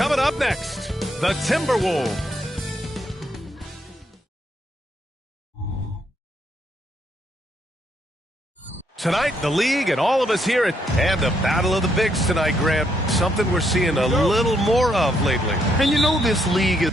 Coming up next, the Timberwolves. Tonight, the league and all of us here and the Battle of the Bigs tonight, Grant. Something we're seeing a little more of lately. And you know this league is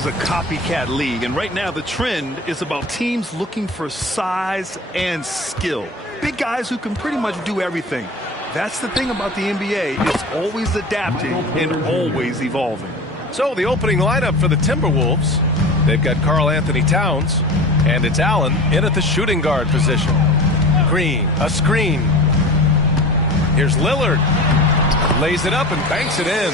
a copycat league, and right now the trend is about teams looking for size and skill. Big guys who can pretty much do everything. That's the thing about the NBA. It's always adapting and always evolving. So the opening lineup for the Timberwolves, they've got Karl-Anthony Towns, and it's Allen in at the shooting guard position. Green, a screen. Here's Lillard. Lays it up and banks it in.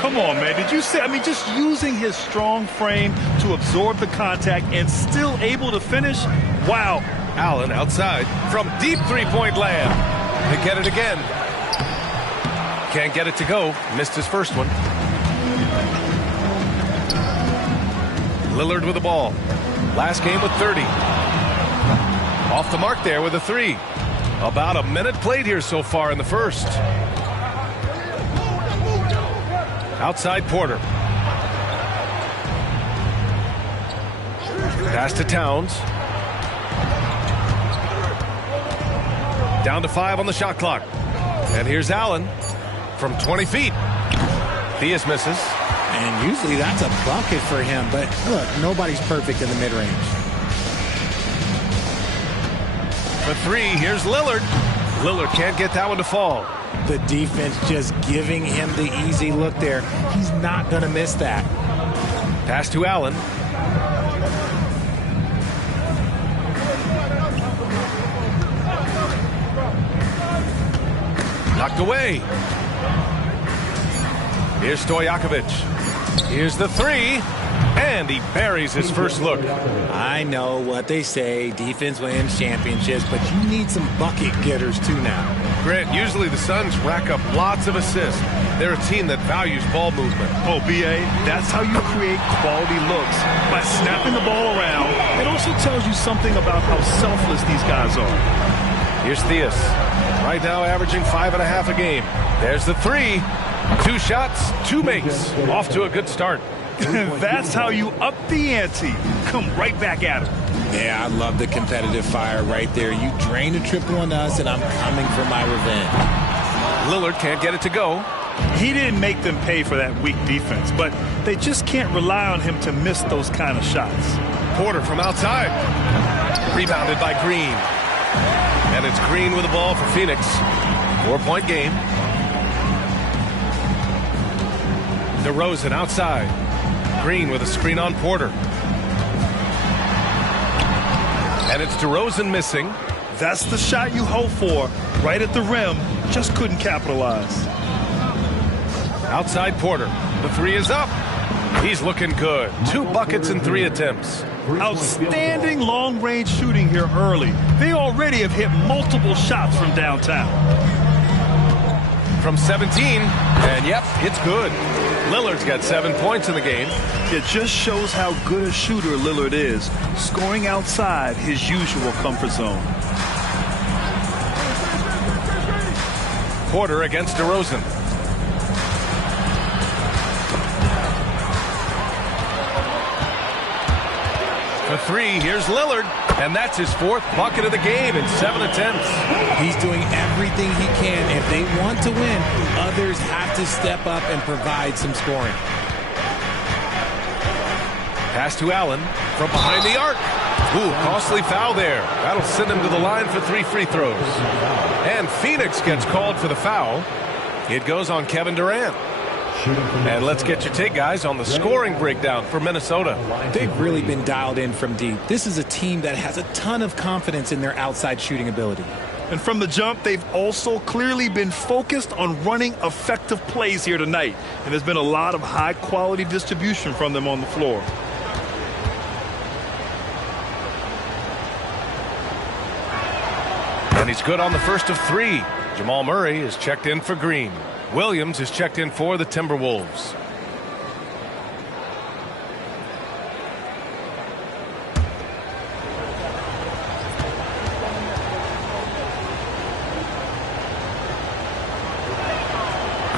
Come on, man. Did you see? I mean, just using his strong frame to absorb the contact and still able to finish. Wow. Allen outside from deep three-point land. They get it again. Can't get it to go. Missed his first one. Lillard with the ball. Last game with 30. Off the mark there with a three. About a minute played here so far in the first. Outside Porter. Pass to Towns. Down to 5 on the shot clock. And here's Allen from 20 feet. Theus misses. And usually that's a bucket for him. But look, nobody's perfect in the mid-range. For three, here's Lillard. Lillard can't get that one to fall. The defense just giving him the easy look there. He's not going to miss that. Pass to Allen. Knocked away. Here's Stojakovic. Here's the three. And he buries his first look. I know what they say, defense wins championships, but you need some bucket getters too now. Grant, usually the Suns rack up lots of assists. They're a team that values ball movement. Oh, B.A., that's how you create quality looks, by snapping the ball around. It also tells you something about how selfless these guys are. Here's Theus. Right now averaging 5.5 a game. There's the three. 2 shots, 2 makes. Off to a good start. That's how you up the ante. Come right back at him. Yeah, I love the competitive fire right there. You drain a triple on us, and I'm coming for my revenge. Lillard can't get it to go. He didn't make them pay for that weak defense, but they just can't rely on him to miss those kind of shots. Porter from outside. Rebounded by Green. And it's Green with the ball for Phoenix. 4-point game. DeRozan outside. Green with a screen on Porter. And it's DeRozan missing. That's the shot you hope for. Right at the rim. Just couldn't capitalize. Outside Porter. The three is up. He's looking good. 2 buckets and 3 attempts. Outstanding long-range shooting here early. They already have hit multiple shots from downtown. From 17. And yep, it's good. Lillard's got 7 points in the game. It just shows how good a shooter Lillard is, scoring outside his usual comfort zone. Porter against DeRozan. For 3, here's Lillard. And that's his 4th bucket of the game in 7 attempts. He's doing everything he can. If they want to win, others have to step up and provide some scoring. Pass to Allen from behind the arc. Ooh, costly foul there. That'll send him to the line for 3 free throws. And Phoenix gets called for the foul. It goes on Kevin Durant. And let's get your take, guys, on the scoring breakdown for Minnesota. They've really been dialed in from deep. This is a team that has a ton of confidence in their outside shooting ability. And from the jump, they've also clearly been focused on running effective plays here tonight. And there's been a lot of high-quality distribution from them on the floor. And he's good on the first of 3. Jamal Murray is checked in for Green. Williams is checked in for the Timberwolves.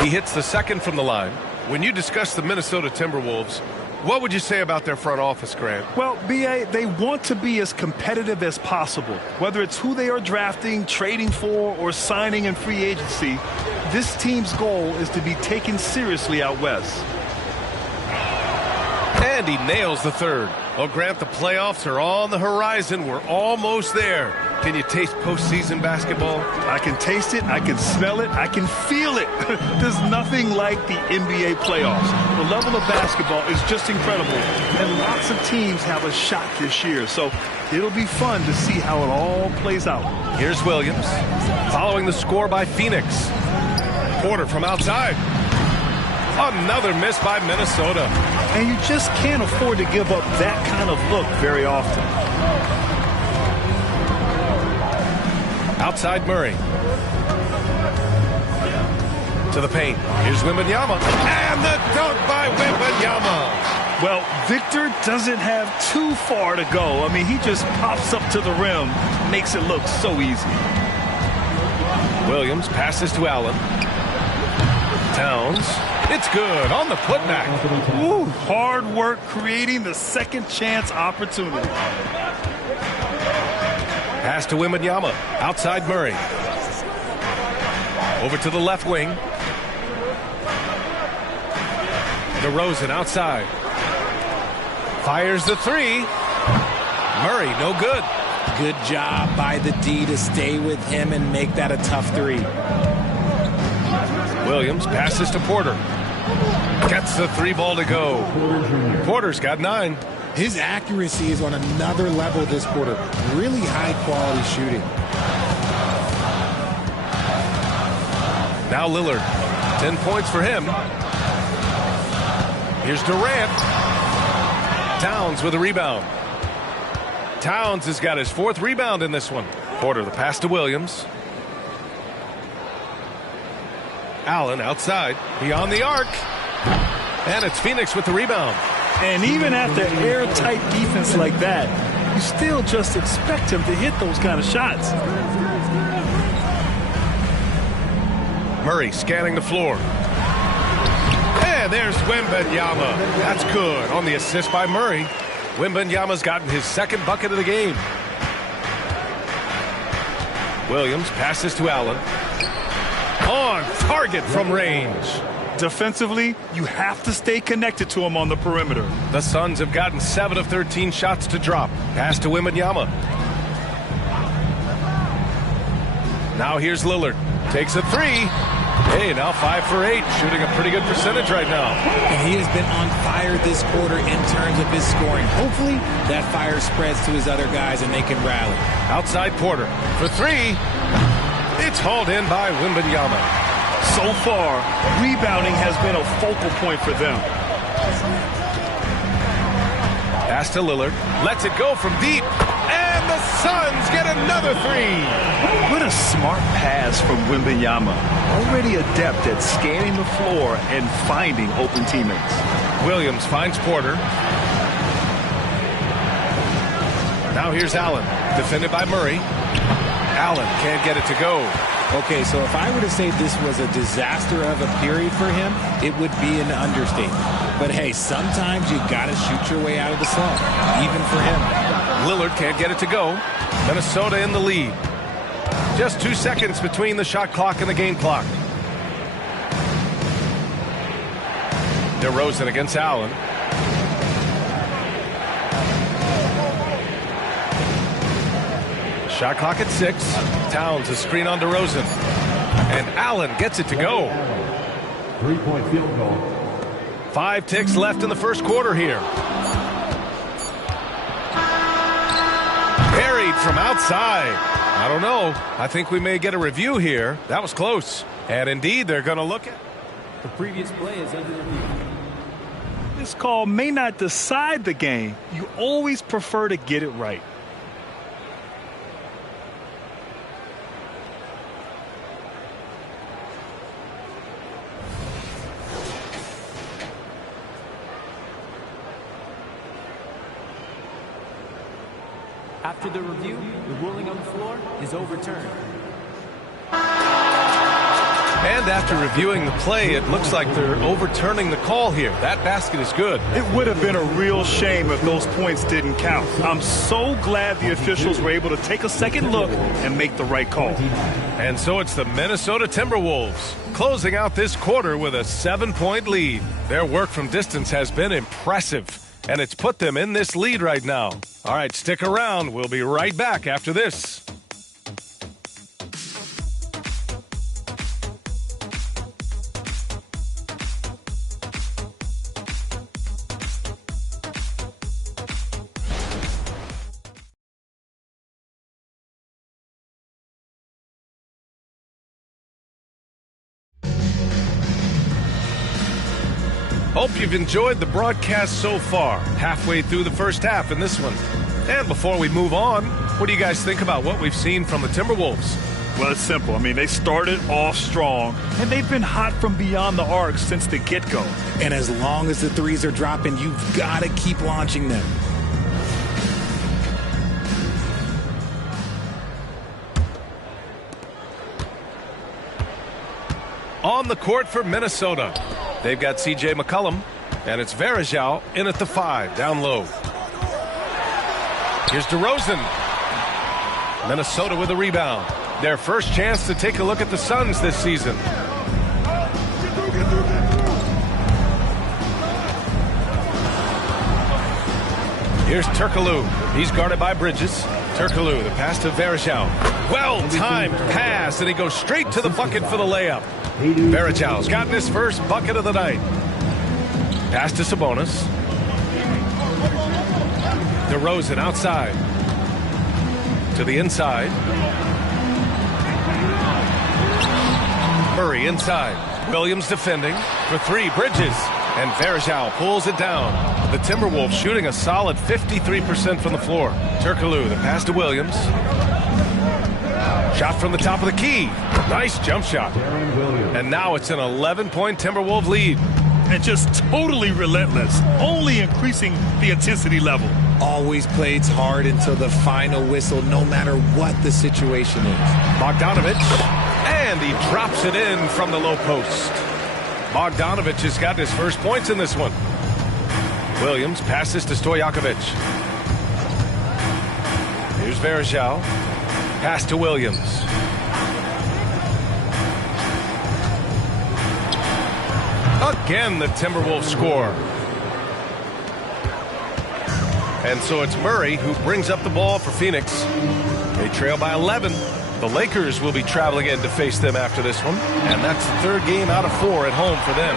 He hits the second from the line. When you discuss the Minnesota Timberwolves, what would you say about their front office, Grant? Well, B.A., they want to be as competitive as possible. Whether it's who they are drafting, trading for, or signing in free agency, this team's goal is to be taken seriously out west. And he nails the third. Well, Grant, the playoffs are on the horizon. We're almost there. Can you taste postseason basketball? I can taste it, I can smell it, I can feel it. There's nothing like the NBA playoffs. The level of basketball is just incredible. And lots of teams have a shot this year. So it'll be fun to see how it all plays out. Here's Williams following the score by Phoenix. Porter from outside. Another miss by Minnesota. And you just can't afford to give up that kind of look very often. Outside Murray. To the paint. Here's Wembanyama. And the dunk by Wembanyama. Well, Victor doesn't have too far to go. I mean, he just pops up to the rim. Makes it look so easy. Williams passes to Allen. Towns. It's good on the putback. Woo, hard work creating the second chance opportunity. Pass to Wembanyama. Outside Murray. Over to the left wing. DeRozan outside. Fires the three. Murray, no good. Good job by the D to stay with him and make that a tough three. Williams passes to Porter. Gets the three ball to go. Porter's got 9. His accuracy is on another level this quarter. Really high quality shooting. Now Lillard. 10 points for him. Here's Durant. Towns with a rebound. Towns has got his 4th rebound in this one. Porter, the pass to Williams. Allen outside. Beyond the arc. And it's Phoenix with the rebound. And even after airtight defense like that, you still just expect him to hit those kind of shots. Murray scanning the floor. And there's Wembanyama. That's good on the assist by Murray. Wembanyama's gotten his 2nd bucket of the game. Williams passes to Allen. On target from range. Defensively, you have to stay connected to him on the perimeter. The Suns have gotten 7 of 13 shots to drop. Pass to Wembanyama. Now here's Lillard. Takes a 3. Hey, now 5 for 8. Shooting a pretty good percentage right now. And he has been on fire this quarter in terms of his scoring. Hopefully, that fire spreads to his other guys and they can rally. Outside Porter for 3. It's hauled in by Wembanyama. So far, rebounding has been a focal point for them. Pass to Lillard. Lets it go from deep. And the Suns get another 3. What a smart pass from Wembanyama. Already adept at scanning the floor and finding open teammates. Williams finds Porter. Now here's Allen. Defended by Murray. Allen can't get it to go. Okay, so if I were to say this was a disaster of a period for him, it would be an understatement. But hey, sometimes you got to shoot your way out of the slump, even for him. Lillard can't get it to go. Minnesota in the lead. Just 2 seconds between the shot clock and the game clock. DeRozan against Allen. Shot clock at 6. Towns a screen on DeRozan. And Allen gets it to go. 3-point field goal. 5 ticks left in the first quarter here. Buried from outside. I don't know. I think we may get a review here. That was close. And indeed, they're going to look at. The previous play is under review. This call may not decide the game. You always prefer to get it right. After the review, the ruling on the floor is overturned. And after reviewing the play, it looks like they're overturning the call here. That basket is good. It would have been a real shame if those points didn't count. I'm so glad the officials were able to take a second look and make the right call. And so it's the Minnesota Timberwolves closing out this quarter with a 7-point lead. Their work from distance has been impressive, and it's put them in this lead right now. All right, stick around. We'll be right back after this. Hope you've enjoyed the broadcast so far. Halfway through the first half in this one. And before we move on, what do you guys think about what we've seen from the Timberwolves? Well, it's simple. I mean, they started off strong, and they've been hot from beyond the arc since the get-go. And as long as the threes are dropping, you've got to keep launching them. On the court for Minnesota, they've got C.J. McCollum, and it's Varejao in at the 5, down low. Here's DeRozan. Minnesota with a rebound. Their first chance to take a look at the Suns this season. Here's Turkoglu. He's guarded by Bridges. Turkoglu, the pass to Varejao. Well-timed pass, and he goes straight to the bucket for the layup. Varejao's gotten his first bucket of the night. Pass to Sabonis. DeRozan outside. To the inside. Murray inside. Williams defending. For 3, Bridges. And Varejao pulls it down. The Timberwolves shooting a solid 53% from the floor. Turkoglu, the pass to Williams. Shot from the top of the key. Nice jump shot. And now it's an 11-point Timberwolves lead. And just totally relentless, only increasing the intensity level. Always plays hard until the final whistle, no matter what the situation is. Bogdanovic, and he drops it in from the low post. Bogdanovic has got his first points in this one. Williams passes to Stojakovic. Here's Varejao. Pass to Williams. Again, the Timberwolves score. And so it's Murray who brings up the ball for Phoenix. They trail by 11. The Lakers will be traveling in to face them after this one. And that's the 3rd game out of 4 at home for them.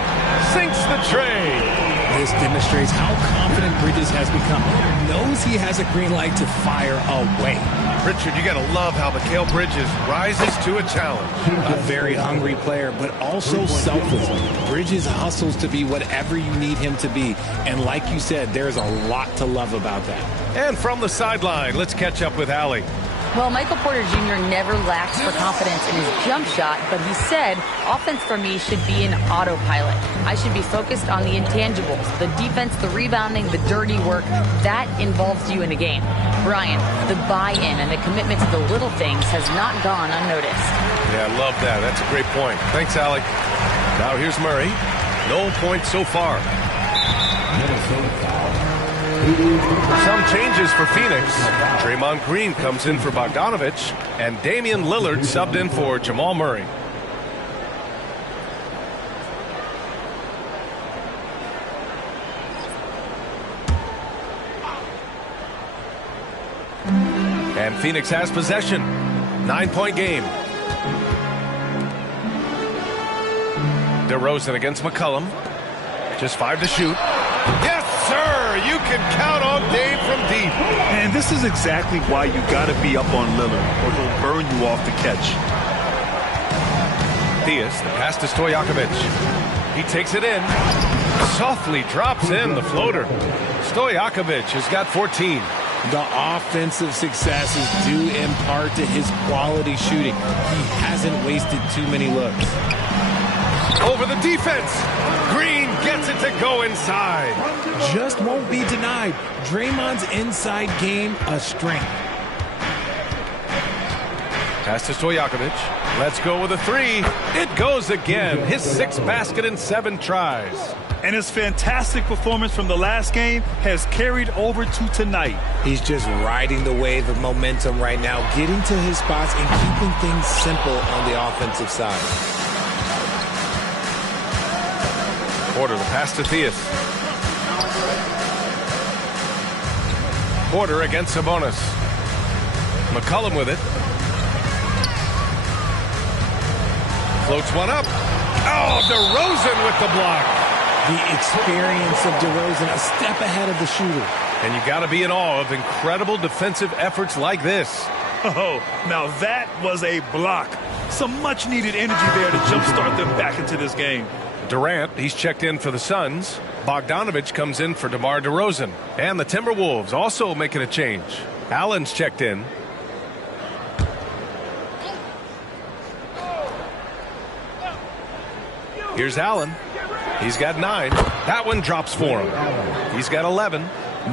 Sinks the tray. This demonstrates how confident Bridges has become. Knows he has a green light to fire away. Richard, you got to love how Mikal Bridges rises to a challenge. A very hungry player, but also selfless. Bridges hustles to be whatever you need him to be. And like you said, there's a lot to love about that. And from the sideline, let's catch up with Allie. Well, Michael Porter Jr. never lacks for confidence in his jump shot, but he said offense for me should be an autopilot. I should be focused on the intangibles, the defense, the rebounding, the dirty work. That involves you in a game. Brian, the buy-in and the commitment to the little things has not gone unnoticed. Yeah, I love that. That's a great point. Thanks, Allie. Now here's Murray. No points so far. Some changes for Phoenix. Draymond Green comes in for Bogdanovic, and Damian Lillard subbed in for Jamal Murray. And Phoenix has possession. 9-point game. DeRozan against McCollum. Just 5 to shoot. Yes, sir! You can count on Dave from deep. And this is exactly why you got to be up on Lillard, or he'll burn you off the catch. Diaz, the pass to Stojakovic. He takes it in. Softly drops in the floater. Stojakovic has got 14. The offensive success is due in part to his quality shooting. He hasn't wasted too many looks. Over the defense. Green gets it to go inside. Just won't be denied. Draymond's inside game, a strength. Pass to Stojakovic. Let's go with a three. It goes again. His 6th basket in 7 tries. And his fantastic performance from the last game has carried over to tonight. He's just riding the wave of momentum right now, getting to his spots and keeping things simple on the offensive side. Porter, the pass to Theus. Porter against Sabonis. McCollum with it. Floats one up. Oh, DeRozan with the block. The experience of DeRozan, a step ahead of the shooter. And you got to be in awe of incredible defensive efforts like this. Oh, now that was a block. Some much-needed energy there to jumpstart them back into this game. Durant, he's checked in for the Suns. Bogdanovich comes in for DeMar DeRozan. And the Timberwolves also making a change. Allen's checked in. Here's Allen. He's got 9. That one drops for him. He's got 11.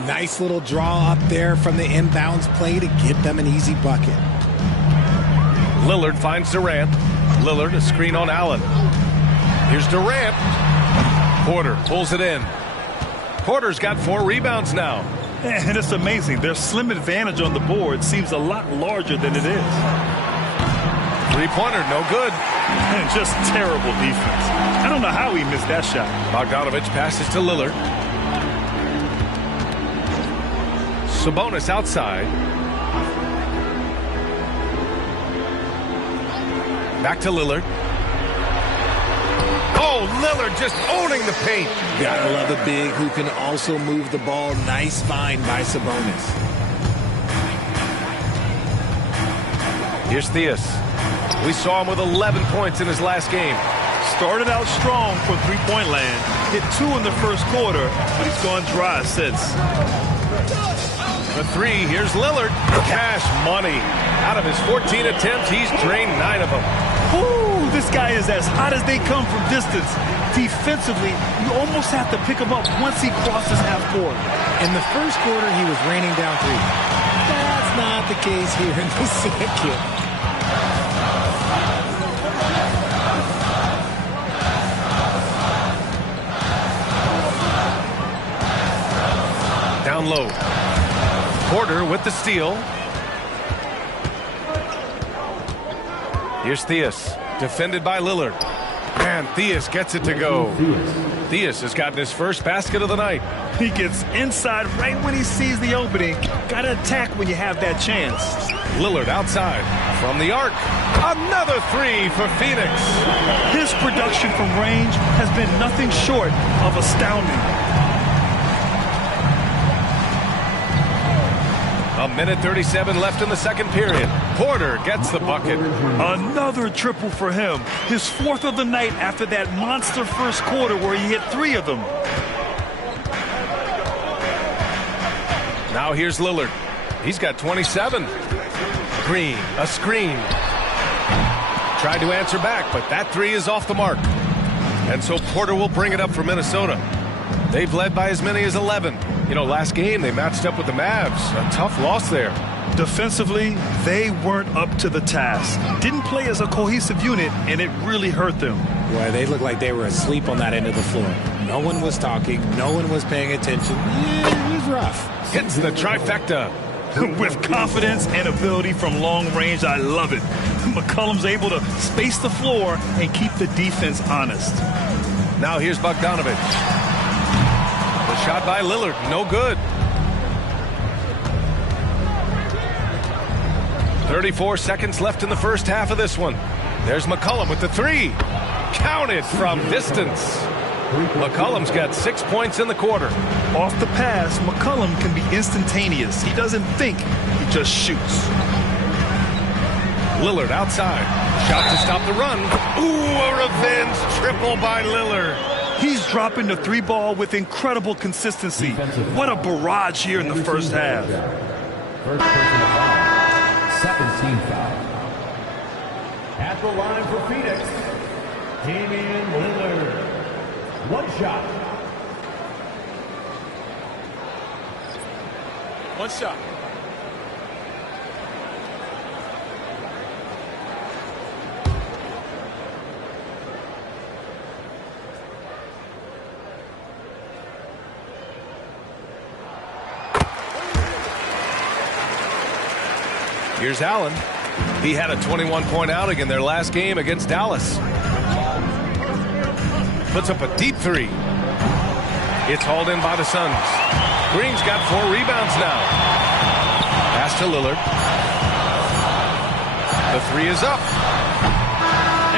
Nice little draw up there from the inbounds play to get them an easy bucket. Lillard finds Durant. Lillard, a screen on Allen. Here's Durant. Porter pulls it in. Porter's got 4 rebounds now. And it's amazing. Their slim advantage on the board seems a lot larger than it is. Three-pointer, no good. And just terrible defense. I don't know how he missed that shot. Bogdanovich passes to Lillard. Sabonis outside. Back to Lillard. Oh, Lillard just owning the paint. Gotta love a big who can also move the ball. Nice find by Sabonis. Here's Theus. We saw him with 11 points in his last game. Started out strong from three-point land. Hit 2 in the first quarter, but he's gone dry since. The 3, here's Lillard. Cash money. Out of his 14 attempts, he's drained 9 of them. Ooh, this guy is as hot as they come from distance. Defensively, you almost have to pick him up once he crosses half court. In the first quarter, he was raining down 3. That's not the case here in the second. Down low. Porter with the steal. Here's Theus. Defended by Lillard. And Theus gets it to go. Theus has gotten his first basket of the night. He gets inside right when he sees the opening. Gotta attack when you have that chance. Lillard outside. From the arc. Another 3 for Phoenix. His production from range has been nothing short of astounding. A minute 37 left in the second period. Porter gets the bucket. Another triple for him. His 4th of the night after that monster first quarter where he hit 3 of them. Now here's Lillard. He's got 27. Green, a screen. Tried to answer back, but that 3 is off the mark. And so Porter will bring it up for Minnesota. They've led by as many as 11. You know, last game they matched up with the Mavs. A tough loss there. Defensively, they weren't up to the task. Didn't play as a cohesive unit, and it really hurt them. Boy, they looked like they were asleep on that end of the floor. No one was talking. No one was paying attention. Yeah, it was rough. Hits the trifecta. With confidence and ability from long range, I love it. McCollum's able to space the floor and keep the defense honest. Now here's Bogdanovich. The shot by Lillard, no good. 34 seconds left in the first half of this one. There's McCollum with the 3. Counted from distance. McCollum's got 6 points in the quarter. Off the pass, McCollum can be instantaneous. He doesn't think, he just shoots. Lillard outside. Shot to stop the run. Ooh, a revenge triple by Lillard. He's dropping the 3 ball with incredible consistency. What a barrage here in the first half. First personal foul. 17 foul. At the line for Phoenix, Damian Lillard. 1 shot. 1 shot. Here's Allen. He had a 21-point outing in their last game against Dallas. Puts up a deep three. It's hauled in by the Suns. Green's got 4 rebounds now. Pass to Lillard. The three is up.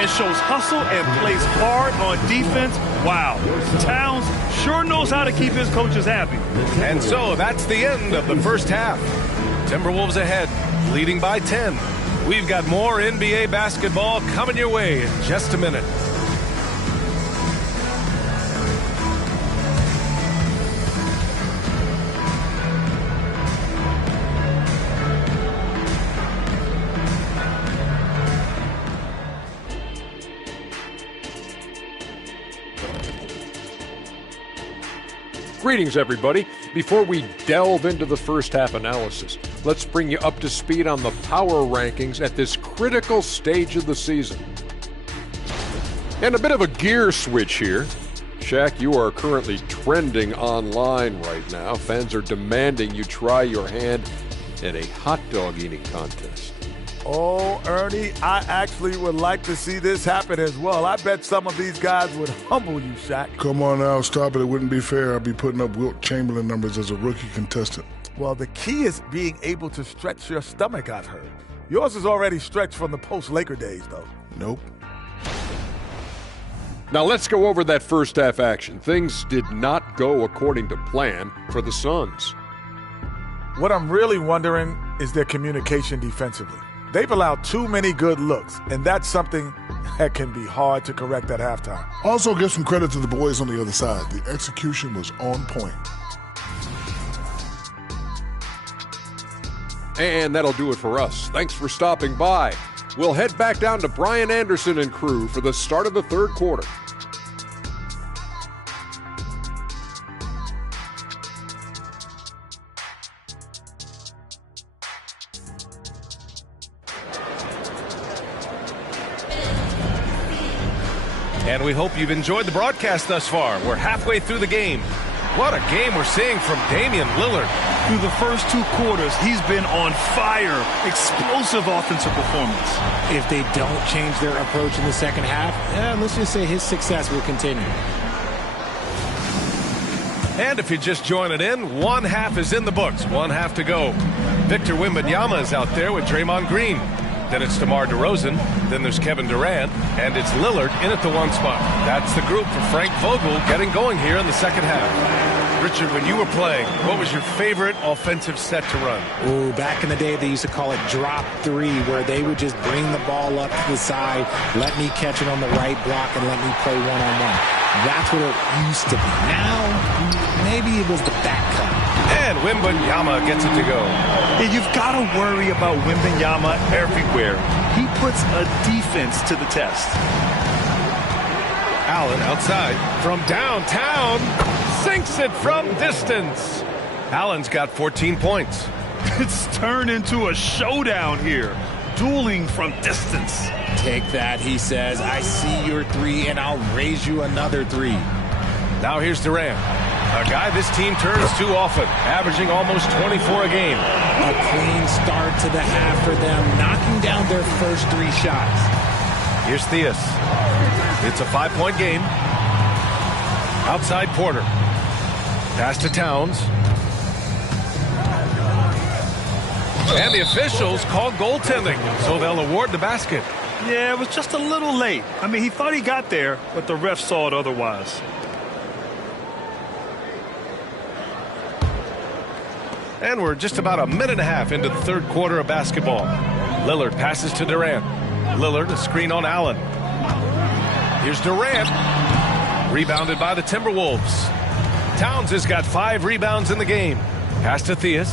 And shows hustle and plays hard on defense. Wow. Towns sure knows how to keep his coaches happy. And so that's the end of the first half. Timberwolves ahead, leading by 10. We've got more NBA basketball coming your way in just a minute. Greetings, everybody. Before we delve into the first half analysis, let's bring you up to speed on the power rankings at this critical stage of the season. And a bit of a gear switch here. Shaq, you are currently trending online right now. Fans are demanding you try your hand at a hot dog eating contest. Oh, Ernie, I actually would like to see this happen as well. I bet some of these guys would humble you, Shaq. Come on now, stop it. It wouldn't be fair. I'd be putting up Wilt Chamberlain numbers as a rookie contestant. Well, the key is being able to stretch your stomach, I've heard. Yours is already stretched from the post-Laker days, though. Nope. Now let's go over that first half action. Things did not go according to plan for the Suns. What I'm really wondering is their communication defensively. They've allowed too many good looks, and that's something that can be hard to correct at halftime. Also, give some credit to the boys on the other side. The execution was on point. And that'll do it for us. Thanks for stopping by. We'll head back down to Brian Anderson and crew for the start of the third quarter. And we hope you've enjoyed the broadcast thus far. We're halfway through the game. What a game we're seeing from Damian Lillard. Through the first 2 quarters, he's been on fire. Explosive offensive performance. If they don't change their approach in the second half, let's just say his success will continue. And if you're just joining in, one half is in the books. One half to go. Victor Wembanyama is out there with Draymond Green. Then it's DeMar DeRozan. Then there's Kevin Durant. And it's Lillard in at the 1 spot. That's the group for Frank Vogel getting going here in the second half. Richard, when you were playing, what was your favorite offensive set to run? Ooh, back in the day, they used to call it drop 3, where they would just bring the ball up to the side, let me catch it on the right block, and let me play one-on-one. That's what it used to be. Now, maybe it was the back cut. And Wembanyama gets it to go. And you've got to worry about Wembanyama everywhere. He puts a defense to the test. Allen outside from downtown. Sinks it from distance. Allen's got 14 points. It's turned into a showdown here. Dueling from distance. Take that, he says. I see your 3, and I'll raise you another 3. Now here's Durant. A guy this team turns to often, averaging almost 24 a game. A clean start to the half for them, knocking down their first 3 shots. Here's Theus. It's a 5-point game. Outside Porter. Pass to Towns. And the officials call goaltending, so they'll award the basket. Yeah, it was just a little late. I mean, he thought he got there, but the ref saw it otherwise. And we're just about a minute and a half into the third quarter of basketball. Lillard passes to Durant. Lillard, a screen on Allen. Here's Durant. Rebounded by the Timberwolves. Towns has got 5 rebounds in the game. Pass to Theus.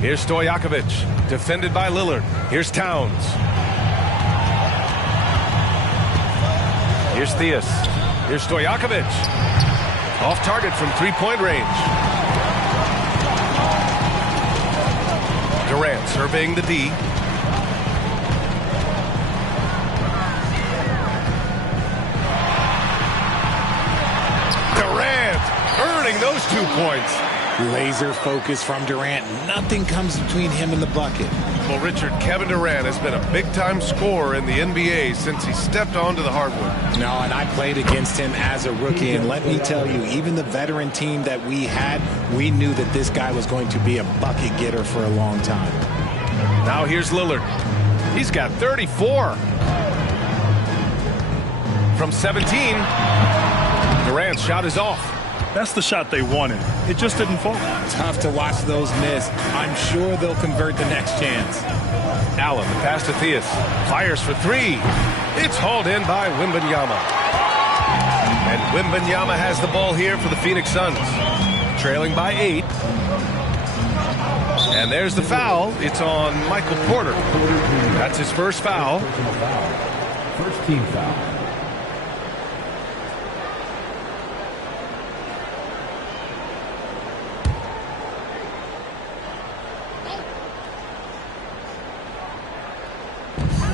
Here's Stojakovic. Defended by Lillard. Here's Towns. Here's Theus. Here's Stojakovic. Off target from 3-point range. Durant surveying the D. Durant earning those 2 points. Laser focus from Durant. Nothing comes between him and the bucket. Well, Richard, Kevin Durant has been a big-time scorer in the NBA since he stepped onto the hardwood. No, and I played against him as a rookie, and let me tell you, even the veteran team that we had, we knew that this guy was going to be a bucket getter for a long time. Now here's Lillard. He's got 34. From 17, Durant's shot is off. That's the shot they wanted. It just didn't fall. Tough to watch those miss. I'm sure they'll convert the next chance. Allen, the pass to Theus. Fires for three. It's hauled in by Wembanyama. And Wembanyama has the ball here for the Phoenix Suns. Trailing by 8. And there's the foul. It's on Michael Porter. That's his first foul. First team foul.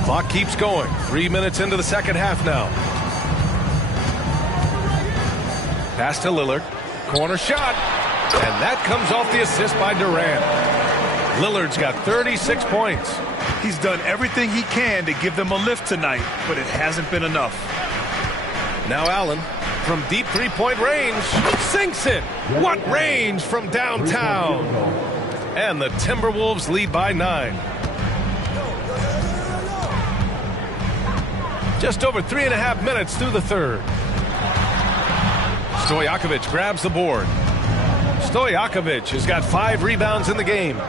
Clock keeps going. 3 minutes into the second half now. Pass to Lillard. Corner shot. And that comes off the assist by Durant. Lillard's got 36 points. He's done everything he can to give them a lift tonight, but it hasn't been enough. Now Allen from deep three-point range sinks it. What range from downtown. And the Timberwolves lead by 9. Just over 3.5 minutes through the third. Stojakovic grabs the board. Stojakovic has got 5 rebounds in the game.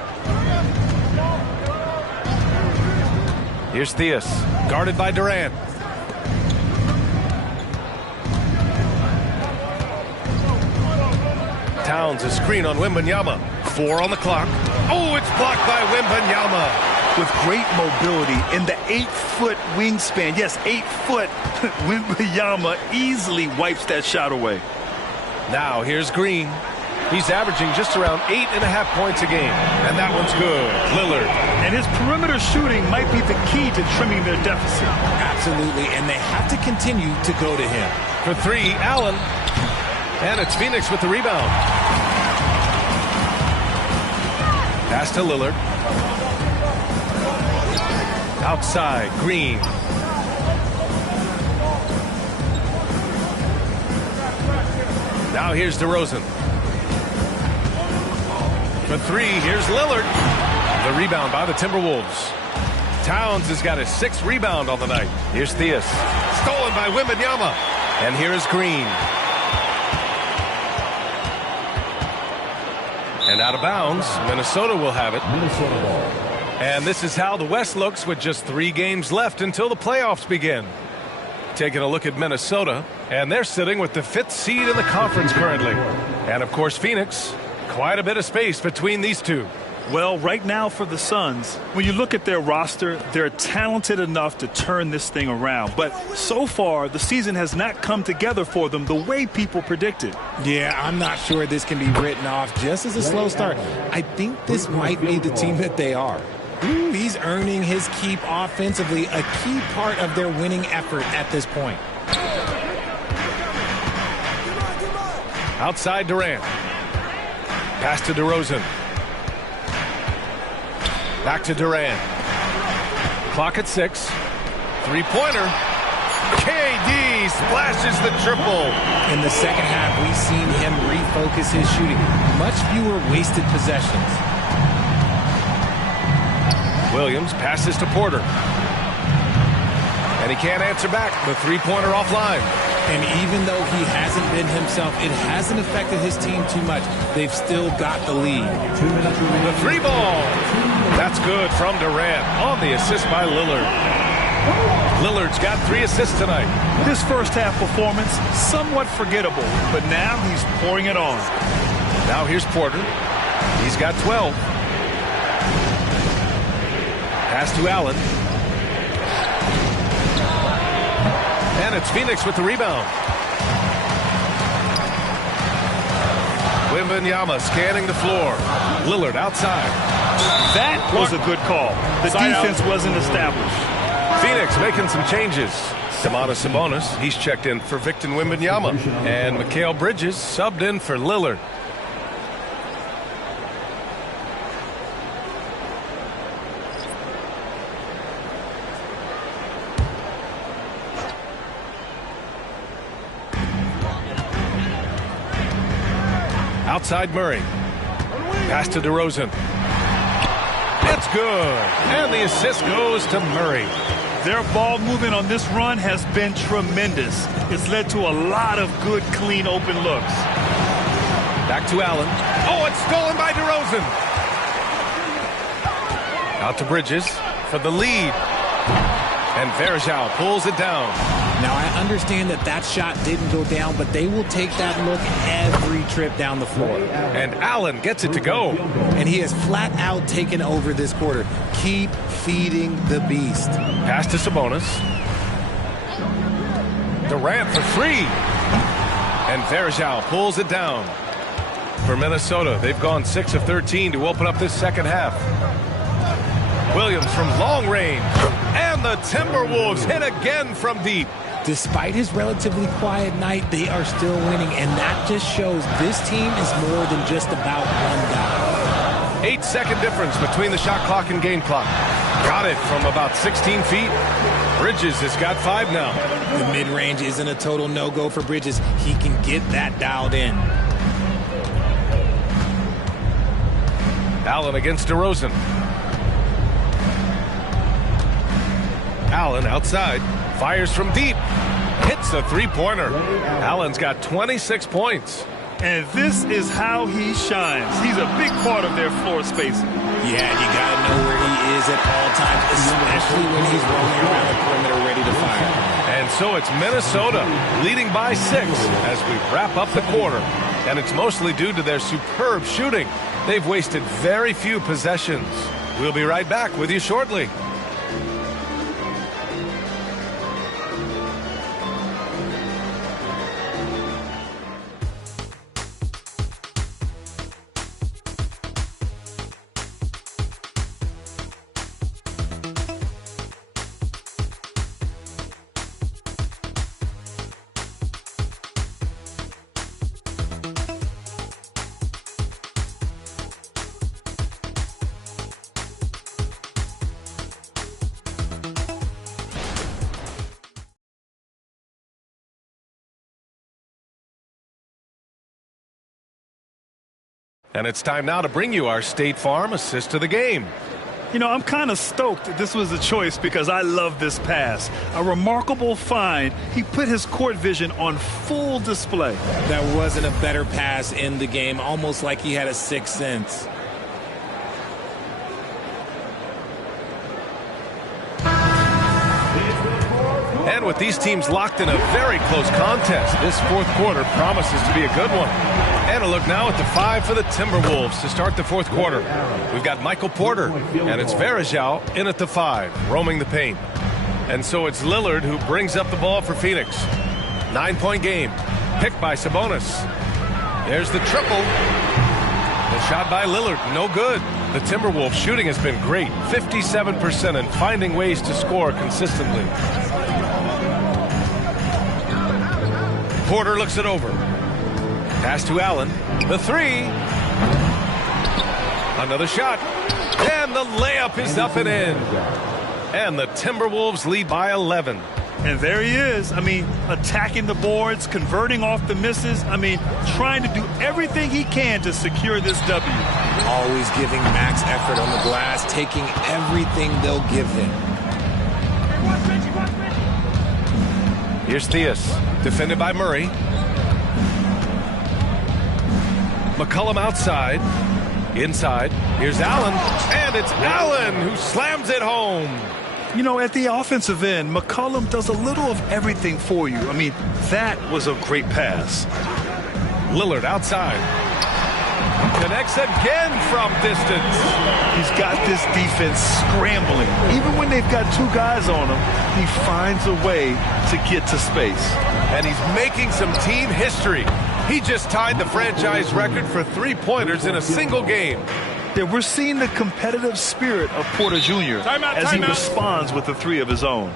Here's Theus, guarded by Durant. Towns a screen on Wembanyama. 4 on the clock. Oh, it's blocked by Wembanyama. With great mobility in the 8-foot wingspan. Yes, 8 foot. Wembanyama easily wipes that shot away. Now here's Green. He's averaging just around 8.5 points a game. And that one's good. Lillard. And his perimeter shooting might be the key to trimming their deficit. Absolutely, and they have to continue to go to him. For 3, Allen. And it's Phoenix with the rebound. Pass to Lillard. Outside, Green. Now here's DeRozan. For 3, here's Lillard. The rebound by the Timberwolves. Towns has got his 6th rebound on the night. Here's Theus. Stolen by Wembanyama. And here is Green. And out of bounds, Minnesota will have it. Minnesota ball. And this is how the West looks with just 3 games left until the playoffs begin. Taking a look at Minnesota, and they're sitting with the 5th seed in the conference currently. And of course, Phoenix, quite a bit of space between these two. Well, right now for the Suns, when you look at their roster, they're talented enough to turn this thing around. But so far, the season has not come together for them the way people predicted. Yeah, I'm not sure this can be written off just as a slow start. I think this might be the team that they are. Ooh, he's earning his keep offensively, a key part of their winning effort at this point. Outside Durant. Pass to DeRozan. Back to Durant. Clock at 6. 3-pointer. KD splashes the triple. In the second half, we've seen him refocus his shooting. Much fewer wasted possessions. Williams passes to Porter. And he can't answer back. The 3-pointer offline. And even though he hasn't been himself, it hasn't affected his team too much. They've still got the lead. 2 minutes remaining. The 3-ball. That's good from Durant on the assist by Lillard. Lillard's got 3 assists tonight. His first half performance, somewhat forgettable, but now he's pouring it on. Now here's Porter. He's got 12. Pass to Allen. And it's Phoenix with the rebound. Wembanyama scanning the floor. Lillard outside. That was a good call. The defense wasn't established. Phoenix making some changes. Domantas Sabonis, he's checked in for Victor Wembanyama. And Mikal Bridges subbed in for Lillard. Outside Murray. Pass to DeRozan. It's good. And the assist goes to Murray. Their ball movement on this run has been tremendous. It's led to a lot of good, clean, open looks. Back to Allen. Oh, it's stolen by DeRozan. Out to Bridges for the lead. And Varejao pulls it down. Now, I understand that shot didn't go down, but they will take that look every trip down the floor. And Allen gets it to go. And he has flat out taken over this quarter. Keep feeding the beast. Pass to Sabonis. Durant for three. And Varejao pulls it down. For Minnesota, they've gone 6 of 13 to open up this second half. Williams from long range. And the Timberwolves hit again from deep. Despite his relatively quiet night, they are still winning, and that just shows this team is more than just about one guy. 8-second difference between the shot clock and game clock. Got it from about 16 feet. Bridges has got 5 now. The mid-range isn't a total no-go for Bridges. He can get that dialed in. Allen against DeRozan. Allen outside. Fires from deep. Hits a three-pointer. Allen's got 26 points. And this is how he shines. He's a big part of their floor spacing. Yeah, you got to know where he is at all times, especially when he's rolling around the perimeter ready to fire. And so it's Minnesota leading by 6 as we wrap up the quarter. And it's mostly due to their superb shooting. They've wasted very few possessions. We'll be right back with you shortly. And it's time now to bring you our State Farm assist to the game. You know, I'm kind of stoked that this was a choice because I love this pass. A remarkable find. He put his court vision on full display. That wasn't a better pass in the game, almost like he had a sixth sense. And with these teams locked in a very close contest, this fourth quarter promises to be a good one. And a look now at the 5 for the Timberwolves to start the fourth quarter. We've got Michael Porter, and it's Varejao in at the 5, roaming the paint. And so it's Lillard who brings up the ball for Phoenix. 9-point game, picked by Sabonis. There's the triple. The shot by Lillard, no good. The Timberwolves shooting has been great, 57%, and finding ways to score consistently. Porter looks it over. Pass to Allen. The 3. Another shot. And the layup is up and in. And the Timberwolves lead by 11. And there he is. I mean, attacking the boards, converting off the misses. I mean, trying to do everything he can to secure this W. Always giving max effort on the glass, taking everything they'll give him. Here's Theus, defended by Murray. McCollum outside. Inside. Here's Allen. And it's Allen who slams it home. You know, at the offensive end, McCollum does a little of everything for you. I mean, that was a great pass. Lillard outside. Connects again from distance. He's got this defense scrambling. Even when they've got 2 guys on him, he finds a way to get to space. And he's making some team history. He just tied the franchise record for 3-pointers in a single game. Yeah, we're seeing the competitive spirit of Porter Jr. as he responds with the 3 of his own.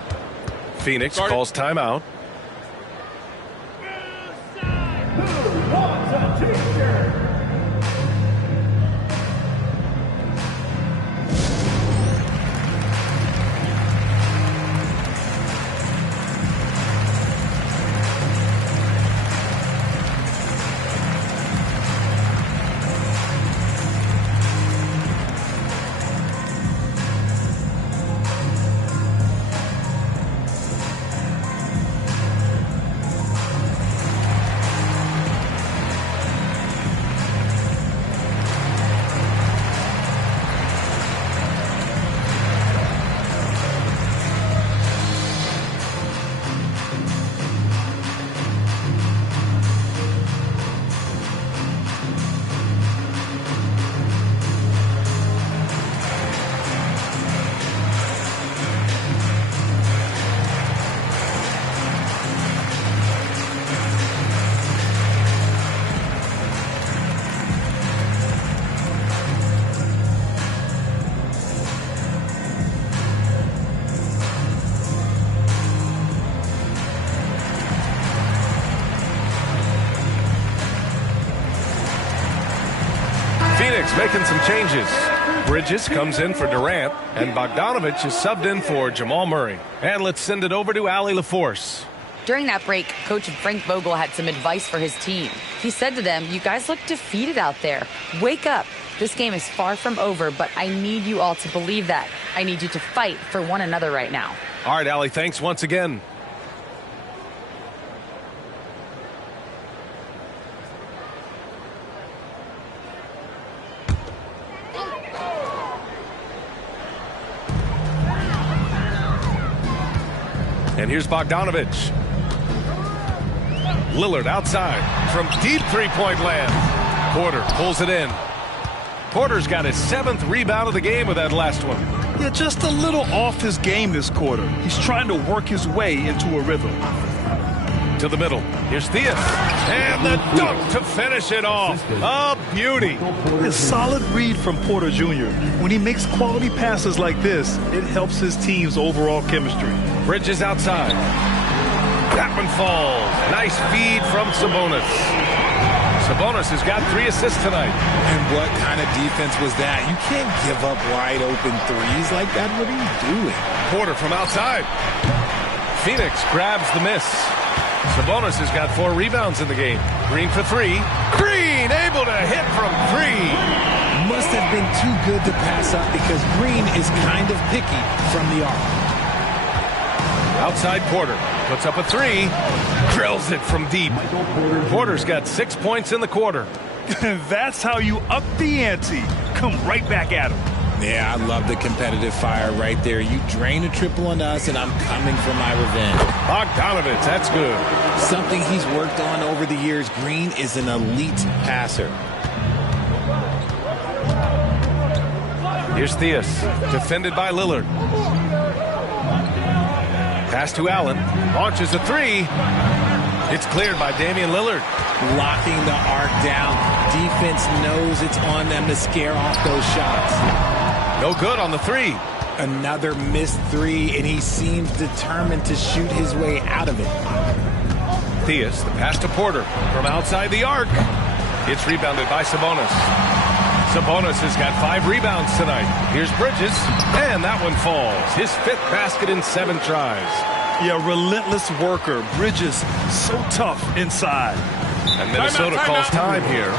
Phoenix calls timeout. making some changes. Bridges comes in for Durant, and Bogdanovich is subbed in for Jamal Murray. And let's send it over to Allie LaForce. During that break, Coach Frank Vogel had some advice for his team. He said to them, "You guys look defeated out there. Wake up. This game is far from over, but I need you all to believe that. I need you to fight for one another right now." All right, Allie, thanks once again. And here's Bogdanovich. Lillard outside from deep three-point land. Porter pulls it in. Porter's got his 7th rebound of the game with that last one. Yeah, just a little off his game this quarter. He's trying to work his way into a rhythm. To the middle. Here's Theus. And the dunk to finish it off. A beauty. A solid read from Porter Jr. When he makes quality passes like this, it helps his team's overall chemistry. Bridges outside. That one falls. Nice feed from Sabonis. Sabonis has got 3 assists tonight. And what kind of defense was that? You can't give up wide open threes like that. What are you doing? Porter from outside. Phoenix grabs the miss. Sabonis has got 4 rebounds in the game. Green for 3. Green able to hit from 3. Must have been too good to pass up because Green is kind of picky from the arc. Outside Porter. Puts up a 3. Drills it from deep. Porter's got 6 points in the quarter. That's how you up the ante. Come right back at him. Yeah, I love the competitive fire right there. You drain a triple on us, and I'm coming for my revenge. Bogdanovich, that's good. Something he's worked on over the years. Green is an elite passer. Here's Theus, defended by Lillard. Pass to Allen, launches a 3. It's cleared by Damian Lillard. Locking the arc down. Defense knows it's on them to scare off those shots. No good on the 3. Another missed 3, and he seems determined to shoot his way out of it. Theus, the pass to Porter from outside the arc. It's rebounded by Sabonis. Sabonis has got 5 rebounds tonight. Here's Bridges, and that one falls. His 5th basket in 7 tries. Yeah, relentless worker. Bridges, so tough inside. And Minnesota calls time here.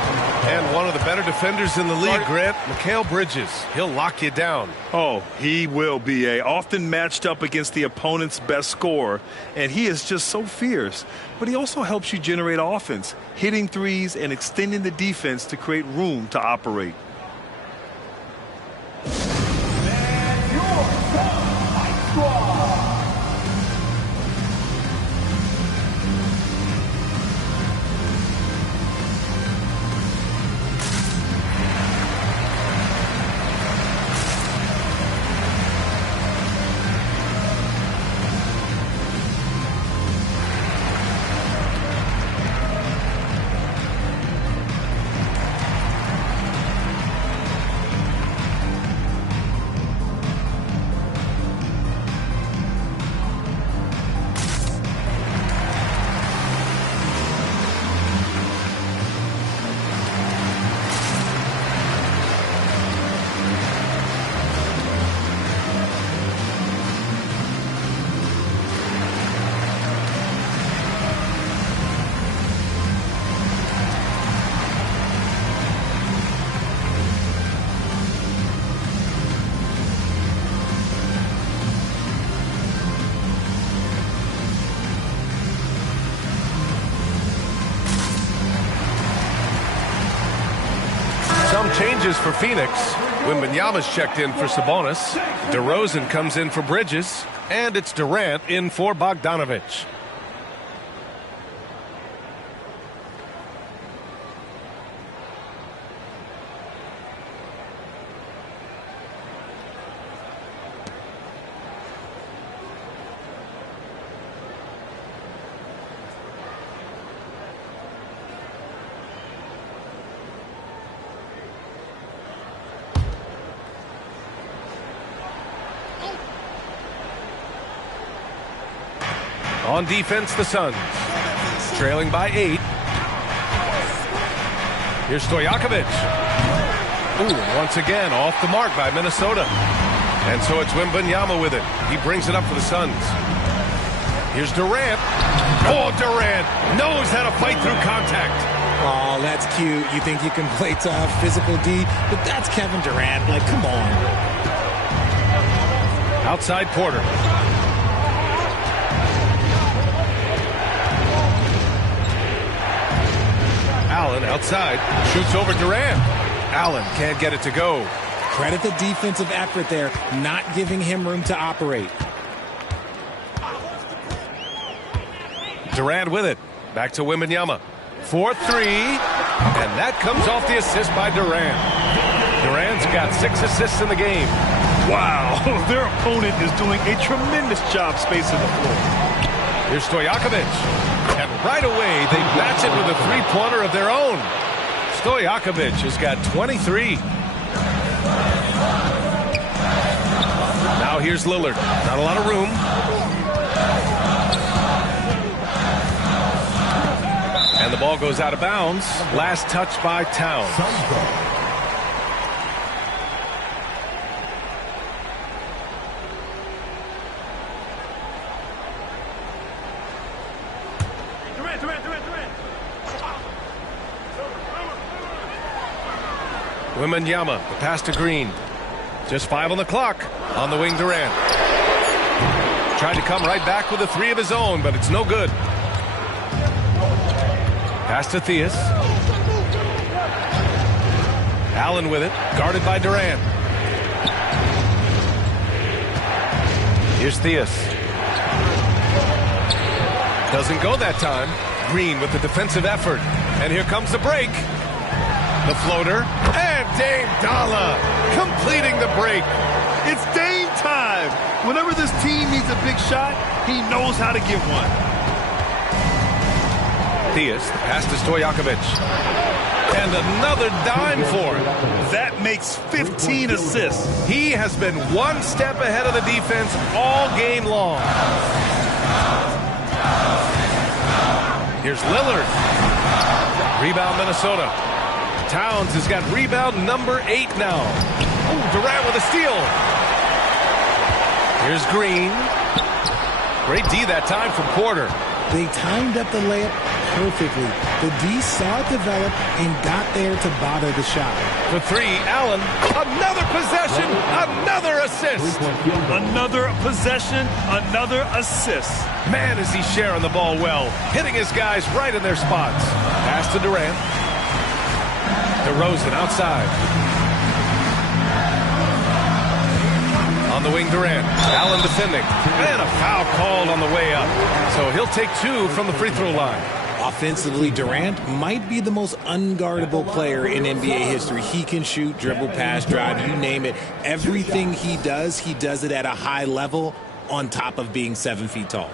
And one of the better defenders in the league, Grant, Mikal Bridges. He'll lock you down. Oh, he will be often matched up against the opponent's best scorer. And he is just so fierce. But he also helps you generate offense, hitting threes and extending the defense to create room to operate. Some changes for Phoenix. Wembanyama's checked in for Sabonis. DeRozan comes in for Bridges. And it's Durant in for Bogdanovich. On defense, the Suns. Trailing by 8. Here's Stojakovic. Ooh, once again, off the mark by Minnesota. And so it's Wembanyama with it. He brings it up for the Suns. Here's Durant. Oh, Durant knows how to fight through contact. Oh, that's cute. You think you can play tough, physical D, but that's Kevin Durant. Like, come on. Outside Porter. Allen outside. Shoots over Durant. Allen can't get it to go. Credit the defensive effort there, not giving him room to operate. Durant with it. Back to Wembanyama. 4-3. And that comes off the assist by Durant. Durant's got 6 assists in the game. Wow, their opponent is doing a tremendous job spacing the floor. Here's Stojakovic. And right away, they match it with a three-pointer of their own. Stojakovic has got 23. Now here's Lillard. Not a lot of room. And the ball goes out of bounds. Last touch by Towns. Wembanyama, the pass to Green. Just 5 on the clock. On the wing, Durant. Tried to come right back with a 3 of his own, but it's no good. Pass to Theus. Allen with it, guarded by Durant. Here's Theus. Doesn't go that time. Green with the defensive effort. And here comes the break. The floater. And Dame Dalla completing the break. It's Dame time. Whenever this team needs a big shot, he knows how to give one. Theus, the pass to Stojakovic. And another dime for him. That makes 15 assists. He has been one step ahead of the defense all game long. Here's Lillard. Rebound Minnesota. Towns has got rebound number 8 now. Ooh, Durant with a steal. Here's Green. Great D that time from Porter. They timed up the layup perfectly. The D saw it develop and got there to bother the shot. For 3, Allen. Another possession, another assist. Another possession, another assist. Man, is he sharing the ball well. Hitting his guys right in their spots. Pass to Durant. DeRozan outside. On the wing, Durant. Allen defending. And a foul called on the way up. So he'll take 2 from the free throw line. Offensively, Durant might be the most unguardable player in NBA history. He can shoot, dribble, pass, drive, you name it. Everything he does it at a high level on top of being 7 feet tall.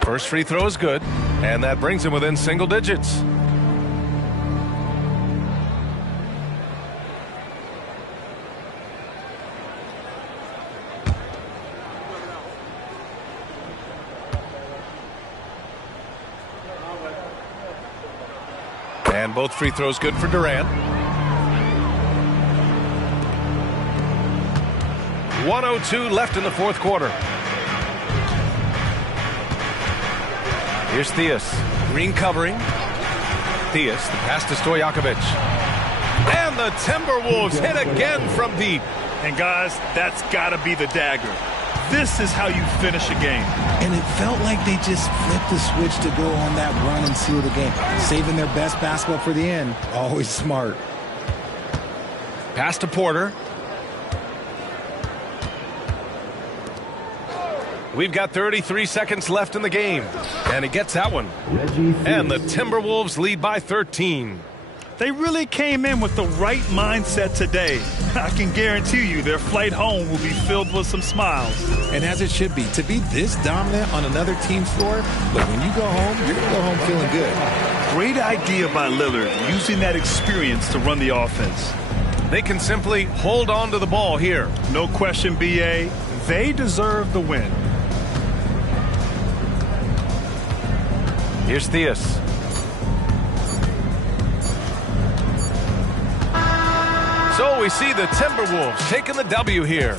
First free throw is good, and that brings him within single digits. And both free throws good for Durant. 1:02 left in the fourth quarter. Here's Theus. Green covering. Theus, the pass to Stojakovic. And the Timberwolves hit again from deep. And guys, that's got to be the dagger. This is how you finish a game. And it felt like they just flipped the switch to go on that run and seal the game. Saving their best basketball for the end. Always smart. Pass to Porter. We've got 33 seconds left in the game. And he gets that one. And the Timberwolves lead by 13. They really came in with the right mindset today. I can guarantee you their flight home will be filled with some smiles. And as it should be. To be this dominant on another team's floor, look, when you go home, you're going to go home feeling good. Great idea by Lillard, using that experience to run the offense. They can simply hold on to the ball here. No question, B.A. They deserve the win. Here's Theus. So we see the Timberwolves taking the W here.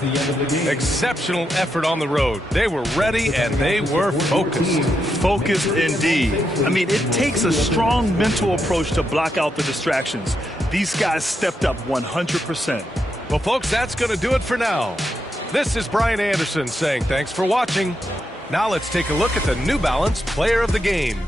Exceptional effort on the road. They were ready and they were focused. Focused indeed. I mean, it takes a strong mental approach to block out the distractions. These guys stepped up 100%. Well, folks, that's going to do it for now. This is Brian Anderson saying thanks for watching. Now let's take a look at the New Balance Player of the Game.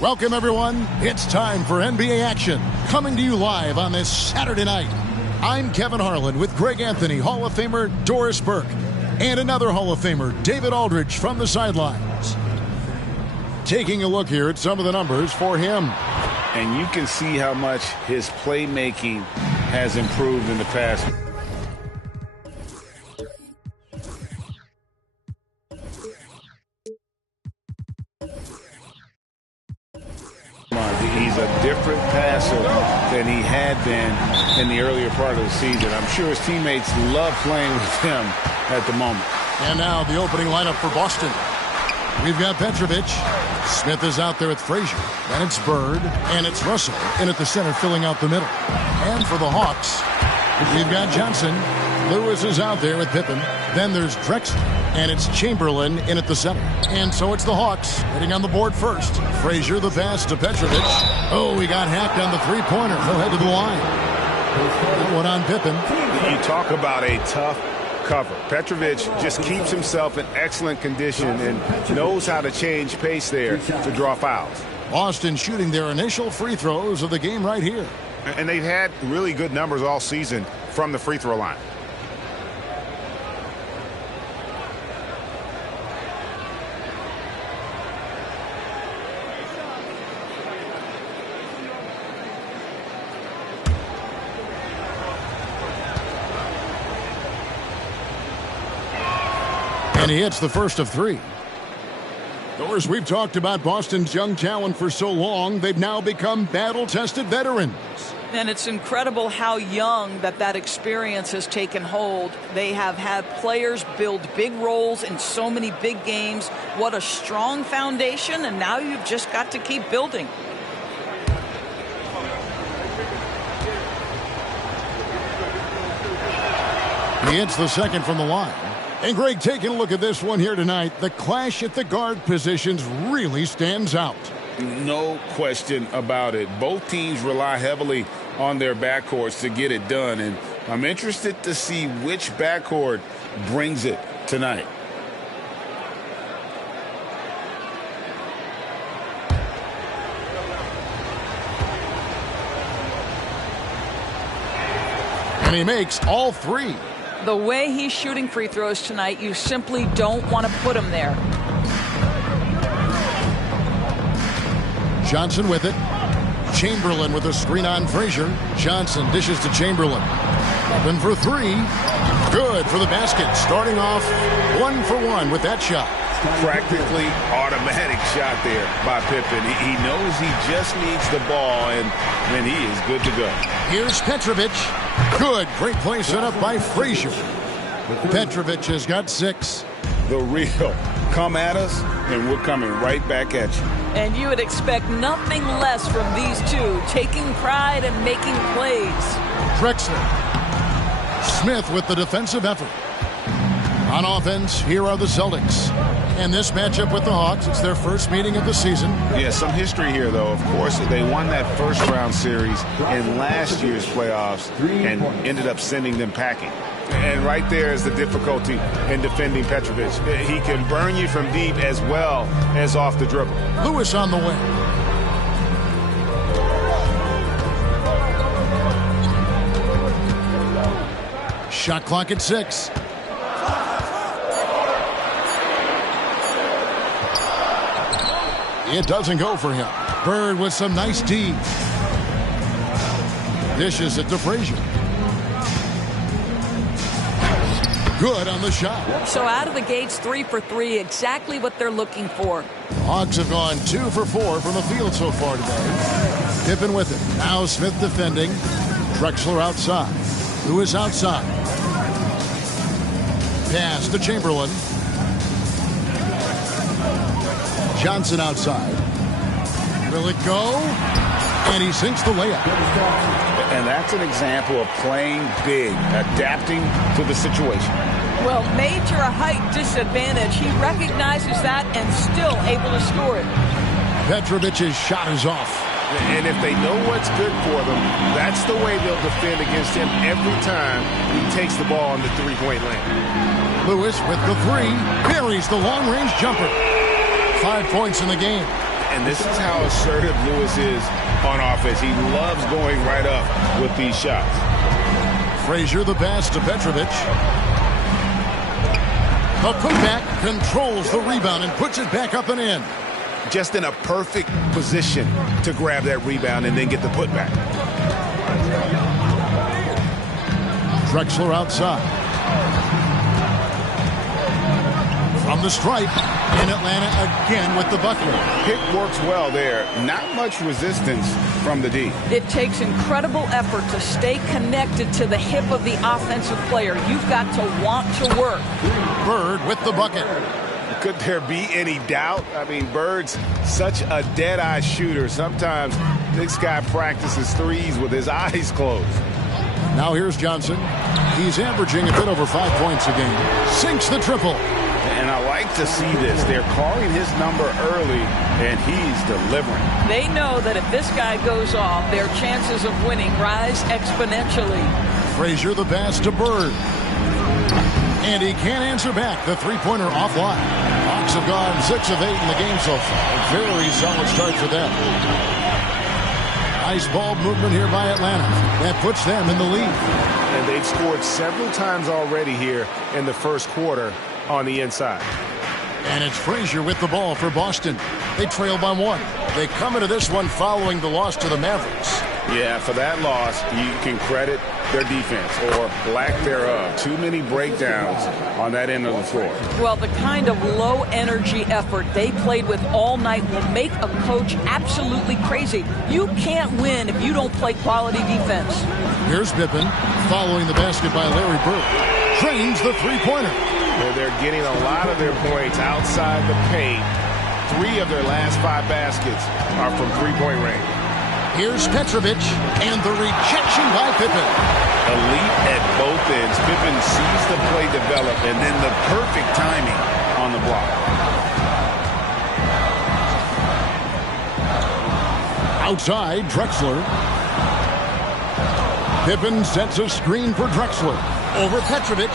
Welcome, everyone. It's time for NBA action, coming to you live on this Saturday night. I'm Kevin Harlan with Greg Anthony, Hall of Famer Doris Burke, and another Hall of Famer, David Aldridge, from the sidelines. Taking a look here at some of the numbers for him. And you can see how much his playmaking has improved in the past. He's a different passer than he had been in the earlier part of the season. I'm sure his teammates love playing with him at the moment. And now the opening lineup for Boston. We've got Petrovic. Smith is out there with Frazier. Then it's Bird. And it's Russell in at the center, filling out the middle. And for the Hawks, we've got Johnson. Lewis is out there with Pippen. Then there's Drexler. And it's Chamberlain in at the center. And so it's the Hawks hitting on the board first. Frazier, the pass to Petrovic. Oh, he got hacked on the three-pointer. He'll head to the line. One on Pippen. You talk about a tough cover. Petrovic just keeps himself in excellent condition and knows how to change pace there to draw fouls. Boston shooting their initial free throws of the game right here. And they've had really good numbers all season from the free throw line. And he hits the first of three. Doris, we've talked about Boston's young talent for so long. They've now become battle-tested veterans. And it's incredible how young that experience has taken hold. They have had players build big roles in so many big games. What a strong foundation, and now you've just got to keep building. He hits the second from the line. And Greg, taking a look at this one here tonight, the clash at the guard positions really stands out. No question about it. Both teams rely heavily on their backcourts to get it done, and I'm interested to see which backcourt brings it tonight. And he makes all three. The way he's shooting free throws tonight, you simply don't want to put him there. Johnson with it. Chamberlain with a screen on Frazier. Johnson dishes to Chamberlain. Open for three. Good for the basket. Starting off 1 for 1 with that shot. Practically automatic shot there by Pippen. He knows he just needs the ball, and then he is good to go. Here's Petrovic. Good. Great play set up by Frazier. Petrovic has got 6. The real. Come at us, and we're coming right back at you. And you would expect nothing less from these two, taking pride and making plays. Drexler. Smith with the defensive effort. On offense, here are the Celtics. And this matchup with the Hawks, it's their first meeting of the season. Yeah, some history here, though. Of course, they won that first-round series in last year's playoffs and ended up sending them packing. And right there is the difficulty in defending Petrovic. He can burn you from deep as well as off the dribble. Lewis on the wing. Shot clock at 6. It doesn't go for him. Bird with some nice D. Dishes it to Frazier. Good on the shot. So out of the gates, 3 for 3, exactly what they're looking for. Hawks have gone 2 for 4 from the field so far today. Pippen with it. Now Smith defending. Drexler outside. Lewis outside. Pass to Chamberlain. Johnson outside. Will it go? And he sinks the layup. And that's an example of playing big, adapting to the situation. Well, major height disadvantage. He recognizes that and still able to score it. Petrovic's shot is off. And if they know what's good for them, that's the way they'll defend against him every time he takes the ball in the three-point land. Lewis with the 3. Parries the long-range jumper. 5 points in the game. And this is how assertive Lewis is on offense. He loves going right up with these shots. Frazier the pass to Petrovic. The putback controls the rebound and puts it back up and in. Just in a perfect position to grab that rebound and then get the putback. Drexler outside. From the stripe, in Atlanta again with the bucket. Pick works well there. Not much resistance from the D. It takes incredible effort to stay connected to the hip of the offensive player. You've got to want to work. Bird with the bucket. Could there be any doubt? I mean, Bird's such a dead-eye shooter. Sometimes this guy practices threes with his eyes closed. Now here's Johnson. He's averaging a bit over 5 points a game. Sinks the triple. And I like to see this. They're calling his number early, and he's delivering. They know that if this guy goes off, their chances of winning rise exponentially. Frazier the pass to Bird. And he can't answer back. The three-pointer offline. Hawks have gone 6 of 8 in the game so far. Very solid start for them. Nice ball movement here by Atlanta. That puts them in the lead. And they've scored several times already here in the first quarter on the inside. And it's Frazier with the ball for Boston. They trail by 1. They come into this one following the loss to the Mavericks. Yeah, for that loss, you can credit their defense or lack thereof. Too many breakdowns on that end of the floor. Well, the kind of low-energy effort they played with all night will make a coach absolutely crazy. You can't win if you don't play quality defense. Here's Pippen following the basket by Larry Bird. Drains the three-pointer. Well, they're getting a lot of their points outside the paint. 3 of their last 5 baskets are from three-point range. Here's Petrovic, and the rejection by Pippen. Elite at both ends. Pippen sees the play develop, and then the perfect timing on the block. Outside, Drexler. Pippen sets a screen for Drexler. Over Petrovic.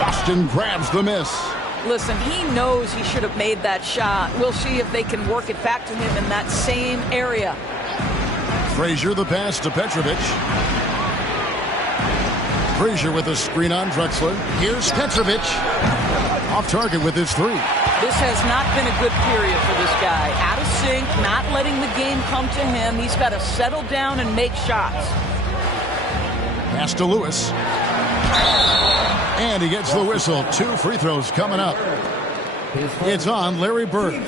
Boston grabs the miss. Listen, he knows he should have made that shot. We'll see if they can work it back to him in that same area. Frazier the pass to Petrovic. Frazier with a screen on Drexler. Here's Petrovic. Off target with his 3. This has not been a good period for this guy. Out of sync, not letting the game come to him. He's got to settle down and make shots. Pass to Lewis. And he gets the whistle. 2 free throws coming up. It's on Larry Bird.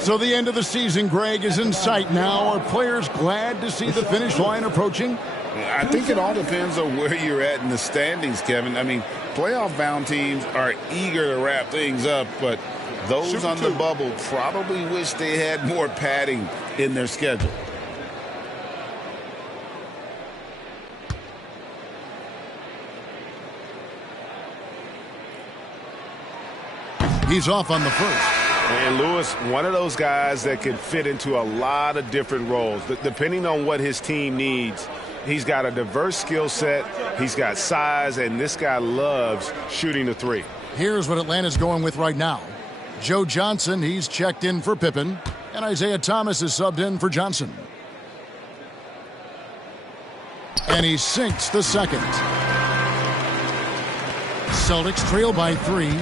So the end of the season, Greg, is in sight now. Are players glad to see the finish line approaching? I think it all depends on where you're at in the standings, Kevin. I mean, playoff-bound teams are eager to wrap things up, but those on the bubble probably wish they had more padding in their schedule. He's off on the first. And Lewis, one of those guys that can fit into a lot of different roles. Depending on what his team needs, he's got a diverse skill set. He's got size, and this guy loves shooting the 3. Here's what Atlanta's going with right now. Joe Johnson, he's checked in for Pippen. And Isaiah Thomas is subbed in for Johnson. And he sinks the second. Celtics trail by 3.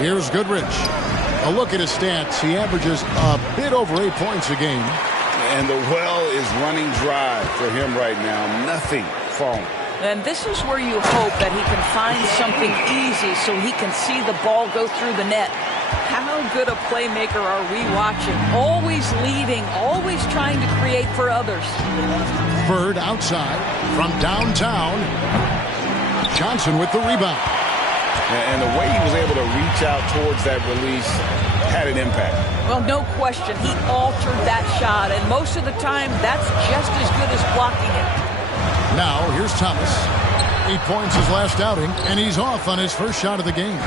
Here's Goodrich. A look at his stats. He averages a bit over 8 points a game. And the well is running dry for him right now. Nothing falling. And this is where you hope that he can find something easy so he can see the ball go through the net. How good a playmaker are we watching? Always leading, always trying to create for others. Bird outside from downtown. Johnson with the rebound. And the way he was able to reach out towards that release had an impact. Well, no question. He altered that shot, and most of the time, that's just as good as blocking it. Now, here's Thomas. 8 points his last outing, and he's off on his first shot of the game.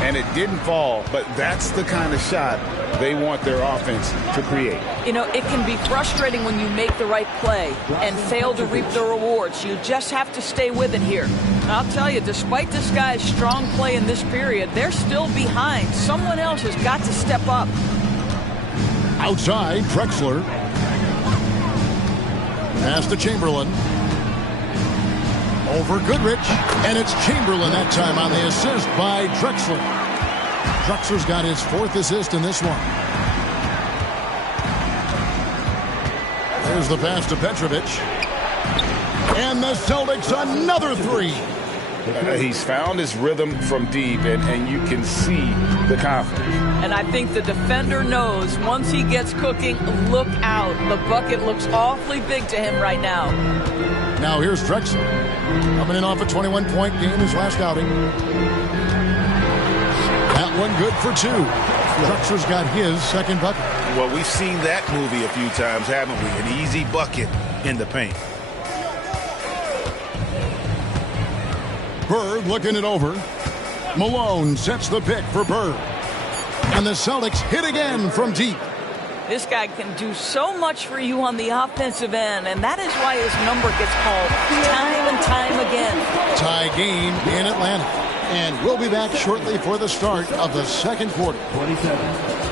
And it didn't fall, but that's the kind of shot they want their offense to create. You know, it can be frustrating when you make the right play and fail to reap the rewards. You just have to stay with it here. I'll tell you, despite this guy's strong play in this period, they're still behind. Someone else has got to step up. Outside, Drexler. Pass to Chamberlain. Over Goodrich. And it's Chamberlain that time on the assist by Drexler. Drexler's got his 4th assist in this one. There's the pass to Petrovic. And the Celtics another 3. He's found his rhythm from deep, and you can see the confidence. And I think the defender knows once he gets cooking, look out. The bucket looks awfully big to him right now. Now here's Drexler. Coming in off a 21-point game his last outing. That one good for 2. Drexler's got his second bucket. Well, we've seen that movie a few times, haven't we? An easy bucket in the paint. Bird looking it over. Malone sets the pick for Bird. And the Celtics hit again from deep. This guy can do so much for you on the offensive end, and that is why his number gets called time and time game in Atlanta. And we'll be back shortly for the start of the second quarter. 27.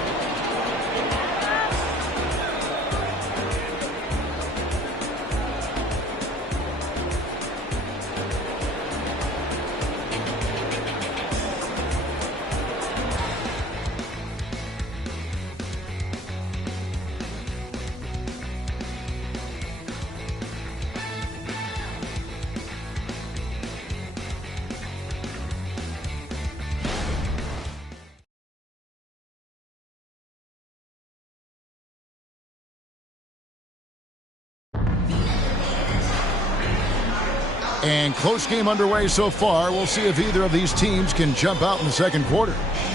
And close game underway so far. We'll see if either of these teams can jump out in the second quarter.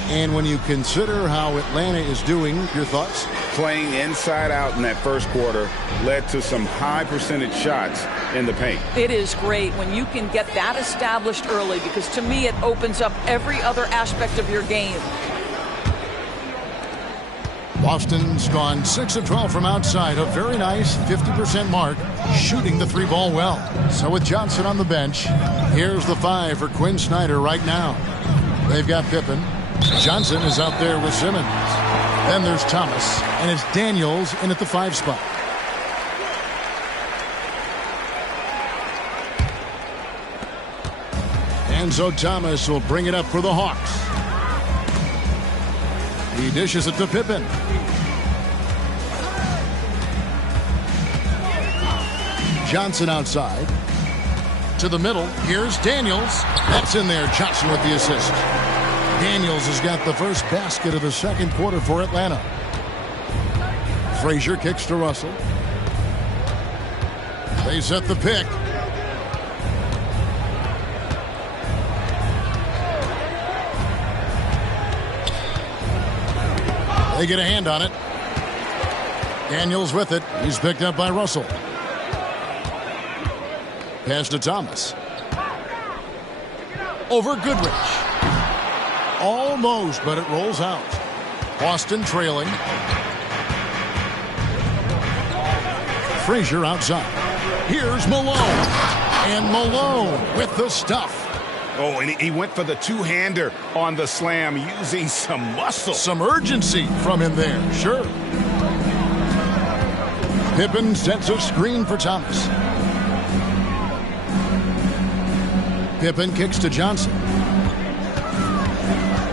And when you consider how Atlanta is doing, your thoughts? Playing inside out in that first quarter led to some high percentage shots in the paint. It is great when you can get that established early, because to me it opens up every other aspect of your game. Boston's gone 6 of 12 from outside, a very nice 50% mark, shooting the three ball well. So with Johnson on the bench, here's the 5 for Quinn Snyder right now. They've got Pippen. Johnson is out there with Simmons. Then there's Thomas, and it's Daniels in at the 5 spot. And so Thomas will bring it up for the Hawks. He dishes it to Pippen. Johnson outside. To the middle. Here's Daniels. That's in there. Johnson with the assist. Daniels has got the first basket of the second quarter for Atlanta. Frazier kicks to Russell. They set the pick. They get a hand on it. Daniels with it. He's picked up by Russell. Pass to Thomas. Over Goodrich. Almost, but it rolls out. Boston trailing. Frazier outside. Here's Malone. And Malone with the stuff. Oh, and he went for the two-hander on the slam, using some muscle. Some urgency from him there, sure. Pippen sets a screen for Thomas. Pippen kicks to Johnson.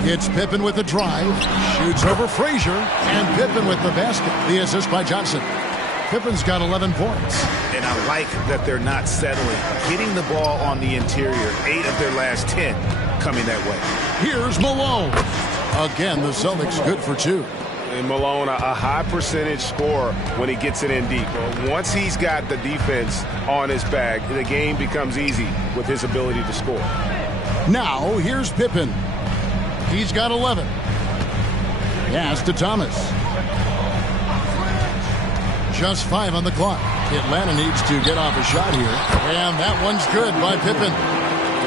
It's Pippen with the drive. Shoots over Frazier. And Pippen with the basket. The assist by Johnson. Pippen's got 11 points. And I like that they're not settling. Getting the ball on the interior. 8 of their last 10 coming that way. Here's Malone. Again, the Celtics good for 2. And Malone, a high percentage scorer when he gets it in deep. Once he's got the defense on his back, the game becomes easy with his ability to score. Now, here's Pippen. He's got 11. Pass to Thomas. Just 5 on the clock. Atlanta needs to get off a shot here. And that one's good by Pippen.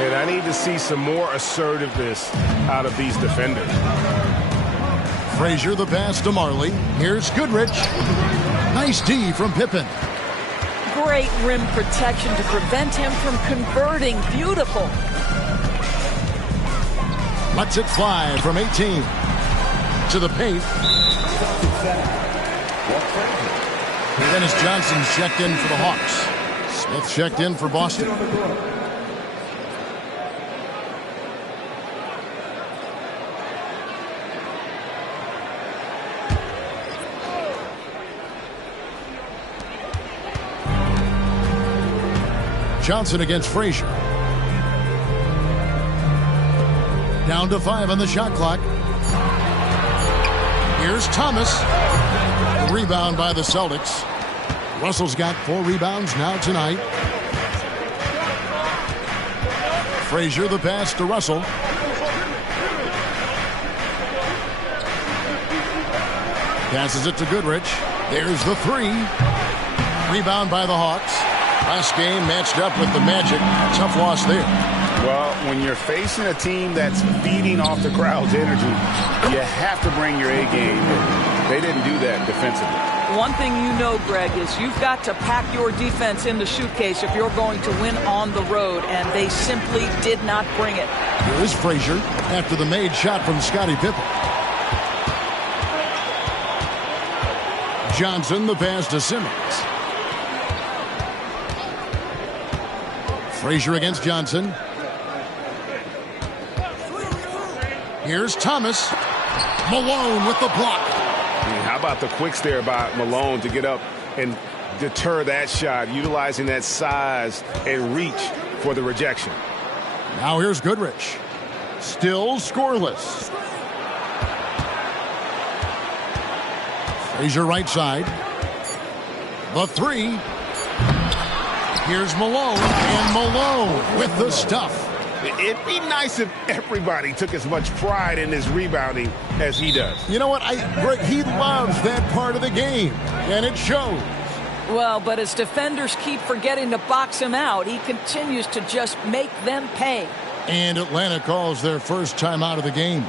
And I need to see some more assertiveness out of these defenders. Frazier the pass to Marley. Here's Goodrich. Nice D from Pippen. Great rim protection to prevent him from converting. Beautiful. Lets it fly from 18. To the paint. Dennis Johnson checked in for the Hawks. Smith checked in for Boston. Johnson against Frazier. Down to 5 on the shot clock. Here's Thomas. Rebound by the Celtics. Russell's got 4 rebounds now tonight. Frazier the pass to Russell. Passes it to Goodrich. There's the 3. Rebound by the Hawks. Last game matched up with the Magic. Tough loss there. Well, when you're facing a team that's feeding off the crowd's energy, you have to bring your A game. They didn't do that defensively. One thing you know, Greg, is you've got to pack your defense in the suitcase if you're going to win on the road, and they simply did not bring it. Here is Frazier after the made shot from Scottie Pippen. Johnson, the pass to Simmons. Frazier against Johnson. Here's Thomas. Malone with the block. How about the quicks there by Malone to get up and deter that shot, utilizing that size and reach for the rejection. Now here's Goodrich. Still scoreless. Frazier right side. The three. Here's Malone. And Malone with the stuff. It'd be nice if everybody took as much pride in his rebounding as he does. You know what? Greg, he loves that part of the game, and it shows. Well, but as defenders keep forgetting to box him out, he continues to just make them pay. And Atlanta calls their first time out of the game.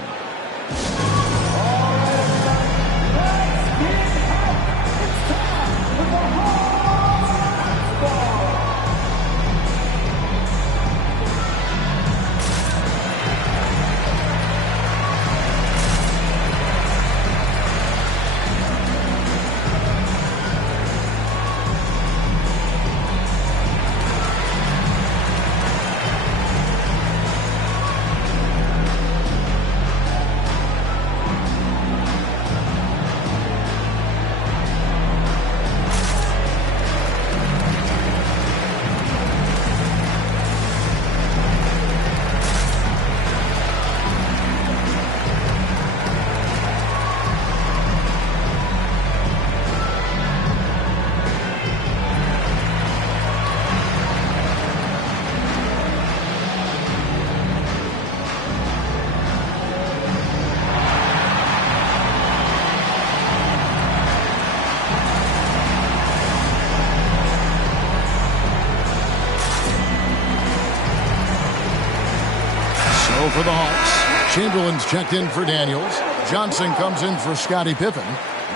For the Hawks, Chamberlain's checked in for Daniels. Johnson comes in for Scottie Pippen.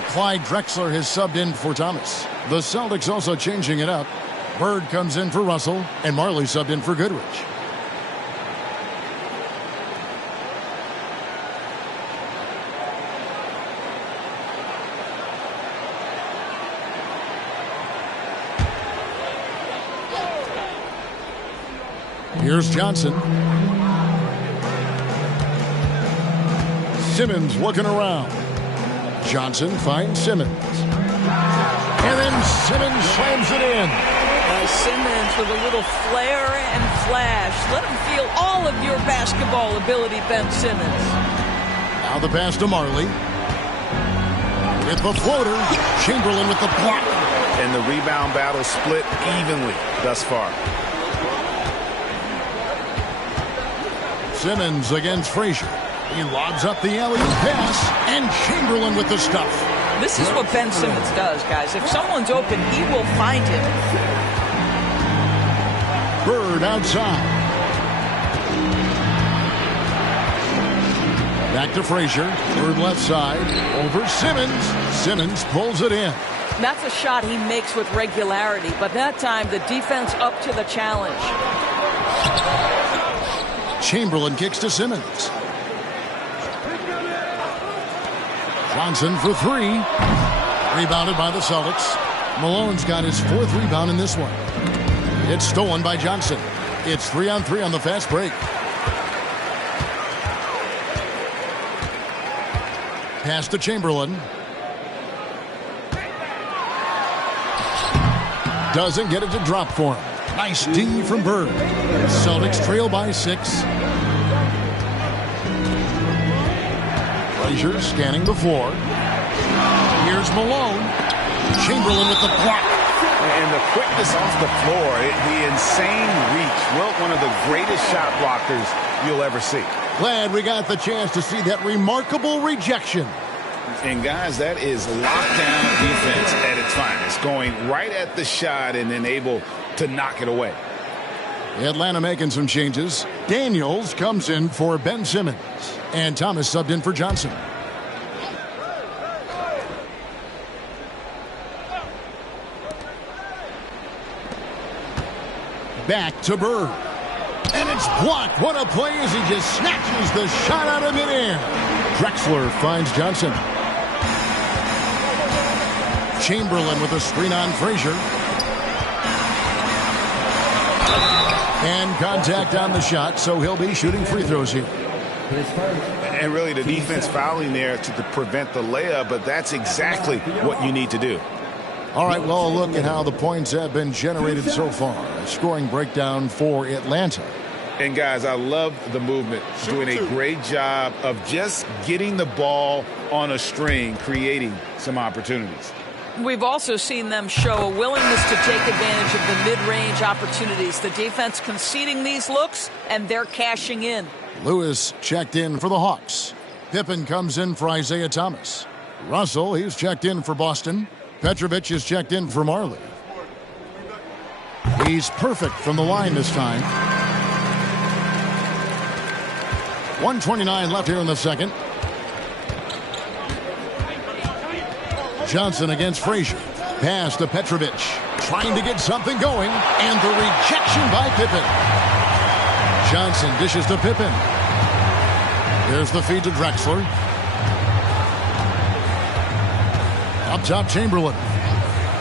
Clyde Drexler has subbed in for Thomas. The Celtics also changing it up. Bird comes in for Russell, and Marley subbed in for Goodrich. Here's Johnson. Simmons looking around. Johnson finds Simmons. And then Simmons slams it in. Simmons with a little flair and flash. Let him feel all of your basketball ability, Ben Simmons. Now the pass to Marley. With the floater. Chamberlain with the block. And the rebound battle split evenly thus far. Simmons against Frazier. He lobs up the alley-oop pass, and Chamberlain with the stuff. This is what Ben Simmons does, guys. If someone's open, he will find him. Bird outside. Back to Frazier. Bird left side. Over Simmons. Simmons pulls it in. That's a shot he makes with regularity, but that time the defense up to the challenge. Chamberlain kicks to Simmons. Johnson for three. Rebounded by the Celtics. Malone's got his fourth rebound in this one. It's stolen by Johnson. It's 3-on-3 on the fast break. Pass to Chamberlain. Doesn't get it to drop for him. Nice D from Bird. Celtics trail by 6. Frazier scanning the floor. Here's Malone. Chamberlain with the block. And the quickness off the floor, the insane reach. Well, one of the greatest shot blockers you'll ever see. Glad we got the chance to see that remarkable rejection. And guys, that is lockdown defense at its finest. Going right at the shot and then able to knock it away. Atlanta making some changes. Daniels comes in for Ben Simmons. And Thomas subbed in for Johnson. Back to Bird. And it's blocked. What a play as he just snatches the shot out of midair. Drexler finds Johnson. Chamberlain with a screen on Frazier. And contact on the shot, so he'll be shooting free throws here. And really the defense fouling there to prevent the layup, but that's exactly what you need to do. All right, well, look at how the points have been generated so far. A scoring breakdown for Atlanta. And, guys, I love the movement. Doing a great job of just getting the ball on a string, creating some opportunities. We've also seen them show a willingness to take advantage of the mid-range opportunities. The defense conceding these looks, and they're cashing in. Lewis checked in for the Hawks. Pippen comes in for Isaiah Thomas. Russell, he's checked in for Boston. Petrovic is checked in for Marley. He's perfect from the line this time. 1:29 left here in the second. Johnson against Frazier. Pass to Petrovic. Trying to get something going. And the rejection by Pippen. Johnson dishes to Pippen. There's the feed to Drexler. Up top, Chamberlain.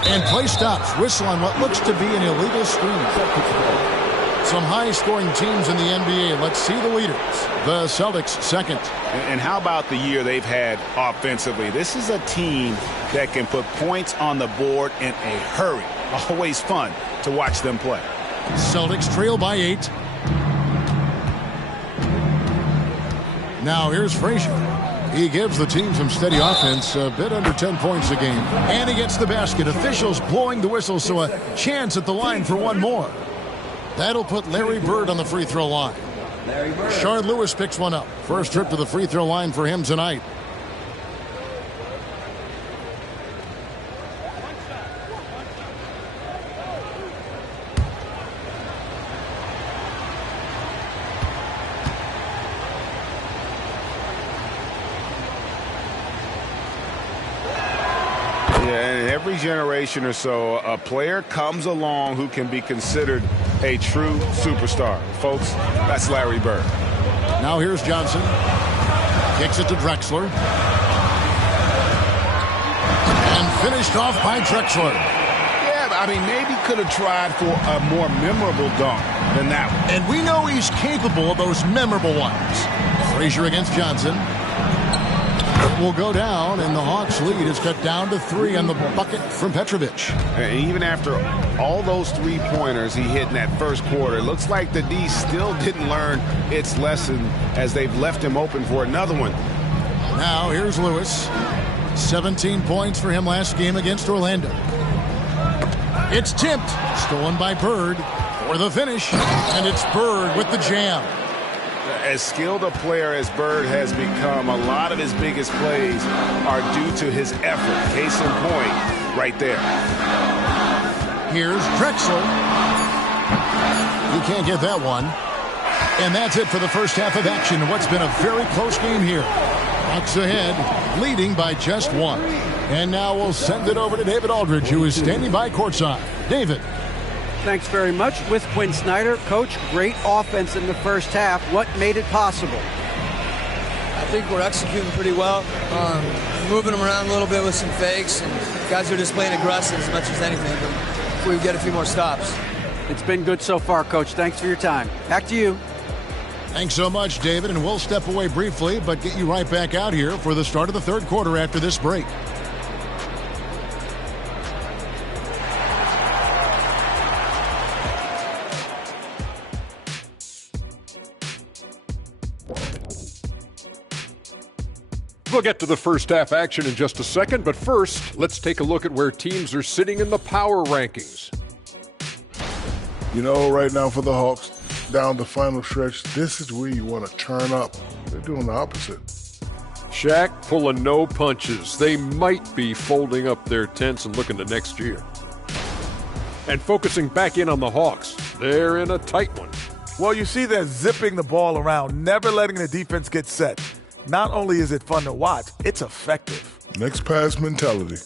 And play stops. Whistle on what looks to be an illegal screen. Some high-scoring teams in the NBA. Let's see the leaders. The Celtics second. And how about the year they've had offensively? This is a team that can put points on the board in a hurry. Always fun to watch them play. Celtics trail by 8. Now here's Frazier. He gives the team some steady offense, a bit under 10 points a game. And he gets the basket. Officials blowing the whistle, so a chance at the line for one more. That'll put Larry Bird on the free throw line. Shard Lewis picks one up. First trip to the free throw line for him tonight. Every generation or so, a player comes along who can be considered a true superstar. Folks, that's Larry Bird. Now here's Johnson. Kicks it to Drexler. And finished off by Drexler. Yeah, I mean, maybe could have tried for a more memorable dunk than that one. And we know he's capable of those memorable ones. Frazier against Johnson. Will go down, and the Hawks lead is cut down to 3 on the bucket from Petrovic. And even after all those three-pointers he hit in that first quarter, it looks like the D still didn't learn its lesson as they've left him open for another one. Now here's Lewis. 17 points for him last game against Orlando. It's tipped, stolen by Bird for the finish, and it's Bird with the jam. As skilled a player as Bird has become, a lot of his biggest plays are due to his effort. Case in point, right there. Here's Drexler. You can't get that one. And that's it for the first half of action. What's been a very close game here. Hawks ahead, leading by just 1. And now we'll send it over to David Aldridge, who is standing by courtside. David. Thanks very much. With Quinn Snyder. Coach, great offense in the first half. What made it possible? I think we're executing pretty well. Moving them around a little bit with some fakes. And guys are just playing aggressive as much as anything. But if we get a few more stops. It's been good so far, Coach. Thanks for your time. Back to you. Thanks so much, David. And we'll step away briefly, but get you right back out here for the start of the third quarter after this break. We'll get to the first half action in just a second, but first, let's take a look at where teams are sitting in the power rankings. You know, right now for the Hawks, down the final stretch, this is where you want to turn up. They're doing the opposite. Shaq pulling no punches. They might be folding up their tents and looking to next year. And focusing back in on the Hawks, they're in a tight one. Well, you see they're zipping the ball around, never letting the defense get set. Not only is it fun to watch, it's effective. Next pass mentality.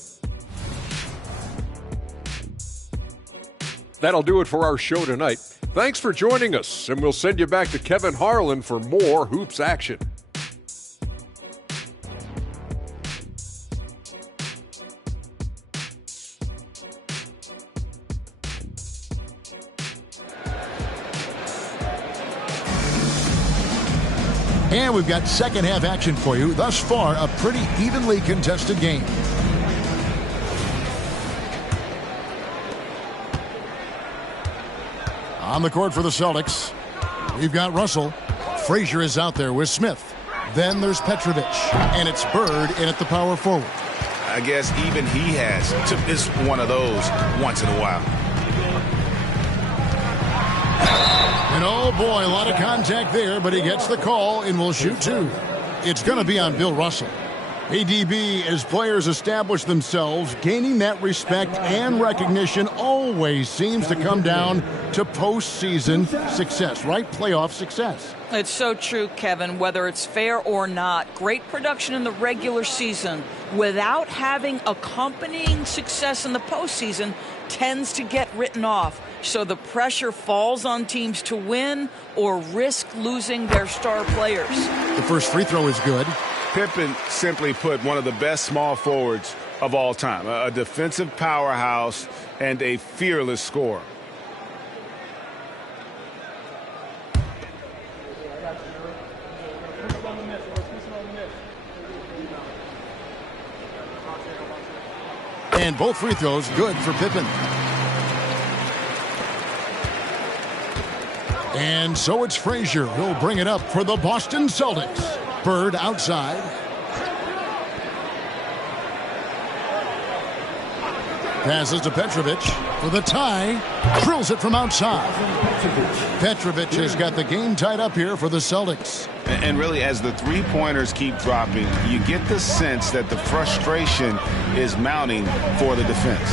That'll do it for our show tonight. Thanks for joining us, and we'll send you back to Kevin Harlan for more hoops action. And we've got second half action for you. Thus far, a pretty evenly contested game. On the court for the Celtics, we've got Russell. Frazier is out there with Smith. Then there's Petrovic, and it's Bird in at the power forward. I guess even he has to miss one of those once in a while. And oh boy, a lot of contact there, but he gets the call and will shoot two. It's going to be on Bill Russell. ADB, as players establish themselves, gaining that respect and recognition always seems to come down to postseason success, right? Playoff success. It's so true, Kevin, whether it's fair or not. Great production in the regular season without having accompanying success in the postseason tends to get written off. So the pressure falls on teams to win or risk losing their star players. The first free throw is good. Pippen, simply put, one of the best small forwards of all time. A defensive powerhouse and a fearless scorer. And both free throws good for Pippen. And so it's Frazier who'll bring it up for the Boston Celtics. Bird outside. Passes to Petrovic for the tie. Drills it from outside. Petrovic has got the game tied up here for the Celtics. And really, as the three-pointers keep dropping, you get the sense that the frustration is mounting for the defense.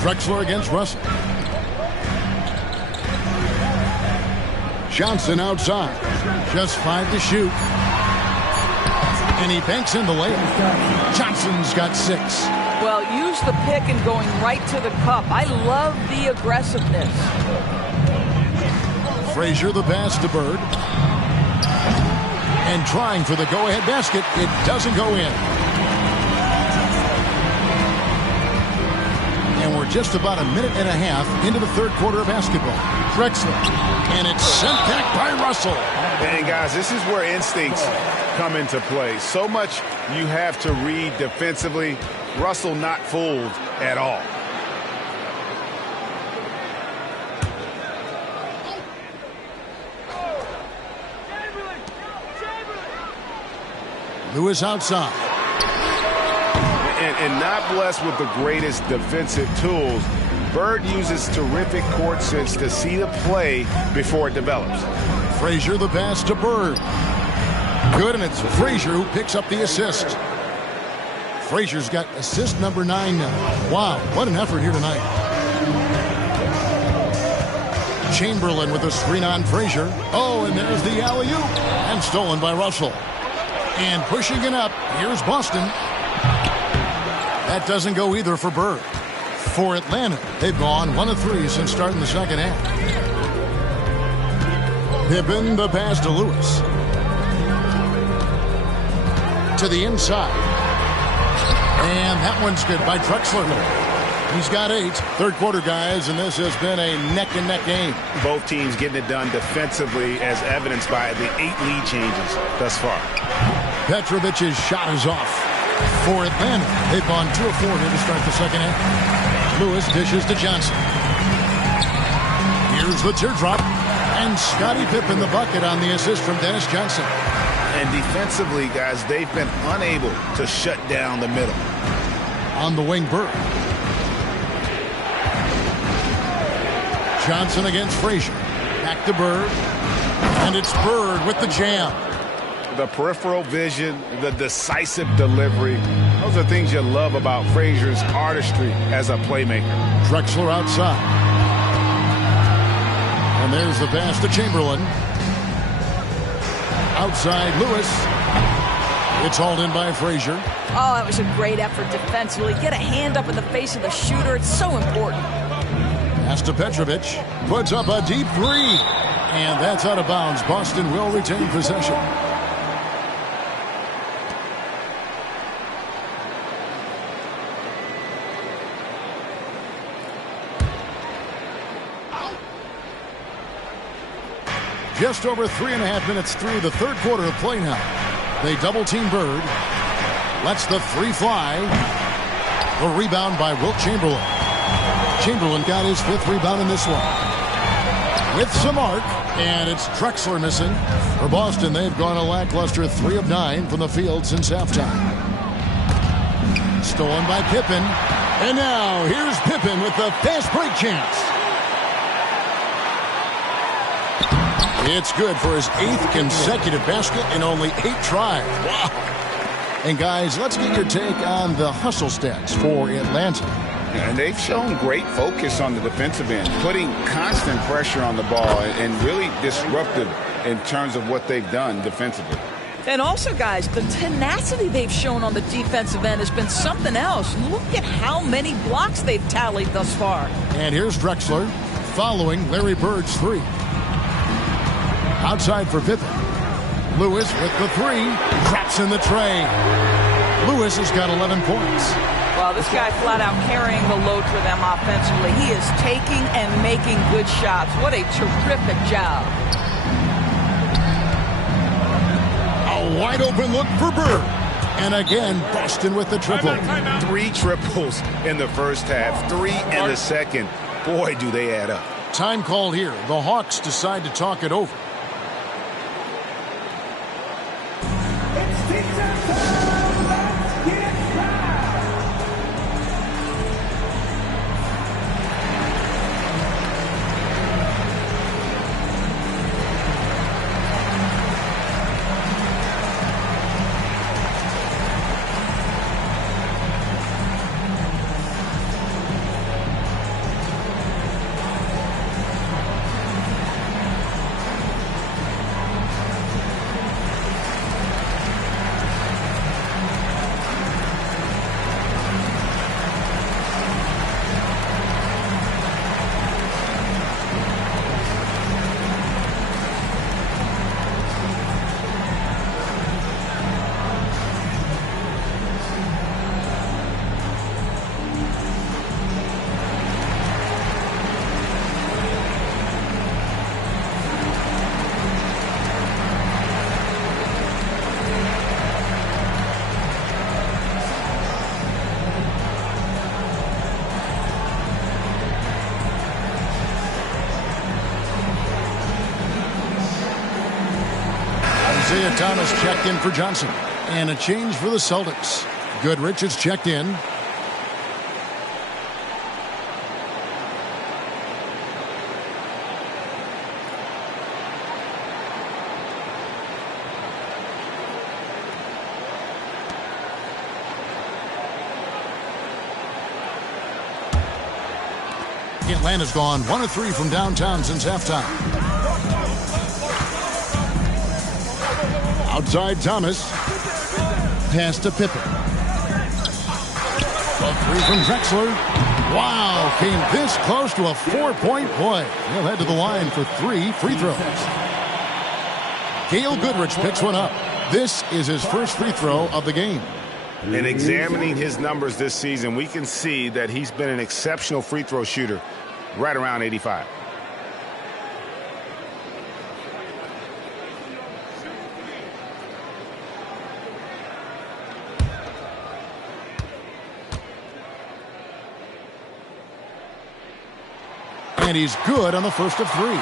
Drexler against Russell. Johnson outside. Just 5 to shoot. And he banks in the layup. Johnson's got 6. Well, use the pick and going right to the cup. I love the aggressiveness. Frazier the pass to Bird. And trying for the go-ahead basket. It doesn't go in. And we're just about a minute and a half into the third quarter of basketball. Drexler. And it's sent back by Russell. And guys, this is where instincts come into play. So much you have to read defensively. Russell not fooled at all. Lewis outside. And not blessed with the greatest defensive tools. Bird uses terrific court sense to see the play before it develops. Frazier the pass to Bird. Good, and it's Frazier who picks up the assist. Frazier's got assist number 9 now. Wow, what an effort here tonight. Chamberlain with a screen on Frazier. Oh, and there's the alley-oop. And stolen by Russell. And pushing it up, here's Boston. That doesn't go either for Bird. For Atlanta, they've gone 1 of 3 since starting the second half. Pippen the pass to Lewis. To the inside. And that one's good by Drexler. He's got 8. Third quarter, guys, and this has been a neck-and-neck game. Both teams getting it done defensively as evidenced by the 8 lead changes thus far. Petrovic's shot is off. For Atlanta, they've gone 2 of 4 here to start the second half. Lewis dishes to Johnson. Here's the teardrop. And Scottie Pippen the bucket on the assist from Dennis Johnson. And defensively, guys, they've been unable to shut down the middle. On the wing, Bird. Johnson against Frazier. Back to Bird. And it's Bird with the jam. The peripheral vision, the decisive delivery. Those are things you love about Frazier's artistry as a playmaker. Drexler outside. And there's the pass to Chamberlain. Outside Lewis. It's hauled in by Frazier. Oh, that was a great effort defensively. Get a hand up in the face of the shooter. It's so important. Pass to Petrovic. Puts up a deep three. And that's out of bounds. Boston will retain possession. Just over 3.5 minutes through the third quarter of play now. They double-team Bird. Lets the three fly. The rebound by Wilt Chamberlain. Chamberlain got his 5th rebound in this one. With some arc, and it's Drexler missing. For Boston, they've gone a lackluster 3 of 9 from the field since halftime. Stolen by Pippen. And now, here's Pippen with the fast break chance. It's good for his 8th consecutive basket in only 8 tries. Wow. And guys, let's get your take on the hustle stats for Atlanta. And they've shown great focus on the defensive end, putting constant pressure on the ball and really disruptive in terms of what they've done defensively. And also, guys, the tenacity they've shown on the defensive end has been something else. Look at how many blocks they've tallied thus far. And here's Drexler following Larry Bird's 3. Outside for Pippen. Lewis with the 3. Drops in the tray. Lewis has got 11 points. Well, this guy flat out carrying the load for them offensively. He is taking and making good shots. What a terrific job. A wide open look for Bird. And again, Boston with the triple. 3 triples in the first half, 3 in the second. Boy, do they add up. Time called here. The Hawks decide to talk it over. Isaiah Thomas checked in for Johnson. And a change for the Celtics. Goodrich is checked in. Atlanta's gone 1 of 3 from downtown since halftime. Outside Thomas. Pass to Pippen. A 3 from Drexler. Wow, came this close to a 4-point play. He'll head to the line for 3 free throws. Gail Goodrich picks one up. This is his first free throw of the game. And examining his numbers this season, we can see that he's been an exceptional free throw shooter, right around 85. And he's good on the first of 3.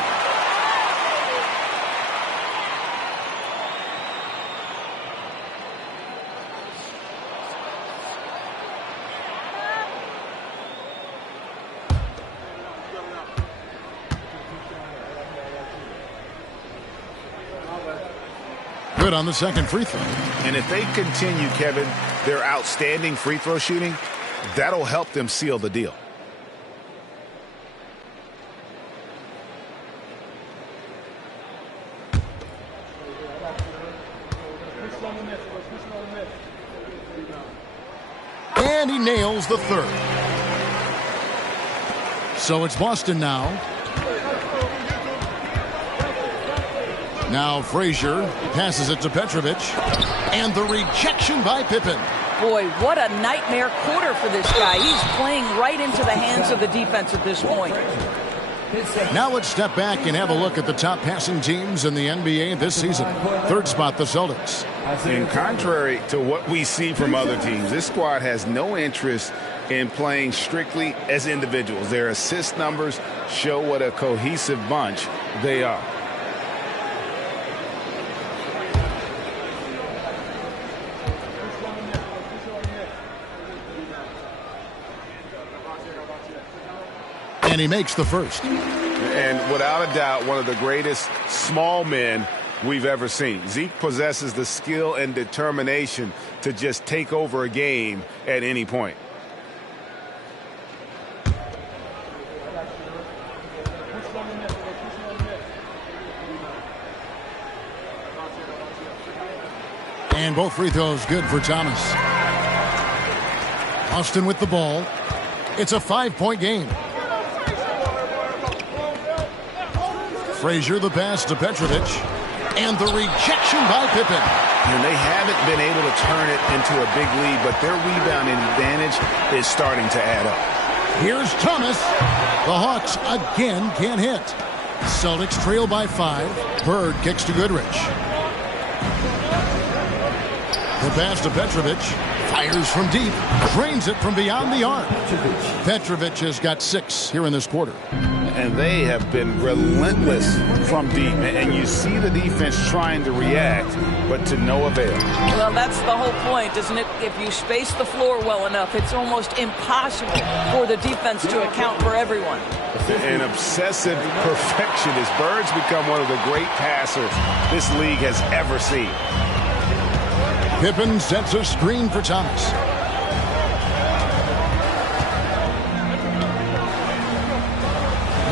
Good on the second free throw. And if they continue, Kevin, their outstanding free throw shooting, that'll help them seal the deal. And he nails the third. So it's Boston now. Now Frazier passes it to Petrovic. And the rejection by Pippen. Boy, what a nightmare quarter for this guy. He's playing right into the hands of the defense at this point. Now let's step back and have a look at the top passing teams in the NBA this season. Third spot, the Celtics. And contrary to what we see from other teams, this squad has no interest in playing strictly as individuals. Their assist numbers show what a cohesive bunch they are. And he makes the first. And without a doubt, one of the greatest small men we've ever seen. Zeke possesses the skill and determination to just take over a game at any point. And both free throws good for Thomas. Austin with the ball. It's a 5-point game. Frazier the pass to Petrovic. And the rejection by Pippen. And they haven't been able to turn it into a big lead, but their rebounding advantage is starting to add up. Here's Thomas. The Hawks again can't hit. Celtics trail by 5. Bird kicks to Goodrich. The pass to Petrovic. Fires from deep. Drains it from beyond the arc. Petrovic has got 6 here in this quarter. And they have been relentless from deep. And you see the defense trying to react, but to no avail. Well, that's the whole point, isn't it? If you space the floor well enough, it's almost impossible for the defense to account for everyone. An obsessive perfectionist. Bird's become one of the great passers this league has ever seen. Pippen sets a screen for Thomas.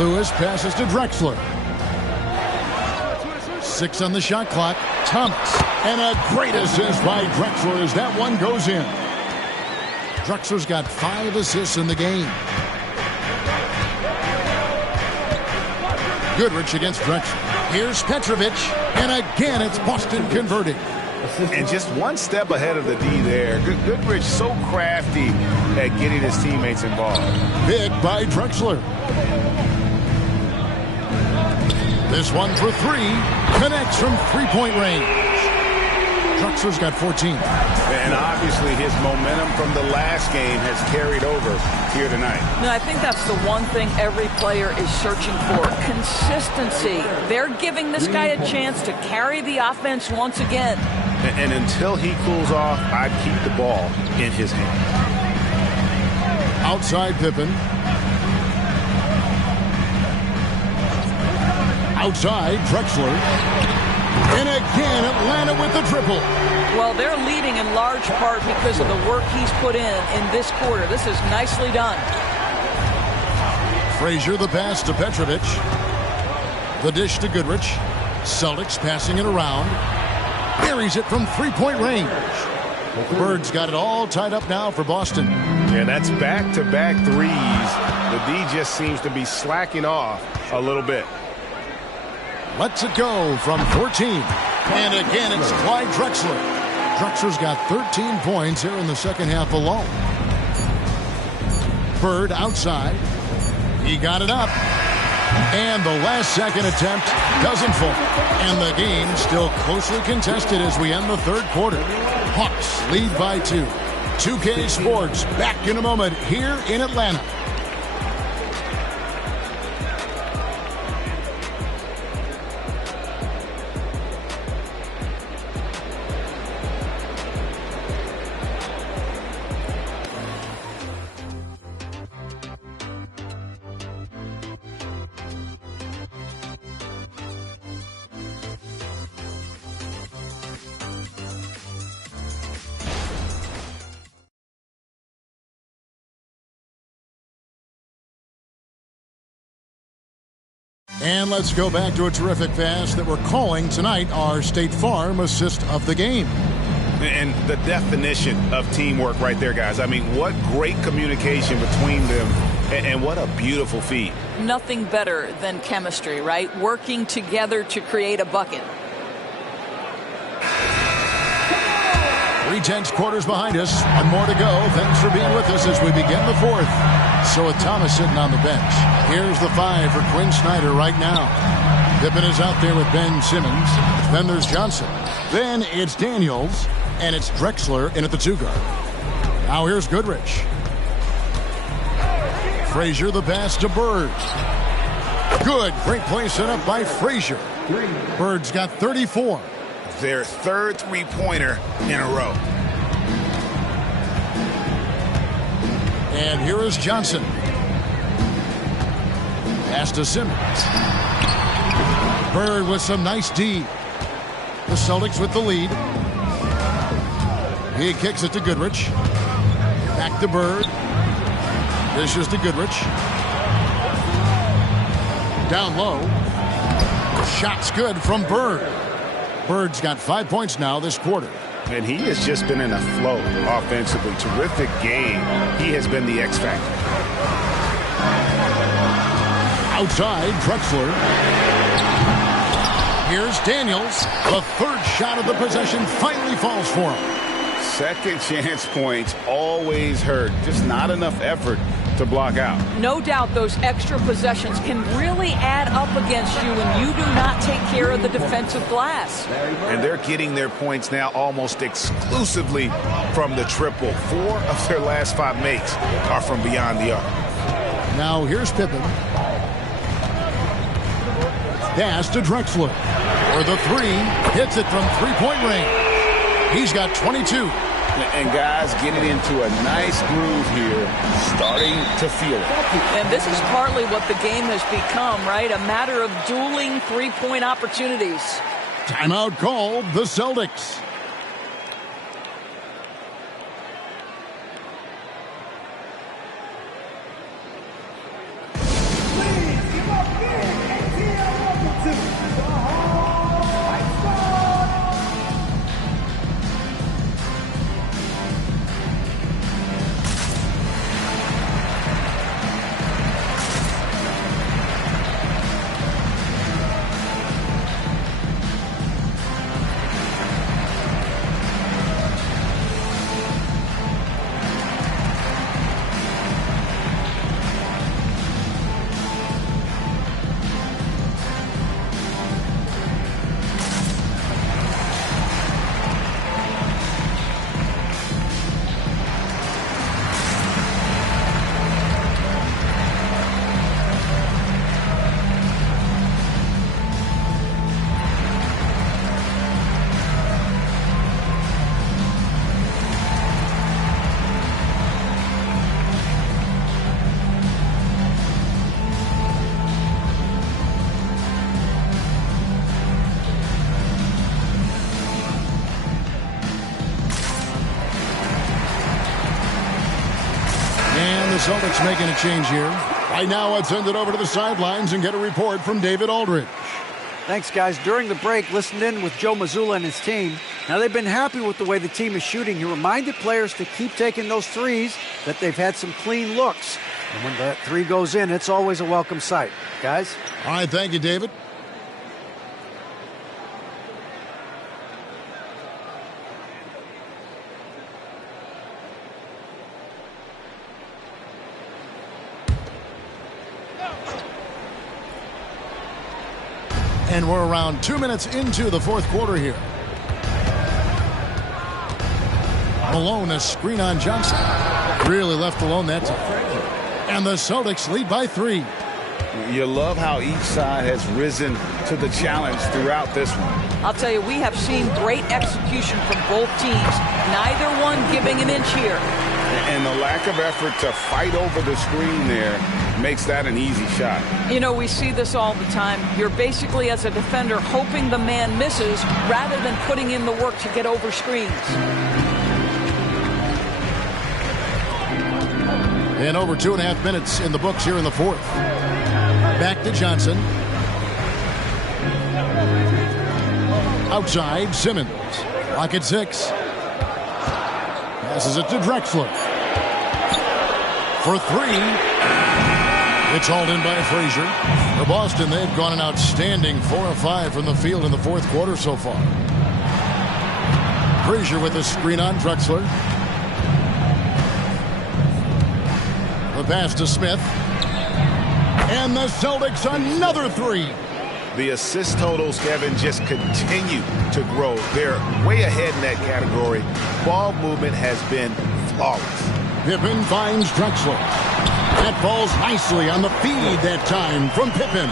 Lewis passes to Drexler. 6 on the shot clock. Thomas. And a great assist by Drexler as that one goes in. Drexler's got 5 assists in the game. Goodrich against Drexler. Here's Petrovic. And again, it's Boston converting. And just one step ahead of the D there. Goodrich so crafty at getting his teammates involved. Big by Drexler. This one for 3. Connects from 3-point range. Drexler's got 14. And obviously his momentum from the last game has carried over here tonight. No, I think that's the one thing every player is searching for. Consistency. They're giving this guy a chance to carry the offense once again. And until he cools off, I'd keep the ball in his hand. Outside Pippen. Outside Drexler. And again, Atlanta with the triple. Well, they're leading in large part because of the work he's put in this quarter. This is nicely done. Frazier the pass to Petrovic. The dish to Goodrich. Celtics passing it around. Buries it from 3-point range. Bird's got it all tied up now for Boston. And that's back-to-back threes. The D just seems to be slacking off a little bit. Lets it go from 14. And again, it's Clyde Drexler. Drexler's got 13 points here in the second half alone. Bird outside. He got it up. And the last second attempt doesn't fall. And the game still closely contested as we end the third quarter. Hawks lead by 2. 2K Sports back in a moment here in Atlanta. And let's go back to a terrific pass that we're calling tonight our State Farm assist of the game. And the definition of teamwork right there, guys. I mean, what great communication between them, and what a beautiful feed. Nothing better than chemistry, right? Working together to create a bucket. 3 quarters behind us. One more to go. Thanks for being with us as we begin the fourth. So with Thomas sitting on the bench, here's the 5 for Quinn Snyder right now. Pippen is out there with Ben Simmons. Then there's Johnson. Then it's Daniels. And it's Drexler in at the 2 guard. Now here's Goodrich. Frazier, the pass to Bird. Good. Great play set up by Frazier. Bird's got 34. Their third three-pointer in a row. And here is Johnson. Pass to Simmons. Bird with some nice D. The Celtics with the lead. He kicks it to Goodrich. Back to Bird. Dishes to Goodrich. Down low. Shot's good from Bird. Bird's got 5 points now this quarter. And he has just been in a flow offensively. Terrific game. He has been the X factor. Outside, Drexler. Here's Daniels. The third shot of the possession finally falls for him. Second chance points always hurt. Just not enough effort to block out. No doubt those extra possessions can really add up against you when you do not take care of the defensive glass. And they're getting their points now almost exclusively from the triple. 4 of their last 5 makes are from beyond the arc. Now here's Pippen. Pass to Drexler. For the 3, hits it from three-point range. He's got 22. And guys getting into a nice groove here, starting to feel it. And this is partly what the game has become, right? A matter of dueling three-point opportunities. Timeout called the Celtics. Celtics making a change here. Right now, let's send it over to the sidelines and get a report from David Aldridge. Thanks, guys. During the break, listened in with Joe Mazzulla and his team. Now, they've been happy with the way the team is shooting. He reminded players to keep taking those threes, that they've had some clean looks. And when that 3 goes in, it's always a welcome sight. Guys? All right, thank you, David. And we're around 2 minutes into the fourth quarter here. Malone, a screen on Johnson. Really left alone that time. And the Celtics lead by 3. You love how each side has risen to the challenge throughout this one. I'll tell you, we have seen great execution from both teams. Neither one giving an inch here. And the lack of effort to fight over the screen there makes that an easy shot. You know, we see this all the time. You're basically, as a defender, hoping the man misses rather than putting in the work to get over screens. And over 2.5 minutes in the books here in the fourth. Back to Johnson. Outside, Simmons. Clock at 6. Passes it to Drexler. For three. It's hauled in by Frazier. For Boston, they've gone an outstanding 4 of 5 from the field in the fourth quarter so far. Frazier with a screen on Drexler. The pass to Smith. And the Celtics another three. The assist totals, Kevin, just continue to grow. They're way ahead in that category. Ball movement has been flawless. Pippen finds Drexler. That falls nicely on the feed that time from Pippen.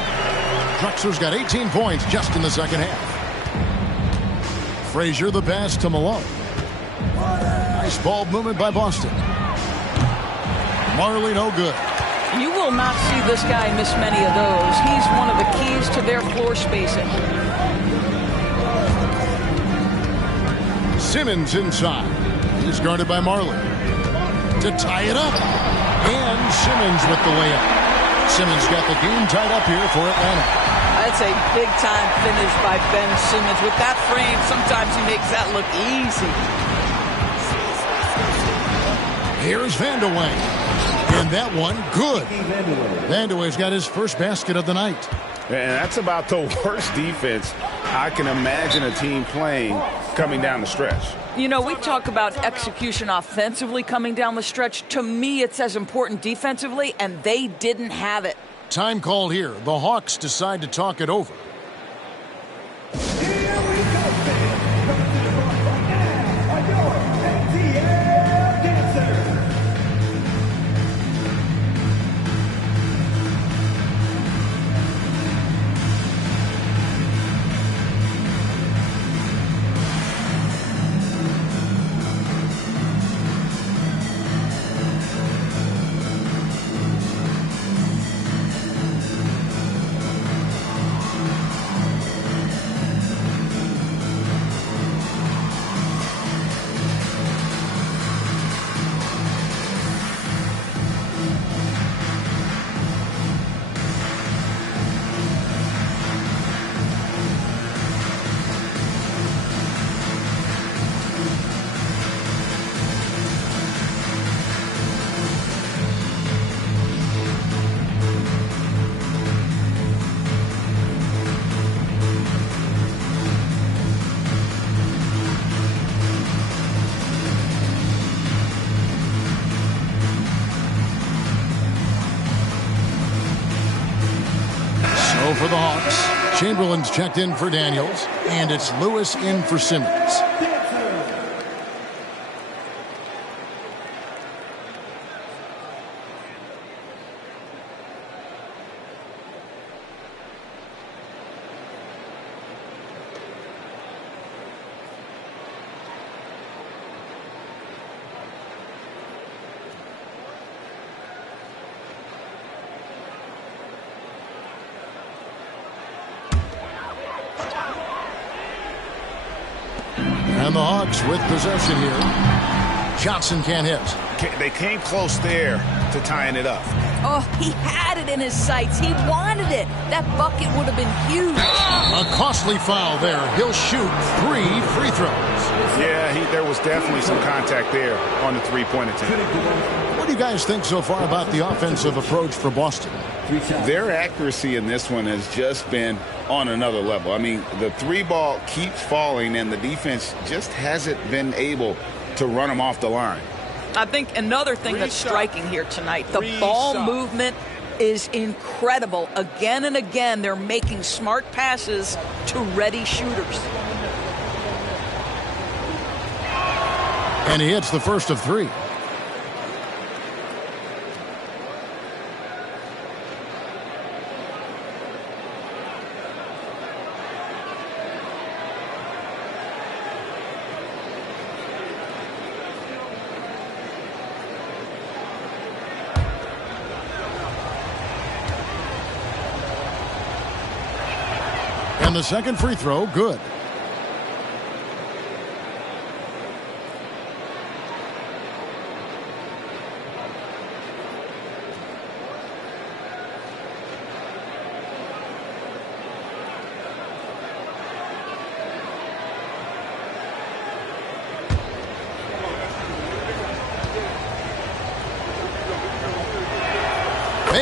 Drexler's got 18 points just in the second half. Frazier the pass to Malone. Nice ball movement by Boston. Marley no good. You will not see this guy miss many of those. He's one of the keys to their floor spacing. Simmons inside. He's guarded by Marley. To tie it up. And Simmons with the layup. Simmons got the game tied up here for Atlanta. That's a big-time finish by Ben Simmons. With that frame, sometimes he makes that look easy. Here's Vandeweghe. And that one, good. Vandeweghe's got his first basket of the night. And that's about the worst defense I can imagine a team playing coming down the stretch. You know, we talk about execution offensively coming down the stretch. To me, it's as important defensively, and they didn't have it. Time called here. The Hawks decide to talk it over. For the Hawks, Chamberlain's checked in for Daniels, and it's Lewis in for Simmons. And the Hawks with possession here. Johnson can't hit. They came close there to tying it up. Oh, he had it in his sights. He wanted it. That bucket would have been huge. A costly foul there. He'll shoot 3 free throws. Yeah, there was definitely some contact there on the three-point attempt. What do you guys think so far about the offensive approach for Boston? Their accuracy in this one has just been on another level. I mean, the three ball keeps falling, and the defense just hasn't been able to run them off the line. I think another thing that's striking here tonight, the ball movement is incredible. Again and again, they're making smart passes to ready shooters. And he hits the first of 3. And the second free throw, good.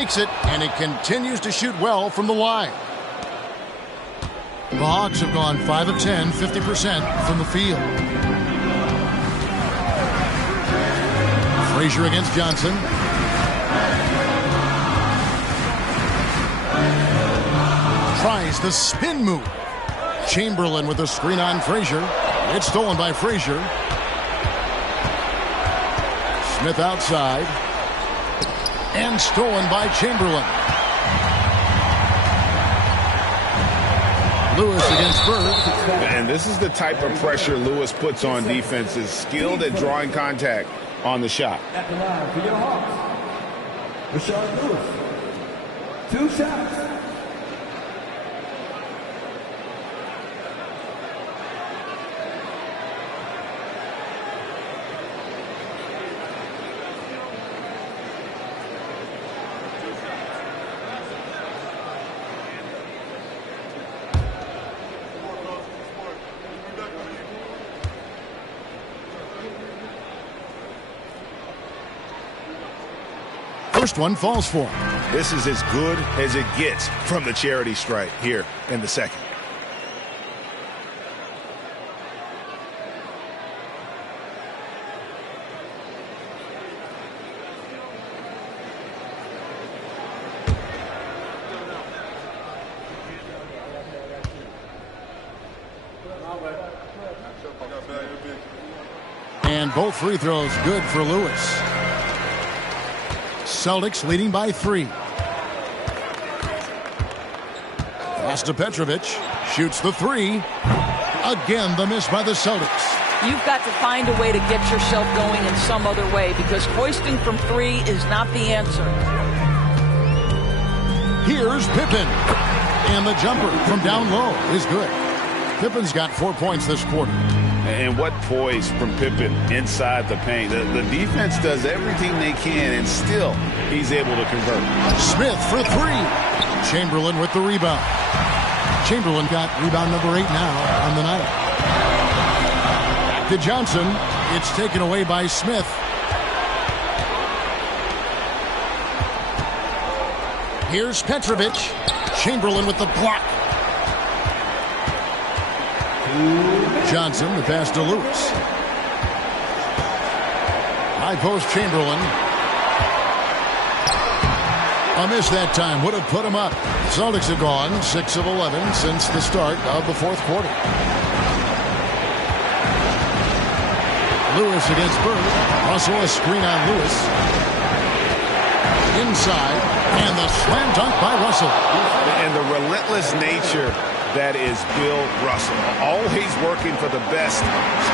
Takes it, and it continues to shoot well from the line. The Hawks have gone 5 of 10, 50% from the field. Frazier against Johnson. Tries the spin move. Chamberlain with a screen on Frazier. It's stolen by Frazier. Smith outside. And stolen by Chamberlain. Lewis against Bird. And this is the type of pressure Lewis puts on defenses, skilled at drawing contact on the shot. At the line for your Hawks, Rashard Lewis. 2 shots. First one falls for him. This is as good as it gets from the charity stripe here in the second. And both free throws good for Lewis. Celtics leading by 3. Pass to Petrovic. Shoots the 3. Again, the miss by the Celtics. You've got to find a way to get yourself going in some other way, because hoisting from 3 is not the answer. Here's Pippen. And the jumper from down low is good. Pippen's got 4 points this quarter. And what poise from Pippen inside the paint. The defense does everything they can, and still he's able to convert. Smith for 3. Chamberlain with the rebound. Chamberlain got rebound number 8 now on the night. Back to Johnson. It's taken away by Smith. Here's Petrovic. Chamberlain with the block. Johnson, the pass to Lewis. High post Chamberlain. A miss that time would have put him up. Celtics have gone 6 of 11 since the start of the fourth quarter. Lewis against Bird. Also a screen on Lewis. Inside. And the slam dunk by Russell. And the relentless nature that is Bill Russell. Always working for the best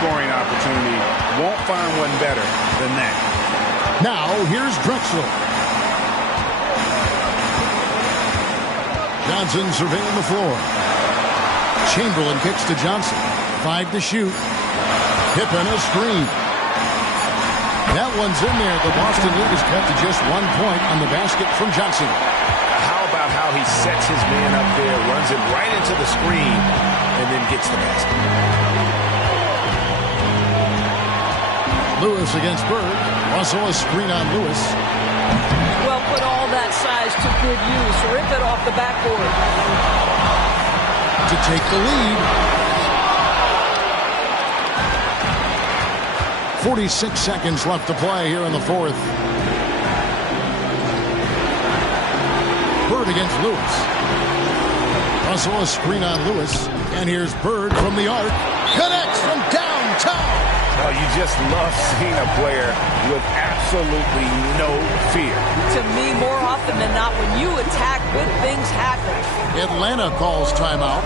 scoring opportunity. Won't find one better than that. Now, here's Drexler. Johnson surveying the floor. Chamberlain kicks to Johnson. 5 to shoot. Pippen a screen. That one's in there. The Boston lead is cut to just 1 point on the basket from Johnson. About how he sets his man up there, runs it right into the screen, and then gets the basket. Lewis against Bird. Also a screen on Lewis. Well, put all that size to good use. Rip it off the backboard. To take the lead. 46 seconds left to play here in the fourth. Bird against Lewis. Also a screen on Lewis. And here's Bird from the arc. Connects from downtown. Oh, you just love seeing a player with absolutely no fear. To me, more often than not, when you attack, good things happen. Atlanta calls timeout.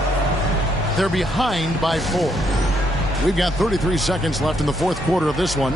They're behind by 4. We've got 33 seconds left in the fourth quarter of this one.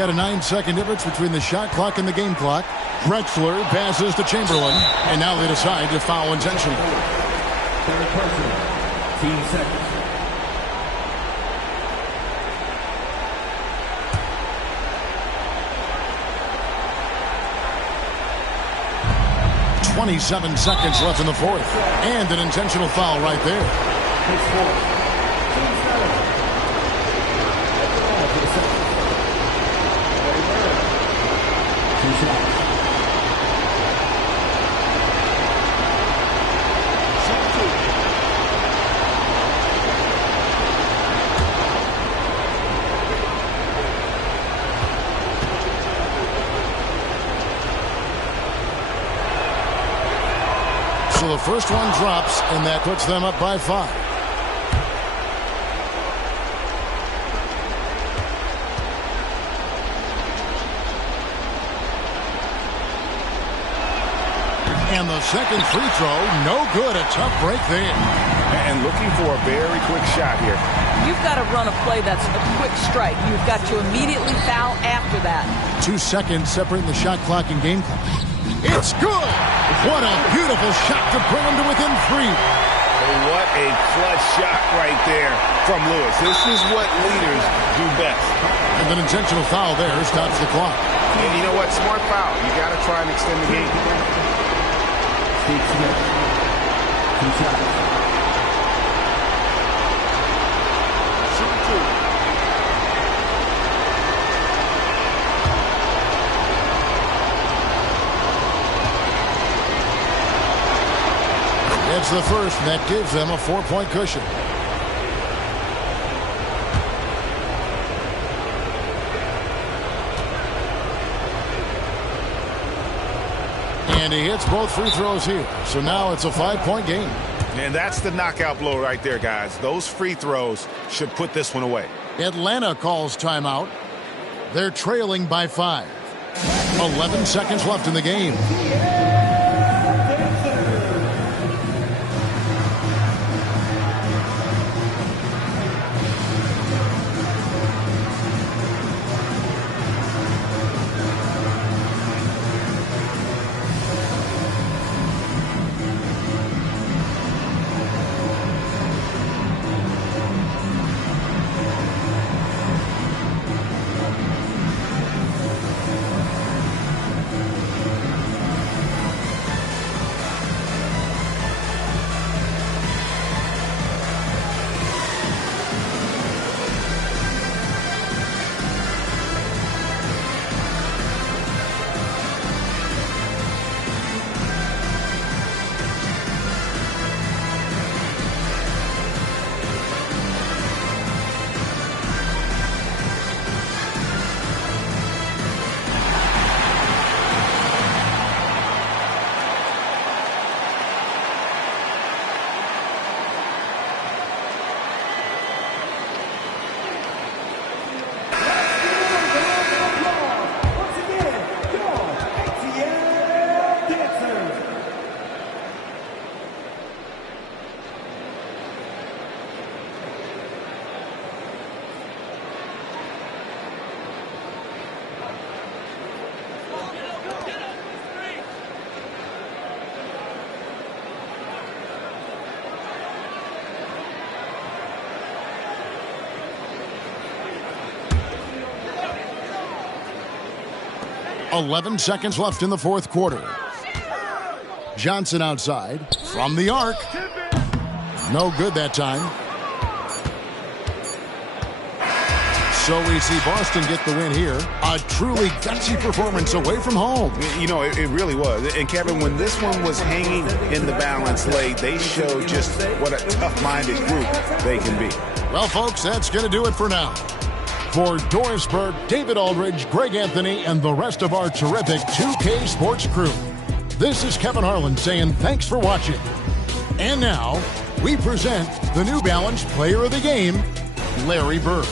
got a 9-second difference between the shot clock and the game clock. Drexler passes to Chamberlain, and now they decide to foul intentionally. Third personal. Team seconds. 27 seconds left in the fourth. And an intentional foul right there. So the first one drops, and that puts them up by 5. And the second free throw, no good. A tough break there. And looking for a very quick shot here. You've got to run a play that's a quick strike. You've got to immediately foul after that. 2 seconds separating the shot clock and game clock. It's good. What a beautiful shot to bring them to within 3. What a clutch shot right there from Lewis. This is what leaders do best. And an intentional foul there stops the clock. And you know what? Smart foul. You got to try and extend the game. Steve Smith. 2 shots. It's the first, and that gives them a 4-point cushion. And he hits both free throws here. So now it's a 5-point game. And that's the knockout blow right there, guys. Those free throws should put this one away. Atlanta calls timeout. They're trailing by 5. 11 seconds left in the game. .11 seconds left in the fourth quarter. Johnson outside from the arc. No good that time. So we see Boston get the win here. A truly gutsy performance away from home. You know, it really was. And Kevin, when this one was hanging in the balance late, they showed just what a tough-minded group they can be. Well, folks, that's going to do it for now. For Doris Burke, David Aldridge, Greg Anthony, and the rest of our terrific 2K Sports crew, this is Kevin Harlan saying thanks for watching. And now, we present the New Balance Player of the Game, Larry Bird.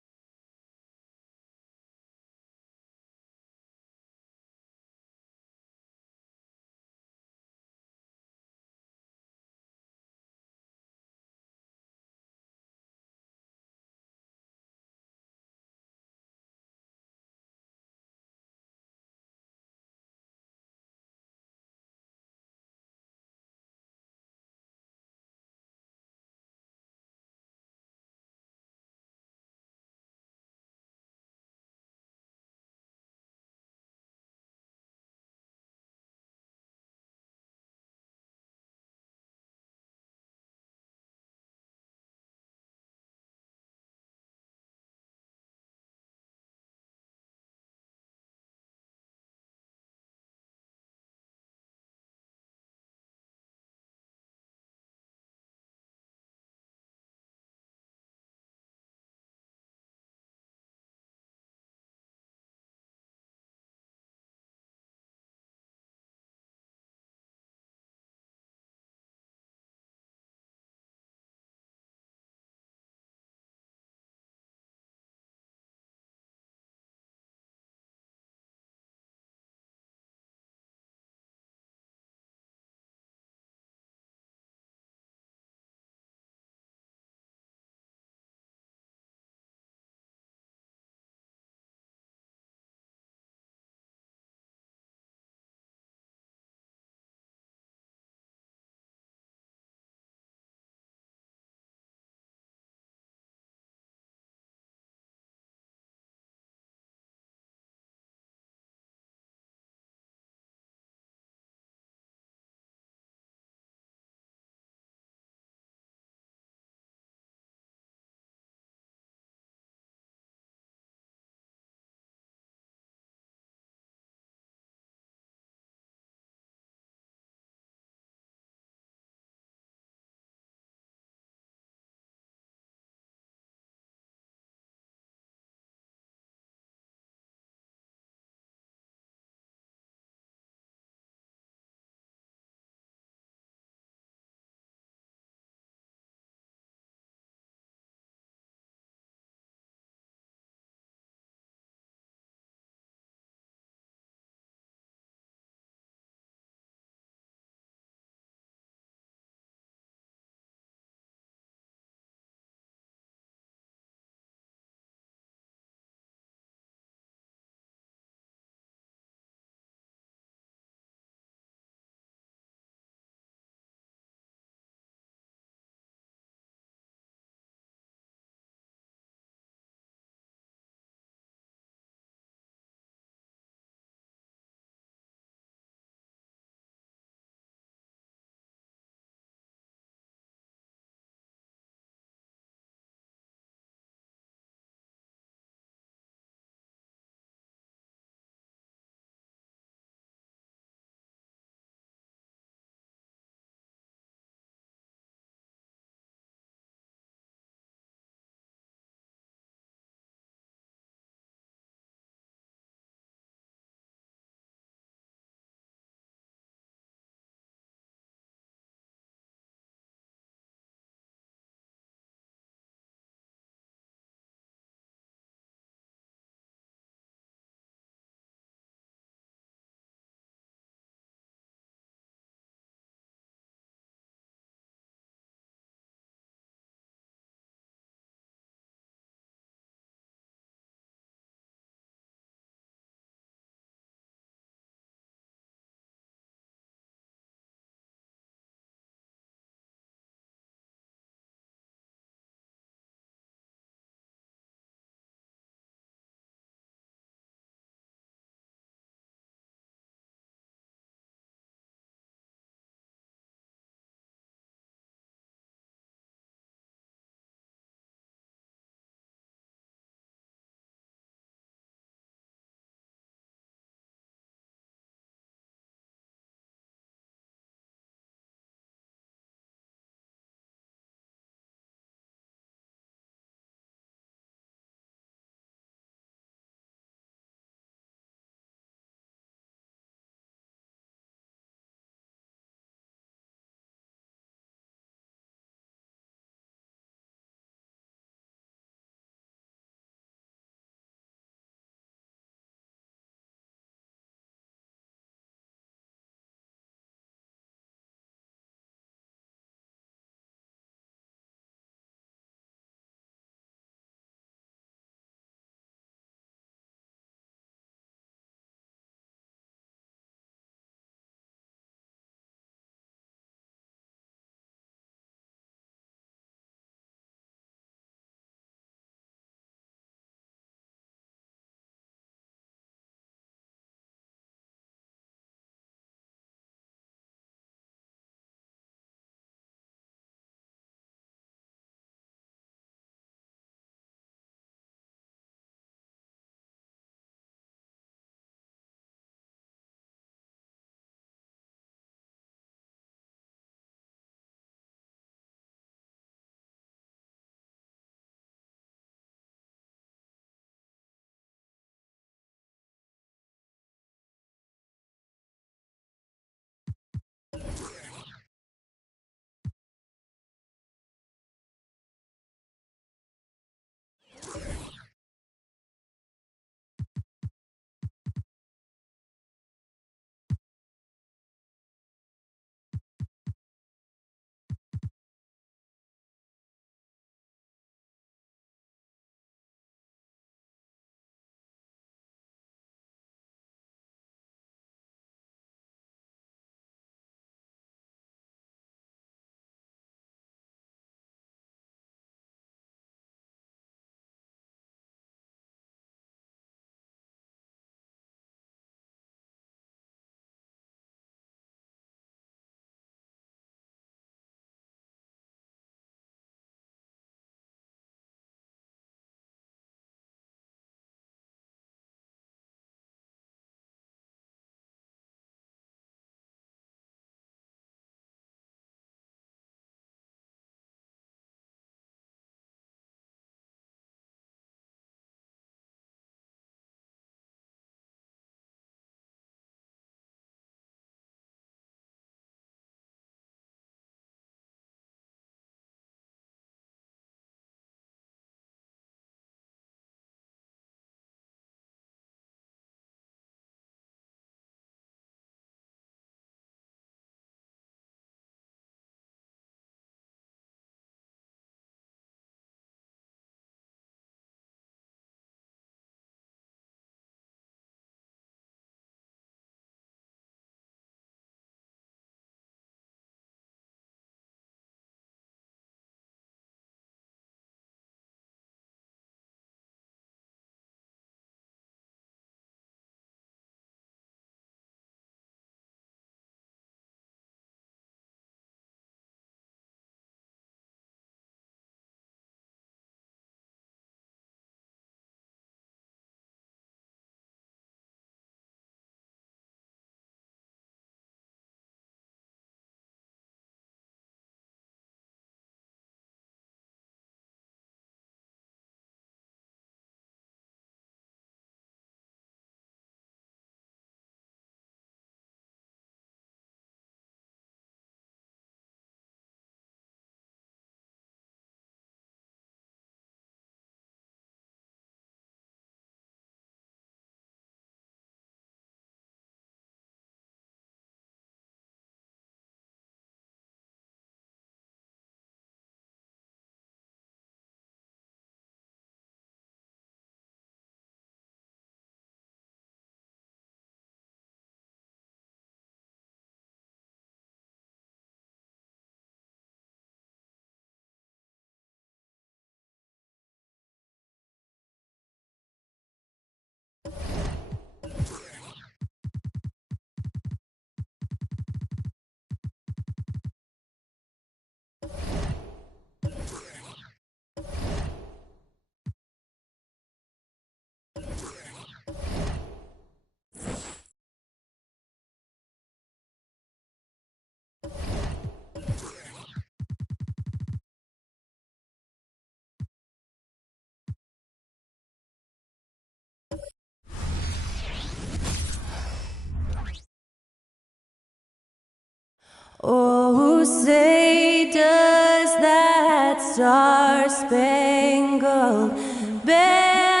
Oh, say does that star-spangled banner.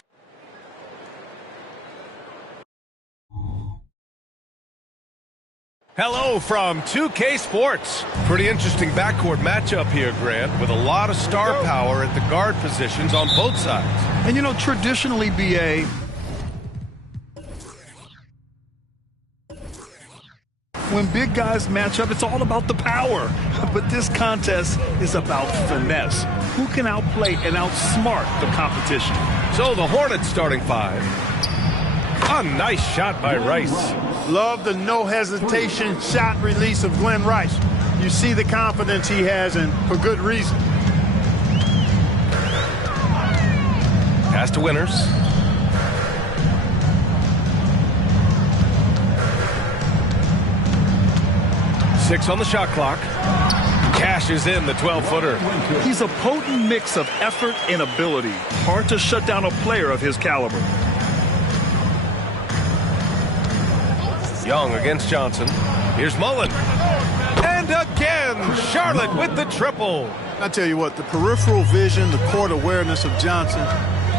Hello from 2K Sports. Pretty interesting backcourt matchup here, Grant, with a lot of star power at the guard positions on both sides. And, you know, traditionally, BA, when big guys match up, it's all about the power. But this contest is about finesse. Who can outplay and outsmart the competition? So the Hornets starting five. A nice shot by Rice. Love the no-hesitation shot release of Glenn Rice. You see the confidence he has, and for good reason. Pass to Winters. Six on the shot clock. Cashes in the 12-footer. He's a potent mix of effort and ability. Hard to shut down a player of his caliber. Young against Johnson. Here's Mullen. And again, Charlotte with the triple. I tell you what, the peripheral vision, the court awareness of Johnson,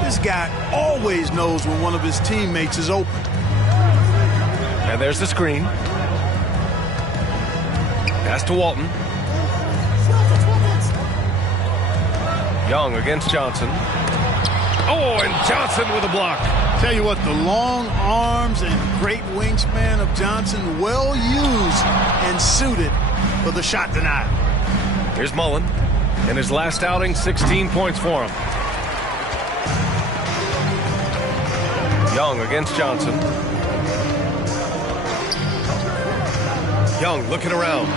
this guy always knows when one of his teammates is open. And there's the screen. Pass to Walton. Young against Johnson. Oh, and Johnson with a block. Tell you what, the long arms and great wingspan of Johnson, well used and suited for the shot denial. Here's Mullen. In his last outing, 16 points for him. Young against Johnson. Young looking around.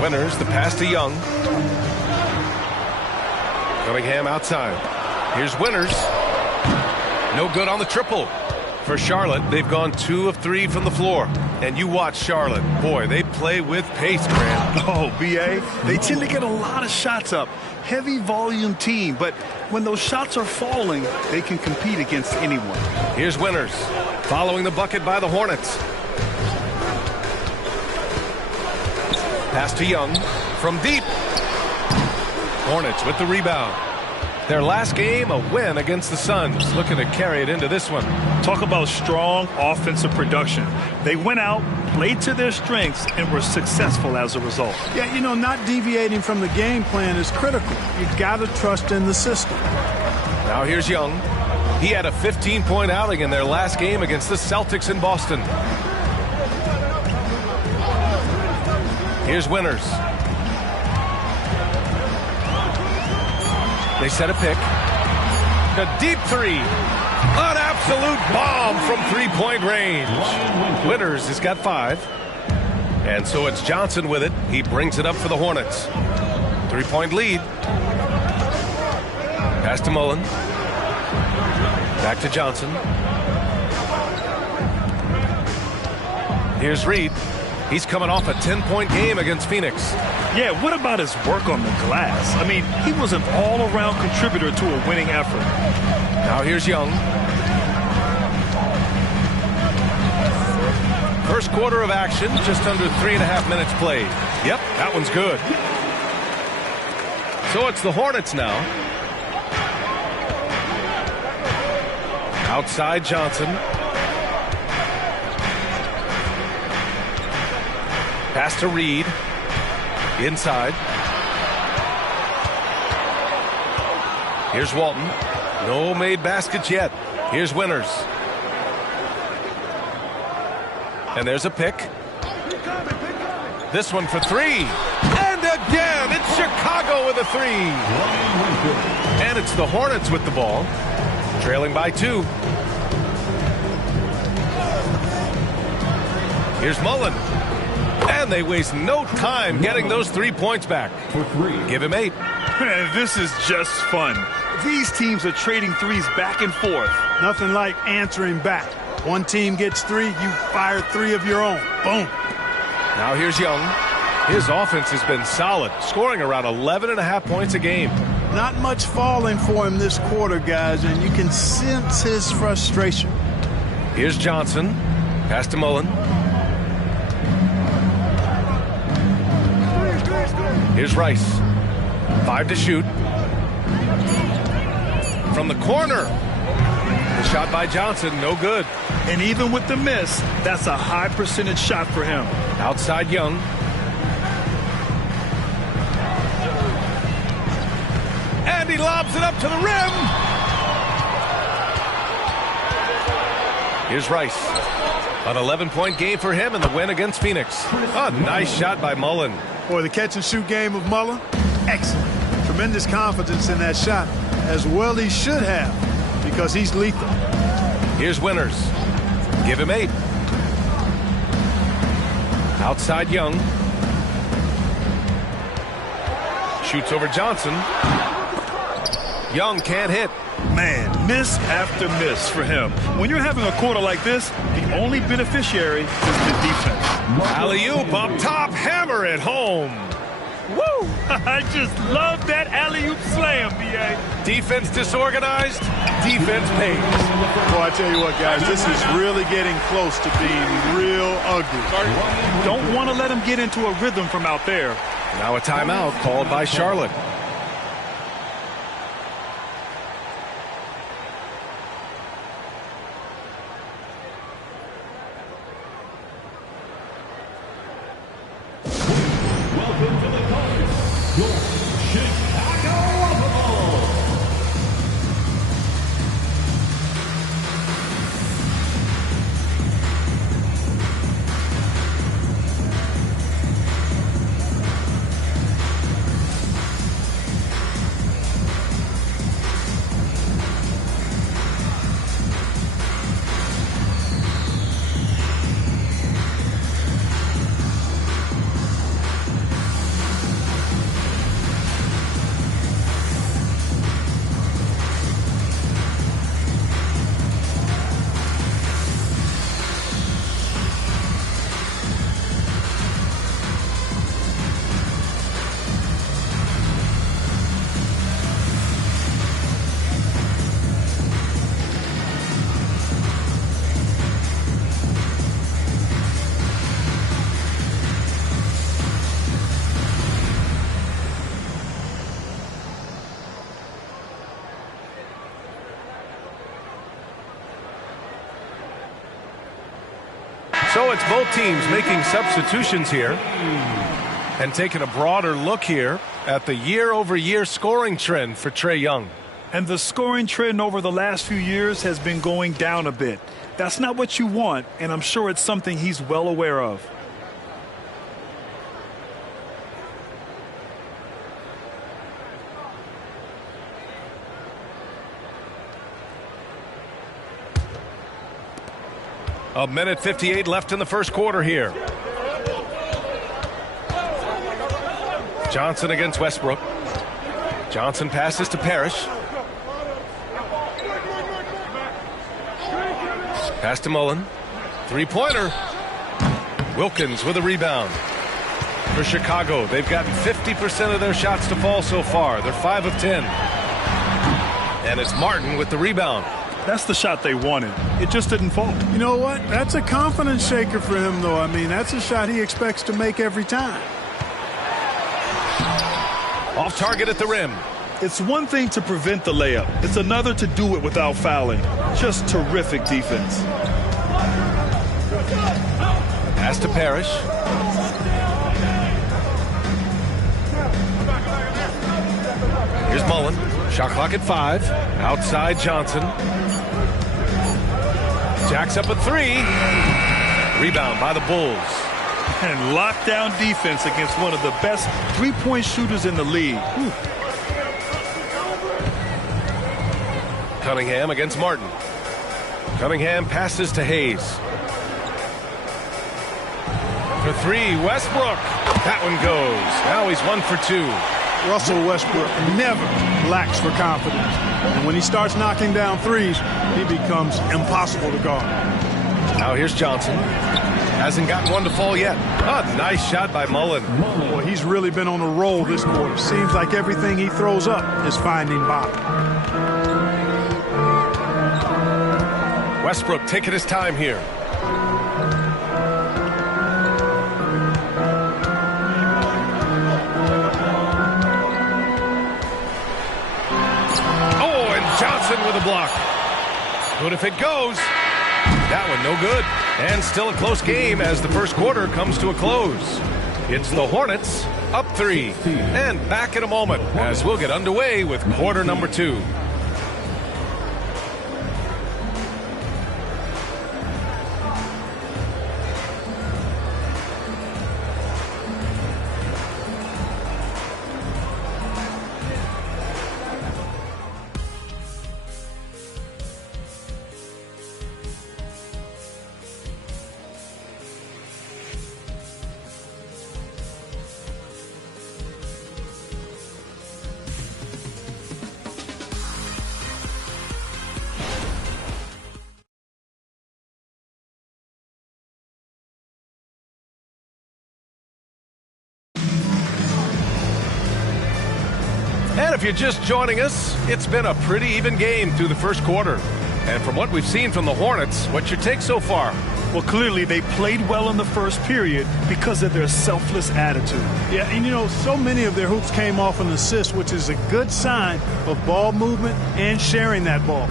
Winters, the pass to Young. Cunningham outside. Here's Winters. No good on the triple. For Charlotte, they've gone 2 of 3 from the floor. And you watch Charlotte. Boy, they play with pace, Grant. Oh, BA, they tend to get a lot of shots up. Heavy volume team, but when those shots are falling, they can compete against anyone. Here's Winters, following the bucket by the Hornets. Pass to Young from deep. Hornets with the rebound. Their last game, a win against the Suns. Looking to carry it into this one. Talk about strong offensive production. They went out, played to their strengths, and were successful as a result. Yeah, you know, not deviating from the game plan is critical. You've got to trust in the system. Now here's Young. He had a 15-point outing in their last game against the Celtics in Boston. Here's Winters. They set a pick. A deep three. An absolute bomb from three-point range. Winters has got 5. And so it's Johnson with it. He brings it up for the Hornets. 3-point lead. Pass to Mullen. Back to Johnson. Here's Reed. He's coming off a 10-point game against Phoenix. Yeah, what about his work on the glass? I mean, he was an all-around contributor to a winning effort. Now here's Young. First quarter of action, just under 3.5 minutes played. Yep, that one's good. So it's the Hornets now. Outside Johnson. Pass to Reed. Inside. Here's Walton. No made baskets yet. Here's Winters. And there's a pick. This one for 3. And again, it's Chicago with a 3. And it's the Hornets with the ball. Trailing by 2. Here's Mullen. And they waste no time getting those 3 points back. Give him 8. Man, this is just fun. These teams are trading threes back and forth. Nothing like answering back. One team gets 3, you fire 3 of your own. Boom. Now here's Young. His offense has been solid, scoring around 11.5 points a game. Not much falling for him this quarter, guys, and you can sense his frustration. Here's Johnson. Pass to Mullen. Here's Rice. 5 to shoot. From the corner. The shot by Johnson, no good. And even with the miss, that's a high percentage shot for him. Outside Young. And he lobs it up to the rim. Here's Rice. An 11-point game for him in the win against Phoenix. A nice shot by Mullen. Boy, the catch-and-shoot game of Mullen, excellent. Tremendous confidence in that shot, as well he should have, because he's lethal. Here's Winters. Give him 8. Outside Young. Shoots over Johnson. Young can't hit. Man, miss after miss for him. When you're having a quarter like this, the only beneficiary is the defense. Alley-oop up top, hammer it home. Woo! I just love that alley-oop slam, B.A. Defense disorganized, defense pays. Boy, I tell you what, guys, this is really getting close to being real ugly. Don't want to let him get into a rhythm from out there. Now a timeout called by Charlotte. So it's both teams making substitutions here and taking a broader look here at the year-over-year scoring trend for Trae Young. And the scoring trend over the last few years has been going down a bit. That's not what you want, and I'm sure it's something he's well aware of. A minute 58 left in the first quarter here. Johnson against Westbrook. Johnson passes to Parrish. Pass to Mullen. Three-pointer. Wilkins with a rebound. For Chicago, they've gotten 50% of their shots to fall so far. They're 5 of 10. And it's Martin with the rebound. That's the shot they wanted. It just didn't fall. You know what? That's a confidence shaker for him, though. I mean, that's a shot he expects to make every time. Off target at the rim. It's one thing to prevent the layup. It's another to do it without fouling. Just terrific defense. Pass to Parrish. Here's Mullen. Shot clock at 5. Outside Johnson. Jacks up a 3. Rebound by the Bulls. And lockdown defense against one of the best three-point shooters in the league. Whew. Cunningham against Martin. Cunningham passes to Hayes. For 3, Westbrook. That one goes. Now he's 1 for 2. Russell Westbrook never lacks for confidence. And when he starts knocking down threes, he becomes impossible to guard. Now here's Johnson. Hasn't gotten one to fall yet. Oh, nice shot by Mullen. Boy, he's really been on a roll this quarter. Seems like everything he throws up is finding bottom. Westbrook taking his time here. block. Good if it goes. That one no good. And still a close game as the first quarter comes to a close. It's the Hornets up 3. And back in a moment as we'll get underway with quarter number 2. And if you're just joining us, it's been a pretty even game through the first quarter. And from what we've seen from the Hornets, what's your take so far? Well, clearly they played well in the first period because of their selfless attitude. Yeah, and you know, so many of their hoops came off an assist, which is a good sign of ball movement and sharing that ball.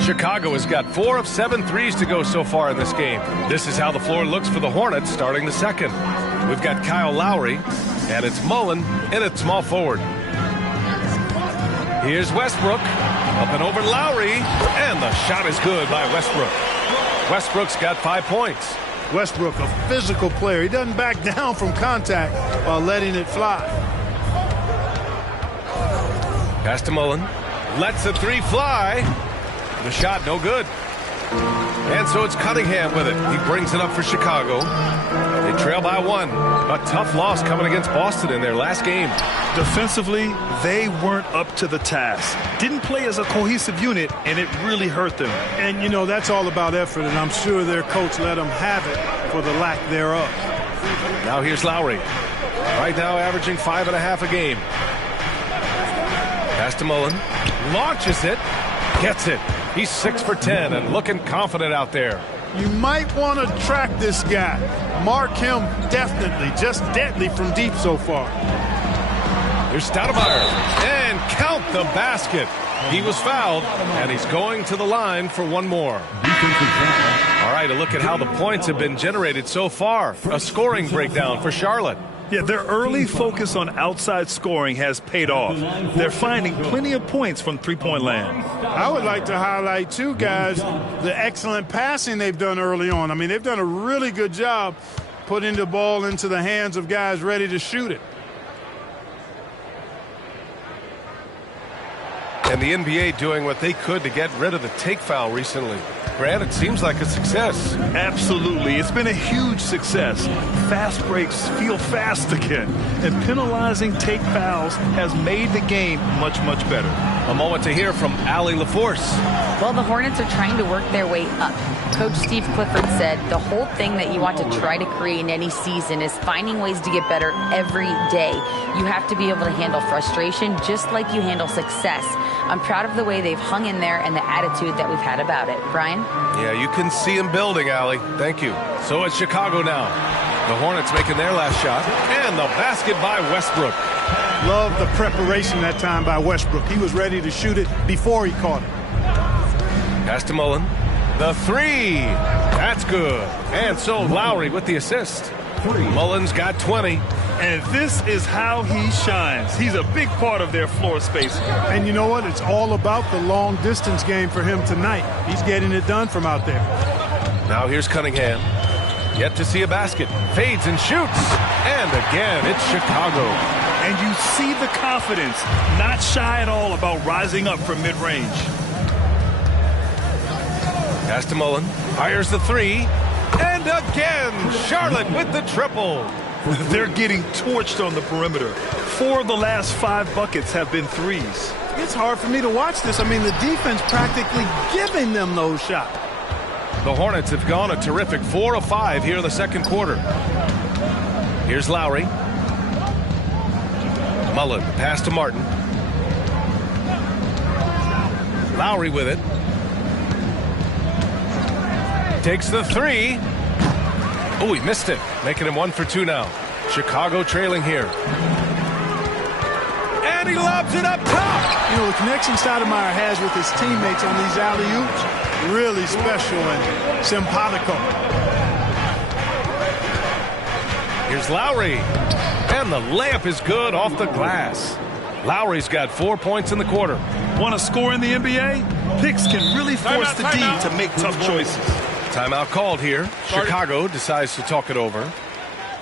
Chicago has got 4 of 7 threes to go so far in this game. This is how the floor looks for the Hornets starting the second. We've got Kyle Lowry, and it's Mullen in at small forward. Here's Westbrook, up and over Lowry, and the shot is good by Westbrook. Westbrook's got 5 points. Westbrook, a physical player. He doesn't back down from contact while letting it fly. Pass to Mullen, lets the 3 fly. The shot no good. And so it's Cunningham with it. He brings it up for Chicago. They trail by 1. A tough loss coming against Boston in their last game. Defensively, they weren't up to the task. Didn't play as a cohesive unit, and it really hurt them. And, you know, that's all about effort, and I'm sure their coach let them have it for the lack thereof. Now here's Lowry. Right now averaging 5.5 a game. Pass to Mullen. Launches it. Gets it. He's 6 for 10 and looking confident out there. You might want to track this guy. Mark him definitely. Just deadly from deep so far. Here's Stoudemire. And count the basket. He was fouled, and he's going to the line for one more. All right, a look at how the points have been generated so far. A scoring breakdown for Charlotte. Yeah, their early focus on outside scoring has paid off. They're finding plenty of points from three-point land. I would like to highlight, too, guys, the excellent passing they've done early on. I mean, they've done a really good job putting the ball into the hands of guys ready to shoot it. And the NBA doing what they could to get rid of the take foul recently. Grant, it seems like a success. Absolutely. It's been a huge success. Fast breaks feel fast again. And penalizing take fouls has made the game much, much better. A moment to hear from Allie LaForce. Well, the Hornets are trying to work their way up. Coach Steve Clifford said the whole thing that you want to try to create in any season is finding ways to get better every day. You have to be able to handle frustration just like you handle success. I'm proud of the way they've hung in there and the attitude that we've had about it. Brian? Yeah, you can see him building, Allie. Thank you. So it's Chicago now. The Hornets making their last shot. And the basket by Westbrook. Love the preparation that time by Westbrook. He was ready to shoot it before he caught it. Pass to Mullen. The 3. That's good. And so Lowry with the assist. Mullen's got 20. And this is how he shines. He's a big part of their floor space. And you know what? It's all about the long distance game for him tonight. He's getting it done from out there. Now here's Cunningham. Yet to see a basket. Fades and shoots. And again, it's Chicago. And you see the confidence. Not shy at all about rising up from mid-range. Pass to Mullen. Fires the 3. And again, Charlotte with the triple. They're getting torched on the perimeter. 4 of the last 5 buckets have been threes. It's hard for me to watch this. I mean, the defense practically giving them those shots. The Hornets have gone a terrific 4 of 5 here in the second quarter. Here's Lowry. Mullen, pass to Martin. Lowry with it. Takes the 3. Oh, he missed it. Making him 1 for 2 now. Chicago trailing here. And he lobs it up top. You know, the connection Stoudemire has with his teammates on these alley-oops, really special and simpatico. Here's Lowry. And the layup is good off the glass. Lowry's got 4 points in the quarter. Want to score in the NBA? Picks can really force the D to make tough choices. Timeout called here. Chicago decides to talk it over.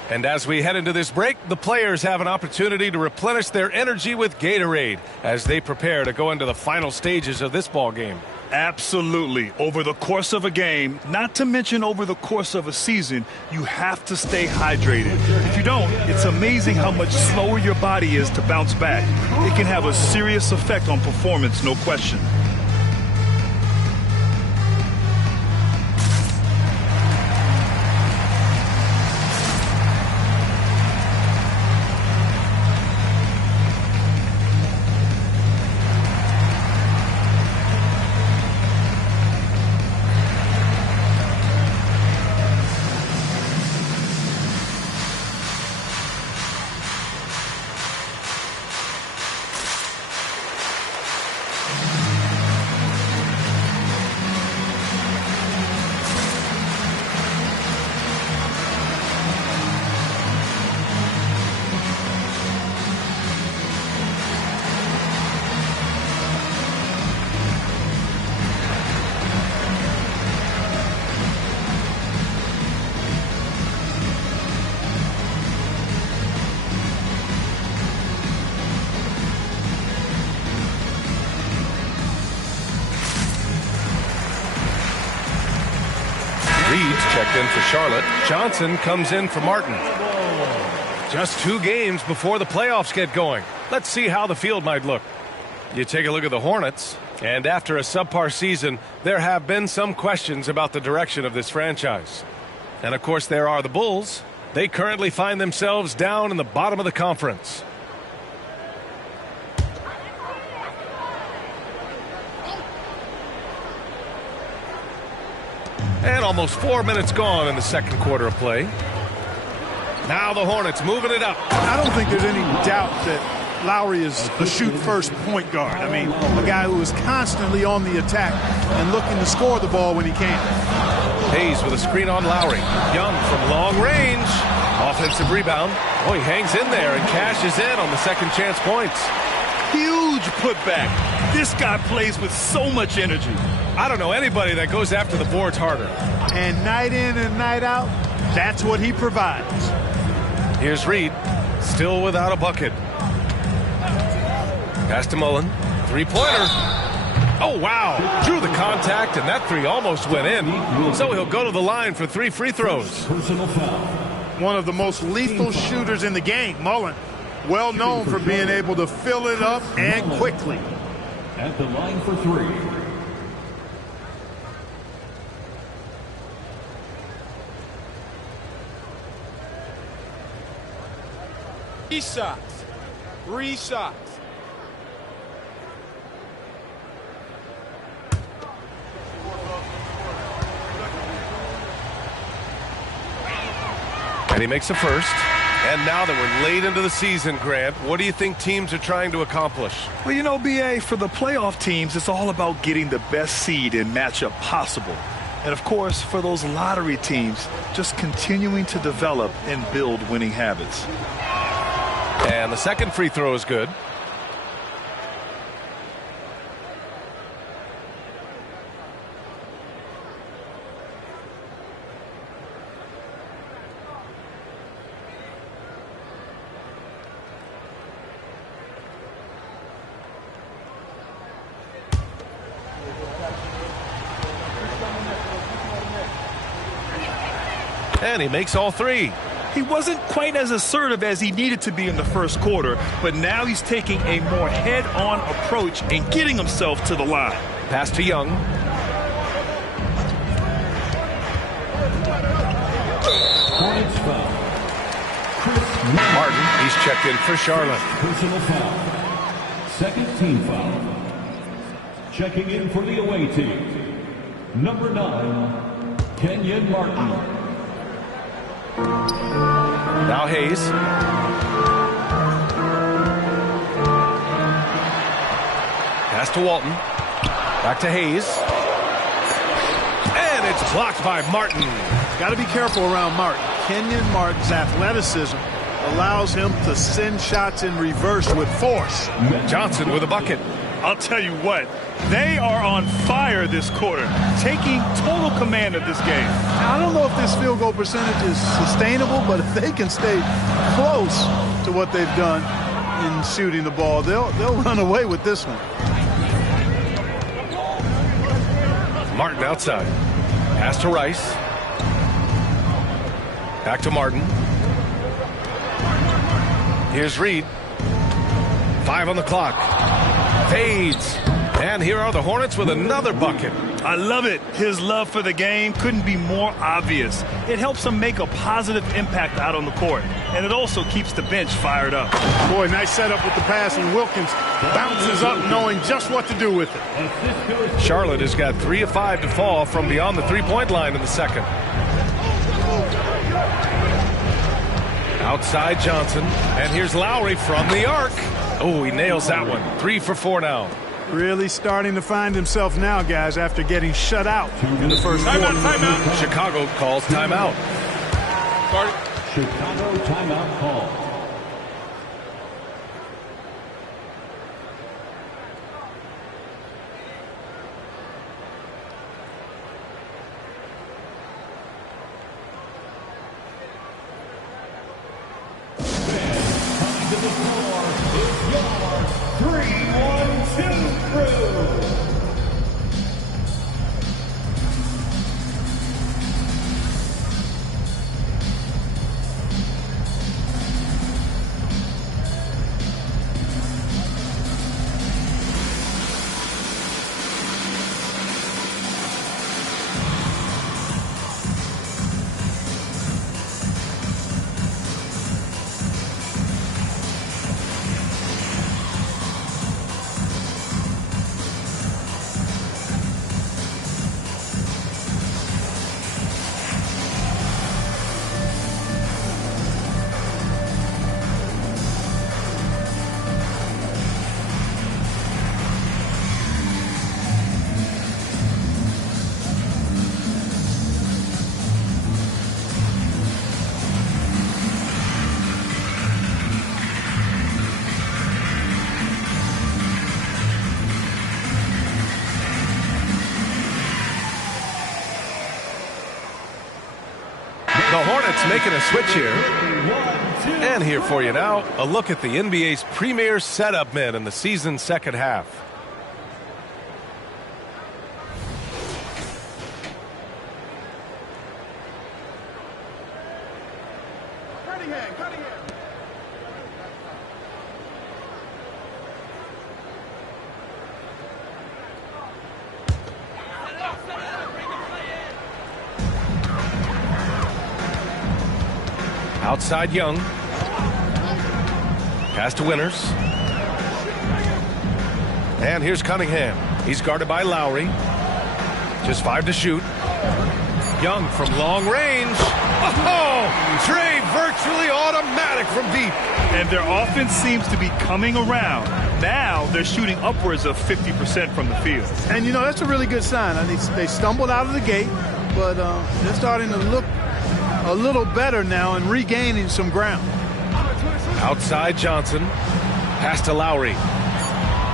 And as we head into this break, the players have an opportunity to replenish their energy with Gatorade as they prepare to go into the final stages of this ball game. Absolutely. Over the course of a game, not to mention over the course of a season, you have to stay hydrated. If you don't, it's amazing how much slower your body is to bounce back. It can have a serious effect on performance, no question. Checked in for Charlotte. Johnson comes in for Martin. Just 2 games before the playoffs get going. Let's see how the field might look. You take a look at the Hornets, and after a subpar season, there have been some questions about the direction of this franchise. And of course, there are the Bulls. They currently find themselves down in the bottom of the conference. And almost 4 minutes gone in the second quarter of play. Now the Hornets moving it up. I don't think there's any doubt that Lowry is a shoot-first point guard. I mean, a guy who is constantly on the attack and looking to score the ball when he can. Hayes with a screen on Lowry. Young from long range. Offensive rebound. Oh, he hangs in there and cashes in on the second chance points. Huge putback. This guy plays with so much energy. I don't know anybody that goes after the boards harder. And night in and night out, that's what he provides. Here's Reed, still without a bucket. Pass to Mullen. Three-pointer. Oh, wow. Drew the contact, and that three almost went in. So he'll go to the line for 3 free throws. One of the most lethal shooters in the game, Mullen. Well known for being able to fill it up and quickly. At the line for 3. Three shots. And he makes a first. And now that we're late into the season, Grant, what do you think teams are trying to accomplish? Well, you know, B.A., for the playoff teams, it's all about getting the best seed and matchup possible. And, of course, for those lottery teams, just continuing to develop and build winning habits. And the second free throw is good. And he makes all 3. He wasn't quite as assertive as he needed to be in the first quarter, but now he's taking a more head-on approach and getting himself to the line. Pass to Young. Hornets foul. Martin, he's checked in for Charlotte. Personal foul. Second team foul. Checking in for the away team. Number 9, Kenyon Martin. Now Hayes. Pass to Walton. Back to Hayes. And it's blocked by Martin. Got to be careful around Martin. Kenyon Martin's athleticism allows him to send shots in reverse with force. Johnson with a bucket. I'll tell you what, they are on fire this quarter, taking total command of this game. I don't know if this field goal percentage is sustainable, but if they can stay close to what they've done in shooting the ball, they'll run away with this one. Martin outside. Pass to Rice. Back to Martin. Here's Reed. 5 on the clock. Fades. And here are the Hornets with another bucket. I love it. His love for the game couldn't be more obvious. It helps him make a positive impact out on the court. And it also keeps the bench fired up. Boy, nice setup with the pass, and Wilkins bounces up knowing just what to do with it. Charlotte has got 3 of 5 to fall from beyond the three-point line in the second. Outside Johnson. And here's Lowry from the arc. Oh, he nails that one. 3 for 4 now. Really starting to find himself now, guys, after getting shut out in the first quarter. Timeout. Chicago calls timeout. Chicago timeout call. Coming to the floor is your 3-1-2 crew. The Hornets making a switch here. And here for you now, a look at the NBA's premier setup men in the season's second half. Outside Young. Pass to Winters. And here's Cunningham. He's guarded by Lowry. Just 5 to shoot. Young from long range. Oh, Trey virtually automatic from deep. And their offense seems to be coming around. Now they're shooting upwards of 50% from the field. And, you know, that's a really good sign. I mean, they stumbled out of the gate, but they're starting to look a little better now and regaining some ground. Outside Johnson. Pass to Lowry.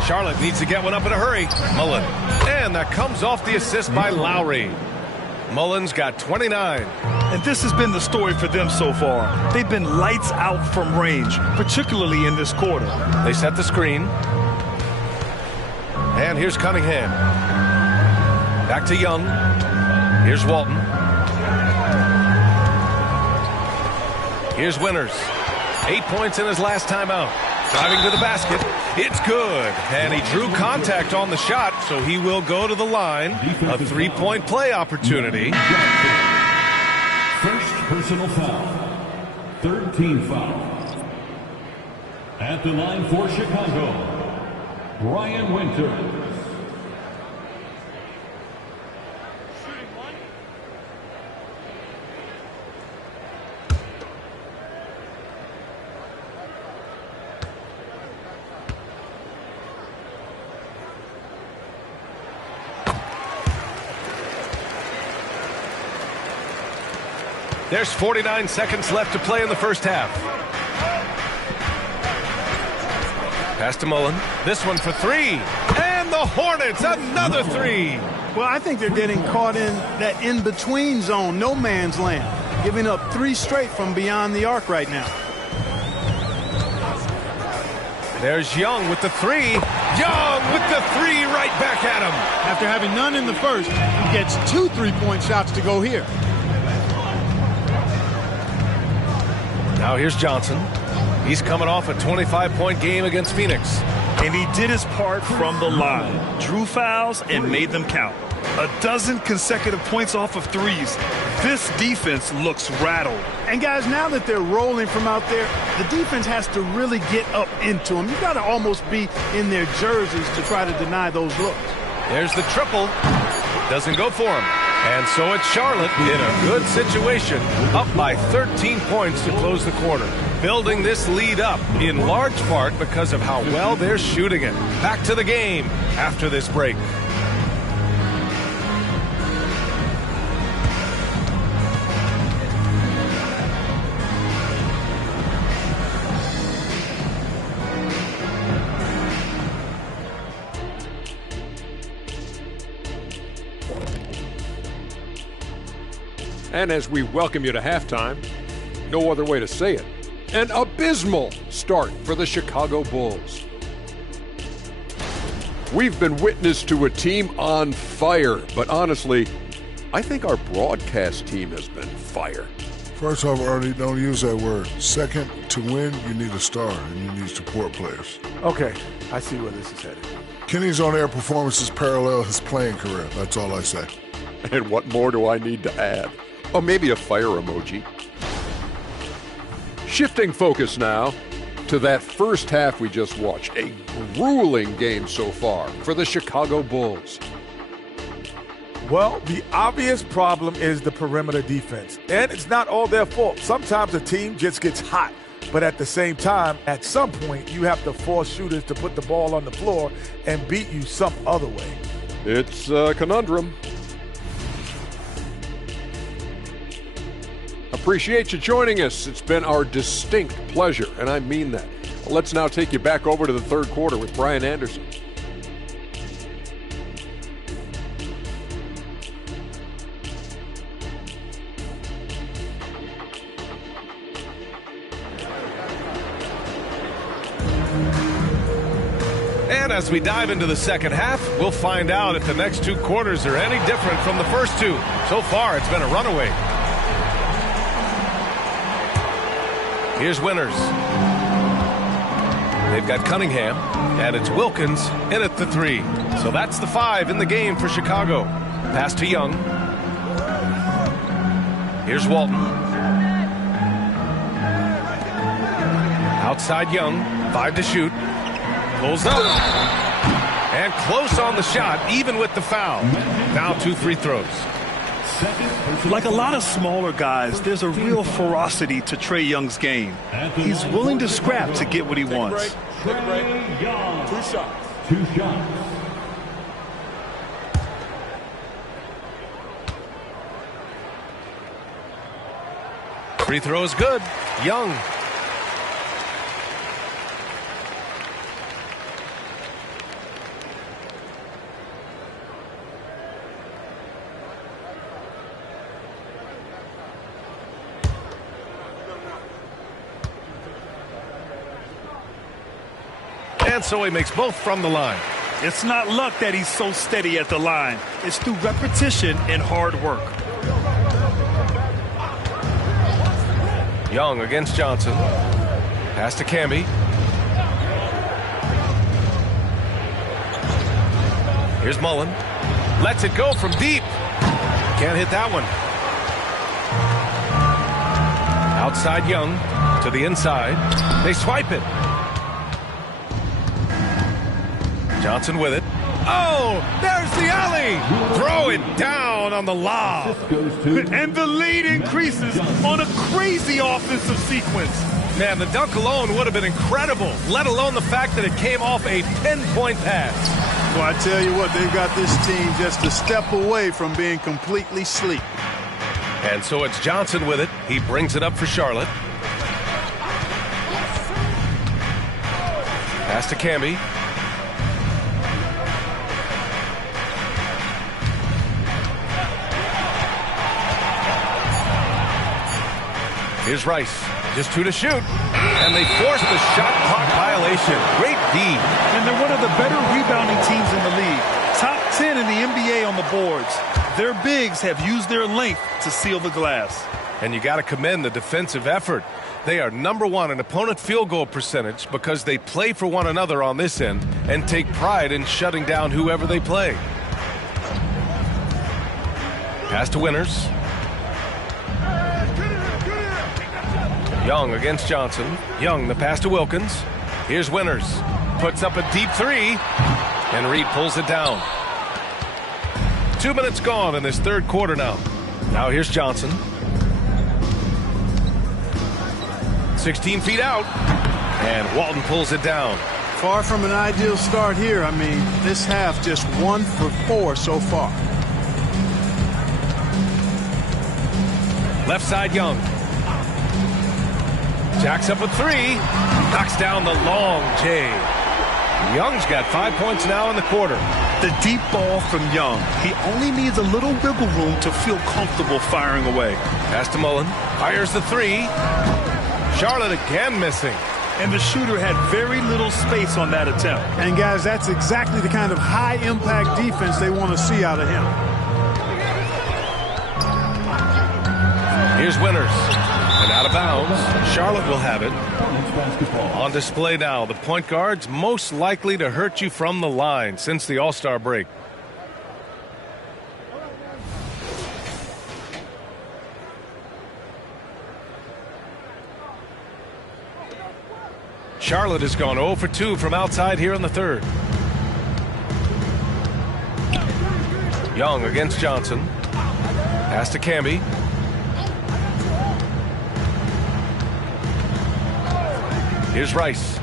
Charlotte needs to get one up in a hurry. Mullen. And that comes off the assist by Lowry. Mullen's got 29. And this has been the story for them so far. They've been lights out from range, particularly in this quarter. They set the screen. And here's Cunningham. Back to Young. Here's Walton. Here's Winters. 8 points in his last timeout. Driving to the basket. It's good. And he drew contact on the shot, so he will go to the line. A three-point play opportunity. First personal foul. Third team foul. At the line for Chicago, Brian Winters. There's 49 seconds left to play in the first half. Pass to Mullen. This one for three. And the Hornets, another three. Well, I think they're getting caught in that in-between zone, no man's land, giving up 3 straight from beyond the arc right now. There's Young with the three. Young with the three right back at him. After having none in the first, he gets 2 3-point shots to go here. Now here's Johnson. He's coming off a 25-point game against Phoenix. And he did his part from the line. Drew fouls and made them count. 12 consecutive points off of threes. This defense looks rattled. And guys, now that they're rolling from out there, the defense has to really get up into them. You've got to almost be in their jerseys to try to deny those looks. There's the triple. Doesn't go for him. And so it's Charlotte in a good situation, up by 13 points to close the quarter. Building this lead up in large part because of how well they're shooting it. Back to the game after this break. And as we welcome you to halftime, no other way to say it, an abysmal start for the Chicago Bulls. We've been witness to a team on fire, but honestly, I think our broadcast team has been fire. First off, Ernie, don't use that word. Second, to win, you need a star, and you need support players. Okay, I see where this is headed. Kenny's on-air performances parallel his playing career. That's all I say. And what more do I need to add? Oh, maybe a fire emoji. Shifting focus now to that first half we just watched. A grueling game so far for the Chicago Bulls. Well, the obvious problem is the perimeter defense. And it's not all their fault. Sometimes a team just gets hot. But at the same time, at some point, you have to force shooters to put the ball on the floor and beat you some other way. It's a conundrum. Appreciate you joining us. It's been our distinct pleasure, and I mean that. Let's now take you back over to the third quarter with Brian Anderson. And as we dive into the second half, we'll find out if the next 2 quarters are any different from the first 2. So far, it's been a runaway. Here's Winters. They've got Cunningham, and it's Wilkins in at the 3. So that's the 5 in the game for Chicago. Pass to Young. Here's Walton. Outside Young, 5 to shoot. Pulls up. And close on the shot, even with the foul. Now 2 free throws. Like a lot of smaller guys, there's a real ferocity to Trae Young's game. He's willing to scrap to get what he wants. Trae Young. 2 shots. 2 shots. Free throw is good. Young. And so he makes both from the line. It's not luck that he's so steady at the line. It's through repetition and hard work. Young against Johnson. Pass to Camby. Here's Mullen. Lets it go from deep. Can't hit that one. Outside Young to the inside. They swipe it. Johnson with it. Oh, there's the alley. Throw it down on the lob. And the lead increases on a crazy offensive sequence. Man, the dunk alone would have been incredible, let alone the fact that it came off a pinpoint pass. Well, I tell you what, they've got this team just a step away from being completely sleep. And so it's Johnson with it. He brings it up for Charlotte. Pass to Camby. Here's Rice. Just 2 to shoot. And they force the shot clock violation. Great D. And they're one of the better rebounding teams in the league. Top 10 in the NBA on the boards. Their bigs have used their length to seal the glass. And you got to commend the defensive effort. They are #1 in opponent field goal percentage because they play for one another on this end and take pride in shutting down whoever they play. Pass to Winters. Young against Johnson. Young, the pass to Wilkins. Here's Winters. Puts up a deep 3. And Reed pulls it down. 2 minutes gone in this third quarter now. Now here's Johnson. 16 feet out. And Walton pulls it down. Far from an ideal start here. I mean, this half just 1 for 4 so far. Left side, Young. Jacks up a 3. Knocks down the long J. Young's got 5 points now in the quarter. The deep ball from Young. He only needs a little wiggle room to feel comfortable firing away. Pass to Mullen. Fires the 3. Charlotte again missing. And the shooter had very little space on that attempt. And guys, that's exactly the kind of high-impact defense they want to see out of him. Here's Winters. And out of bounds. Charlotte will have it. On display now, the point guards most likely to hurt you from the line since the All-Star break. Charlotte has gone 0 for 2 from outside here in the third. Young against Johnson. Pass to Camby. Here's Rice.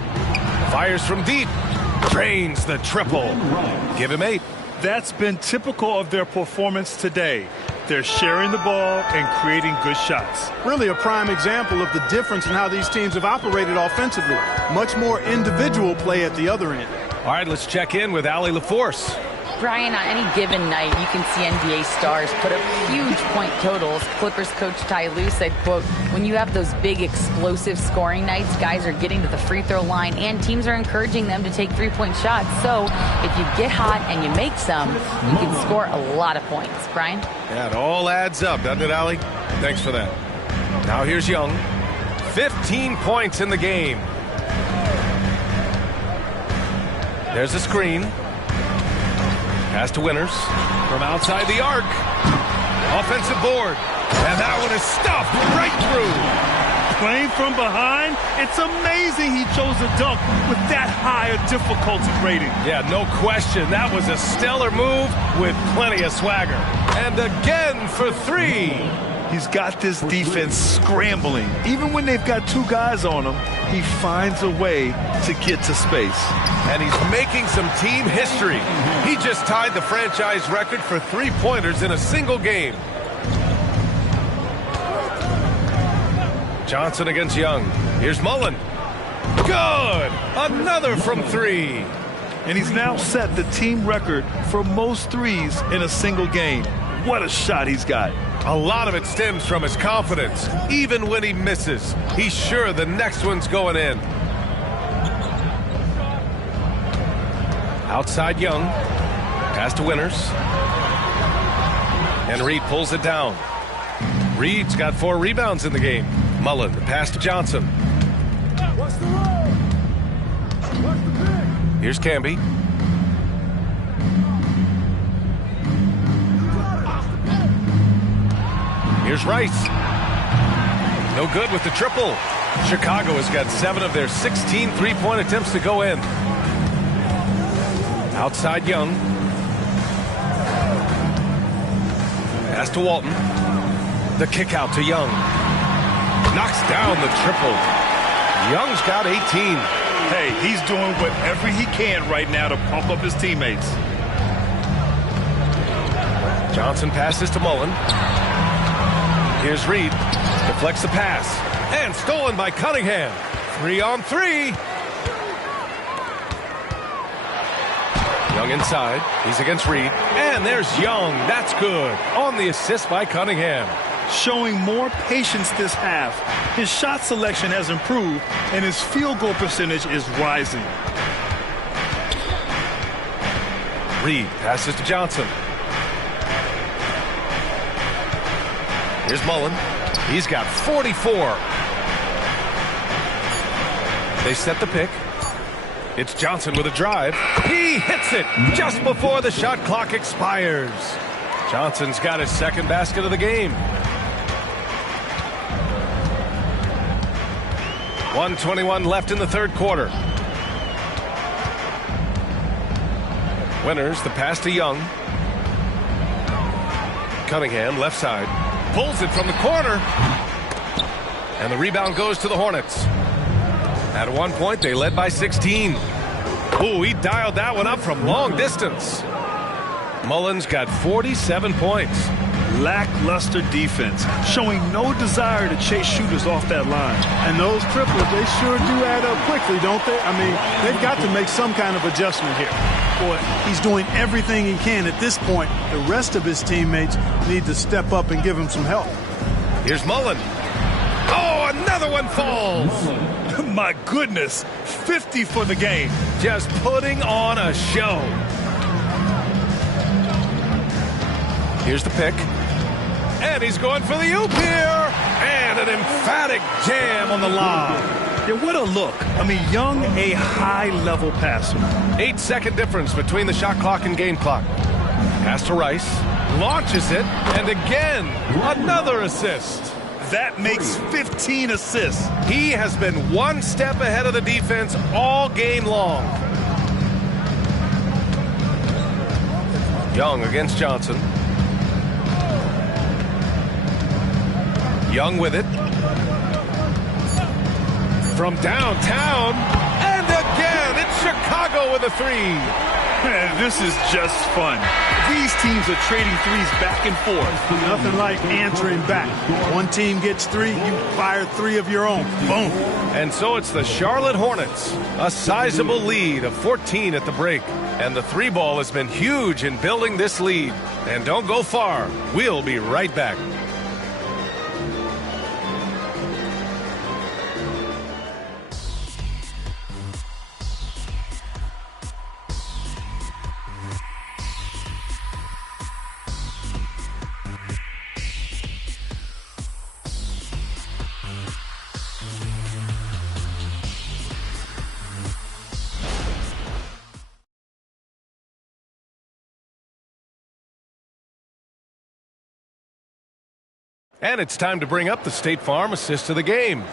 Fires from deep. Drains the triple. Give him 8. That's been typical of their performance today. They're sharing the ball and creating good shots. Really a prime example of the difference in how these teams have operated offensively. Much more individual play at the other end. All right, let's check in with Allie LaForce. Brian, on any given night, you can see NBA stars put up huge point totals. Clippers coach Ty Lue said, quote, when you have those big explosive scoring nights, guys are getting to the free throw line and teams are encouraging them to take three-point shots. So if you get hot and you make some, you can score a lot of points. Brian? Yeah, it all adds up, doesn't it, Allie? Thanks for that. Now here's Young. 15 points in the game. There's a screen. Pass to Winters from outside the arc. Offensive board. And that one is stuffed right through. Playing from behind, it's amazing he chose a dunk with that high a difficulty rating. Yeah, no question. That was a stellar move with plenty of swagger. And again for 3. He's got this defense scrambling. Even when they've got 2 guys on him, he finds a way to get to space. And he's making some team history. He just tied the franchise record for three-pointers in a single game. Johnson against Young. Here's Mullen. Good! Another from 3. And he's now set the team record for most threes in a single game. What a shot he's got. A lot of it stems from his confidence. Even when he misses, he's sure the next one's going in. Outside Young. Pass to Winters. And Reed pulls it down. Reed's got 4 rebounds in the game. Mullen, the pass to Johnson. Here's Camby. Here's Rice. No good with the triple. Chicago has got 7 of their 16 three-point attempts to go in. Outside Young. Pass to Walton. The kick out to Young. Knocks down the triple. Young's got 18. Hey, he's doing whatever he can right now to pump up his teammates. Johnson passes to Mullen. Here's Reed. Deflects the pass. And stolen by Cunningham. 3-on-3. Young inside. He's against Reed. And there's Young. That's good. On the assist by Cunningham. Showing more patience this half. His shot selection has improved, and his field goal percentage is rising. Reed passes to Johnson. Here's Mullen. He's got 44. They set the pick. It's Johnson with a drive. He hits it just before the shot clock expires. Johnson's got his second basket of the game. 1:21 left in the third quarter. Winters, the pass to Young. Cunningham, left side. Pulls it from the corner. And the rebound goes to the Hornets. At one point, they led by 16. Ooh, he dialed that one up from long distance. Mullen's got 47 points. Lackluster defense, showing no desire to chase shooters off that line. And those triples, they sure do add up quickly, don't they? I mean, they've got to make some kind of adjustment here. Boy, he's doing everything he can at this point. The rest of his teammates need to step up and give him some help. Here's Mullen. Oh, another one falls. My goodness, 50 for the game. Just putting on a show. Here's the pick. And he's going for the oop here. And an emphatic jam on the lob. Yeah, what a look. I mean, Young, a high-level passer. 8-second difference between the shot clock and game clock. Pass to Rice. Launches it. And again, another assist. That makes 15 assists. He has been one step ahead of the defense all game long. Young against Johnson. Young with it. From downtown. And again, it's Chicago with a three. Man, this is just fun. These teams are trading threes back and forth. Nothing like answering back. One team gets three, you fire three of your own. Boom. And so it's the Charlotte Hornets. A sizable lead of 14 at the break. And the three ball has been huge in building this lead. And don't go far. We'll be right back. And it's time to bring up the State Farm assist of the game.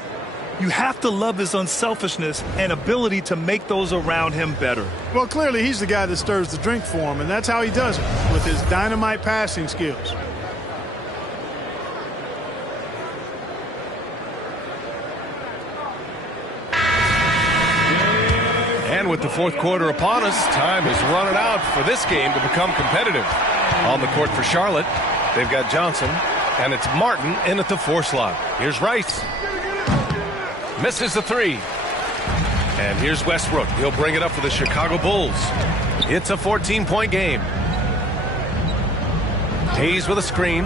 You have to love his unselfishness and ability to make those around him better. Well, clearly he's the guy that stirs the drink for him, and that's how he does it, with his dynamite passing skills. And with the fourth quarter upon us, time is running out for this game to become competitive. On the court for Charlotte, they've got Johnson. And it's Martin in at the 4 slot. Here's Rice. Misses the three. And here's Westbrook. He'll bring it up for the Chicago Bulls. It's a 14-point game. Hayes with a screen.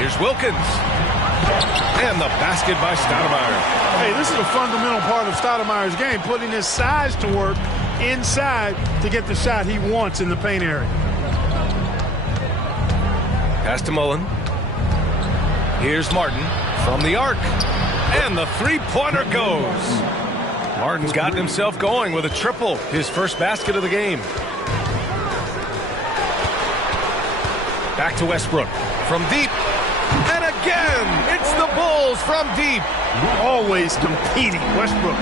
Here's Wilkins. And the basket by Stoudemire. Hey, this is a fundamental part of Stoudemire's game, putting his size to work inside to get the shot he wants in the paint area. Pass to Mullen. Here's Martin from the arc. And the three-pointer goes. Martin's gotten himself going with a triple, his first basket of the game. Back to Westbrook from deep. And again, it's the Bulls from deep. Always competing. Westbrook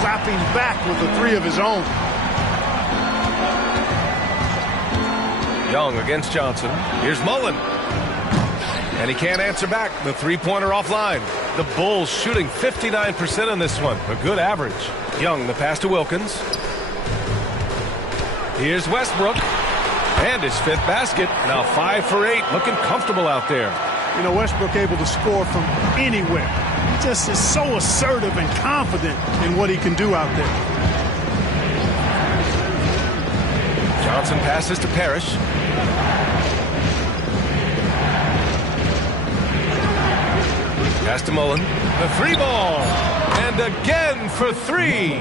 clapping back with a three of his own. Young against Johnson. Here's Mullen. And he can't answer back. The three-pointer offline. The Bulls shooting 59% on this one. A good average. Young, the pass to Wilkins. Here's Westbrook. And his 5th basket. Now 5 for 8. Looking comfortable out there. You know, Westbrook able to score from anywhere. He just is so assertive and confident in what he can do out there. Johnson passes to Parrish. Pass to Mullen. The 3 ball. And again for 3.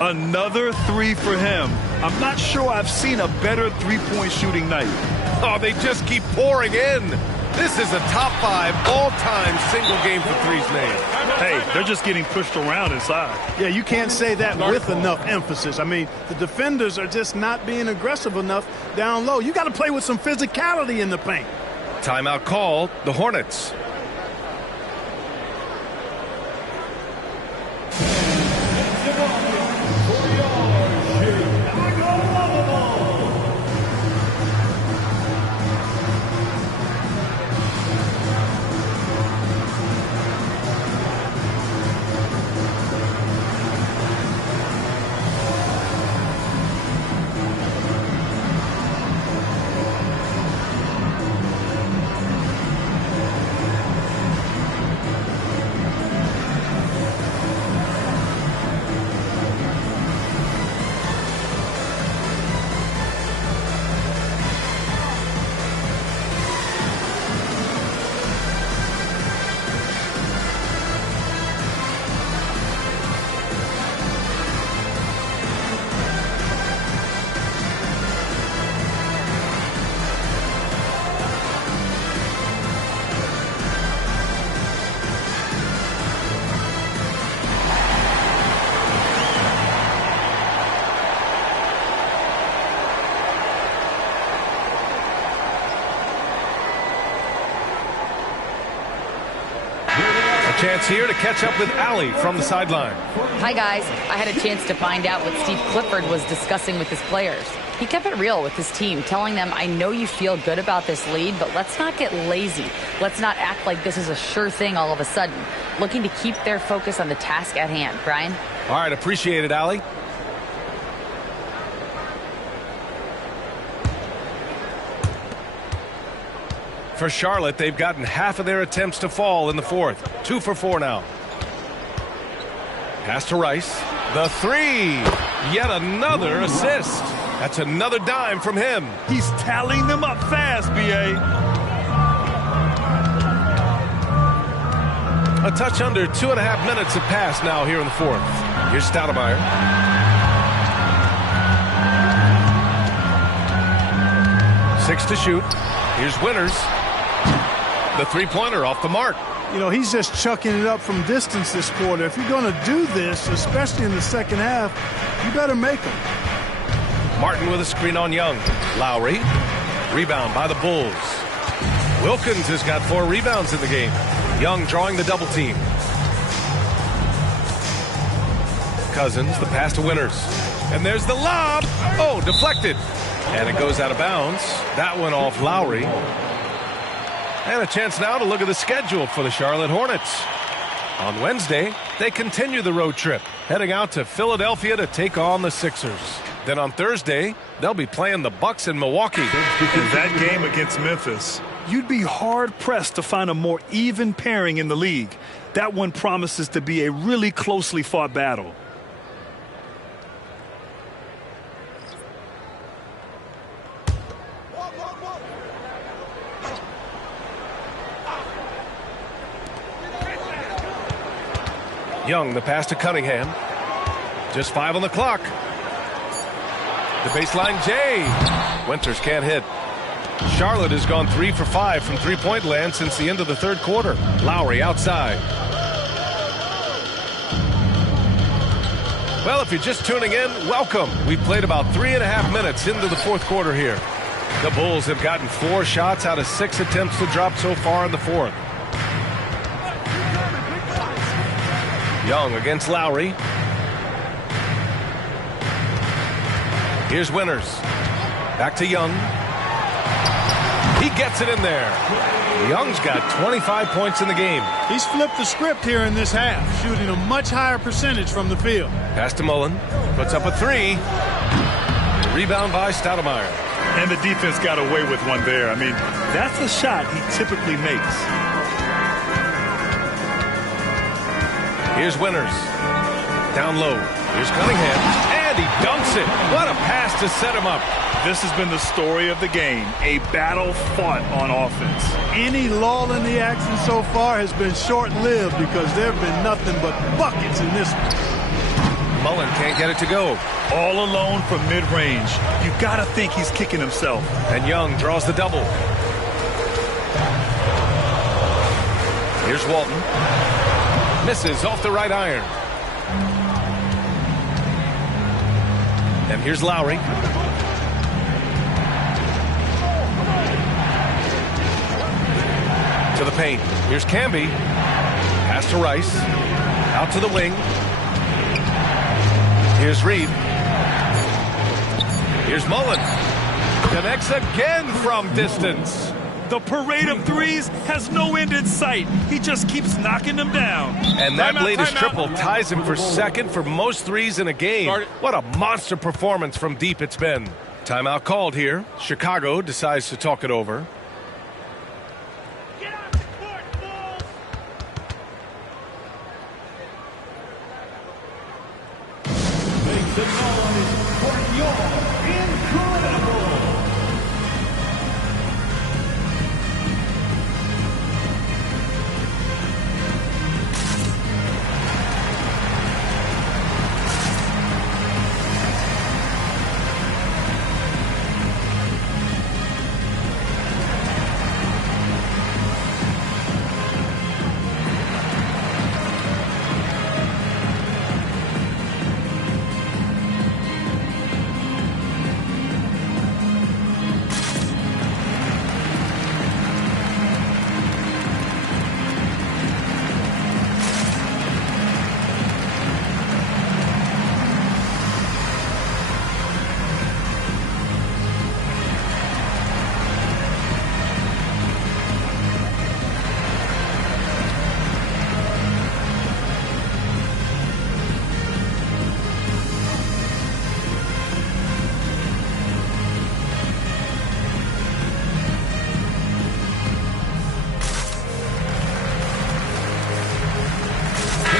Another 3 for him. I'm not sure I've seen a better three-point shooting night. Oh, they just keep pouring in. This is a top 5 all-time single game for threes made. Hey, they're just getting pushed around inside. Yeah, you can't say that with enough emphasis. I mean, the defenders are just not being aggressive enough down low. You got to play with some physicality in the paint. Timeout call, the Hornets. Chance here to catch up with Allie from the sideline. Hi, guys. I had a chance to find out what Steve Clifford was discussing with his players. He kept it real with his team, telling them, I know you feel good about this lead, but let's not get lazy. Let's not act like this is a sure thing all of a sudden. Looking to keep their focus on the task at hand. Brian? All right, appreciate it, Allie. For Charlotte, they've gotten half of their attempts to fall in the 4th. 2 for 4 now. Pass to Rice. The 3. Yet another assist. That's another dime from him. He's tallying them up fast, B.A. A touch under 2.5 minutes have passed now here in the 4th. Here's Stoudemire. Six to shoot. Here's Winters. The three-pointer off the mark. You know, he's just chucking it up from distance this quarter. If you're going to do this, especially in the second half, you better make them. Martin with a screen on Young. Lowry. Rebound by the Bulls. Wilkins has got 4 rebounds in the game. Young drawing the double team. Cousins, the pass to Winters. And there's the lob. Oh, deflected. And it goes out of bounds. That one off Lowry. And a chance now to look at the schedule for the Charlotte Hornets. On Wednesday, they continue the road trip, heading out to Philadelphia to take on the Sixers. Then on Thursday, they'll be playing the Bucks in Milwaukee. And that game against Memphis, you'd be hard-pressed to find a more even pairing in the league. That one promises to be a really closely fought battle. Young, the pass to Cunningham. Just 5 on the clock. The baseline J. Winters can't hit. Charlotte has gone 3 for 5 from three-point land since the end of the 3rd quarter. Lowry outside. Well, if you're just tuning in, welcome. We've played about 3.5 minutes into the 4th quarter here. The Bulls have gotten 4 shots out of 6 attempts to drop so far in the 4th. Young against Lowry. Here's Winters. Back to Young. He gets it in there. Young's got 25 points in the game. He's flipped the script here in this half, shooting a much higher percentage from the field. Pass to Mullen. Puts up a 3. Rebound by Stoudemire. And the defense got away with one there. I mean, that's a shot he typically makes. Here's Winters. Down low. Here's Cunningham. And he dunks it. What a pass to set him up. This has been the story of the game, a battle fought on offense. Any lull in the action so far has been short-lived because there have been nothing but buckets in this one. Mullen can't get it to go. All alone from mid-range. You got to think he's kicking himself. And Young draws the double. Here's Walton. Misses off the right iron. And here's Lowry. To the paint. Here's Camby. Pass to Rice. Out to the wing. Here's Reed. Here's Mullen. Connects again from distance. The parade of threes has no end in sight. He just keeps knocking them down. And that latest triple ties him for second for most threes in a game. What a monster performance from deep it's been. Timeout called here. Chicago decides to talk it over.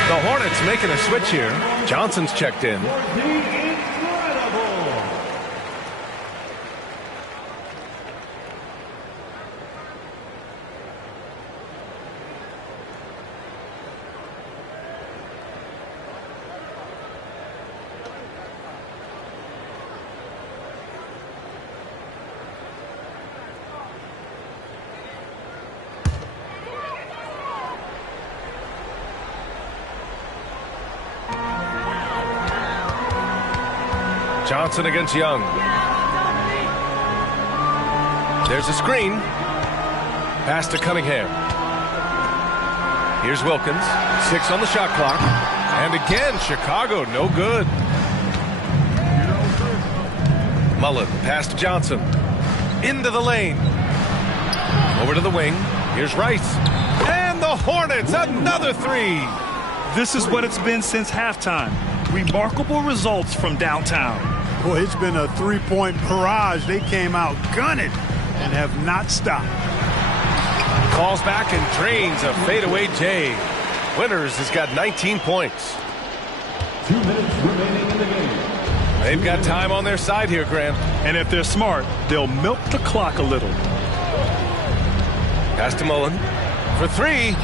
The Hornets making a switch here. Johnson's checked in. Johnson against Young. There's a screen. Pass to Cunningham. Here's Wilkins. 6 on the shot clock. And again, Chicago, no good. Mullen, pass to Johnson. Into the lane. Over to the wing. Here's Rice. And the Hornets, another three. This is what it's been since halftime. Remarkable results from downtown. Boy, it's been a three-point barrage. They came out gunning and have not stopped. Falls back and drains a fadeaway J. Winters has got 19 points. 2 minutes remaining in the game. They've got time on their side here, Grant. And if they're smart, they'll milk the clock a little. Pass to Mullen for three.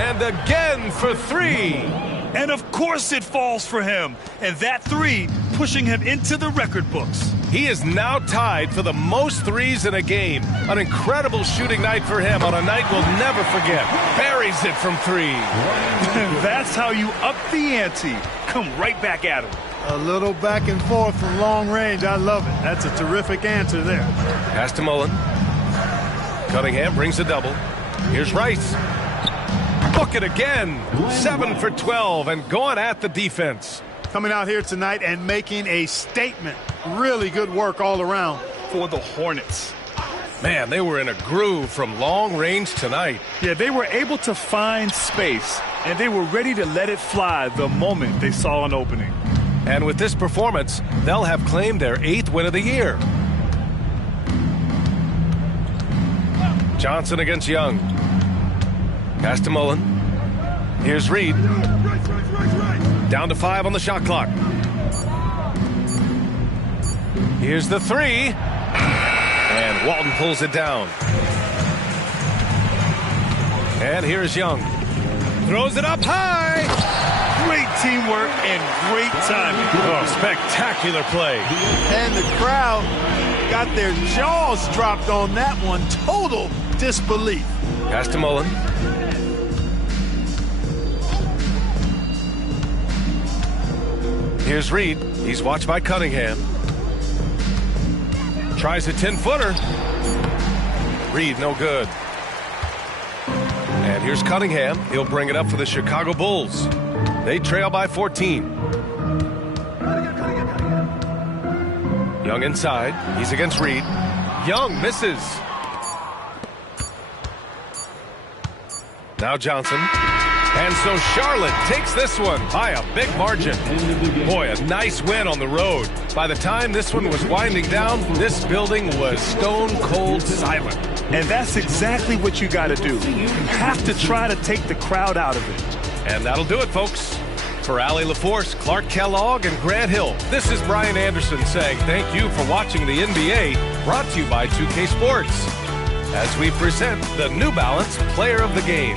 And again for three. And of course it falls for him. And that three pushing him into the record books. He is now tied for the most threes in a game. An incredible shooting night for him on a night we'll never forget. Buries it from three. That's how you up the ante. Come right back at him. A little back and forth from long range. I love it. That's a terrific answer there. Pass to Mullen. Cunningham brings a double. Here's Rice. Book it again. 7 for 12 and going at the defense. Coming out here tonight and making a statement. Really good work all around for the Hornets. Man, they were in a groove from long range tonight. Yeah, they were able to find space, and they were ready to let it fly the moment they saw an opening. And with this performance, they'll have claimed their 8th win of the year. Johnson against Young. Pass to Mullen. Here's Reed. Down to 5 on the shot clock. Here's the 3. And Walton pulls it down. And here's Young. Throws it up high. Great teamwork and great timing. Oh, spectacular play. And the crowd got their jaws dropped on that one. Total disbelief. Pass to Mullen. Here's Reed. He's watched by Cunningham. Tries a 10-footer. Reed, no good. And here's Cunningham. He'll bring it up for the Chicago Bulls. They trail by 14. Young inside. He's against Reed. Young misses. Now Johnson. And so Charlotte takes this one by a big margin. Boy, a nice win on the road. By the time this one was winding down, this building was stone cold silent. And that's exactly what you got to do. You have to try to take the crowd out of it. And that'll do it, folks. For Allie LaForce, Clark Kellogg, and Grant Hill, this is Brian Anderson saying thank you for watching the NBA, brought to you by 2K Sports, as we present the New Balance Player of the Game.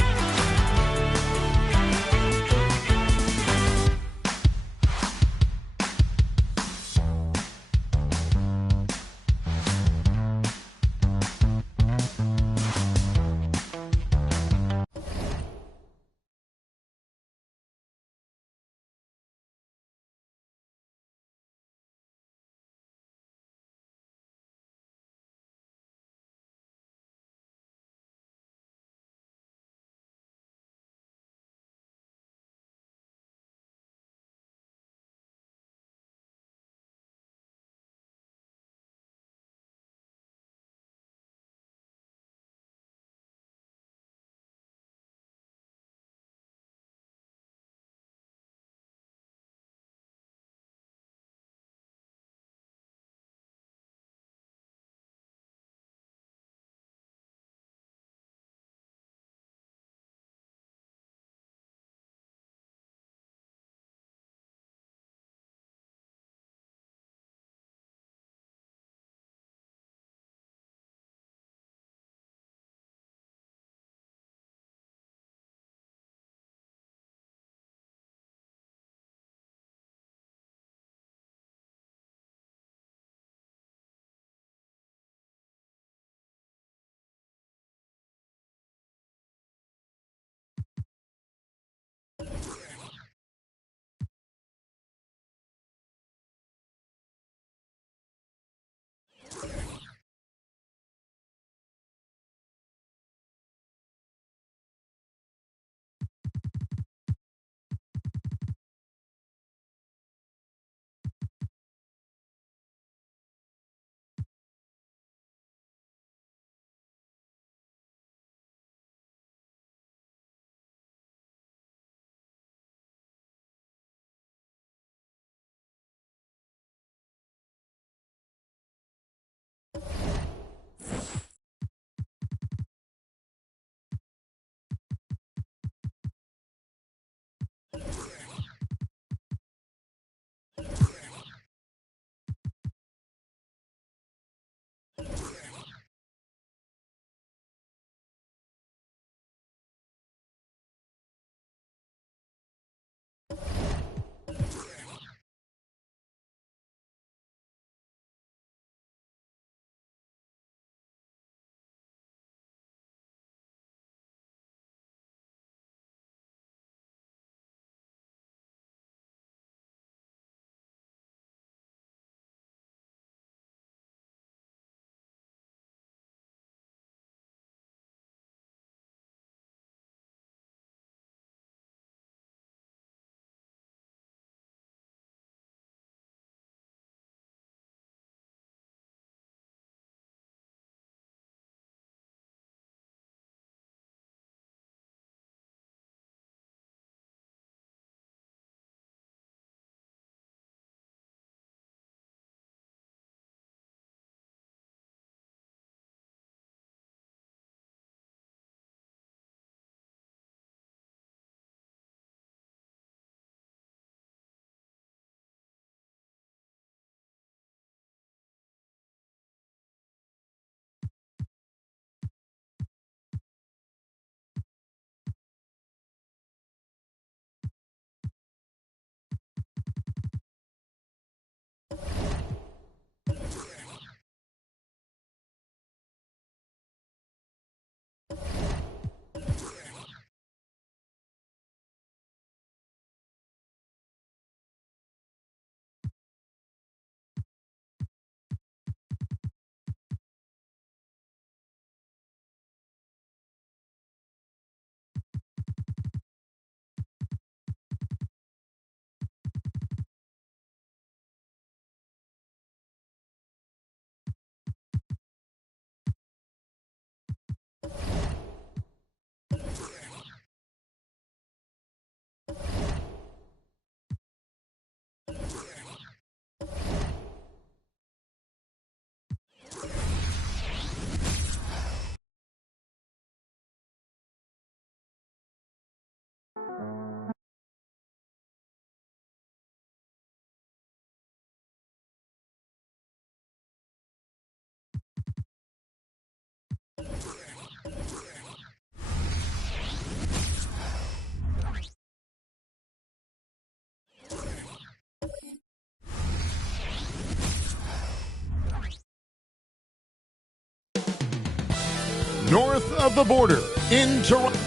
north of the border in Toronto.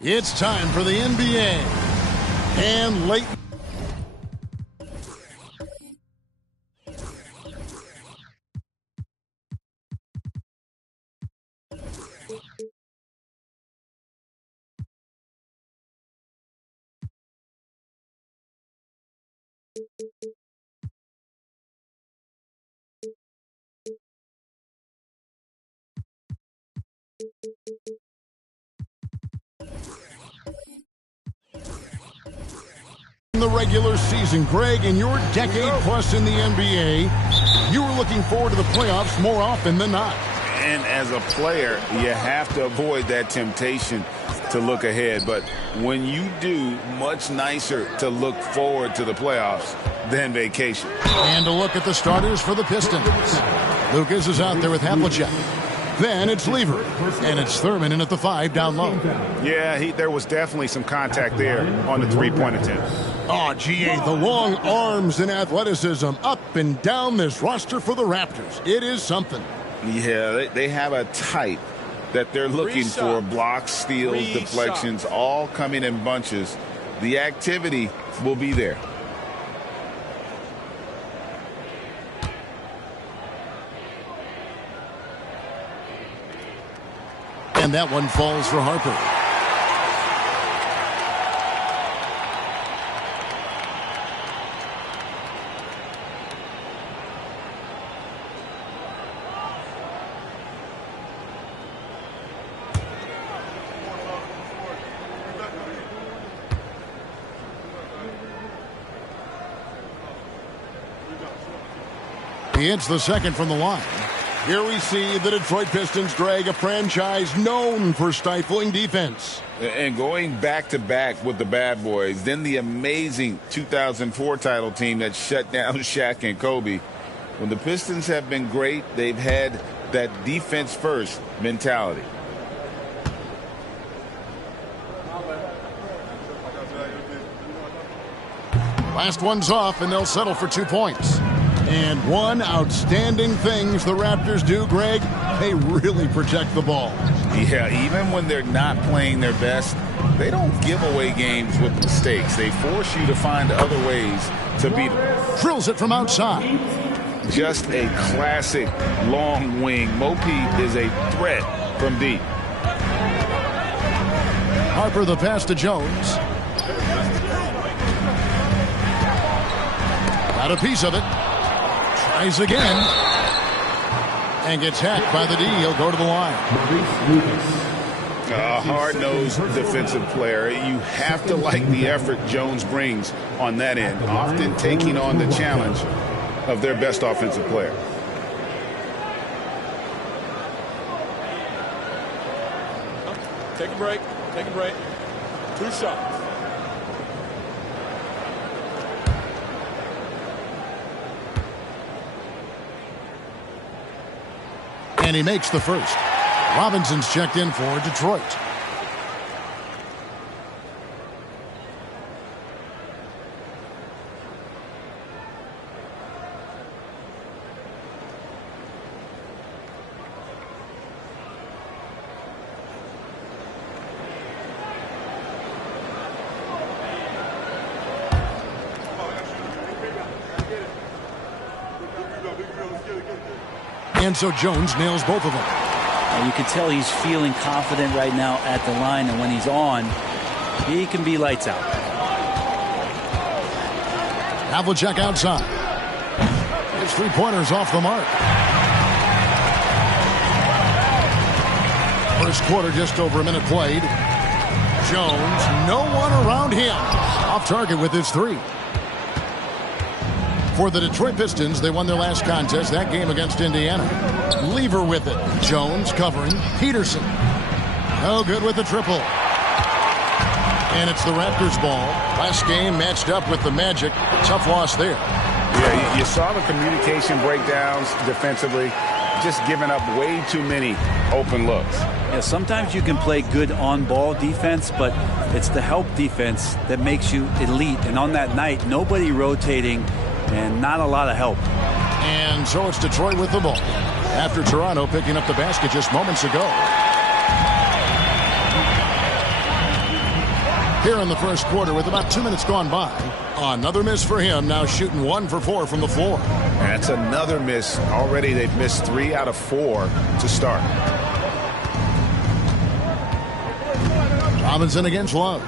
It's time for the NBA. And late. In the regular season, Greg, in your decade plus in the NBA, you were looking forward to the playoffs more often than not. And as a player, you have to avoid that temptation to look ahead. But when you do, much nicer to look forward to the playoffs than vacation. And a look at the starters for the Pistons. Lucas is out there with Havlicek. Then it's Lever. And it's Thurman in at the 5 down low. Yeah, there was definitely some contact there on the three-point attempt. Oh, GA, the long arms and athleticism up and down this roster for the Raptors. It is something. Yeah, they have a type that they're looking for. Blocks, steals, deflections, all coming in bunches. The activity will be there. And that one falls for Harper. He hits the second from the line. Here we see the Detroit Pistons, Greg, a franchise known for stifling defense. And going back-to-back with the bad boys, then the amazing 2004 title team that shut down Shaq and Kobe. When the Pistons have been great, they've had that defense-first mentality. Last one's off, and they'll settle for 2 points. And one outstanding things the Raptors do, Greg, they really protect the ball. Yeah, even when they're not playing their best, they don't give away games with mistakes. They force you to find other ways to beat them. Drills it from outside. Just a classic long wing. Mopeed is a threat from deep. Harper the pass to Jones. Got a piece of it. Tries again. And gets hacked by the D. He'll go to the line. A hard-nosed defensive player. You have to like the effort Jones brings on that end, often taking on the challenge of their best offensive player. Take a break. Take a break. 2 shots. And he makes the first. Robinson's checked in for Detroit. And so Jones nails both of them. You can tell he's feeling confident right now at the line, and when he's on, he can be lights out. Havlicek outside. His 3-pointers off the mark. First quarter, just over a minute played. Jones, no one around him. Off target with his 3. For the Detroit Pistons, they won their last contest, that game against Indiana. Lever with it. Jones covering. Peterson. No good with the triple. And it's the Raptors ball. Last game matched up with the Magic. Tough loss there. Yeah, you saw the communication breakdowns defensively. Just giving up way too many open looks. Yeah, sometimes you can play good on-ball defense, but it's the help defense that makes you elite. And on that night, nobody rotating and not a lot of help. And so it's Detroit with the ball after Toronto picking up the basket just moments ago. Here in the first quarter with about 2 minutes gone by. Another miss for him, now shooting 1 for 4 from the floor. That's another miss. Already they've missed 3 out of 4 to start. Robinson against Love.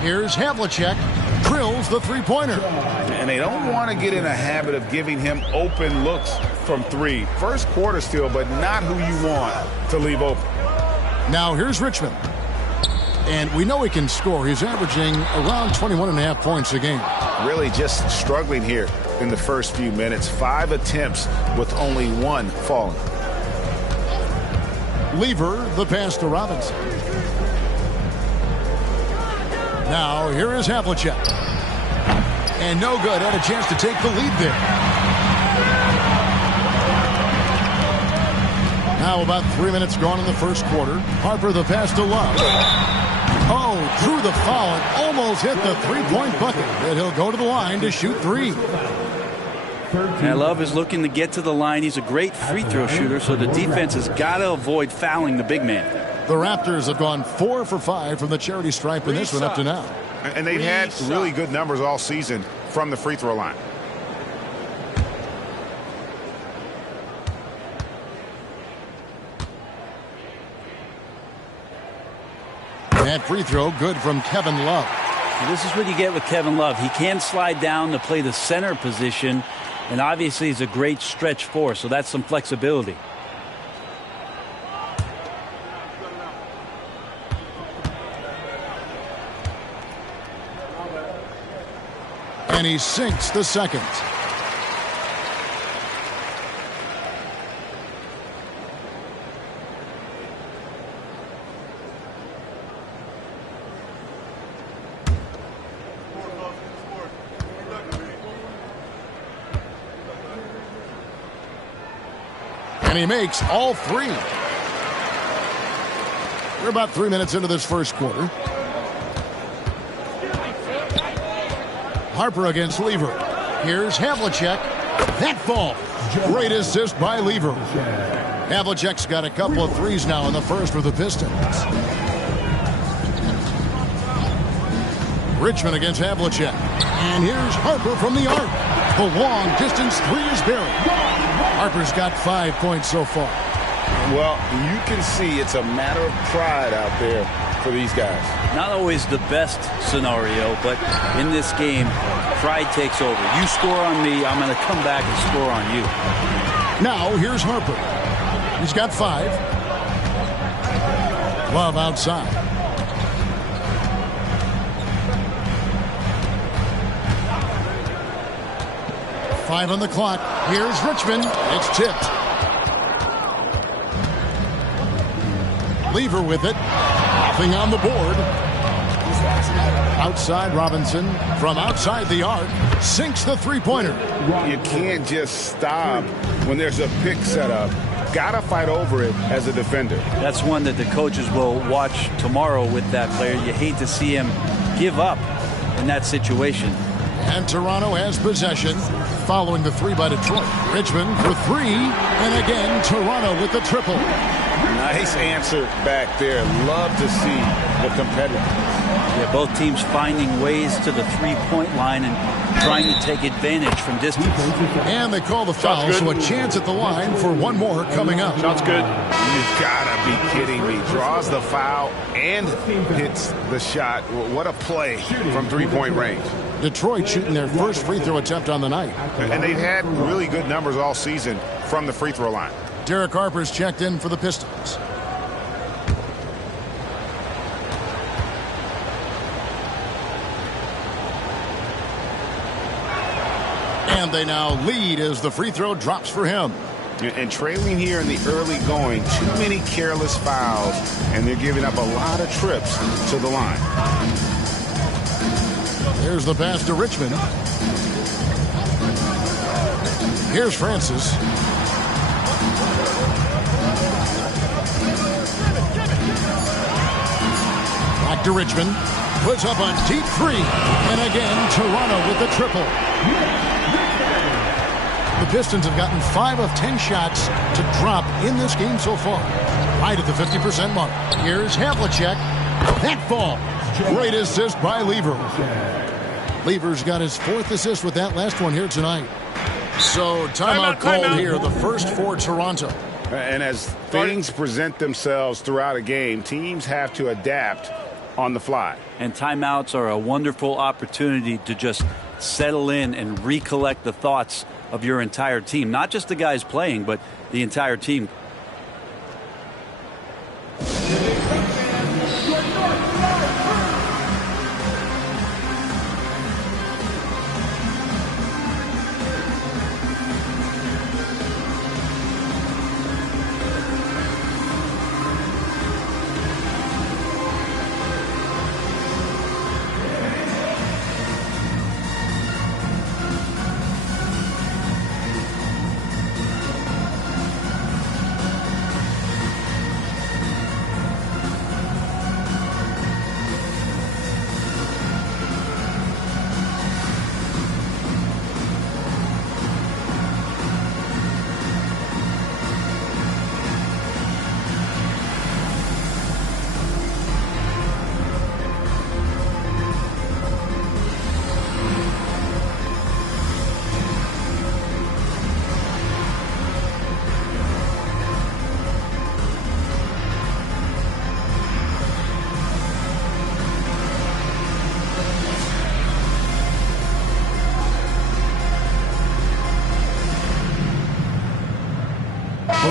Here's Havlicek. Drills the three-pointer. And they don't want to get in a habit of giving him open looks from 3. First quarter still, but not who you want to leave open. Now here's Richmond. And we know he can score. He's averaging around 21.5 points a game. Really just struggling here in the first few minutes. 5 attempts with only 1 falling. Lever the pass to Robinson. Now here is Havlicek. And no good. Had a chance to take the lead there. Now about 3 minutes gone in the first quarter. Harper the pass to Love. Oh, drew the foul and almost hit the three-point bucket. And he'll go to the line to shoot 3. And Love is looking to get to the line. He's a great free throw shooter, so the defense has got to avoid fouling the big man. The Raptors have gone 4 for 5 from the charity stripe in this one up to now. And they've had really good numbers all season from the free throw line. That free throw good from Kevin Love. This is what you get with Kevin Love. He can slide down to play the center position, and obviously he's a great stretch force, so that's some flexibility. And he sinks the second. And he makes all 3. We're about 3 minutes into this first quarter. Harper against Lever. Here's Havlicek. That fall. Great assist by Lever. Havlicek's got a couple of threes now in the first for the Pistons. Richmond against Havlicek. And here's Harper from the arc. The long distance 3 is buried. Harper's got 5 points so far. Well, you can see it's a matter of pride out there for these guys. Not always the best scenario, but in this game, pride takes over. You score on me, I'm going to come back and score on you. Now, here's Harper. He's got 5. Love outside. Five on the clock. Here's Richmond. It's tipped. Lever with it. Nothing on the board. Outside Robinson. From outside the arc. Sinks the three-pointer. You can't just stop when there's a pick set up. Gotta fight over it as a defender. That's one that the coaches will watch tomorrow with that player. You hate to see him give up in that situation. And Toronto has possession following the 3 by Detroit. Richmond for 3. And again, Toronto with the triple. Nice answer back there. Love to see the competitiveness. Yeah, both teams finding ways to the three-point line and trying to take advantage from distance. And they call the foul, so a chance at the line for one more coming up. Sounds good. You've got to be kidding me. Draws the foul and hits the shot. What a play from three-point range. Detroit shooting their first free throw attempt on the night. And they've had really good numbers all season from the free throw line. Derek Harper's checked in for the Pistons. And they now lead as the free throw drops for him. And trailing here in the early going, too many careless fouls, and they're giving up a lot of trips to the line. There's the pass to Richmond. Here's Francis. Back to Richmond. puts up a deep three. And again, Toronto with the triple. The Pistons have gotten 5 of 10 shots to drop in this game so far. Right at the 50% mark. Here's Havlicek. That falls. Great assist by Lever. Lever's got his 4th assist with that last one here tonight. So timeout called here, the first for Toronto. And as things present themselves throughout a game, teams have to adapt on the fly. And timeouts are a wonderful opportunity to just settle in and recollect the thoughts of your entire team. Not just the guys playing, but the entire team.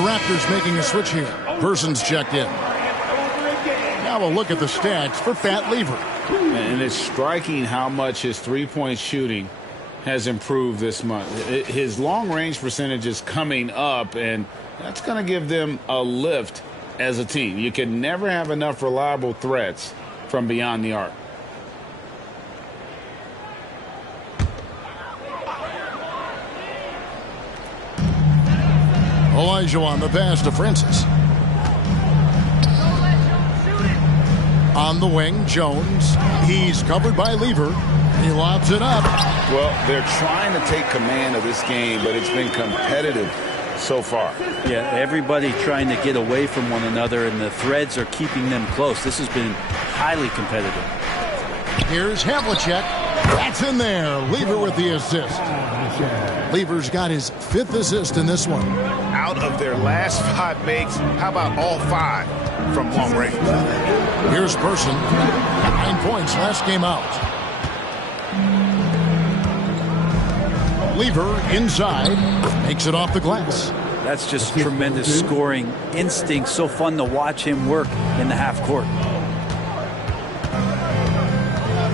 Raptors making a switch here. Person's checked in. Now a look at the stats for Pat Lever. And it's striking how much his three-point shooting has improved this month. His long-range percentage is coming up, and that's going to give them a lift as a team. You can never have enough reliable threats from beyond the arc. Olajuwon the pass to Francis. On the wing, Jones. He's covered by Lever. He lobs it up. Well, they're trying to take command of this game, but it's been competitive so far. Yeah, everybody trying to get away from one another, and the threads are keeping them close. This has been highly competitive. Here's Havlicek. That's in there. Lever with the assist. Lever's got his 5th assist in this one. Out of their last 5 makes, how about all 5 from long range? Here's Person. 9 points last game out. Lever inside. Makes it off the glass. That's just tremendous scoring instinct. So fun to watch him work in the half court.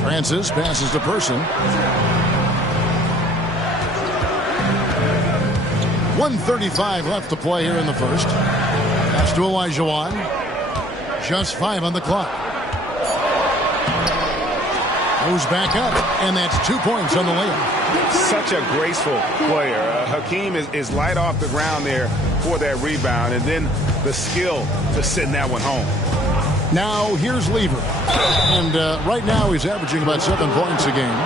Francis passes to Person. 1:35 left to play here in the first. Pass to Olajuwon. Just 5 on the clock. Goes back up, and that's 2 points on the layup. Such a graceful player. Hakeem is light off the ground there for that rebound, and then the skill to send that one home. Now here's Lever. And right now he's averaging about 7 points a game.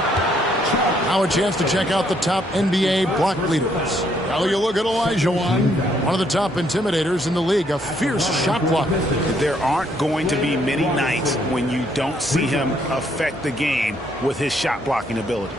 Now a chance to check out the top NBA block leaders. Now you look at Olajuwon, one of the top intimidators in the league, a fierce shot blocker. There aren't going to be many nights when you don't see him affect the game with his shot blocking ability.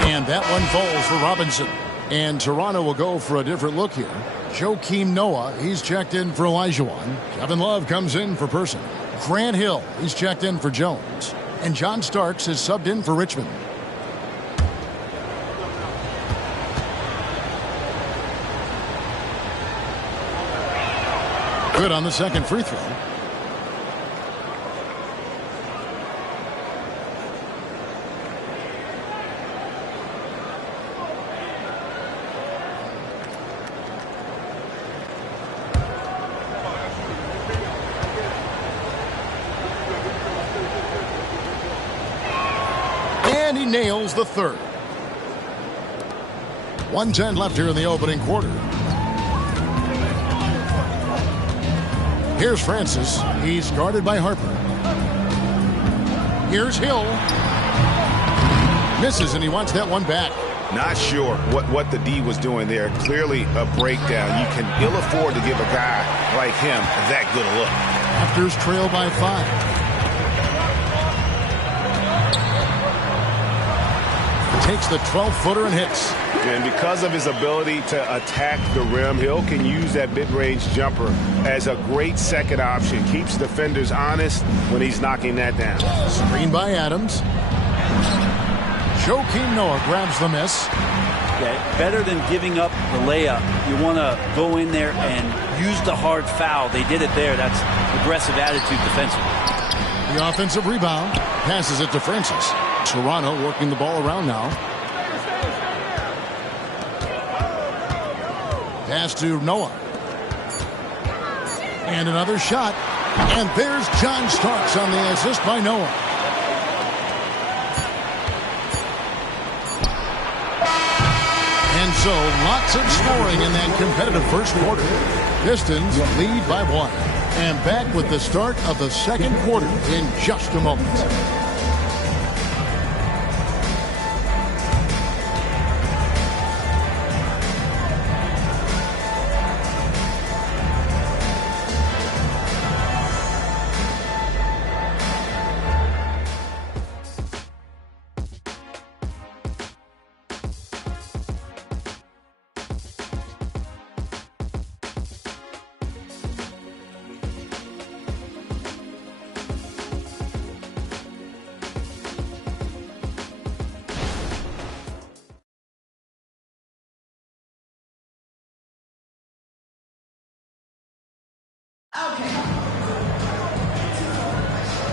And that one falls for Robinson. And Toronto will go for a different look here. Joakim Noah, he's checked in for Olajuwon. Kevin Love comes in for Person. Grant Hill, he's checked in for Jones. And John Starks is subbed in for Richmond. Good on the second free throw. And he nails the third. 1:10 left here in the opening quarter. Here's Francis. He's guarded by Harper. Here's Hill. Misses, and he wants that one back. Not sure what the D was doing there. Clearly a breakdown. You can ill afford to give a guy like him that good a look. Raptors trail by 5. Takes the 12-footer and hits. And because of his ability to attack the rim, Hill can use that mid-range jumper as a great second option. Keeps defenders honest when he's knocking that down. Screen by Adams. Joakim Noah grabs the miss. Yeah, better than giving up the layup, you want to go in there and use the hard foul. They did it there. That's aggressive attitude defensively. The offensive rebound. Passes it to Francis. Toronto working the ball around now. Pass to Noah. And another shot. And there's John Starks on the assist by Noah. And so lots of scoring in that competitive first quarter. Pistons lead by 1. And back with the start of the second quarter in just a moment.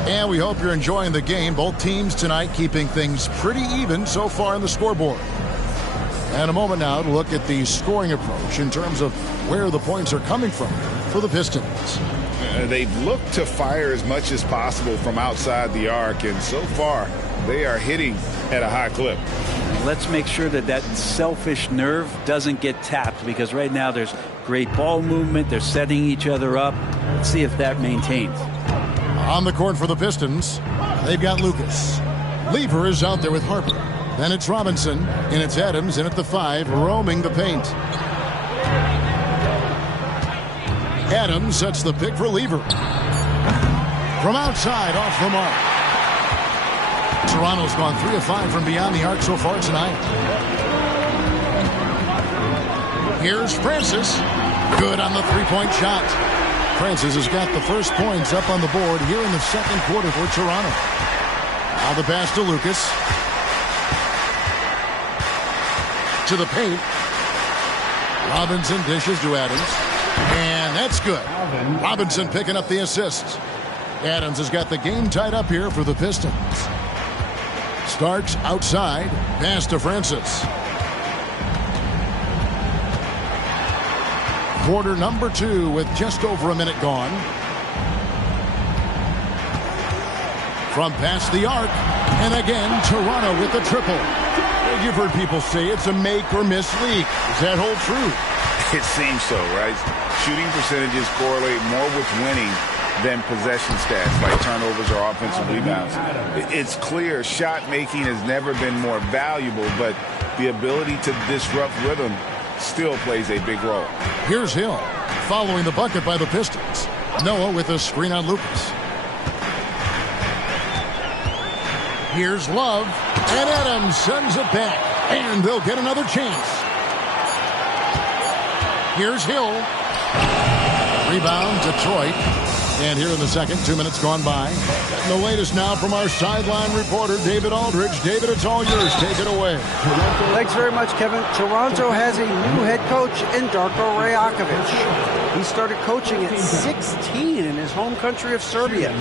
And we hope you're enjoying the game. Both teams tonight keeping things pretty even so far in the scoreboard. And a moment now to look at the scoring approach in terms of where the points are coming from for the Pistons. They've looked to fire as much as possible from outside the arc, and so far they are hitting at a high clip. Let's make sure that that selfish nerve doesn't get tapped, because right now there's great ball movement. They're setting each other up. Let's see if that maintains. On the court for the Pistons, they've got Lucas. Lever is out there with Harper. Then it's Robinson, and it's Adams in at the 5, roaming the paint. Adams sets the pick for Lever. From outside, off the mark. Toronto's gone 3 of 5 from beyond the arc so far tonight. Here's Francis. Good on the three-point shot. Francis has got the first points up on the board here in the second quarter for Toronto. Now the pass to Lucas. To the paint. Robinson dishes to Adams. And that's good. Robinson picking up the assist. Adams has got the game tied up here for the Pistons. Starks outside. Pass to Francis. Quarter number 2 with just over a minute gone. From past the arc. And again, Toronto with the triple. You've heard people say it's a make or miss league. Does that hold true? It seems so, right? Shooting percentages correlate more with winning than possession stats like turnovers or offensive rebounds. It's clear shot making has never been more valuable, but the ability to disrupt rhythm still plays a big role. Here's Hill following the bucket by the Pistons. Noah with a screen on Lucas. Here's Love, and Adams sends it back, and they'll get another chance. Here's Hill. Rebound, Detroit. And here in the second, 2 minutes gone by. And the latest now from our sideline reporter, David Aldridge. David, it's all yours. Take it away. Thanks very much, Kevin. Toronto has a new head coach in Darko Rajakovic. He started coaching at 16 in his home country of Serbia.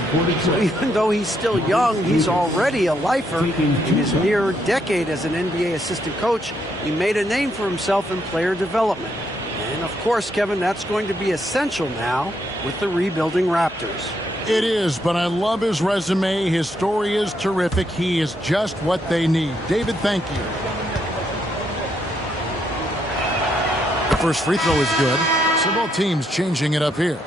So even though he's still young, he's already a lifer. In his near decade as an NBA assistant coach, he made a name for himself in player development. And of course, Kevin, that's going to be essential now with the rebuilding Raptors. It is, but I love his resume. His story is terrific. He is just what they need. David, thank you. The first free throw is good. So both teams changing it up here.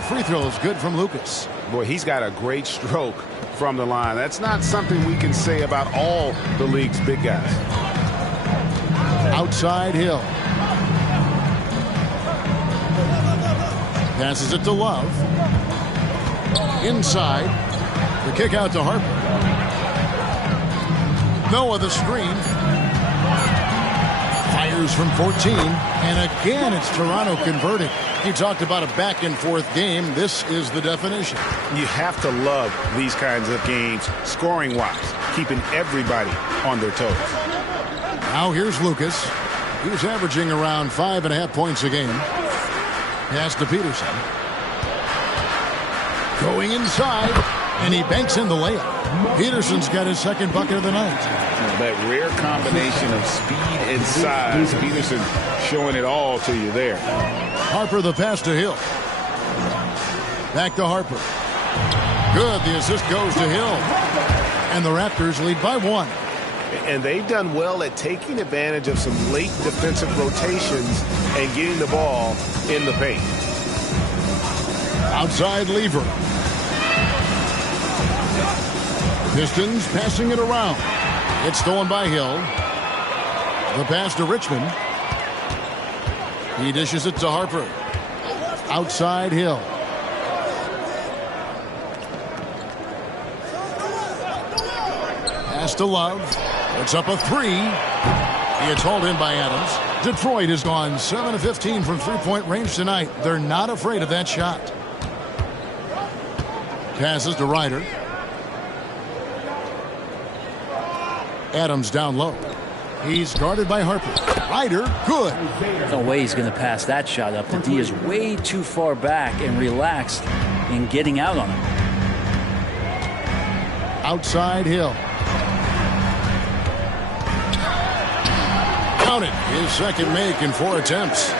Both free throws good from Lucas. Boy, he's got a great stroke from the line. That's not something we can say about all the league's big guys. Outside Hill. Passes it to Love. Inside. The kick out to Harper. Noah the screen. Fires from 14. And again, it's Toronto converting. You talked about a back-and-forth game. This is the definition. You have to love these kinds of games, scoring-wise, keeping everybody on their toes. Now here's Lucas. He's averaging around 5.5 points a game. Pass to Peterson. Going inside, and he banks in the layup. Peterson's got his second bucket of the night. That rare combination of speed and size. Peterson showing it all to you there. Harper the pass to Hill. Back to Harper. Good. The assist goes to Hill. And the Raptors lead by 1. And they've done well at taking advantage of some late defensive rotations and getting the ball in the paint. Outside Lever. Pistons passing it around. It's stolen by Hill. The pass to Richmond. He dishes it to Harper. Outside Hill. Pass to Love. It's up a 3. It's hauled in by Adams. Detroit has gone 7 of 15 from three-point range tonight. They're not afraid of that shot. Passes to Ryder. Adams down low. He's guarded by Harper. Ryder, good. No way he's going to pass that shot up. The D is way too far back and relaxed in getting out on him. Outside Hill. Count it. His second make in 4 attempts.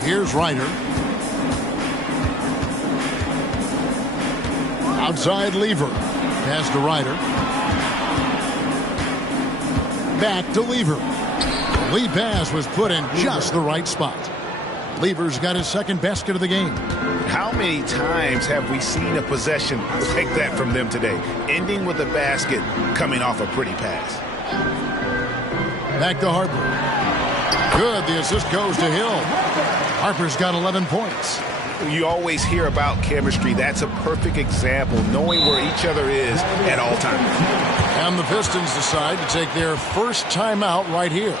Here's Ryder. Outside Lever. Pass to Ryder. Back to Lever. The lead pass was put in just the right spot. Lever's got his second basket of the game. How many times have we seen a possession like that from them today? Ending with a basket, coming off a pretty pass. Back to Harper. Good. The assist goes to Hill. Harper's got 11 points. You always hear about chemistry. That's a perfect example, knowing where each other is at all times. And the Pistons decide to take their first timeout right here.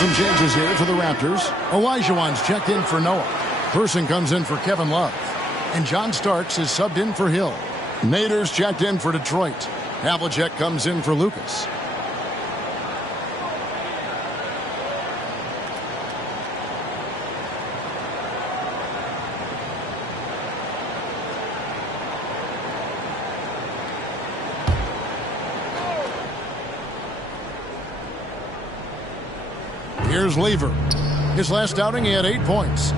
Some changes here for the Raptors. Olajuwon's checked in for Noah. Person comes in for Kevin Love. And John Starks is subbed in for Hill. Nader's checked in for Detroit. Havlicek comes in for Lucas. Here's Lever. His last outing, he had 8 points.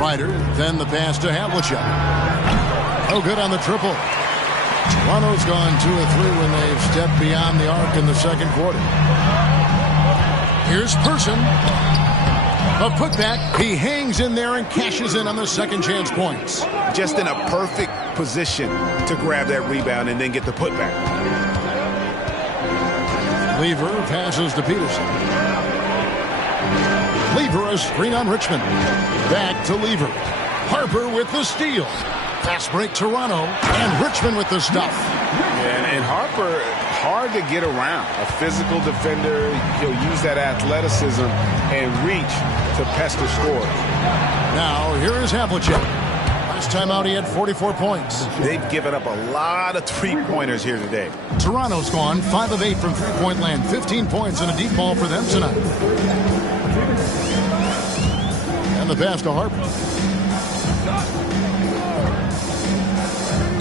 Ryder, then the pass to Havlicek. Oh, good on the triple. Toronto's gone 2 of 3 when they've stepped beyond the arc in the second quarter. Here's Person. A putback. He hangs in there and cashes in on the second chance points. Just in a perfect position to grab that rebound and then get the putback. Lever passes to Peterson. Lever a screen on Richmond. Back to Lever. Harper with the steal. Fast break Toronto. And Richmond with the stuff. And Harper, hard to get around. A physical defender. He'll use that athleticism and reach to pester scores. Now, here is Havlicek. Last time out, he had 44 points. They've given up a lot of three-pointers here today. Toronto's gone 5 of 8 from three-point land. 15 points and a deep ball for them tonight. And the pass to Harper.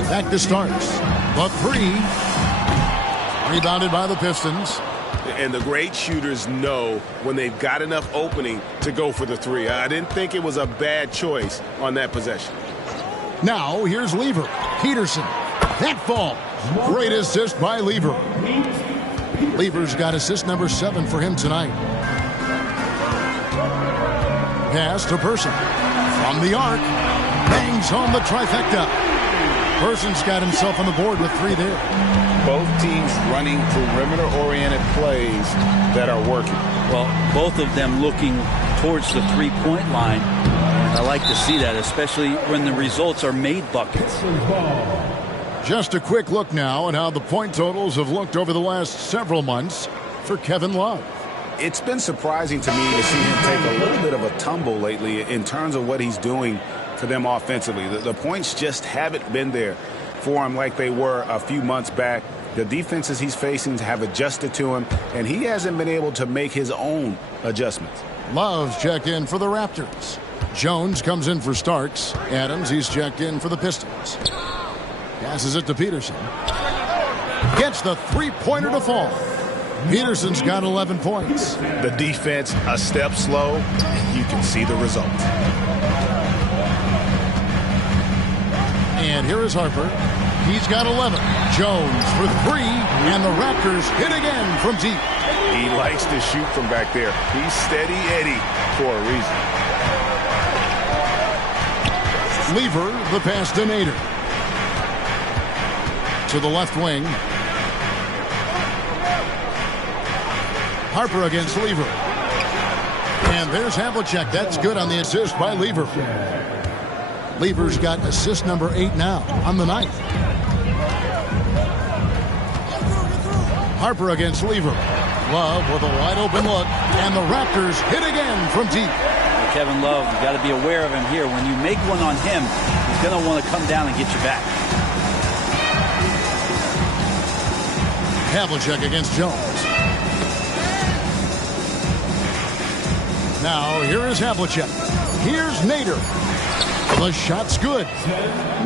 Back to Starks. The three. Rebounded by the Pistons. And the great shooters know when they've got enough opening to go for the three. I didn't think it was a bad choice on that possession. Now, here's Lever. Peterson. That fall. Great assist by Lever. Lever's got assist number 7 for him tonight. Pass to Person. From the arc. Bangs home the trifecta. Person's got himself on the board with 3 there. Both teams running perimeter-oriented plays that are working. Well, both of them looking towards the three-point line. I like to see that, especially when the results are made buckets. Just a quick look now at how the point totals have looked over the last several months for Kevin Love. It's been surprising to me to see him take a little bit of a tumble lately in terms of what he's doing for them offensively. The points just haven't been there for him like they were a few months back. The defenses he's facing have adjusted to him, and he hasn't been able to make his own adjustments. Love's checked in for the Raptors. Jones comes in for Starks. Adams, he's checked in for the Pistons. Passes it to Peterson. Gets the three-pointer to fall. Peterson's got 11 points. The defense a step slow, and you can see the result. And here is Harper. He's got 11. Jones for 3, and the Raptors hit again from deep. He likes to shoot from back there. He's steady Eddie for a reason. Lever, the pass to Nader. To the left wing. Harper against Lever. And there's Havlicek. That's good on the assist by Lever. Lever's got assist number 8 now on the night. Harper against Lever. Love with a wide open look. And the Raptors hit again from deep. Kevin Love, you've got to be aware of him here. When you make one on him, he's going to want to come down and get you back. Havlicek against Jones. Now, here is Havlicek. Here's Nader. The shot's good.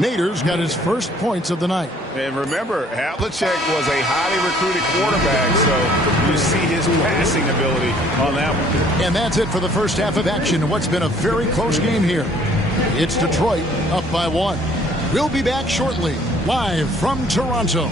Nader's got his first points of the night. And remember, Havlicek was a highly recruited quarterback, so you see his passing ability on that one. And that's it for the first half of action in what's been a very close game here. It's Detroit up by 1. We'll be back shortly, live from Toronto.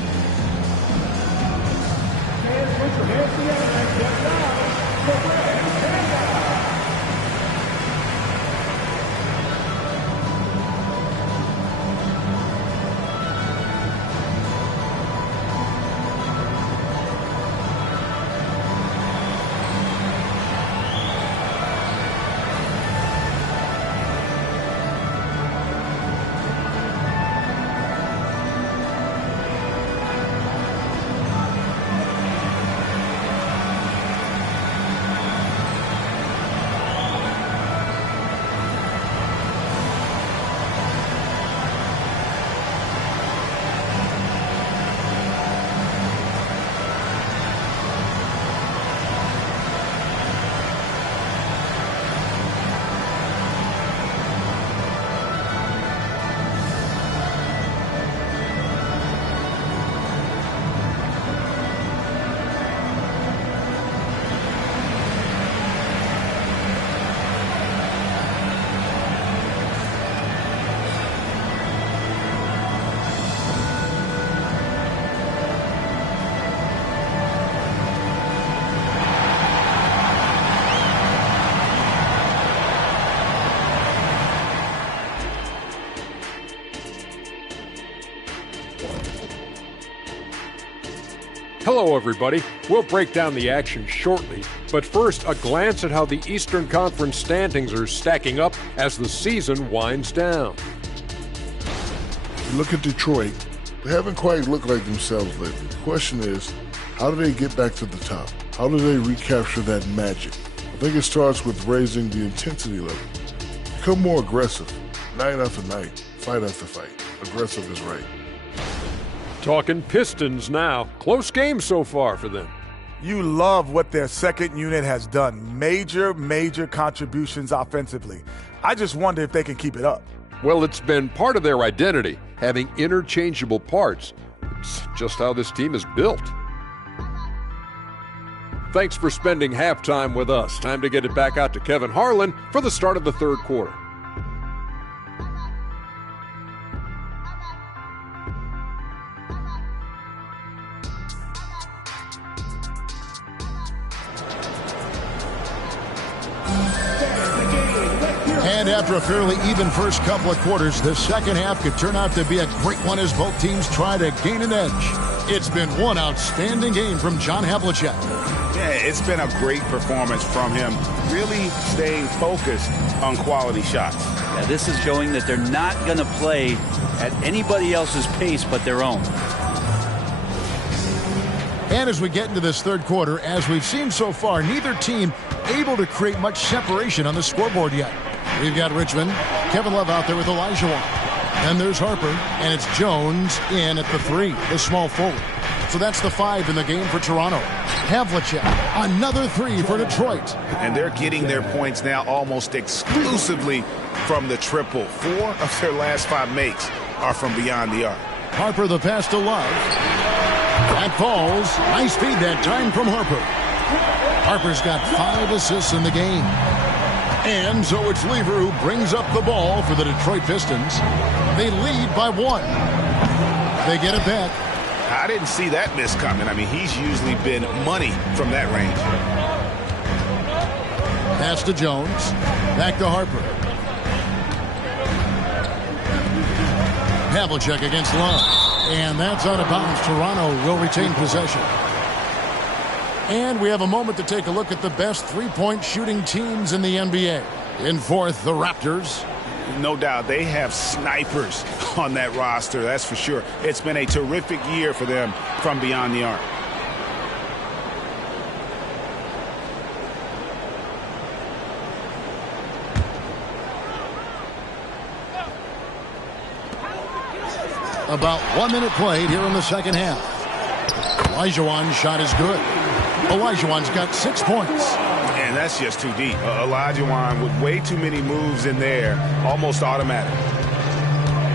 Hello, everybody. We'll break down the action shortly, but first, a glance at how the Eastern Conference standings are stacking up as the season winds down. You look at Detroit, they haven't quite looked like themselves lately. The question is, how do they get back to the top? How do they recapture that magic? I think it starts with raising the intensity level. Become more aggressive, night after night, fight after fight. Aggressive is right. Talking Pistons now. Close game so far for them. You love what their second unit has done. Major contributions offensively. I just wonder if they can keep it up. Well, it's been part of their identity, having interchangeable parts. It's just how this team is built. Thanks for spending halftime with us. Time to get it back out to Kevin Harlan for the start of the third quarter. And after a fairly even first couple of quarters, the second half could turn out to be a great one as both teams try to gain an edge. It's been one outstanding game from John Havlicek. Yeah, it's been a great performance from him, really staying focused on quality shots. Yeah, this is showing that they're not going to play at anybody else's pace but their own. And as we get into this third quarter, as we've seen so far, neither team able to create much separation on the scoreboard yet. We've got Richmond, Kevin Love out there with Olajuwon. Then there's Harper, and it's Jones in at the 3, the small forward. So that's the 5 in the game for Toronto. Havlicek, another 3 for Detroit. And they're getting their points now almost exclusively from the triple. 4 of their last 5 makes are from beyond the arc. Harper the pass to Love. That falls. Nice feed that time from Harper. Harper's got 5 assists in the game. And so it's Lever who brings up the ball for the Detroit Pistons. They lead by 1. They get it back. I didn't see that miss coming. I mean, he's usually been money from that range. Pass to Jones. Back to Harper. Havlicek against Love. And that's out of bounds. Toronto will retain possession. And we have a moment to take a look at the best three-point shooting teams in the NBA. In fourth, the Raptors. No doubt, they have snipers on that roster, that's for sure. It's been a terrific year for them from beyond the arc. About 1 minute played here in the second half. Olajuwon's shot is good. Olajuwon's got 6 points. And that's just too deep. Olajuwon with way too many moves in there, almost automatic.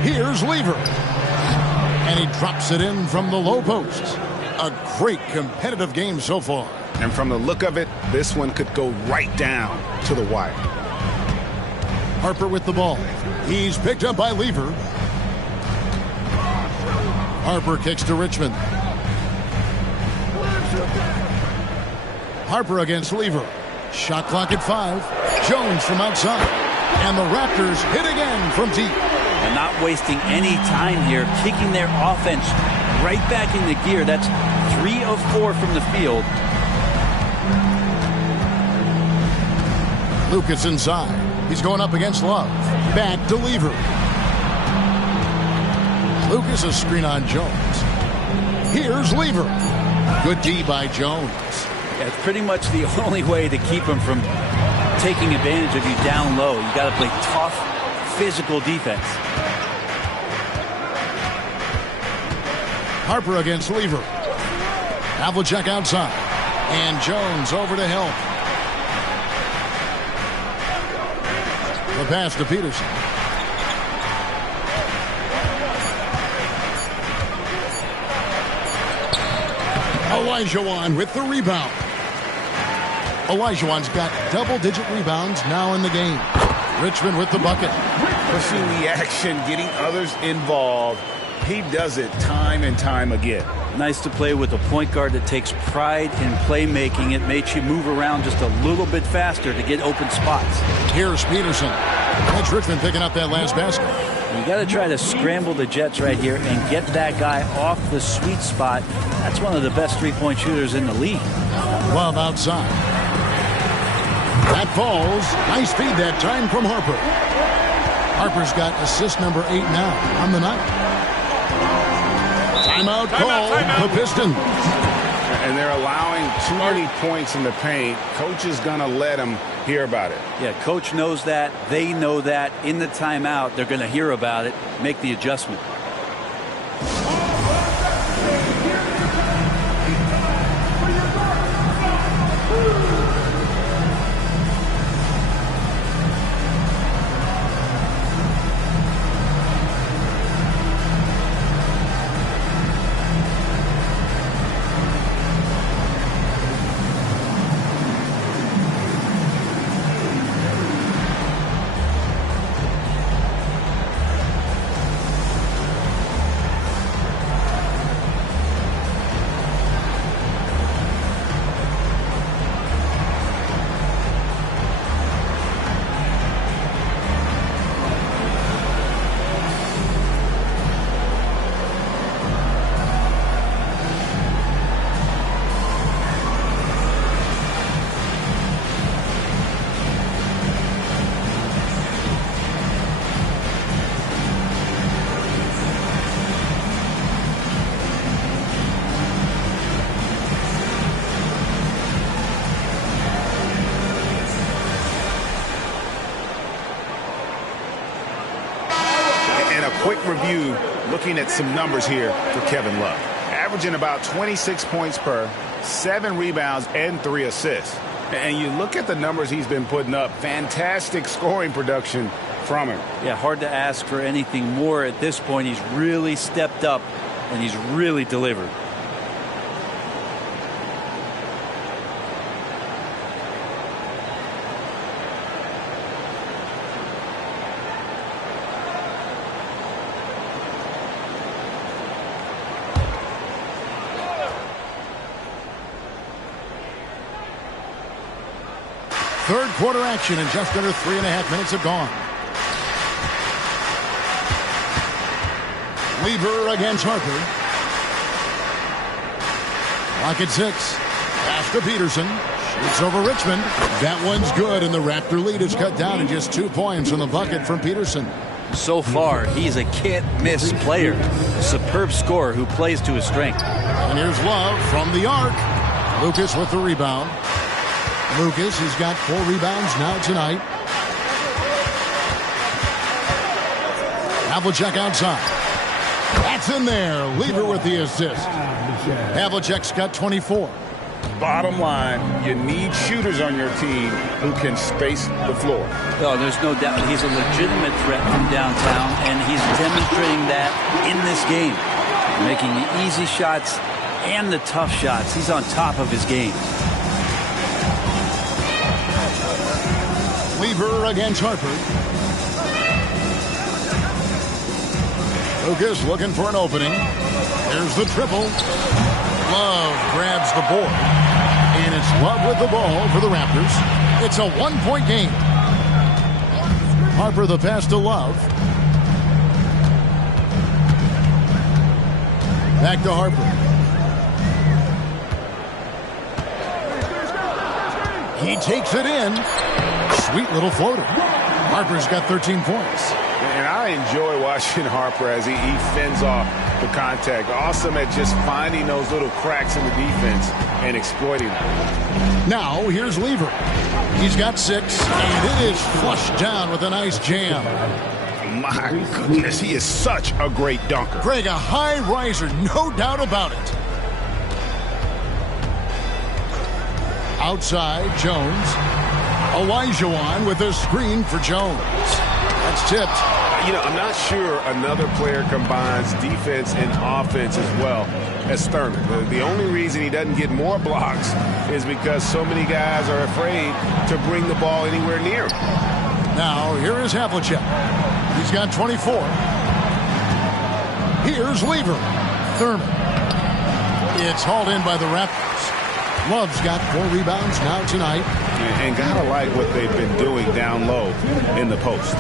Here's Lever. And he drops it in from the low post. A great competitive game so far. And from the look of it, this one could go right down to the wire. Harper with the ball. He's picked up by Lever. Harper kicks to Richmond. Harper against Lever. Shot clock at 5. Jones from outside. And the Raptors hit again from deep. They're not wasting any time here, kicking their offense right back into gear. That's 3 of 4 from the field. Lucas inside. He's going up against Love. Back to Lever. Lucas a screen on Jones. Here's Lever. Good D by Jones. Yeah, it's pretty much the only way to keep him from taking advantage of you down low. You got to play tough, physical defense. Harper against Lever. Havlicek outside. And Jones over to help. The pass to Peterson. Olajuwon with the rebound. Olajuwon's got double-digit rebounds now in the game. Richmond with the bucket. Pushing the action, getting others involved. He does it time and time again. Nice to play with a point guard that takes pride in playmaking. It makes you move around just a little bit faster to get open spots. Here's Peterson. That's Richmond picking up that last basket. You got to try to scramble the Jets right here and get that guy off the sweet spot. That's one of the best three-point shooters in the league. Love outside. That falls. Nice feed that time from Harper. Harper's got assist number 8 now on the night. Timeout call. The Pistons. And they're allowing too many points in the paint. Coach is going to let them hear about it. Yeah, coach knows that. They know that. In the timeout, they're going to hear about it, make the adjustment. Quick review, looking at some numbers here for Kevin Love. Averaging about 26 points per, 7 rebounds, and 3 assists. And you look at the numbers he's been putting up, fantastic scoring production from him. Yeah, hard to ask for anything more at this point. He's really stepped up, and he's really delivered. Third quarter action, and just under 3.5 minutes have gone. Lever against Harper. Clock at 6. Pass to Peterson. Shoots over Richmond. That one's good, and the Raptor lead is cut down to just 2 points on the bucket from Peterson. So far, he's a can't-miss player. A superb scorer who plays to his strength. And here's Love from the arc. Lucas with the rebound. Lucas has got 4 rebounds now tonight. Havlicek outside. That's in there. Lever with the assist. Havlicek's got 24. Bottom line, you need shooters on your team who can space the floor. Oh, there's no doubt he's a legitimate threat from downtown, and he's demonstrating that in this game. Making the easy shots and the tough shots. He's on top of his game. Lever against Harper. Lucas looking for an opening. There's the triple. Love grabs the board. And it's Love with the ball for the Raptors. It's a 1-point game. Harper the pass to Love. Back to Harper. He takes it in. Sweet little floater. Harper's got 13 points. And I enjoy watching Harper as he fends off the contact. Awesome at just finding those little cracks in the defense and exploiting them. Now, here's Lever. He's got 6, and it is flushed down with a nice jam. My goodness, he is such a great dunker. Greg, a high riser, no doubt about it. Outside, Jones. Olajuwon with a screen for Jones. That's tipped. You know, I'm not sure another player combines defense and offense as well as Thurman. The only reason he doesn't get more blocks is because so many guys are afraid to bring the ball anywhere near him. Now, here is Havlicek. He's got 24. Here's Lever. Thurman. It's hauled in by the Raptors. Love's got 4 rebounds now tonight. And gotta like what they've been doing down low in the post.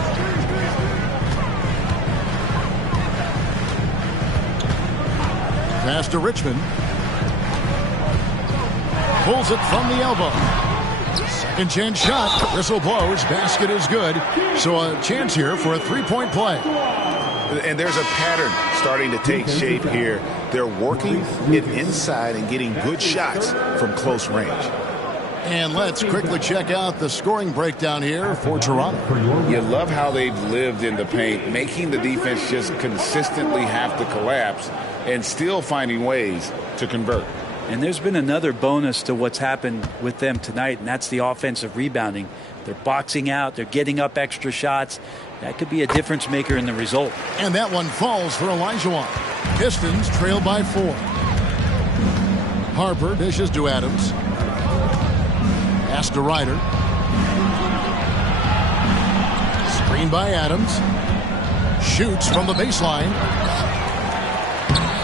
Pass to Richmond. Pulls it from the elbow. Second chance shot. Whistle blows. Basket is good. So a chance here for a three-point play. And there's a pattern starting to take shape here. They're working it inside and getting good shots from close range. And let's quickly check out the scoring breakdown here for Toronto. You love how they've lived in the paint, making the defense just consistently have to collapse and still finding ways to convert. And there's been another bonus to what's happened with them tonight, and that's the offensive rebounding. They're boxing out. They're getting up extra shots. That could be a difference maker in the result. And that one falls for Olajuwon. Pistons trail by 4. Harper dishes to Adams. Pass to Ryder. Screen by Adams. Shoots from the baseline.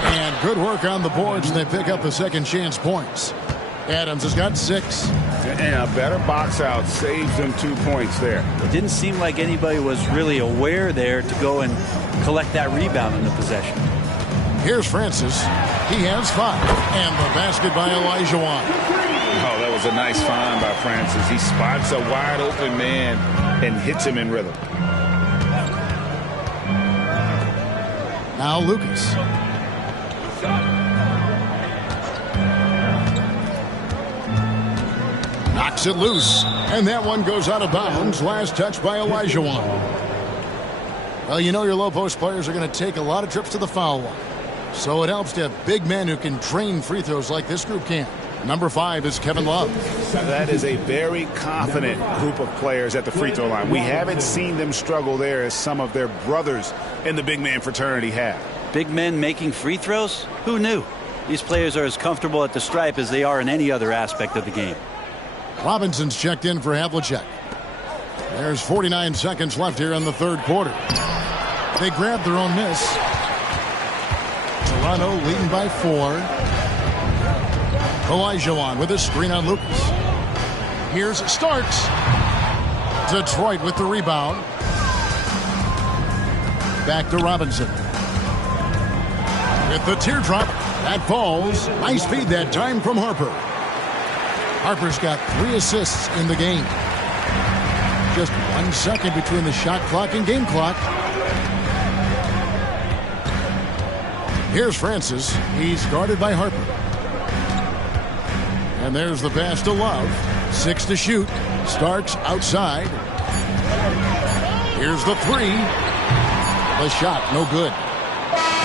And good work on the boards, and they pick up the second chance points. Adams has got 6. And a better box out saves them 2 points there. It didn't seem like anybody was really aware there to go and collect that rebound in the possession. Here's Francis. He has 5. And the basket by Olajuwon. Oh, that was a nice find by Francis. He spots a wide open man and hits him in rhythm. Now Lucas. Knocks it loose. And that one goes out of bounds. Last touch by Olajuwon. Well, you know your low post players are going to take a lot of trips to the foul line. So it helps to have big men who can train free throws like this group can. Number 5 is Kevin Love. That is a very confident group of players at the free throw line. We haven't seen them struggle there as some of their brothers in the big man fraternity have. Big men making free throws? Who knew? These players are as comfortable at the stripe as they are in any other aspect of the game. Robinson's checked in for Havlicek. There's 49 seconds left here in the third quarter. They grab their own miss. Toronto leading by 4. Olajuwon with a screen on Lucas. Here's Starks. Detroit with the rebound. Back to Robinson. With the teardrop. That falls. Nice feed that time from Harper. Harper's got 3 assists in the game. Just 1 second between the shot clock and game clock. Here's Francis. He's guarded by Harper. And there's the pass to Love. 6 to shoot. Starks outside. Here's the 3. The shot, no good.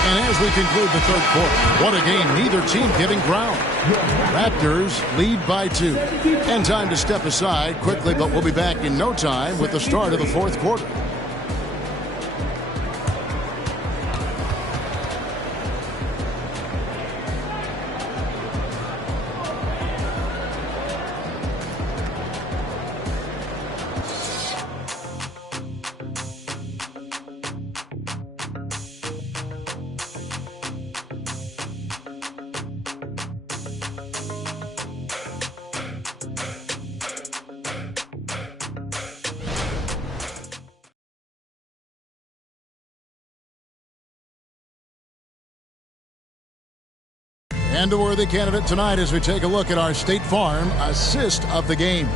And as we conclude the third quarter, what a game. Neither team giving ground. Raptors lead by 2. And time to step aside quickly, but we'll be back in no time with the start of the fourth quarter. And a worthy candidate tonight as we take a look at our State Farm assist of the game.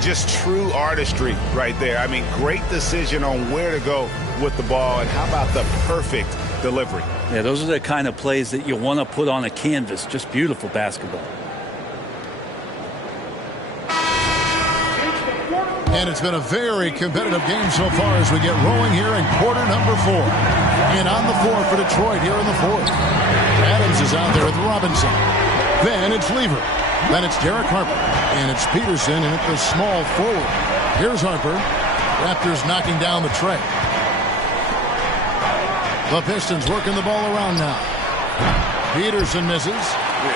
Just true artistry right there. I mean, great decision on where to go with the ball, and how about the perfect delivery? Yeah, those are the kind of plays that you want to put on a canvas. Just beautiful basketball. And it's been a very competitive game so far as we get rolling here in quarter number 4. And on the floor for Detroit here in the fourth. Adams is out there with Robinson. Then it's Lever. Then it's Derek Harper. And it's Peterson and it's the small forward. Here's Harper. Raptors knocking down the tray. The Pistons working the ball around now. Peterson misses.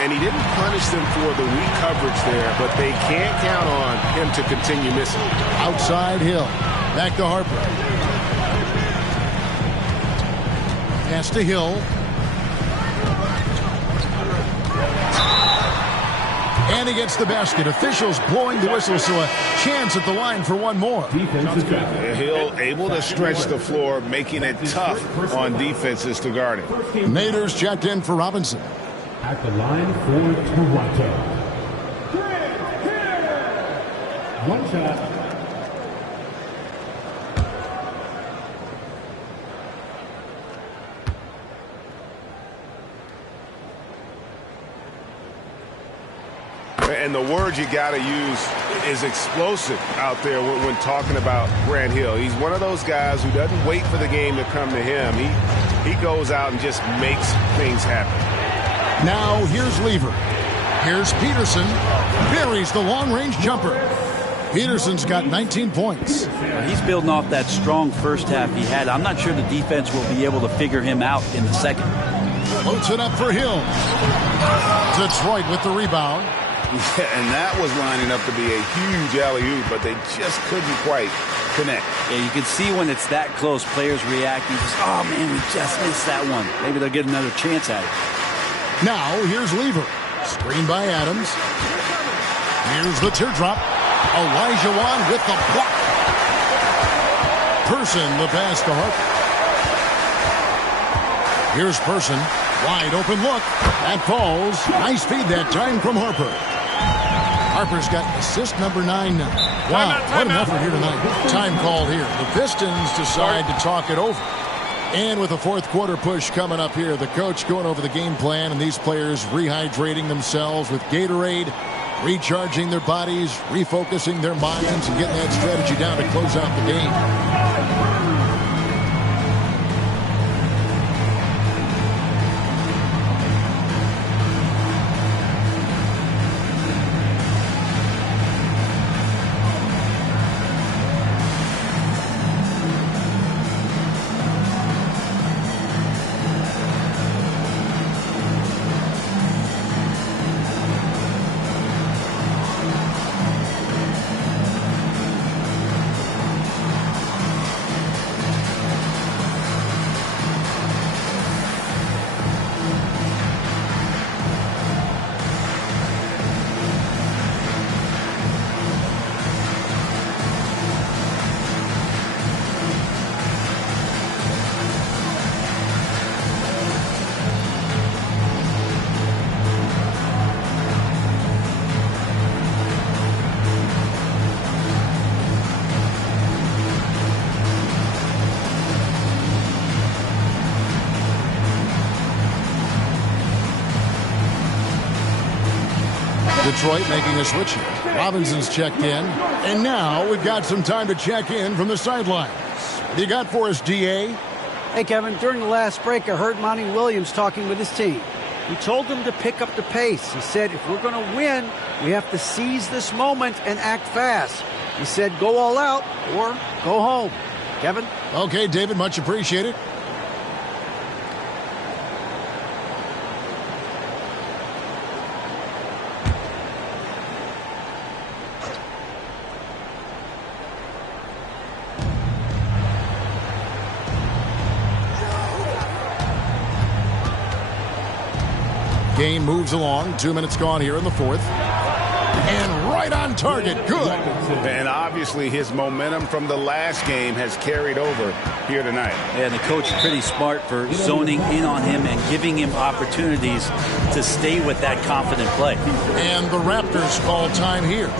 And he didn't punish them for the weak coverage there, but they can't count on him to continue missing. Outside Hill. Back to Harper. Pass to Hill. And he gets the basket. Officials blowing the whistle, so a chance at the line for one more. He'll able to stretch the floor, making it tough on defenses to guard him. Naders checked in for Robinson. At the line for Toronto. One shot. And the word you got to use is explosive out there when talking about Grant Hill. He's one of those guys who doesn't wait for the game to come to him. He goes out and just makes things happen. Now here's Lever. Here's Peterson. Buries the long-range jumper. Peterson's got 19 points. He's building off that strong first half he had. I'm not sure the defense will be able to figure him out in the second. Floats it up for Hill. Detroit with the rebound. Yeah, and that was lining up to be a huge alley-oop, but they just couldn't quite connect. Yeah, you can see when it's that close, players reacting. Just, oh, man, we just missed that one. Maybe they'll get another chance at it. Now, here's Lever. Screen by Adams. Here's the teardrop. Elijah Wan with the block. Person the pass to Harper. Here's Person. Wide open look. That falls. Nice feed that time from Harper. Harper's got assist number 9 now. Wow, what an effort here tonight. Time called here. The Pistons decide to talk it over. And with a fourth quarter push coming up here, the coach going over the game plan and these players rehydrating themselves with Gatorade, recharging their bodies, refocusing their minds, and getting that strategy down to close out the game. Detroit making a switch here. Robinson's checked in. And now we've got some time to check in from the sidelines. What do you got for us, DA? Hey, Kevin, during the last break, I heard Monty Williams talking with his team. He told them to pick up the pace. He said, if we're going to win, we have to seize this moment and act fast. He said, go all out or go home. Kevin? Okay, David, much appreciated. Game moves along. 2 minutes gone here in the fourth. And right on target. Good. And obviously his momentum from the last game has carried over here tonight. And the coach is pretty smart for zoning in on him and giving him opportunities to stay with that confident play. And the Raptors call time here.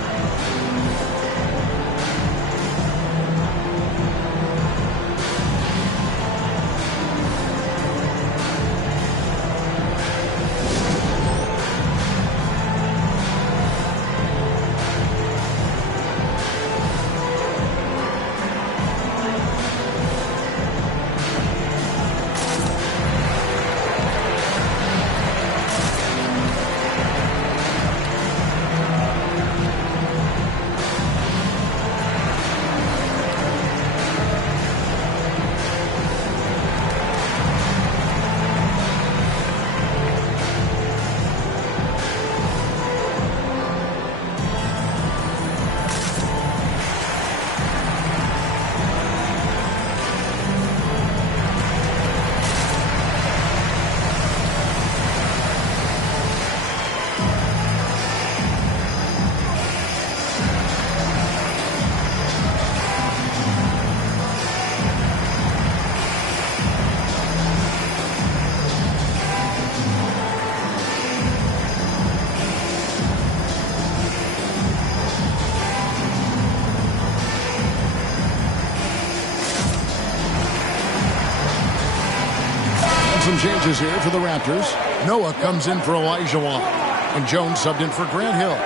changes here for the Raptors. Noah comes in for Elijah Wan. And Jones subbed in for Grant Hill.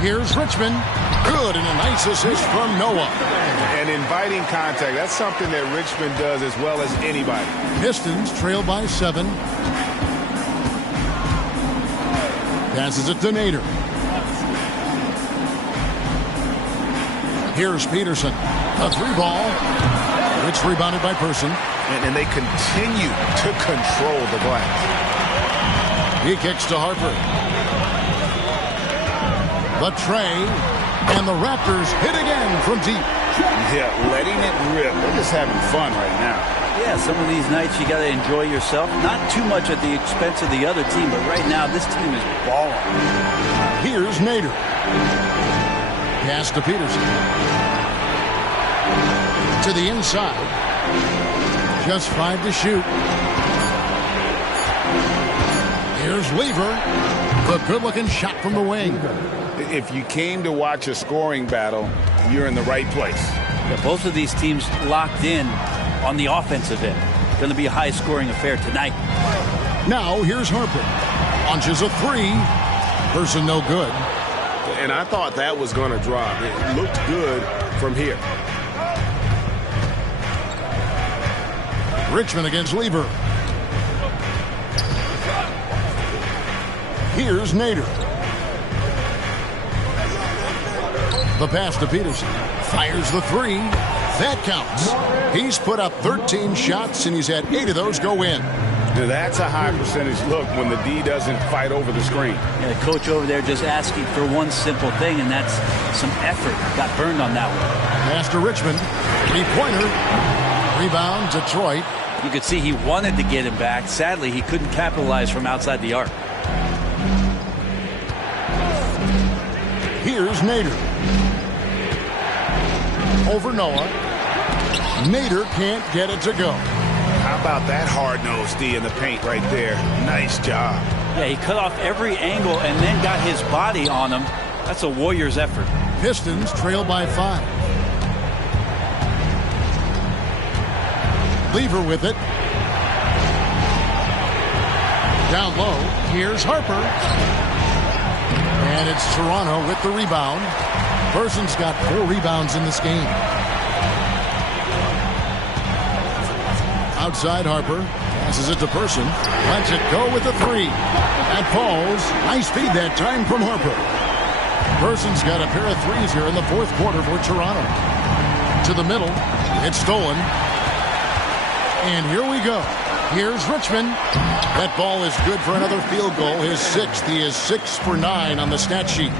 Here's Richmond. Good, and a nice assist from Noah. And inviting contact. That's something that Richmond does as well as anybody. Pistons trail by 7. Passes it to Nader. Here's Peterson. A 3-ball. It's rebounded by Person. And they continue to control the glass. He kicks to Harper. The tray, and the Raptors hit again from deep. Yeah, letting it rip. They're just having fun right now. Yeah, some of these nights you got to enjoy yourself. Not too much at the expense of the other team, but right now this team is balling. Here's Nader. Pass to Peterson. To the inside. Just 5 to shoot. Here's Lever. A good-looking shot from the wing. If you came to watch a scoring battle, you're in the right place. Yeah, both of these teams locked in on the offensive end. Going to be a high-scoring affair tonight. Now here's Harper. Launches a 3. Person no good. And I thought that was going to drop. It looked good from here. Richmond against Lever. Here's Nader. The pass to Peterson. Fires the 3. That counts. He's put up 13 shots, and he's had 8 of those go in. That's a high percentage look when the D doesn't fight over the screen. Yeah, the coach over there just asking for one simple thing, and that's some effort. Got burned on that one. Pass to Richmond. 3-pointer. Rebound, Detroit. You could see he wanted to get him back. Sadly, he couldn't capitalize from outside the arc. Here's Nader. Over Noah. Nader can't get it to go. How about that hard-nosed D in the paint right there? Nice job. Yeah, he cut off every angle and then got his body on him. That's a Warriors effort. Pistons trail by 5. Lever with it. Down low. Here's Harper. And it's Toronto with the rebound. Person's got 4 rebounds in this game. Outside Harper. Passes it to Person. Lets it go with the 3. That falls. Nice feed that time from Harper. Person's got a pair of 3s here in the 4th quarter for Toronto. To the middle. It's stolen. And here we go. Here's Richmond. That ball is good for another field goal. His 6th. He is 6 for 9 on the stat sheet.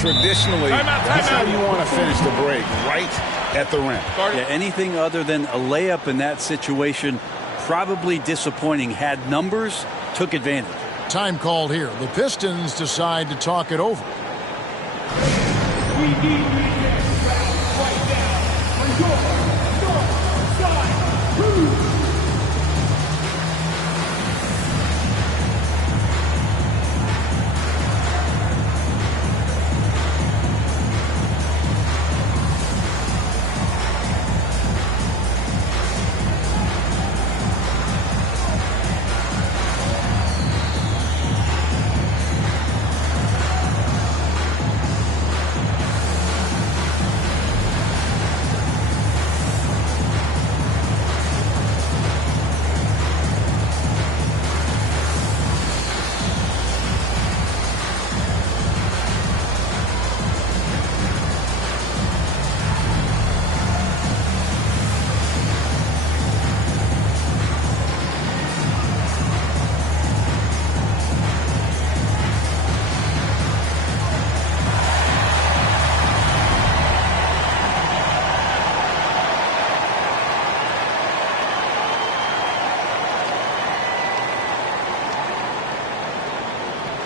Traditionally, that's how you want to finish the break, right at the rim. Yeah, anything other than a layup in that situation, probably disappointing. Had numbers, took advantage. Time called here. The Pistons decide to talk it over. We need right now. North side.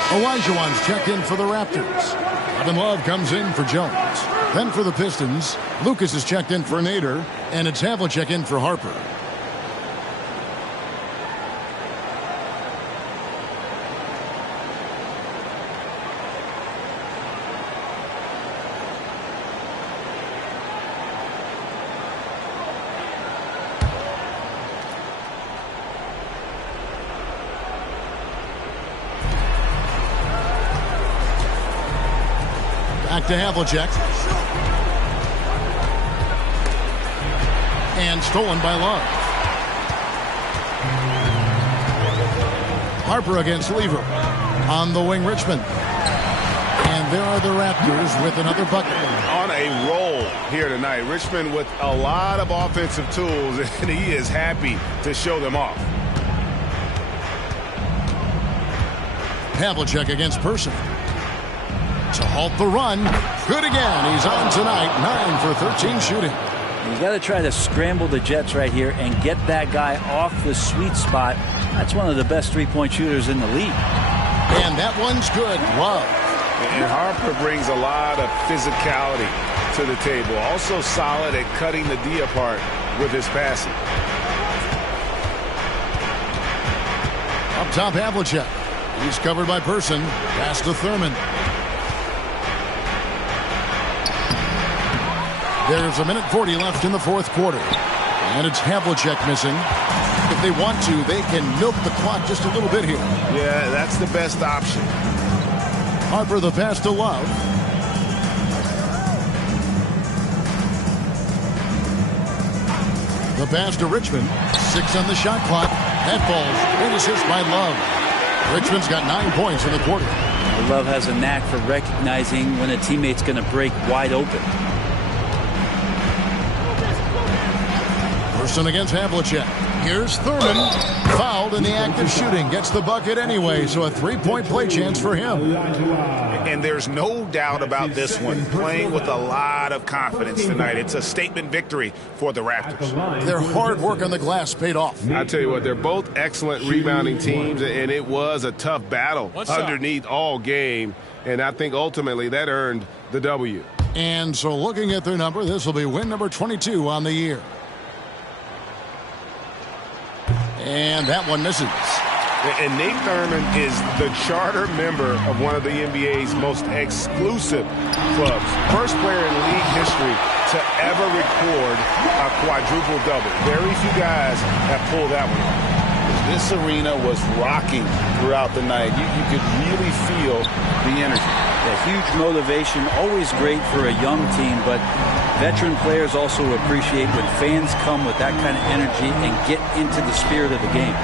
Olajuwon's checked in for the Raptors. Kevin Love comes in for Jones. Then for the Pistons, Lucas is checked in for Nader, and it's Havlicek in for Harper. Back to Havlicek. And stolen by Love. Harper against Lever. On the wing, Richmond. And there are the Raptors with another bucket. On a roll here tonight. Richmond with a lot of offensive tools, and he is happy to show them off. Havlicek against Person. To halt the run. Good again. He's on tonight. 9 for 13 shooting. You got to try to scramble the Jets right here and get that guy off the sweet spot. That's one of the best three-point shooters in the league. And that one's good. Love. And Harper brings a lot of physicality to the table. Also solid at cutting the D apart with his passing. Up top, Havlicek. He's covered by Person. Pass to Thurman. There's 1:40 left in the fourth quarter. And it's Havlicek missing. If they want to, they can milk the clock just a little bit here. Yeah, that's the best option. Harper the pass to Love. The pass to Richmond. 6 on the shot clock. That falls. An assist by Love. Richmond's got 9 points in the quarter. Love has a knack for recognizing when a teammate's going to break wide open. Person against Havlicek. Here's Thurman. Fouled in the act of shooting. Gets the bucket anyway, so a three-point play chance for him. And there's no doubt about this one. Playing with a lot of confidence tonight. It's a statement victory for the Raptors. Their hard work on the glass paid off. I tell you what, they're both excellent rebounding teams, and it was a tough battle underneath all game. And I think ultimately that earned the W. And so looking at their number, this will be win number 22 on the year. And that one misses. And Nate Thurman is the charter member of one of the NBA's most exclusive clubs. First player in league history to ever record a quadruple-double. Very few guys have pulled that one off. This arena was rocking throughout the night. You could really feel the energy. A huge motivation, always great for a young team, but veteran players also appreciate when fans come with that kind of energy and get into the spirit of the game.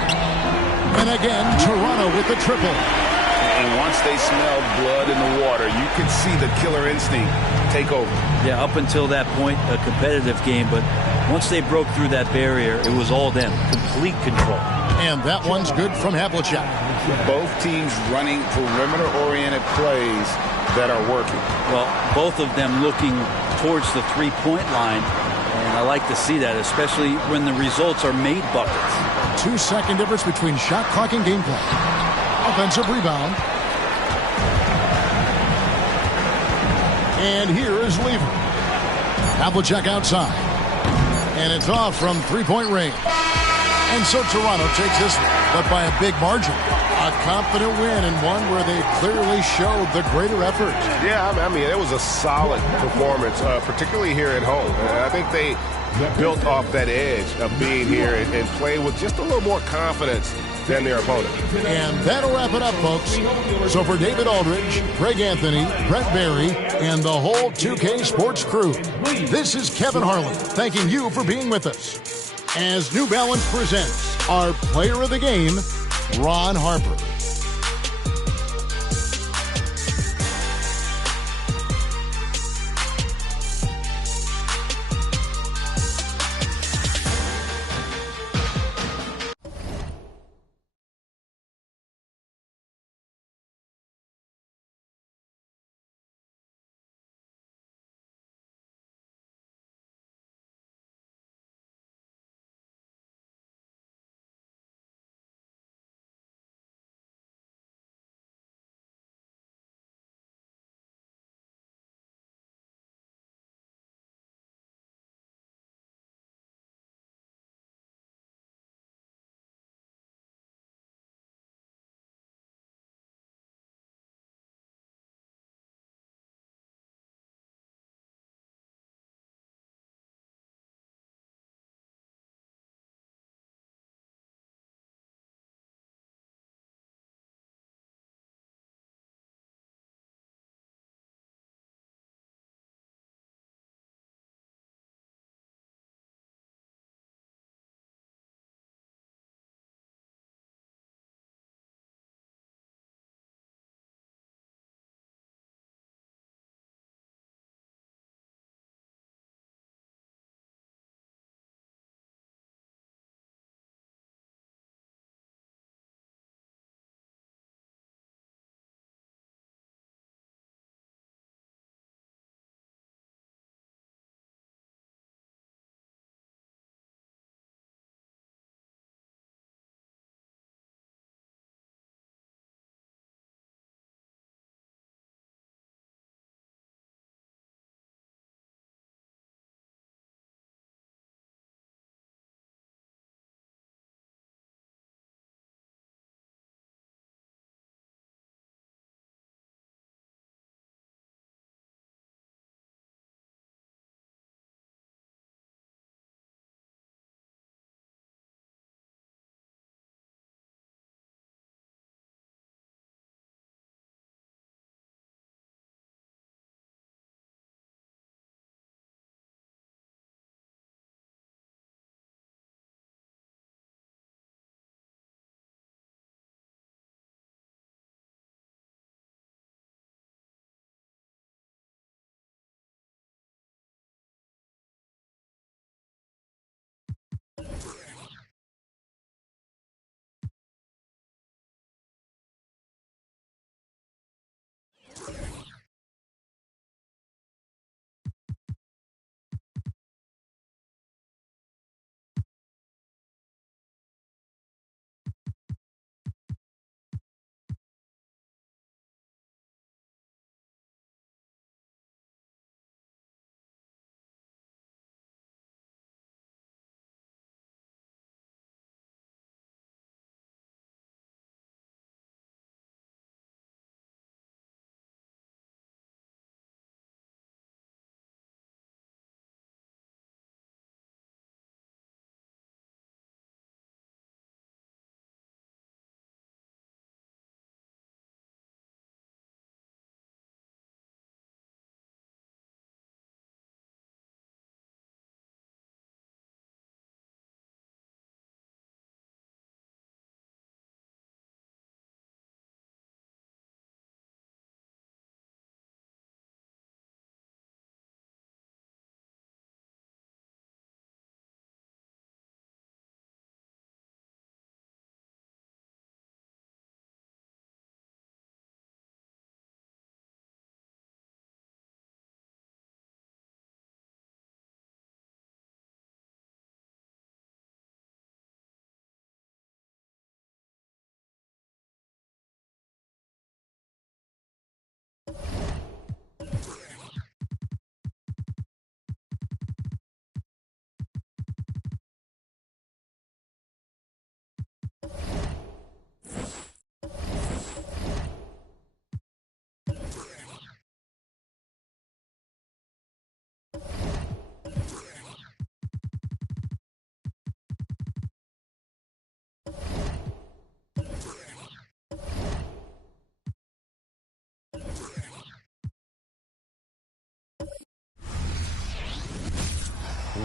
And again, Toronto with the triple. And once they smelled blood in the water, you could see the killer instinct take over. Yeah, up until that point, a competitive game, but once they broke through that barrier, it was all them. Complete control. And that one's good from Havlicek. Both teams running perimeter-oriented plays that are working. Well, both of them looking towards the three-point line, and I like to see that, especially when the results are made buckets. 2-second difference between shot clock and gameplay. Offensive rebound. And here is Lever. Havlicek outside. And it's off from three-point range. And so Toronto takes this one, but by a big margin. A confident win and one where they clearly showed the greater effort. Yeah, I mean, it was a solid performance, particularly here at home. I think they built off that edge of being here and played with just a little more confidence than their opponent. And that'll wrap it up, folks. So for David Aldridge, Greg Anthony, Brett Barry, and the whole 2K Sports crew, this is Kevin Harlan thanking you for being with us as New Balance presents our player of the game, Ron Harper.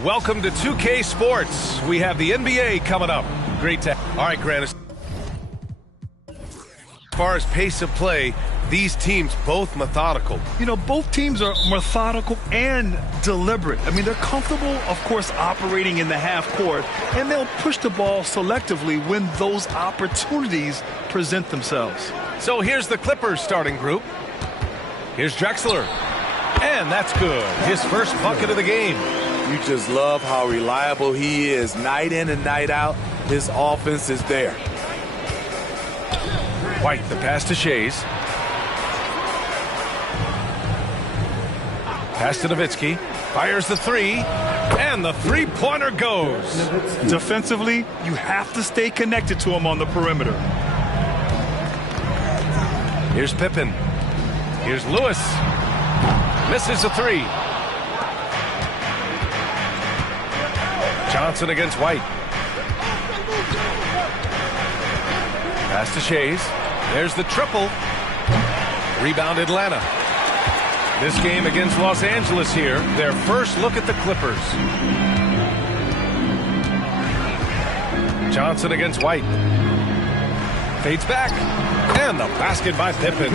Welcome to 2K Sports. We have the NBA coming up. Great to. All right, Grant. As far as pace of play, these teams both methodical. You know, both teams are methodical and deliberate. I mean, they're comfortable, of course, operating in the half court, and they'll push the ball selectively when those opportunities present themselves. So here's the Clippers starting group. Here's Drexler. And that's good. His first bucket of the game. You just love how reliable he is night in and night out. His offense is there. White, the pass to Shays. Pass to Nowitzki. Fires the three. And the three-pointer goes. Defensively, you have to stay connected to him on the perimeter. Here's Pippen. Here's Lewis. Misses a three. Johnson against White. Pass to Shays. There's the triple. Rebound Atlanta. This game against Los Angeles here. Their first look at the Clippers. Johnson against White. Fades back. And the basket by Pippen.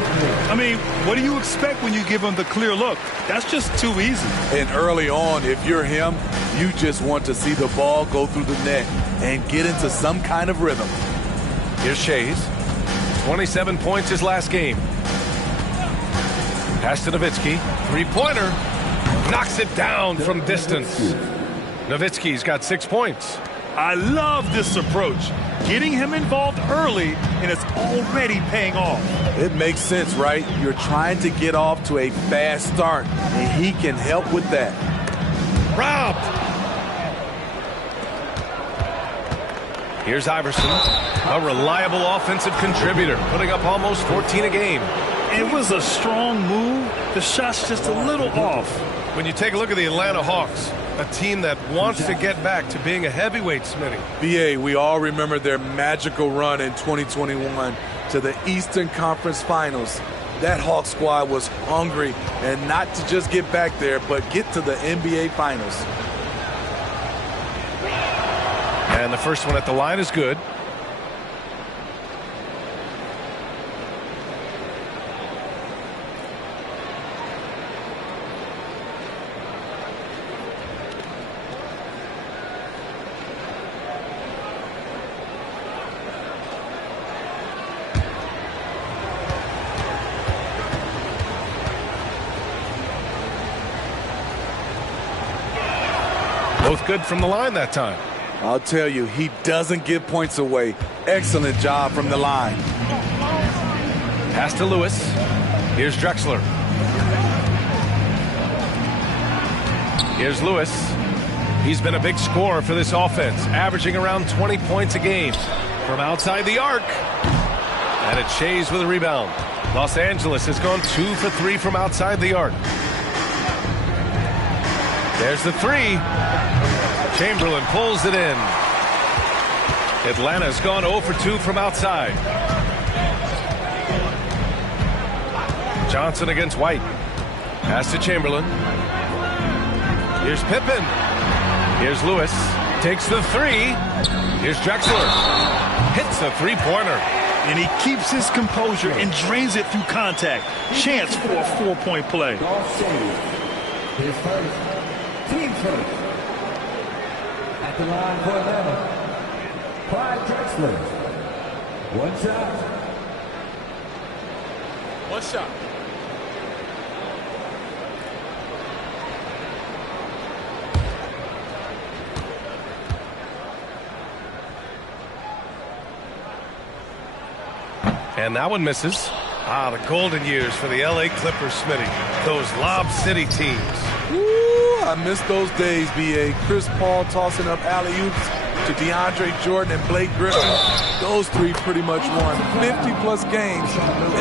I mean, what do you expect when you give him the clear look? That's just too easy. And early on, if you're him, you just want to see the ball go through the net and get into some kind of rhythm. Here's Shays. 27 points his last game. Pass to Nowitzki. Three-pointer. Knocks it down from distance. Nowitzki's got 6 points. I love this approach. Getting him involved early, and it's already paying off. It makes sense, right? You're trying to get off to a fast start, and he can help with that. Robbed. Here's Iverson, a reliable offensive contributor, putting up almost 14 a game. It was a strong move. The shot's just a little off. When you take a look at the Atlanta Hawks, a team that wants to get back to being a heavyweight, Smitty. BA, we all remember their magical run in 2021 to the Eastern Conference Finals. That Hawks squad was hungry, and not to just get back there, but get to the NBA Finals. And the first one at the line is good. Both good from the line that time. I'll tell you, he doesn't give points away. Excellent job from the line. Pass to Lewis. Here's Drexler. Here's Lewis. He's been a big scorer for this offense, averaging around 20 points a game. From outside the arc. And it's Shays with a rebound. Los Angeles has gone 2 for 3 from outside the arc. There's the three. Chamberlain pulls it in. Atlanta's gone 0 for 2 from outside. Johnson against White. Pass to Chamberlain. Here's Pippen. Here's Lewis. Takes the three. Here's Drexler. Hits the three-pointer. And he keeps his composure and drains it through contact. Chance for a 4-point play. His first. Team first. At the line for Atlanta, Clyde Drexler. One shot. One shot. And that one misses. The golden years for the L.A. Clippers, Smitty. Those Lob City teams. Ooh, I miss those days, B.A. Chris Paul tossing up alley-oops to DeAndre Jordan and Blake Griffin. Those three pretty much won 50-plus games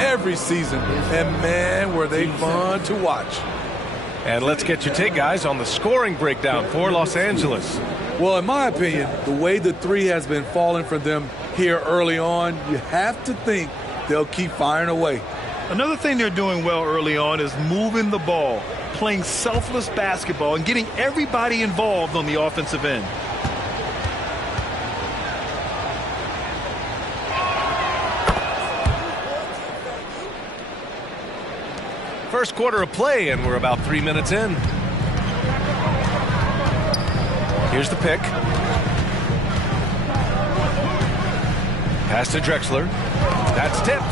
every season. And, man, were they fun to watch. And let's get your take, guys, on the scoring breakdown for Los Angeles. Well, in my opinion, the way the three has been falling for them here early on, you have to think they'll keep firing away. Another thing they're doing well early on is moving the ball, playing selfless basketball and getting everybody involved on the offensive end. First quarter of play, and we're about 3 minutes in. Here's the pick. Pass to Drexler. That's tipped.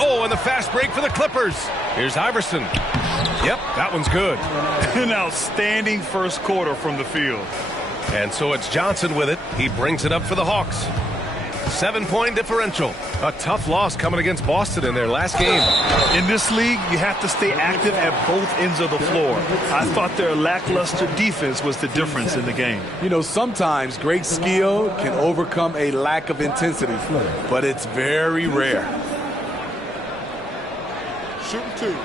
Oh, and the fast break for the Clippers. Here's Iverson. Yep, that one's good. An outstanding first quarter from the field. And so it's Johnson with it. He brings it up for the Hawks. 7-point differential. A tough loss coming against Boston in their last game. In this league, you have to stay active at both ends of the floor. I thought their lackluster defense was the difference in the game. You know, sometimes great skill can overcome a lack of intensity, but it's very rare. Shooting 2.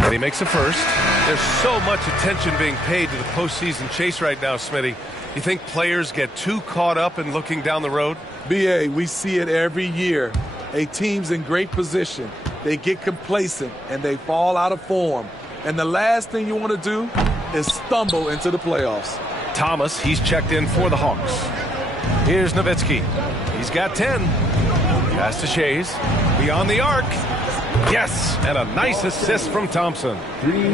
And he makes a first. There's so much attention being paid to the postseason chase right now, Smitty. You think players get too caught up in looking down the road? BA, we see it every year. A team's in great position. They get complacent and they fall out of form. And the last thing you want to do is stumble into the playoffs. Thomas, he's checked in for the Hawks. Here's Nowitzki. He's got 10. Pass to Shays. Beyond the arc. Yes, and a nice assist from Thompson.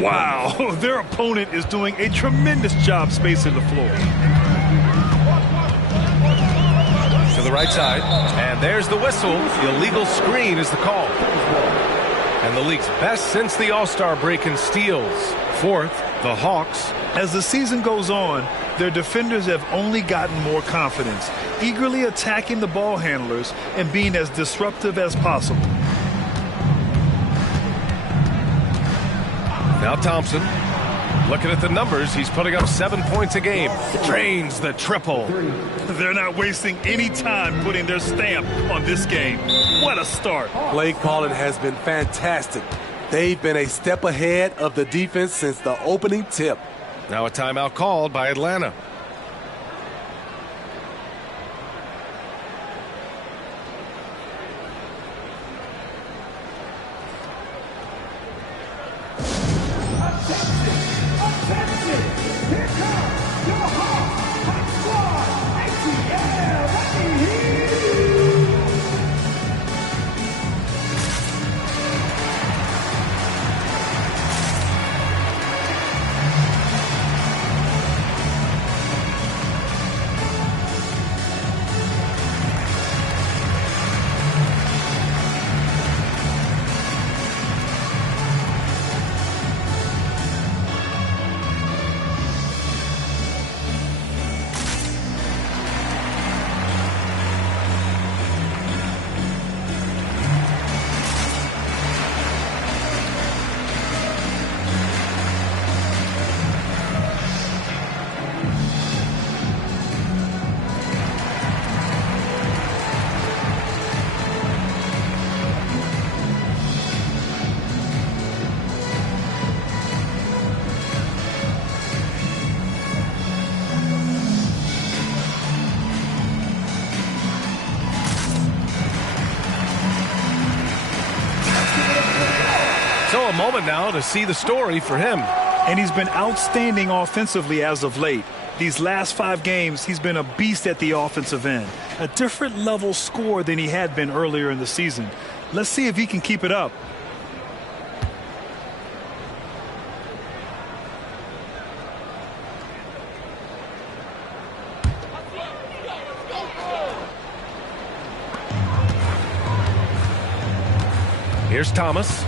Wow, their opponent is doing a tremendous job spacing the floor. To the right side, and there's the whistle. The illegal screen is the call. And the league's best since the All-Star break in steals. Fourth, the Hawks. As the season goes on, their defenders have only gotten more confidence, eagerly attacking the ball handlers and being as disruptive as possible. Now Thompson, looking at the numbers, he's putting up 7 points a game. Drains the triple. They're not wasting any time putting their stamp on this game. What a start. Play calling has been fantastic. They've been a step ahead of the defense since the opening tip. Now a timeout called by Atlanta. So a moment now to see the story for him. And he's been outstanding offensively as of late. These last 5 games, he's been a beast at the offensive end. A different level score than he had been earlier in the season. Let's see if he can keep it up. Here's Thomas,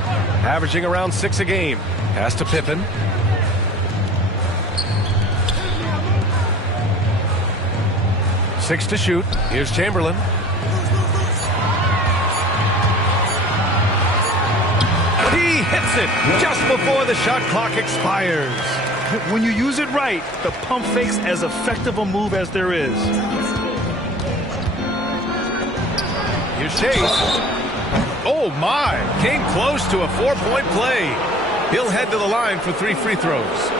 averaging around 6 a game. Pass to Pippen. Six to shoot. Here's Chamberlain. He hits it just before the shot clock expires. When you use it right, the pump fake's as effective a move as there is. Here's Chase. Oh, my. Came close to a 4-point play. He'll head to the line for 3 free throws.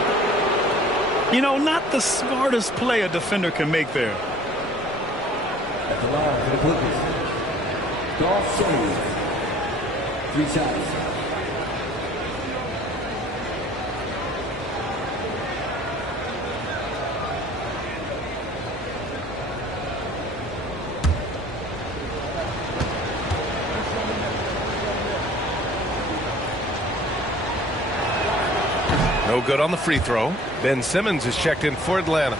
You know, not the smartest play a defender can make there. allowed for the Clippers. Golf save. 3 shots. No good on the free throw. Ben Simmons is checked in for Atlanta.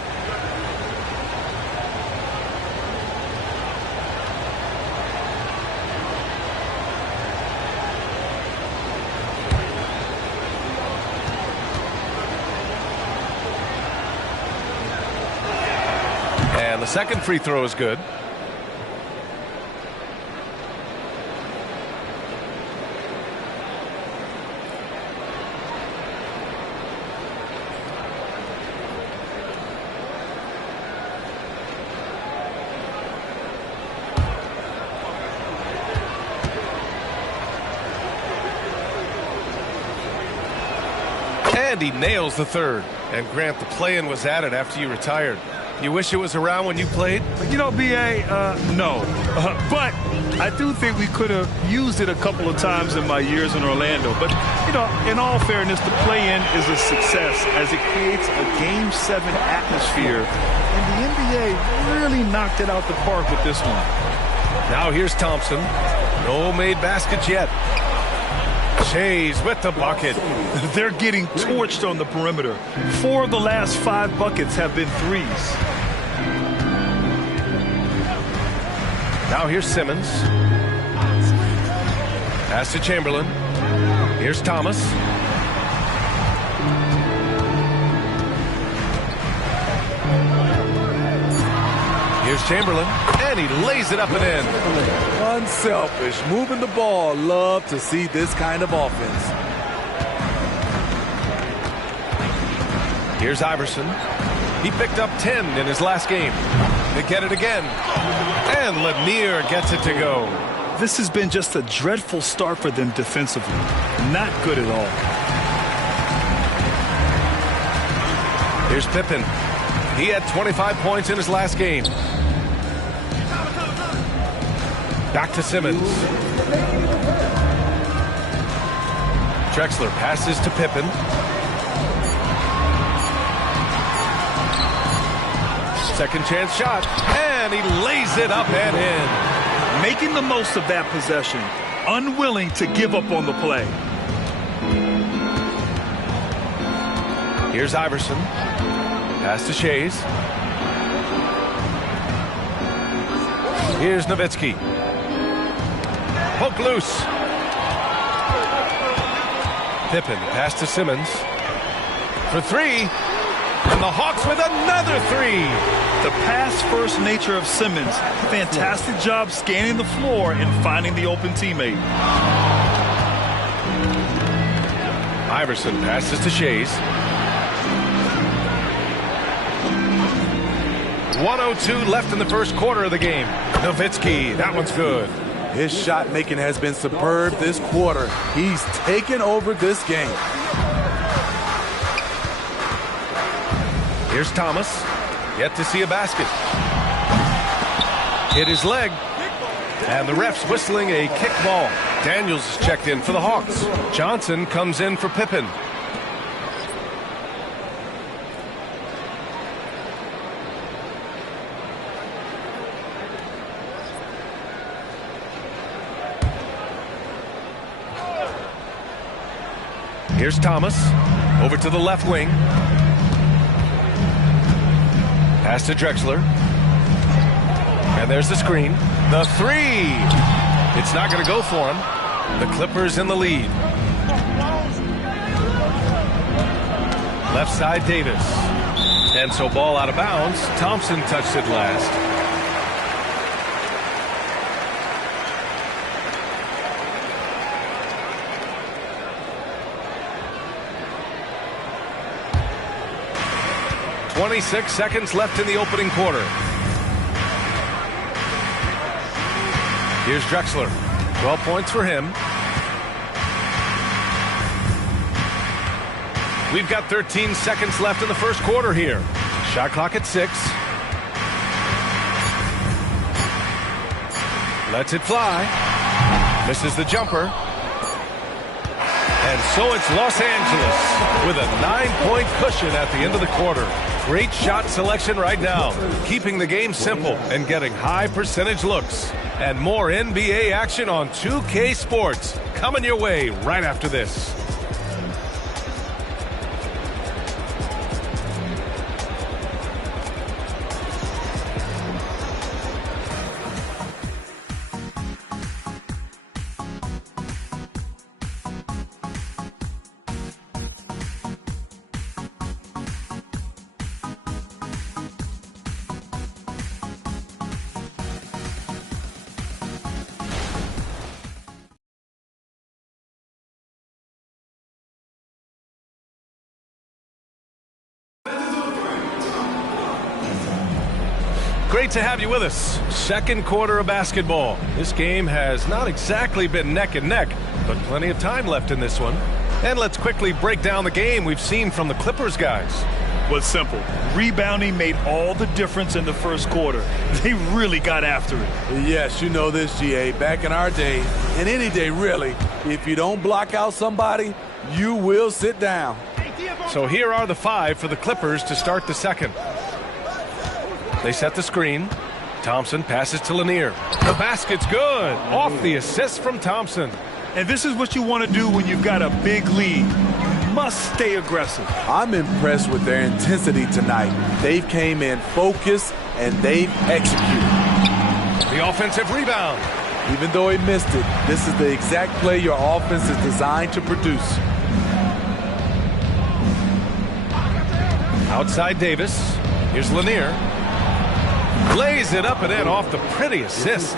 And the second free throw is good. And he nails the third. And Grant, the play-in was added after you retired. You wish it was around when you played? You know, B.A., no. But I do think we could have used it a couple of times in my years in Orlando. But, you know, in all fairness, the play-in is a success as it creates a Game 7 atmosphere. And the NBA really knocked it out the park with this one. Now here's Thompson. No made baskets yet. Shays with the bucket. They're getting torched on the perimeter. 4 of the last 5 buckets have been threes. Now here's Simmons. Pass to Chamberlain. Here's Thomas. Here's Chamberlain, and he lays it up and in. Unselfish, moving the ball. Love to see this kind of offense. Here's Iverson. He picked up 10 in his last game. They get it again. And Lanier gets it to go. This has been just a dreadful start for them defensively. Not good at all. Here's Pippen. He had 25 points in his last game. Back to Simmons. Drexler passes to Pippen. Second chance shot, and he lays it up and in. Making the most of that possession, unwilling to give up on the play. Here's Iverson. Pass to Shays. Here's Nowitzki. Poke loose. Pippen, pass to Simmons. For 3. And the Hawks with another 3. The pass-first nature of Simmons. Fantastic job scanning the floor and finding the open teammate. Iverson passes to Shays. 1:02 left in the first quarter of the game. Nowitzki, that one's good. His shot making has been superb this quarter. He's taken over this game. Here's Thomas. Yet to see a basket. Hit his leg. And the ref's whistling a kick ball. Daniels is checked in for the Hawks. Johnson comes in for Pippen. Here's Thomas. Over to the left wing. Pass to Drexler. And there's the screen. The 3. It's not going to go for him. The Clippers in the lead. Left side, Davis. And so ball out of bounds. Thompson touched it last. .26 seconds left in the opening quarter. Here's Drexler. 12 points for him. We've got 13 seconds left in the first quarter here. Shot clock at 6. Lets it fly. Misses the jumper. And so it's Los Angeles with a 9-point cushion at the end of the quarter. Great shot selection right now, keeping the game simple and getting high percentage looks. And more NBA action on 2K Sports coming your way right after this. Great to have you with us. Second quarter of basketball. This game has not exactly been neck and neck, but plenty of time left in this one. And let's quickly break down the game we've seen from the Clippers guys. Well, it's simple. Rebounding made all the difference in the first quarter. They really got after it. Yes, you know this, GA. Back in our day, and any day really, if you don't block out somebody, you will sit down. So here are the 5 for the Clippers to start the second. They set the screen. Thompson passes to Lanier. The basket's good. Off the assist from Thompson. And this is what you want to do when you've got a big lead. You must stay aggressive. I'm impressed with their intensity tonight. They've came in focused and they've executed. The offensive rebound. Even though he missed it, this is the exact play your offense is designed to produce. Outside Davis. Here's Lanier. Lays it up and in off the pretty assist.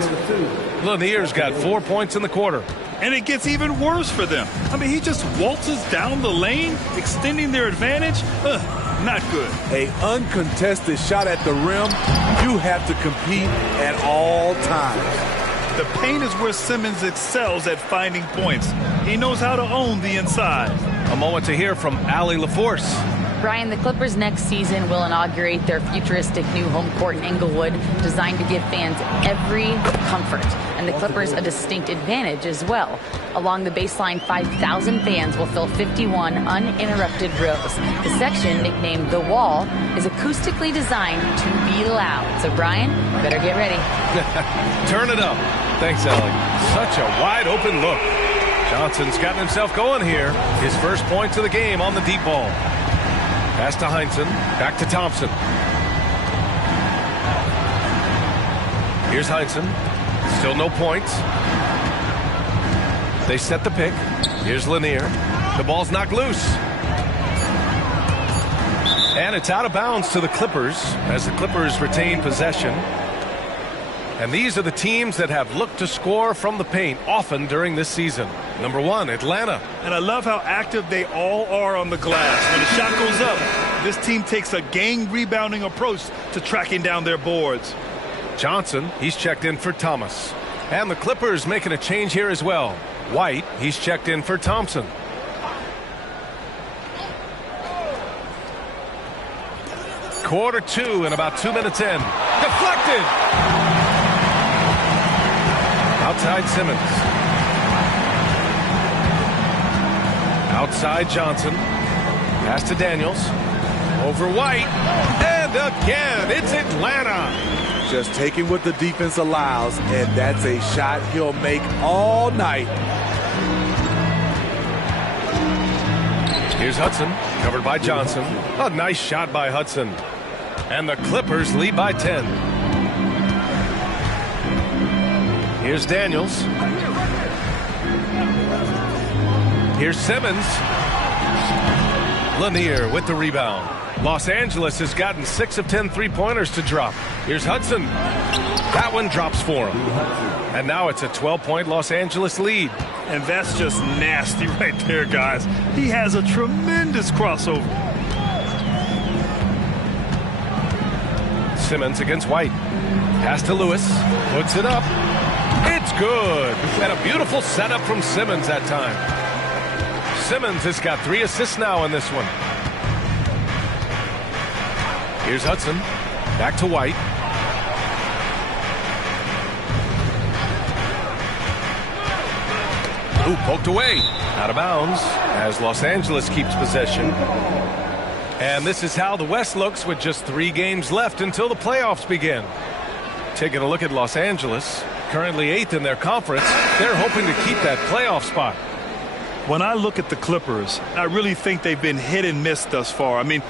Lanier's got 4 points in the quarter. And it gets even worse for them. I mean, he just waltzes down the lane, extending their advantage. Not good. An uncontested shot at the rim, you have to compete at all times. The paint is where Simmons excels at finding points. He knows how to own the inside. A moment to hear from Allie LaForce. Brian, the Clippers next season will inaugurate their futuristic new home court in Inglewood, designed to give fans every comfort, and the Clippers a distinct advantage as well. Along the baseline, 5,000 fans will fill 51 uninterrupted rows. The section, nicknamed The Wall, is acoustically designed to be loud. So, Brian, better get ready. Turn it up. Thanks, Allie. Such a wide-open look. Johnson's gotten himself going here. His first points of the game on the deep ball. Pass to Heinsohn, back to Thompson. Here's Heinsohn, still no points. They set the pick. Here's Lanier. The ball's knocked loose. And it's out of bounds to the Clippers as the Clippers retain possession. And these are the teams that have looked to score from the paint often during this season. Number 1, Atlanta. And I love how active they all are on the glass. When the shot goes up, this team takes a gang rebounding approach to tracking down their boards. Johnson, he's checked in for Thomas. And the Clippers making a change here as well. White, he's checked in for Thompson. Quarter 2 and about 2 minutes in. Deflected! Outside Simmons. Outside Johnson. Pass to Daniels. Over White. And again, it's Atlanta. Just taking what the defense allows, and that's a shot he'll make all night. Here's Hudson, covered by Johnson. A nice shot by Hudson. And the Clippers lead by 10. Here's Daniels. Here's Simmons. Lanier with the rebound. Los Angeles has gotten 6 of 10 three-pointers to drop. Here's Hudson. That one drops for him. And now it's a 12-point Los Angeles lead. And that's just nasty right there, guys. He has a tremendous crossover. Simmons against White. Pass to Lewis. Puts it up. It's good. And a beautiful setup from Simmons that time. Simmons has got 3 assists now in this one. Here's Hudson. Back to White. Ooh, poked away. Out of bounds as Los Angeles keeps possession. And this is how the West looks with just 3 games left until the playoffs begin. Taking a look at Los Angeles, currently 8th in their conference. They're hoping to keep that playoff spot. When I look at the Clippers, I really think they've been hit and miss thus far. I mean,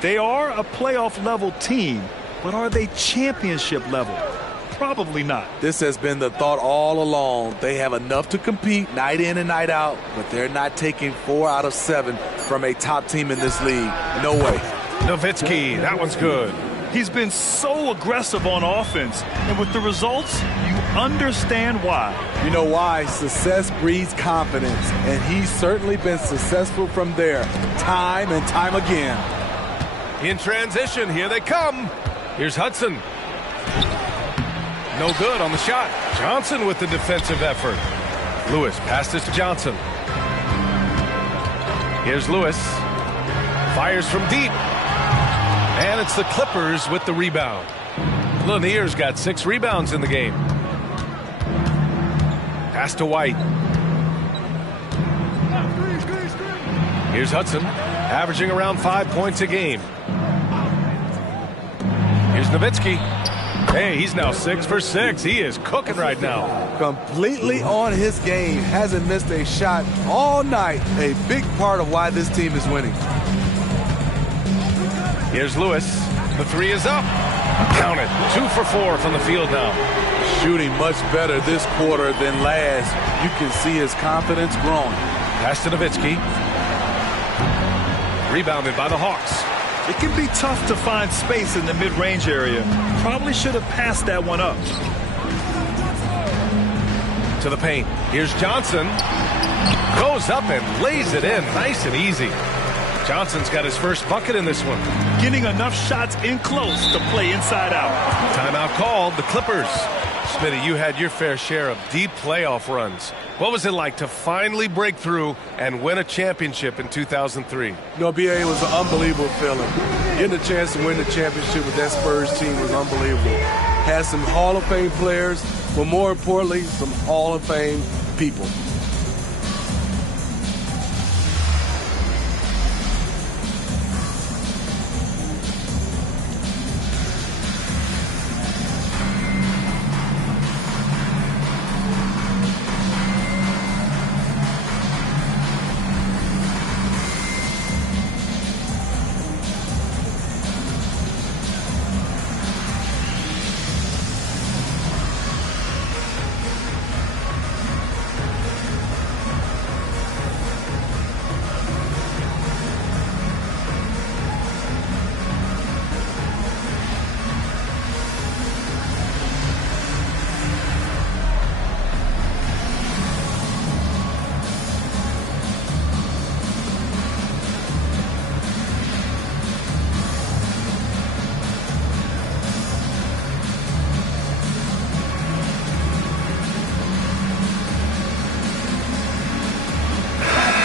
they are a playoff level team, but are they championship level? Probably not. This has been the thought all along. They have enough to compete night in and night out, but they're not taking 4 out of 7 from a top team in this league. No way. Nowitzki, that one's good. He's been so aggressive on offense, and with the results, you understand why. You know why? Success breeds confidence, and he's certainly been successful from there, time and time again. In transition, here they come. Here's Hudson. No good on the shot. Johnson with the defensive effort. Lewis passed this to Johnson. Here's Lewis. Fires from deep. And it's the Clippers with the rebound. Lanier's got 6 rebounds in the game. Pass to White. Here's Hudson, averaging around 5 points a game. Here's Nowitzki. Hey, he's now 6 for 6. He is cooking right now. Completely on his game. Hasn't missed a shot all night. A big part of why this team is winning. Here's Lewis. The 3 is up. Count it. 2 for 4 from the field now. Shooting much better this quarter than last. You can see his confidence growing. Pass to Nowitzki. Rebounded by the Hawks. It can be tough to find space in the mid-range area. Probably should have passed that one up. To the paint. Here's Johnson. Goes up and lays it in. Nice and easy. Johnson's got his first bucket in this one. Getting enough shots in close to play inside out. Timeout called. The Clippers. Smitty, you had your fair share of deep playoff runs. What was it like to finally break through and win a championship in 2003? You know, BA, it was an unbelievable feeling. Getting a chance to win the championship with that Spurs team was unbelievable. Had some Hall of Fame players, but more importantly, some Hall of Fame people.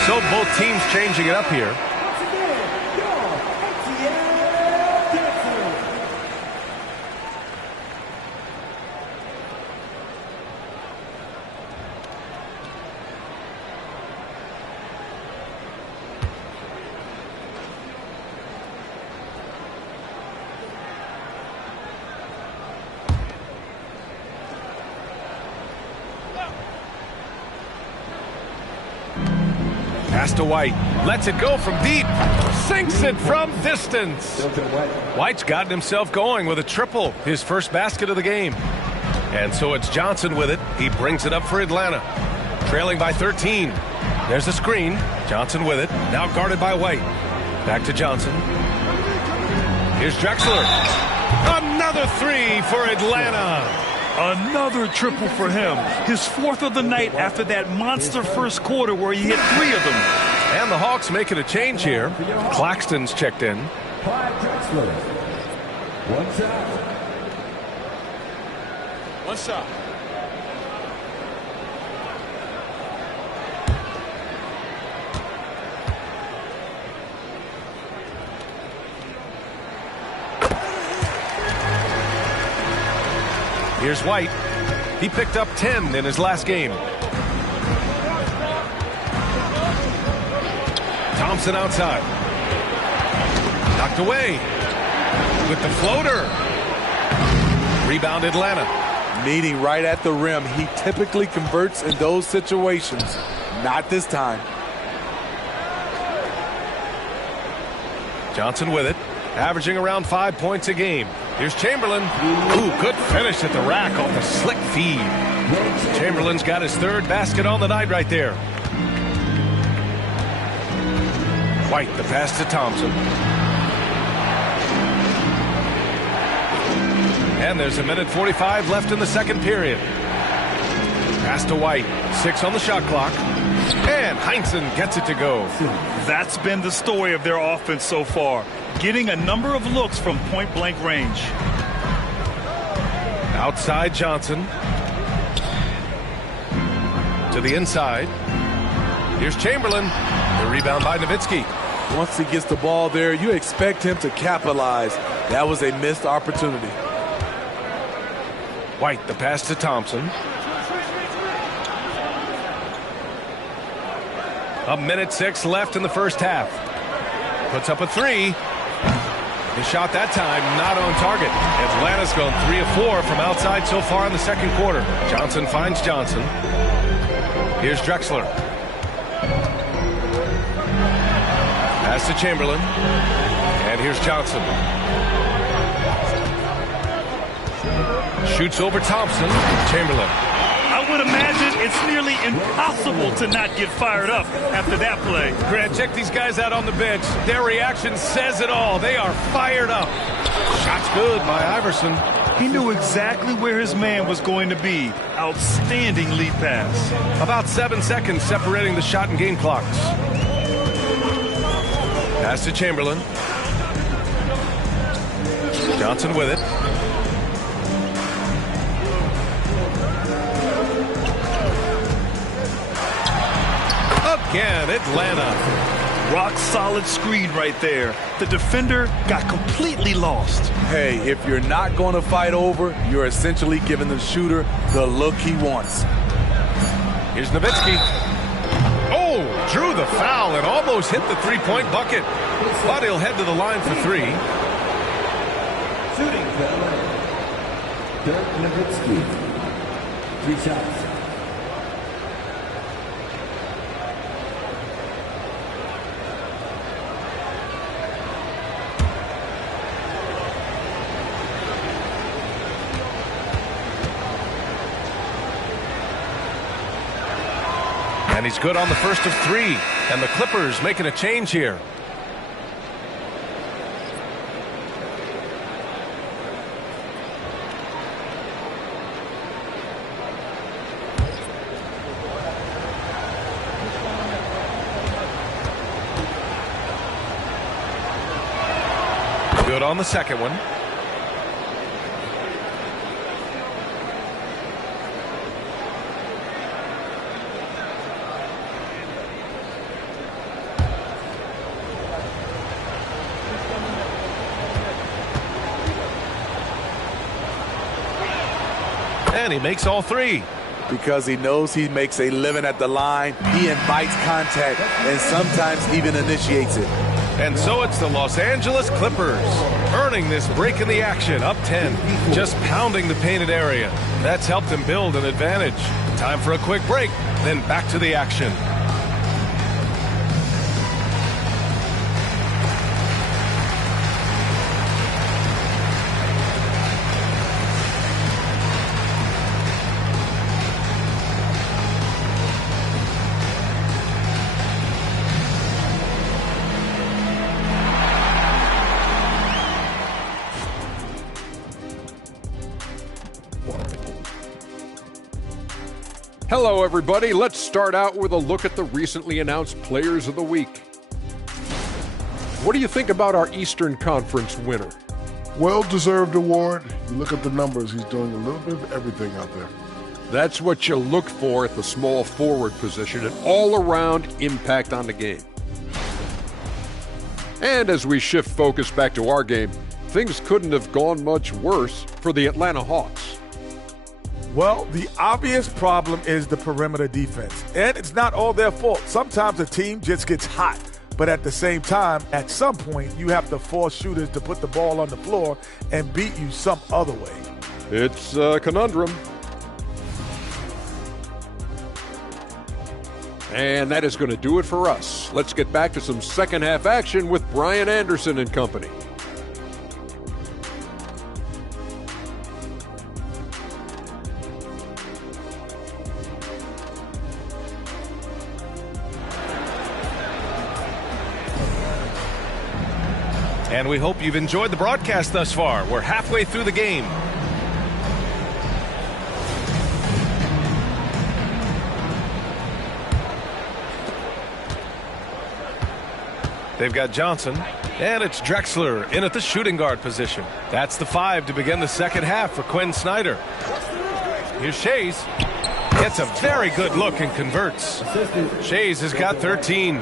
So both teams changing it up here. Pass to White. Lets it go from deep. Sinks it from distance. White's gotten himself going with a triple. His first basket of the game. And so it's Johnson with it. He brings it up for Atlanta. Trailing by 13. There's a screen. Johnson with it. Now guarded by White. Back to Johnson. Here's Drexler. Another 3 for Atlanta. Another triple for him. His 4th of the night after that monster first quarter where he hit 3 of them. And the Hawks making a change here. Claxton's checked in. One shot. One shot. Here's White. He picked up 10 in his last game. Thompson outside. Knocked away with the floater. Rebound Atlanta. Meeting right at the rim. He typically converts in those situations. Not this time. Johnson with it, averaging around 5 points a game. Here's Chamberlain. Ooh, good finish at the rack off the slick feed. Chamberlain's got his third basket on the night right there. White, the pass to Thompson. And there's 1:45 left in the second period. Pass to White. 6 on the shot clock. And Heinsohn gets it to go. That's been the story of their offense so far. Getting a number of looks from point-blank range. Outside Johnson. To the inside. Here's Chamberlain. The rebound by Nowitzki. Once he gets the ball there, you expect him to capitalize. That was a missed opportunity. White, the pass to Thompson. 1:06 left in the first half. Puts up a three. His shot that time not on target. Atlanta's gone 3 of 4 from outside so far in the second quarter. Johnson finds Johnson. Here's Drexler. Pass to Chamberlain. And here's Johnson. Shoots over Thompson. Chamberlain. I would imagine it's nearly impossible to not get fired up after that play. Grant, check these guys out on the bench. Their reaction says it all. They are fired up. Shot's good by Iverson. He knew exactly where his man was going to be. Outstanding lead pass. About 7 seconds separating the shot and game clocks. Pass to Chamberlain. Johnson with it. Again, Atlanta. Rock solid screen right there. The defender got completely lost. Hey, if you're not going to fight over, you're essentially giving the shooter the look he wants. Here's Nowitzki. Oh, drew the foul and almost hit the three-point bucket. But he'll head to the line for 3. Shooting foul. Dirk Nowitzki. 3 shots. And he's good on the first of 3. And the Clippers making a change here. Good on the second one. And he makes all 3. Because he knows he makes a living at the line, he invites contact and sometimes even initiates it. And so it's the Los Angeles Clippers earning this break in the action, up 10, just pounding the painted area. That's helped them build an advantage. Time for a quick break, then back to the action. Hello, everybody. Let's start out with a look at the recently announced Players of the Week. What do you think about our Eastern Conference winner? Well-deserved award. You look at the numbers, he's doing a little bit of everything out there. That's what you look for at the small forward position, an all-around impact on the game. And as we shift focus back to our game, things couldn't have gone much worse for the Atlanta Hawks. Well, the obvious problem is the perimeter defense. And it's not all their fault. Sometimes a team just gets hot. But at the same time, at some point, you have to force shooters to put the ball on the floor and beat you some other way. It's a conundrum. And that is going to do it for us. Let's get back to some second half action with Brian Anderson and company. And we hope you've enjoyed the broadcast thus far. We're halfway through the game. They've got Johnson, and it's Drexler in at the shooting guard position. That's the 5 to begin the second half for Quinn Snyder. Here's Shays. Gets a very good look and converts. Shays has got 13.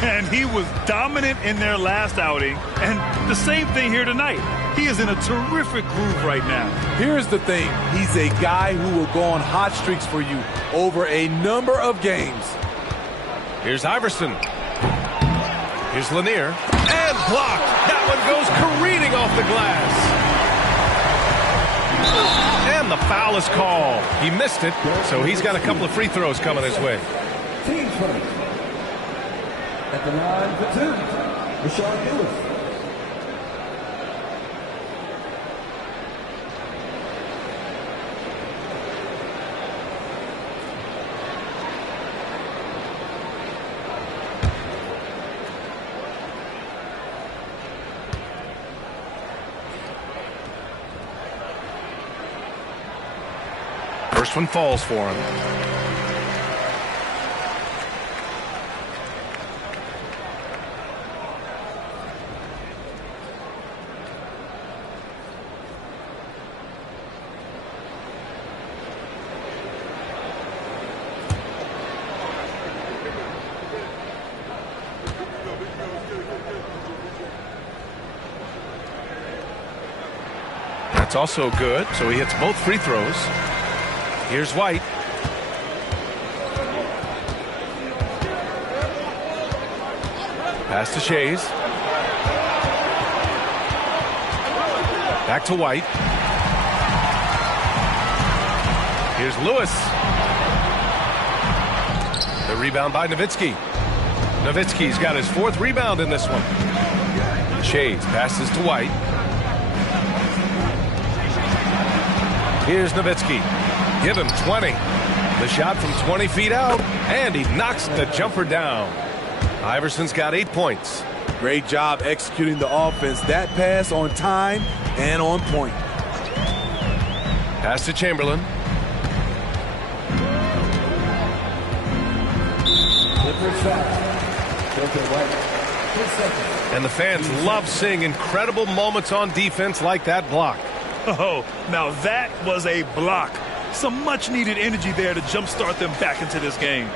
And he was dominant in their last outing, and the same thing here tonight. He is in a terrific groove right now. Here's the thing. He's a guy who will go on hot streaks for you over a number of games. Here's Iverson. Here's Lanier. And blocked. That one goes careening off the glass. And the foul is called. He missed it, so he's got a couple of free throws coming his way. Team fight. At the line for 2, Rashard Lewis. First one falls for him. That's also good, so he hits both free throws. Here's White. Pass to Shays. Back to White. Here's Lewis. The rebound by Nowitzki. Nowitzki's got his 4th rebound in this one. Shays passes to White. Here's Nowitzki. Give him 20. The shot from 20 feet out, and he knocks the jumper down. Iverson's got 8 points. Great job executing the offense. That pass on time and on point. Pass to Chamberlain. And the fans love seeing incredible moments on defense like that block. Oh, now that was a block. Some much-needed energy there to jumpstart them back into this game.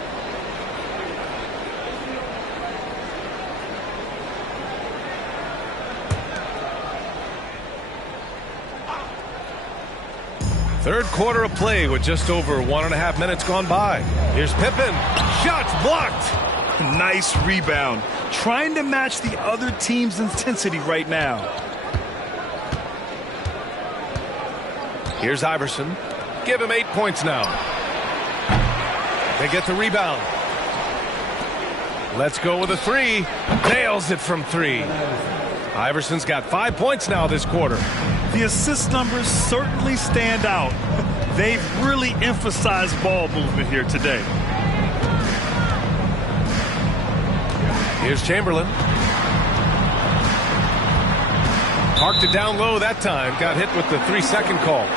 Third quarter of play with just over 1.5 minutes gone by. Here's Pippen. Shots blocked. Nice rebound. Trying to match the other team's intensity right now. Here's Iverson. Give him 8 points now. They get the rebound. Let's go with a 3. Nails it from 3. Iverson's got 5 points now this quarter. The assist numbers certainly stand out. They've really emphasized ball movement here today. Here's Chamberlain. Parked it down low that time. Got hit with the 3-second call.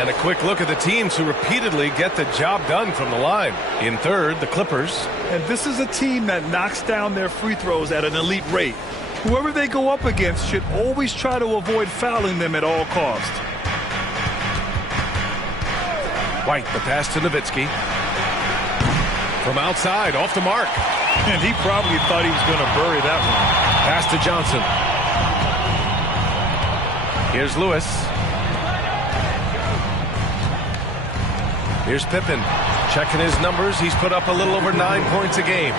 And a quick look at the teams who repeatedly get the job done from the line. In third, the Clippers. And this is a team that knocks down their free throws at an elite rate. Whoever they go up against should always try to avoid fouling them at all costs. White, the pass to Nowitzki. From outside, off the mark. And he probably thought he was going to bury that one. Pass to Johnson. Here's Lewis. Here's Pippen. Checking his numbers. He's put up a little over 9 points a game.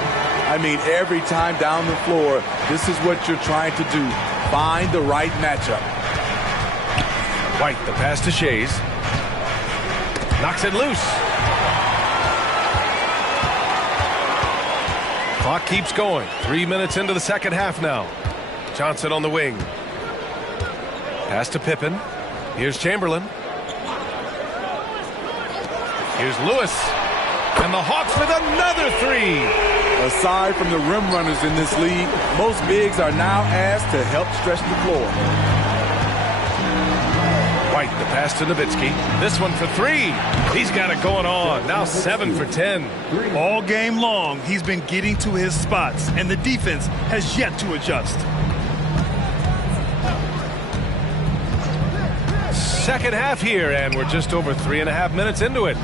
I mean, every time down the floor, this is what you're trying to do. Find the right matchup. White, the pass to Shays. Knocks it loose. Clock keeps going. 3 minutes into the second half now. Johnson on the wing. Pass to Pippen. Here's Chamberlain. Here's Lewis. And the Hawks with another three. Aside from the rim runners in this league, most bigs are now asked to help stretch the floor. White, the pass to Nowitzki. This one for three. He's got it going on. Now 7 for 10. All game long, he's been getting to his spots, and the defense has yet to adjust. Second half here, and we're just over 3.5 minutes into it.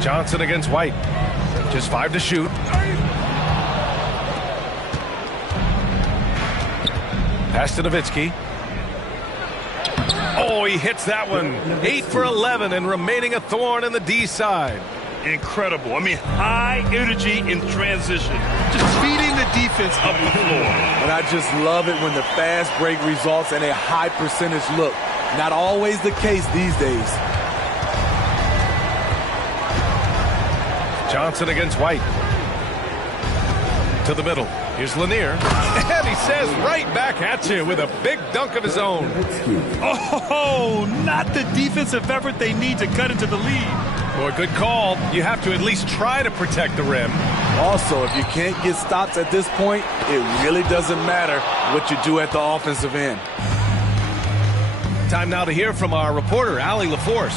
Johnson against White. Just 5 to shoot. Pass to Nowitzki. Oh, he hits that one. 8 for 11 and remaining a thorn in the D side. Incredible. I mean, high energy in transition. Just feeding the defense up the floor. And I just love it when the fast break results in a high percentage look. Not always the case these days. Johnson against White. To the middle. Here's Lanier. And he says right back at you with a big dunk of his own. Oh, not the defensive effort they need to cut into the lead. Boy, good call. You have to at least try to protect the rim. Also, if you can't get stops at this point, it really doesn't matter what you do at the offensive end. Time now to hear from our reporter, Allie LaForce.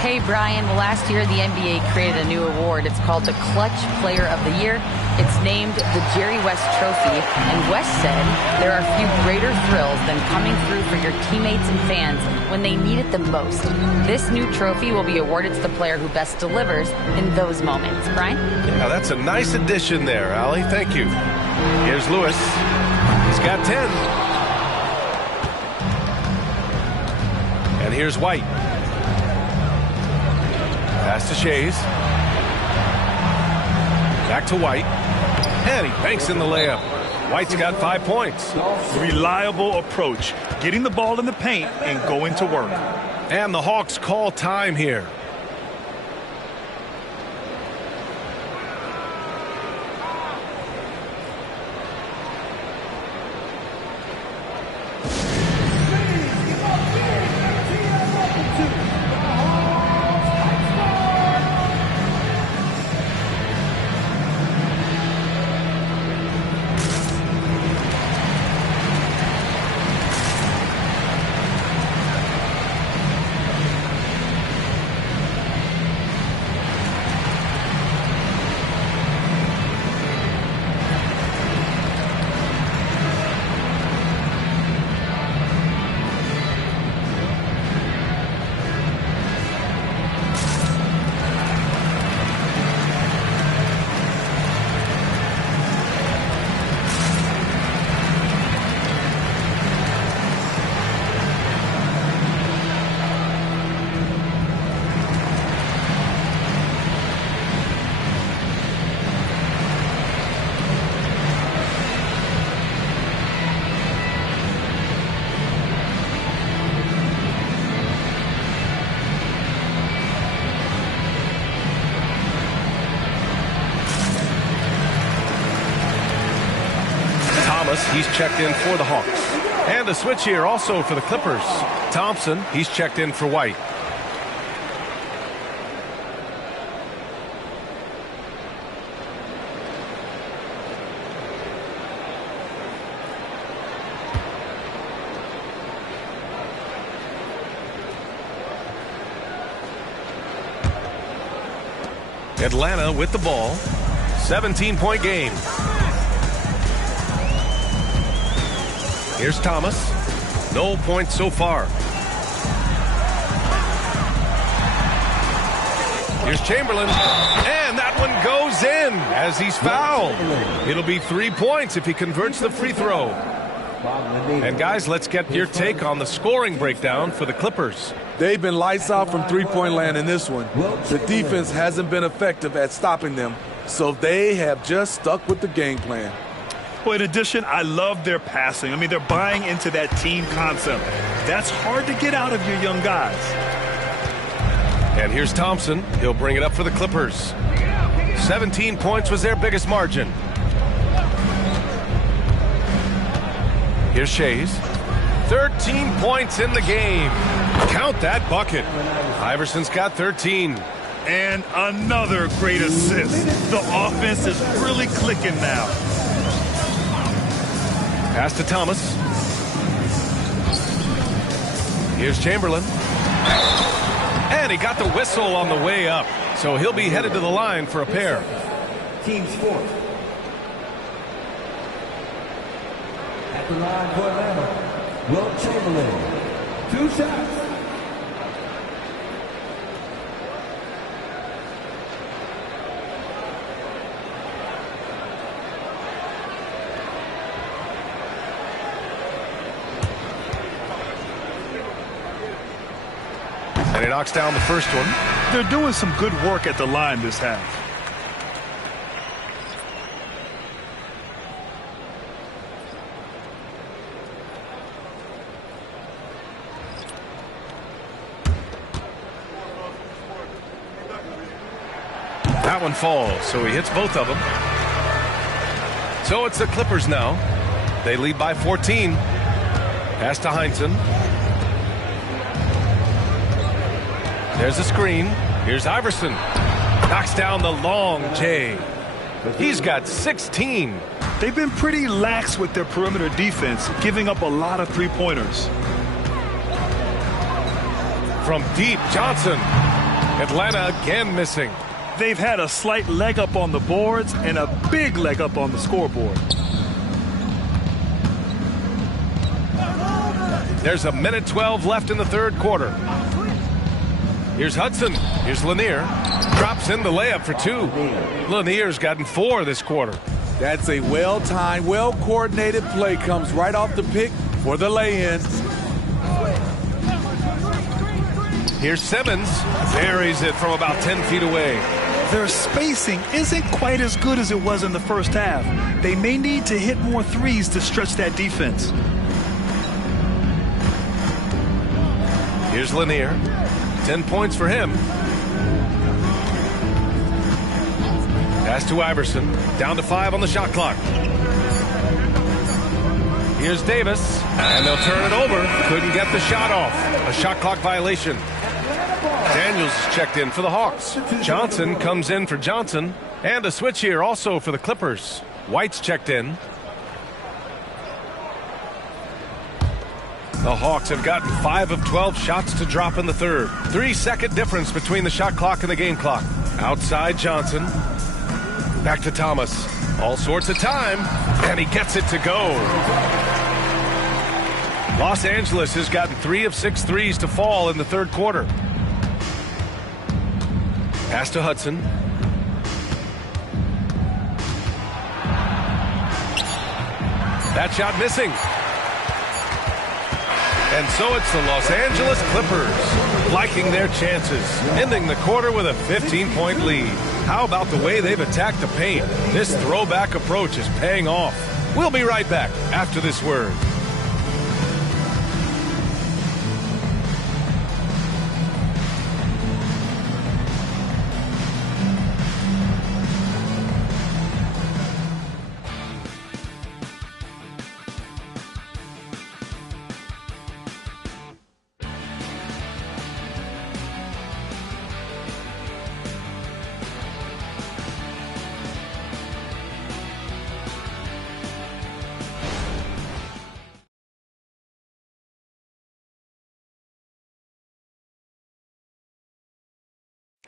Hey, Brian. Well, last year, the NBA created a new award. It's called the Clutch Player of the Year. It's named the Jerry West Trophy. And West said there are few greater thrills than coming through for your teammates and fans when they need it the most. This new trophy will be awarded to the player who best delivers in those moments. Brian? Yeah, that's a nice addition there, Allie. Thank you. Here's Lewis. He's got 10. And here's White. Pass to Shays. Back to White. And he banks in the layup. White's got 5 points. Reliable approach. Getting the ball in the paint and going to work. And the Hawks call time here. He's checked in for the Hawks. And a switch here also for the Clippers. Thompson, he's checked in for White. Atlanta with the ball. 17-point game. Here's Thomas. No points so far. Here's Chamberlain. And that one goes in as he's fouled. It'll be 3 points if he converts the free throw. And guys, let's get your take on the scoring breakdown for the Clippers. They've been lights out from three-point land in this one. The defense hasn't been effective at stopping them, so they have just stuck with the game plan. Well, in addition, I love their passing. I mean, they're buying into that team concept. That's hard to get out of your young guys. And here's Thompson. He'll bring it up for the Clippers. 17 points was their biggest margin. Here's Shays. 13 points in the game. Count that bucket. Iverson's got 13. And another great assist. The offense is really clicking now. Pass to Thomas. Here's Chamberlain. And he got the whistle on the way up. So he'll be headed to the line for a pair. Team sport. At the line for Atlanta, Wilt Chamberlain. 2 shots. And he knocks down the first one. They're doing some good work at the line this half. That one falls, so he hits both of them. So it's the Clippers now. They lead by 14. Pass to Heinsohn. There's a screen. Here's Iverson. Knocks down the long J. He's got 16. They've been pretty lax with their perimeter defense, giving up a lot of three-pointers. From deep, Johnson. Atlanta again missing. They've had a slight leg up on the boards and a big leg up on the scoreboard. There's a minute 12 left in the third quarter. Here's Hudson. Here's Lanier. Drops in the layup for 2. Lanier's gotten 4 this quarter. That's a well-timed, well-coordinated play. Comes right off the pick for the lay-in. Here's Simmons. Buries it from about 10 feet away. Their spacing isn't quite as good as it was in the first half. They may need to hit more threes to stretch that defense. Here's Lanier. 10 points for him. Pass to Iverson. Down to 5 on the shot clock. Here's Davis. And they'll turn it over. Couldn't get the shot off. A shot clock violation. Daniels is checked in for the Hawks. Johnson comes in for Johnson. And a switch here also for the Clippers. White's checked in. The Hawks have gotten 5 of 12 shots to drop in the third. 3-second difference between the shot clock and the game clock. Outside Johnson. Back to Thomas. All sorts of time. And he gets it to go. Los Angeles has gotten 3 of 6 threes to fall in the third quarter. Pass to Hudson. That shot missing. And so it's the Los Angeles Clippers liking their chances, ending the quarter with a 15-point lead. How about the way they've attacked the paint? This throwback approach is paying off. We'll be right back after this word.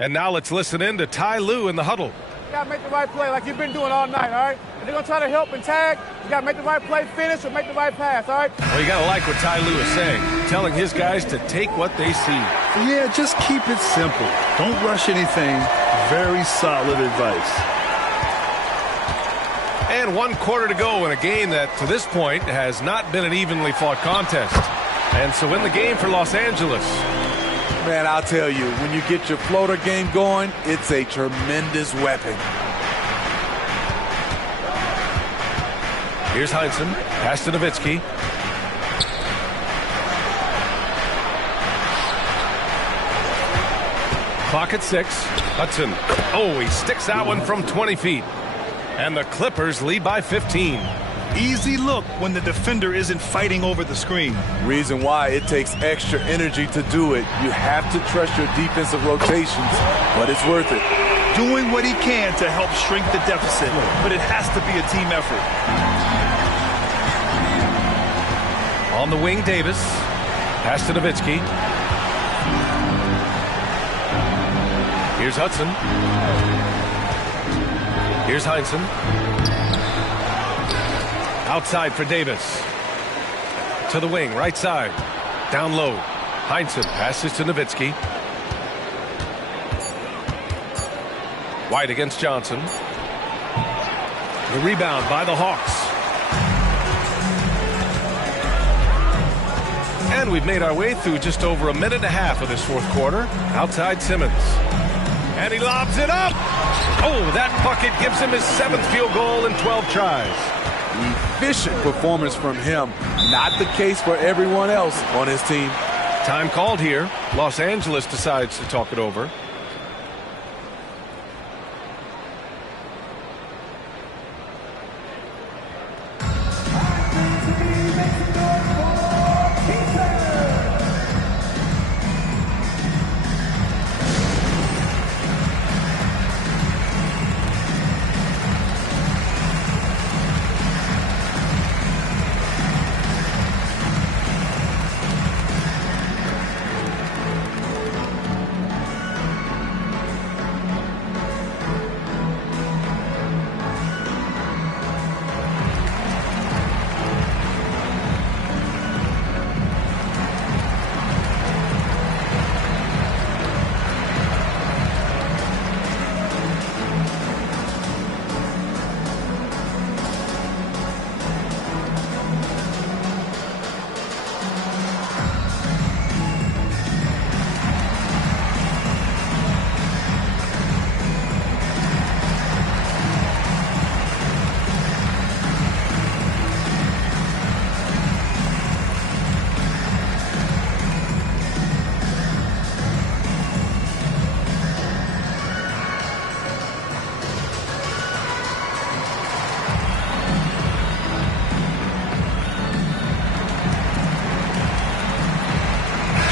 And now let's listen in to Ty Lue in the huddle. You got to make the right play like you've been doing all night, all right? If they're going to try to help and tag, you got to make the right play, finish, or make the right pass, all right? Well, you got to like what Ty Lue is saying, telling his guys to take what they see. Yeah, just keep it simple. Don't rush anything. Very solid advice. And 1 quarter to go in a game that, to this point, has not been an evenly fought contest. And so in the game for Los Angeles. Man, I'll tell you, when you get your floater game going, it's a tremendous weapon. Here's Heinsohn. Pass to Nowitzki. Clock at 6. Hudson. Oh, he sticks that one from 20 feet. And the Clippers lead by 15. Easy look when the defender isn't fighting over the screen. Reason why it takes extra energy to do it. You have to trust your defensive rotations, but it's worth it. Doing what he can to help shrink the deficit, but it has to be a team effort. On the wing, Davis. Pass to Nowitzki. Here's Hudson. Here's Heinsohn. Outside for Davis. To the wing, right side. Down low. Heinsohn passes to Nowitzki. White against Johnson. The rebound by the Hawks. And we've made our way through just over a minute and a half of this fourth quarter. Outside Simmons. And he lobs it up. Oh, that bucket gives him his 7th field goal in 12 tries. Efficient performance from him. Not the case for everyone else on his team. Time called here. Los Angeles decides to talk it over.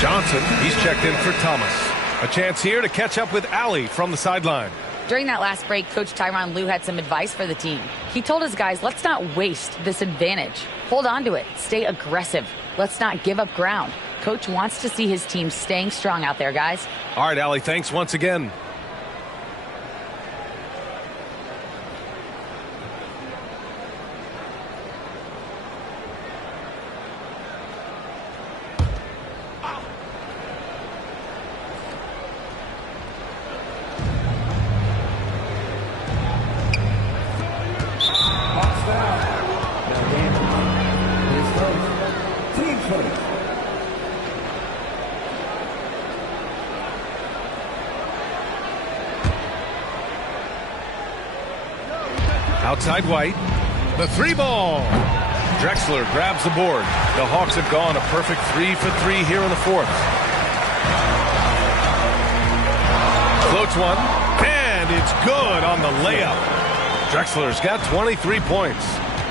Johnson, he's checked in for Thomas. A chance here to catch up with Allie from the sideline. During that last break, Coach Tyronn Lue had some advice for the team. He told his guys, let's not waste this advantage. Hold on to it. Stay aggressive. Let's not give up ground. Coach wants to see his team staying strong out there, guys. All right, Allie, thanks once again. Outside White. The 3-ball. Drexler grabs the board. The Hawks have gone a perfect 3 for 3 here in the fourth. Floats one. And it's good on the layup. Drexler's got 23 points.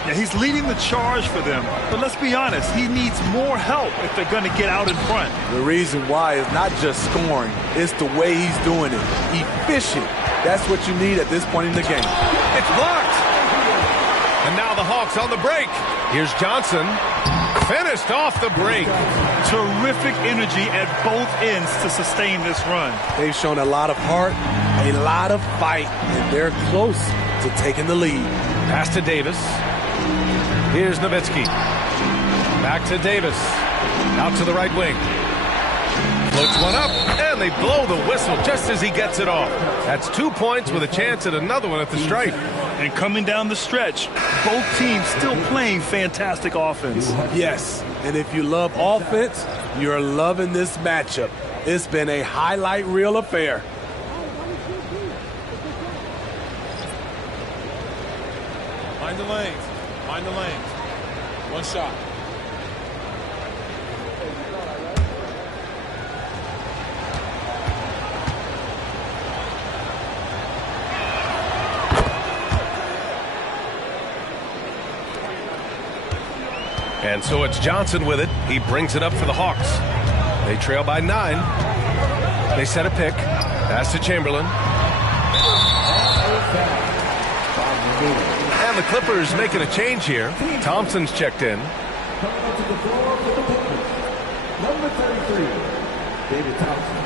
Yeah, he's leading the charge for them. But let's be honest, he needs more help if they're going to get out in front. The reason why is not just scoring. It's the way he's doing it. Efficient. That's what you need at this point in the game. It's blocked. And now the Hawks on the break. Here's Johnson. Finished off the break. Terrific energy at both ends to sustain this run. They've shown a lot of heart, a lot of fight, and they're close to taking the lead. Pass to Davis. Here's Nowitzki. Back to Davis. Out to the right wing. Floats one up, and they blow the whistle just as he gets it off. That's 2 points with a chance at another one at the stripe. And coming down the stretch, both teams still playing fantastic offense. Yes, and if you love offense, you're loving this matchup. It's been a highlight reel affair. Mind the lanes. Mind the lanes. One shot. And so it's Johnson with it. He brings it up for the Hawks. They trail by 9. They set a pick. Pass to Chamberlain. And the Clippers making a change here. Thompson's checked in. Number 33, David Thompson.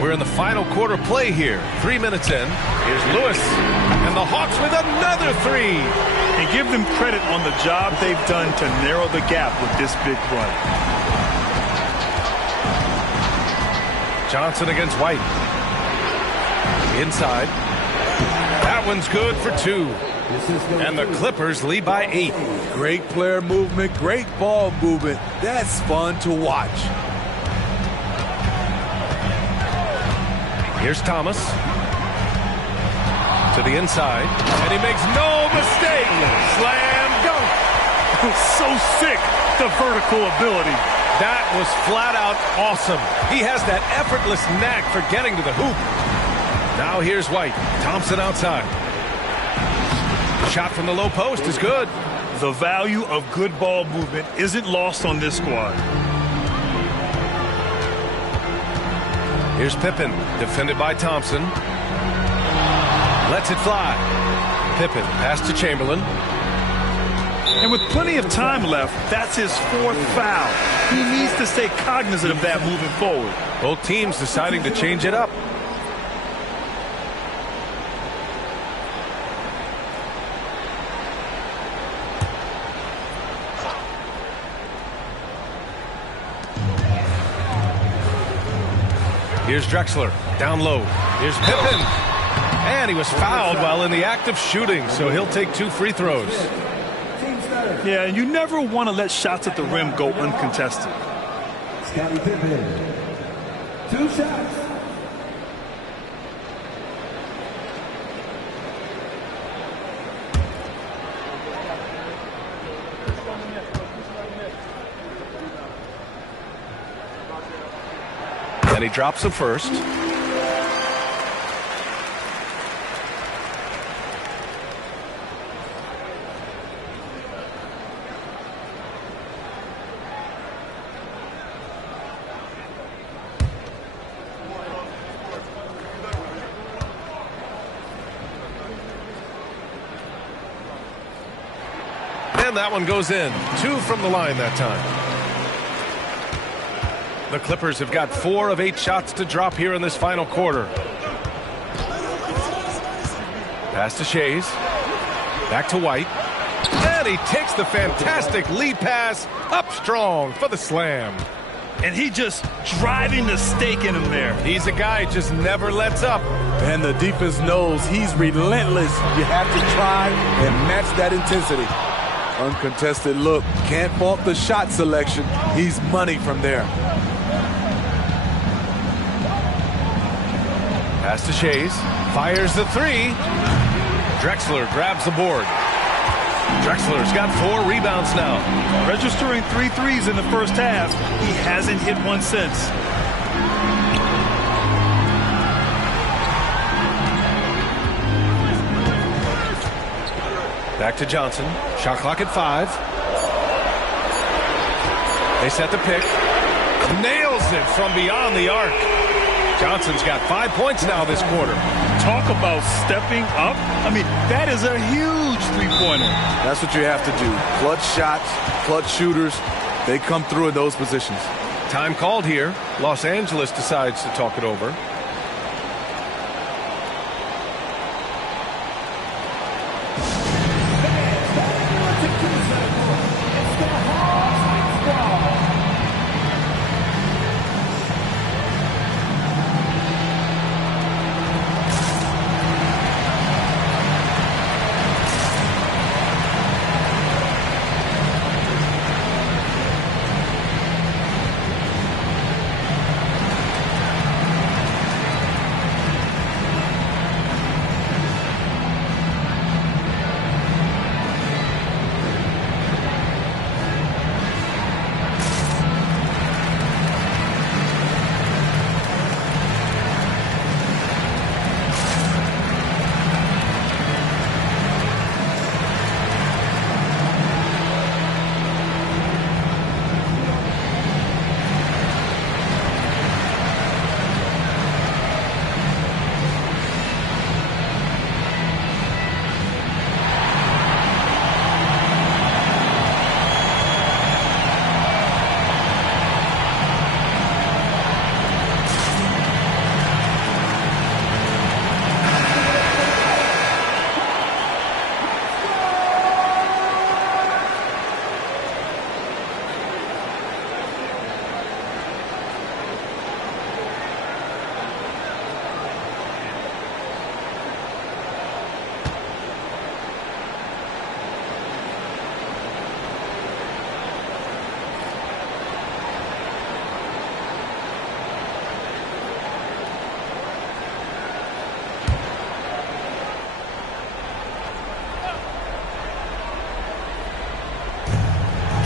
We're in the final quarter play here. 3 minutes in. Here's Lewis. And the Hawks with another 3. And give them credit on the job they've done to narrow the gap with this big run. Johnson against White. Inside. That one's good for 2. And the Clippers lead by 8. Great player movement, great ball movement. That's fun to watch. Here's Thomas. To the inside. And he makes no mistake. Slam dunk. So sick, the vertical ability. That was flat out awesome. He has that effortless knack for getting to the hoop. Now here's White. Thompson outside. Shot from the low post is good. The value of good ball movement isn't lost on this squad. Here's Pippen, defended by Thompson. Lets it fly. Pippen, pass to Chamberlain. And with plenty of time left, that's his 4th foul. He needs to stay cognizant of that moving forward. Both teams deciding to change it up. Here's Drexler, down low. Here's Pippen. And he was fouled while in the act of shooting, so he'll take 2 free throws. Yeah, and you never want to let shots at the rim go uncontested. Scottie Pippen, 2 shots. And he drops the first. And that one goes in. 2 from the line that time. The Clippers have got 4 of 8 shots to drop here in this final quarter. Pass to Shays. Back to White. And he takes the fantastic lead pass up strong for the slam. And he just driving the stake in him there. He's a guy who just never lets up. And the defense knows he's relentless. You have to try and match that intensity. Uncontested look. Can't fault the shot selection. He's money from there. Pass to Shays. Fires the 3. Drexler grabs the board. Drexler's got 4 rebounds now. Registering 3 threes in the first half. He hasn't hit one since. Back to Johnson. Shot clock at 5. They set the pick. Nails it from beyond the arc. Johnson's got 5 points now this quarter. Talk about stepping up. I mean, that is a huge three-pointer. That's what you have to do. Clutch shots, clutch shooters. They come through in those positions. Time called here. Los Angeles decides to talk it over.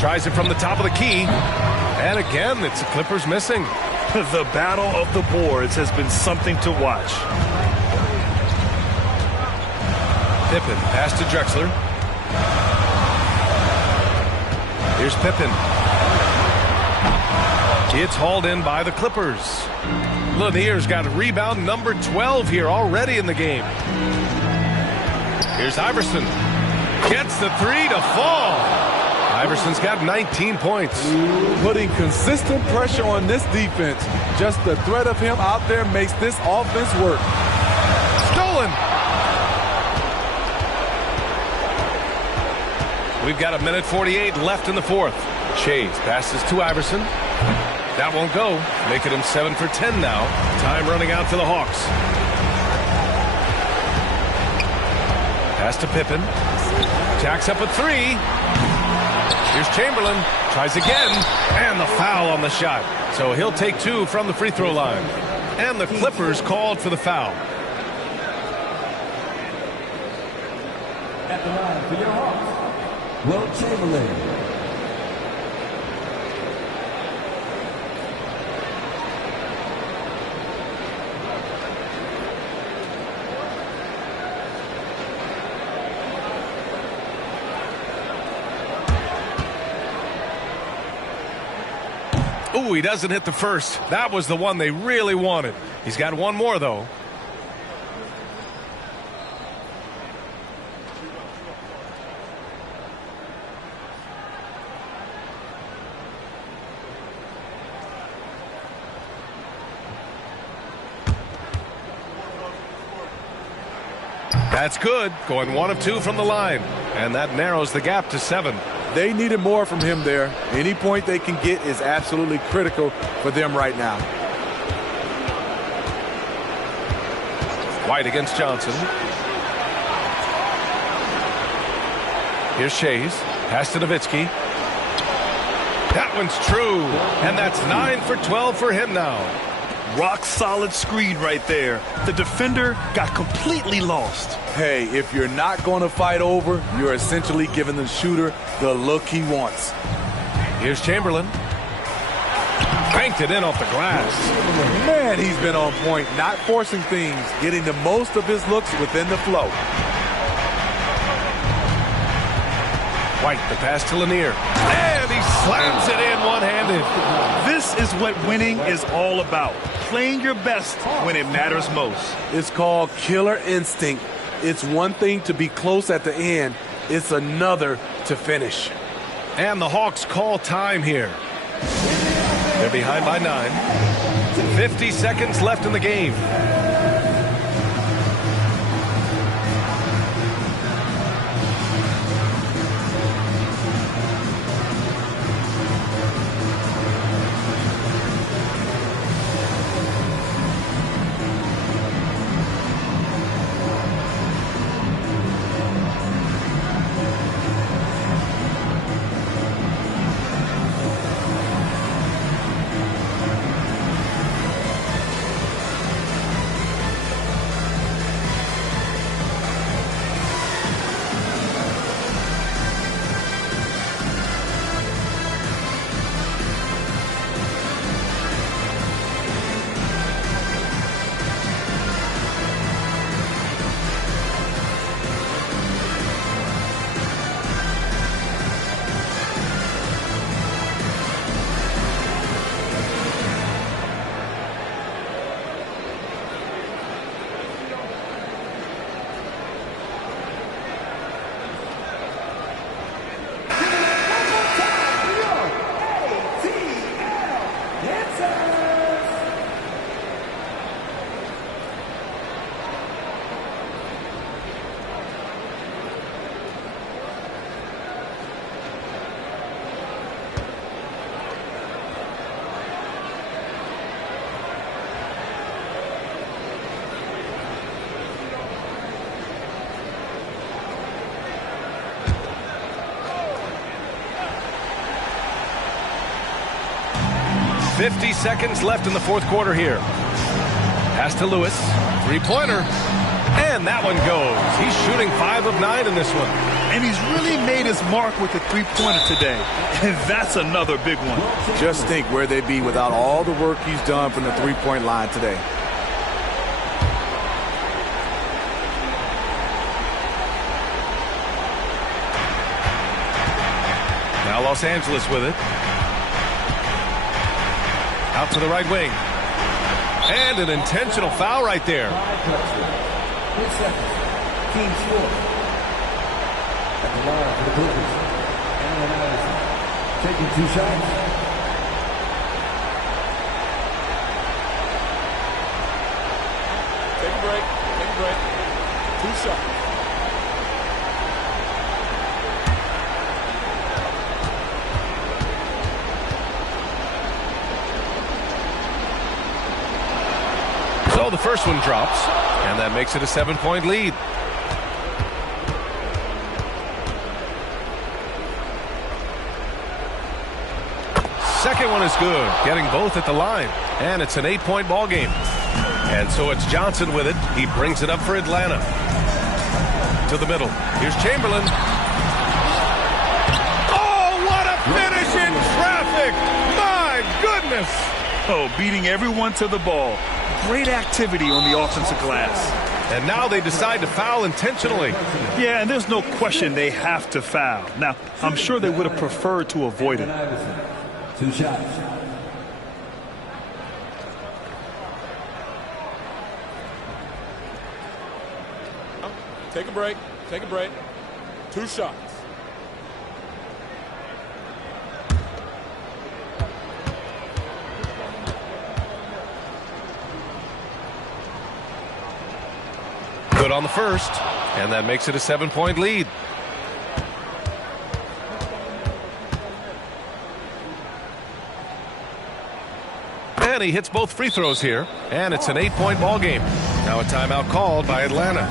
Tries it from the top of the key. And again, it's the Clippers missing. The battle of the boards has been something to watch. Pippen, pass to Drexler. Here's Pippen. It's hauled in by the Clippers. Lanier's got a rebound number 12 here already in the game. Here's Iverson. Gets the three to fall. Iverson's got 19 points. Putting consistent pressure on this defense. Just the threat of him out there makes this offense work. Stolen. We've got 1:48 left in the fourth. Chase passes to Iverson. That won't go. Making him 7 for 10 now. Time running out for the Hawks. Pass to Pippen. Jacks up a three. Here's Chamberlain. Tries again. And the foul on the shot. So he'll take 2 from the free throw line. And the Clippers called for the foul. At the line for your Hawks, Wilt Chamberlain. Ooh, he doesn't hit the first. That was the one they really wanted. He's got one more, though. That's good. Going 1 of 2 from the line. And that narrows the gap to 7. They needed more from him there. Any point they can get is absolutely critical for them right now. White against Johnson. Here's Shays. Pass to Nowitzki. That one's true. And that's 9 for 12 for him now. Rock solid screen right there. The defender got completely lost. Hey, if you're not going to fight over, you're essentially giving the shooter the look he wants. Here's Chamberlain. Banked it in off the glass. Man, he's been on point, not forcing things, getting the most of his looks within the flow. White, the pass to Lanier. And he slams it in one-handed. This is what winning is all about. Playing your best when it matters most. It's called killer instinct. It's one thing to be close at the end. It's another to finish. And the Hawks call time here. They're behind by 9. 50 seconds left in the game. .50 seconds left in the fourth quarter here. Pass to Lewis. Three-pointer. And that one goes. He's shooting 5 of 9 in this one. And he's really made his mark with the three-pointer today. And that's another big one. Just think where they'd be without all the work he's done from the three-point line today. Now Los Angeles with it. Out to the right wing. And an intentional foul right there. 10 seconds. Team score. At the line for the Clippers, Allen Iverson taking 2 shots. Take a break. Take a break. 2 shots. So the first one drops, and that makes it a 7-point lead. Second one is good, getting both at the line, and it's an 8-point ball game. And so it's Johnson with it. He brings it up for Atlanta. To the middle. Here's Chamberlain. Oh, what a finish in traffic! My goodness! Oh, beating everyone to the ball. Great activity on the offensive glass. And now they decide to foul intentionally. Yeah, and there's no question they have to foul. Now, I'm sure they would have preferred to avoid it. 2 shots. Take a break. Take a break. 2 shots. Good on the first, and that makes it a 7-point lead. And he hits both free throws here, and it's an 8-point ball game. Now a timeout called by Atlanta.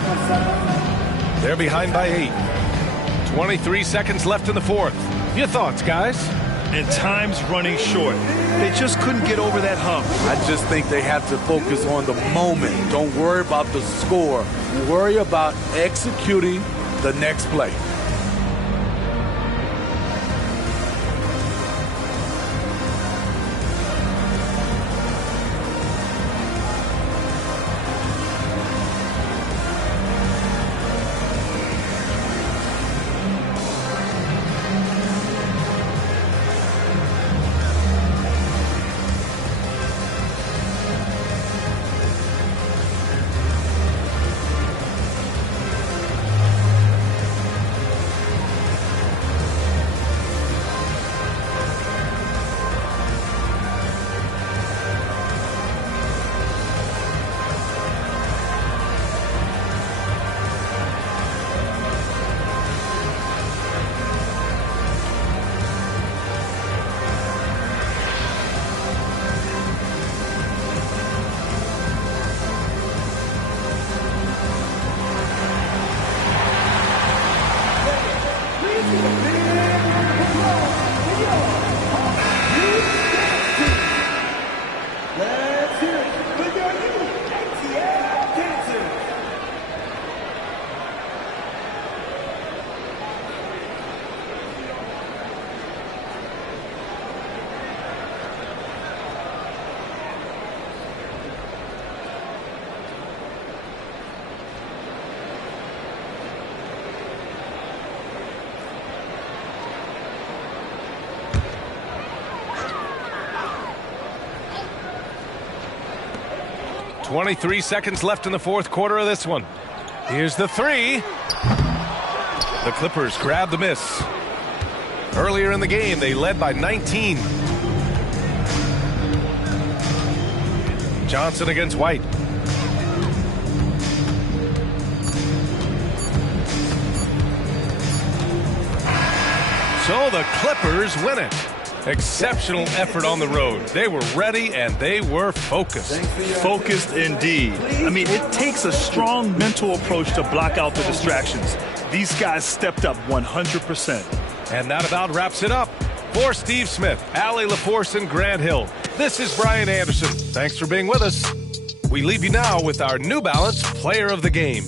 They're behind by 8. 23 seconds left in the fourth. Your thoughts, guys? And time's running short. They just couldn't get over that hump. I just think they have to focus on the moment. Don't worry about the score. Worry about executing the next play. .23 seconds left in the fourth quarter of this one. Here's the three. The Clippers grab the miss. Earlier in the game, they led by 19. Johnson against White. So the Clippers win it. Exceptional effort on the road. They were ready and they were focused. Focused indeed. I mean, it takes a strong mental approach to block out the distractions. These guys stepped up 100%. And that about wraps it up. For Steve Smith, Allie LaForce, and Grant Hill, this is Brian Anderson. Thanks for being with us. We leave you now with our New Balance Player of the Game.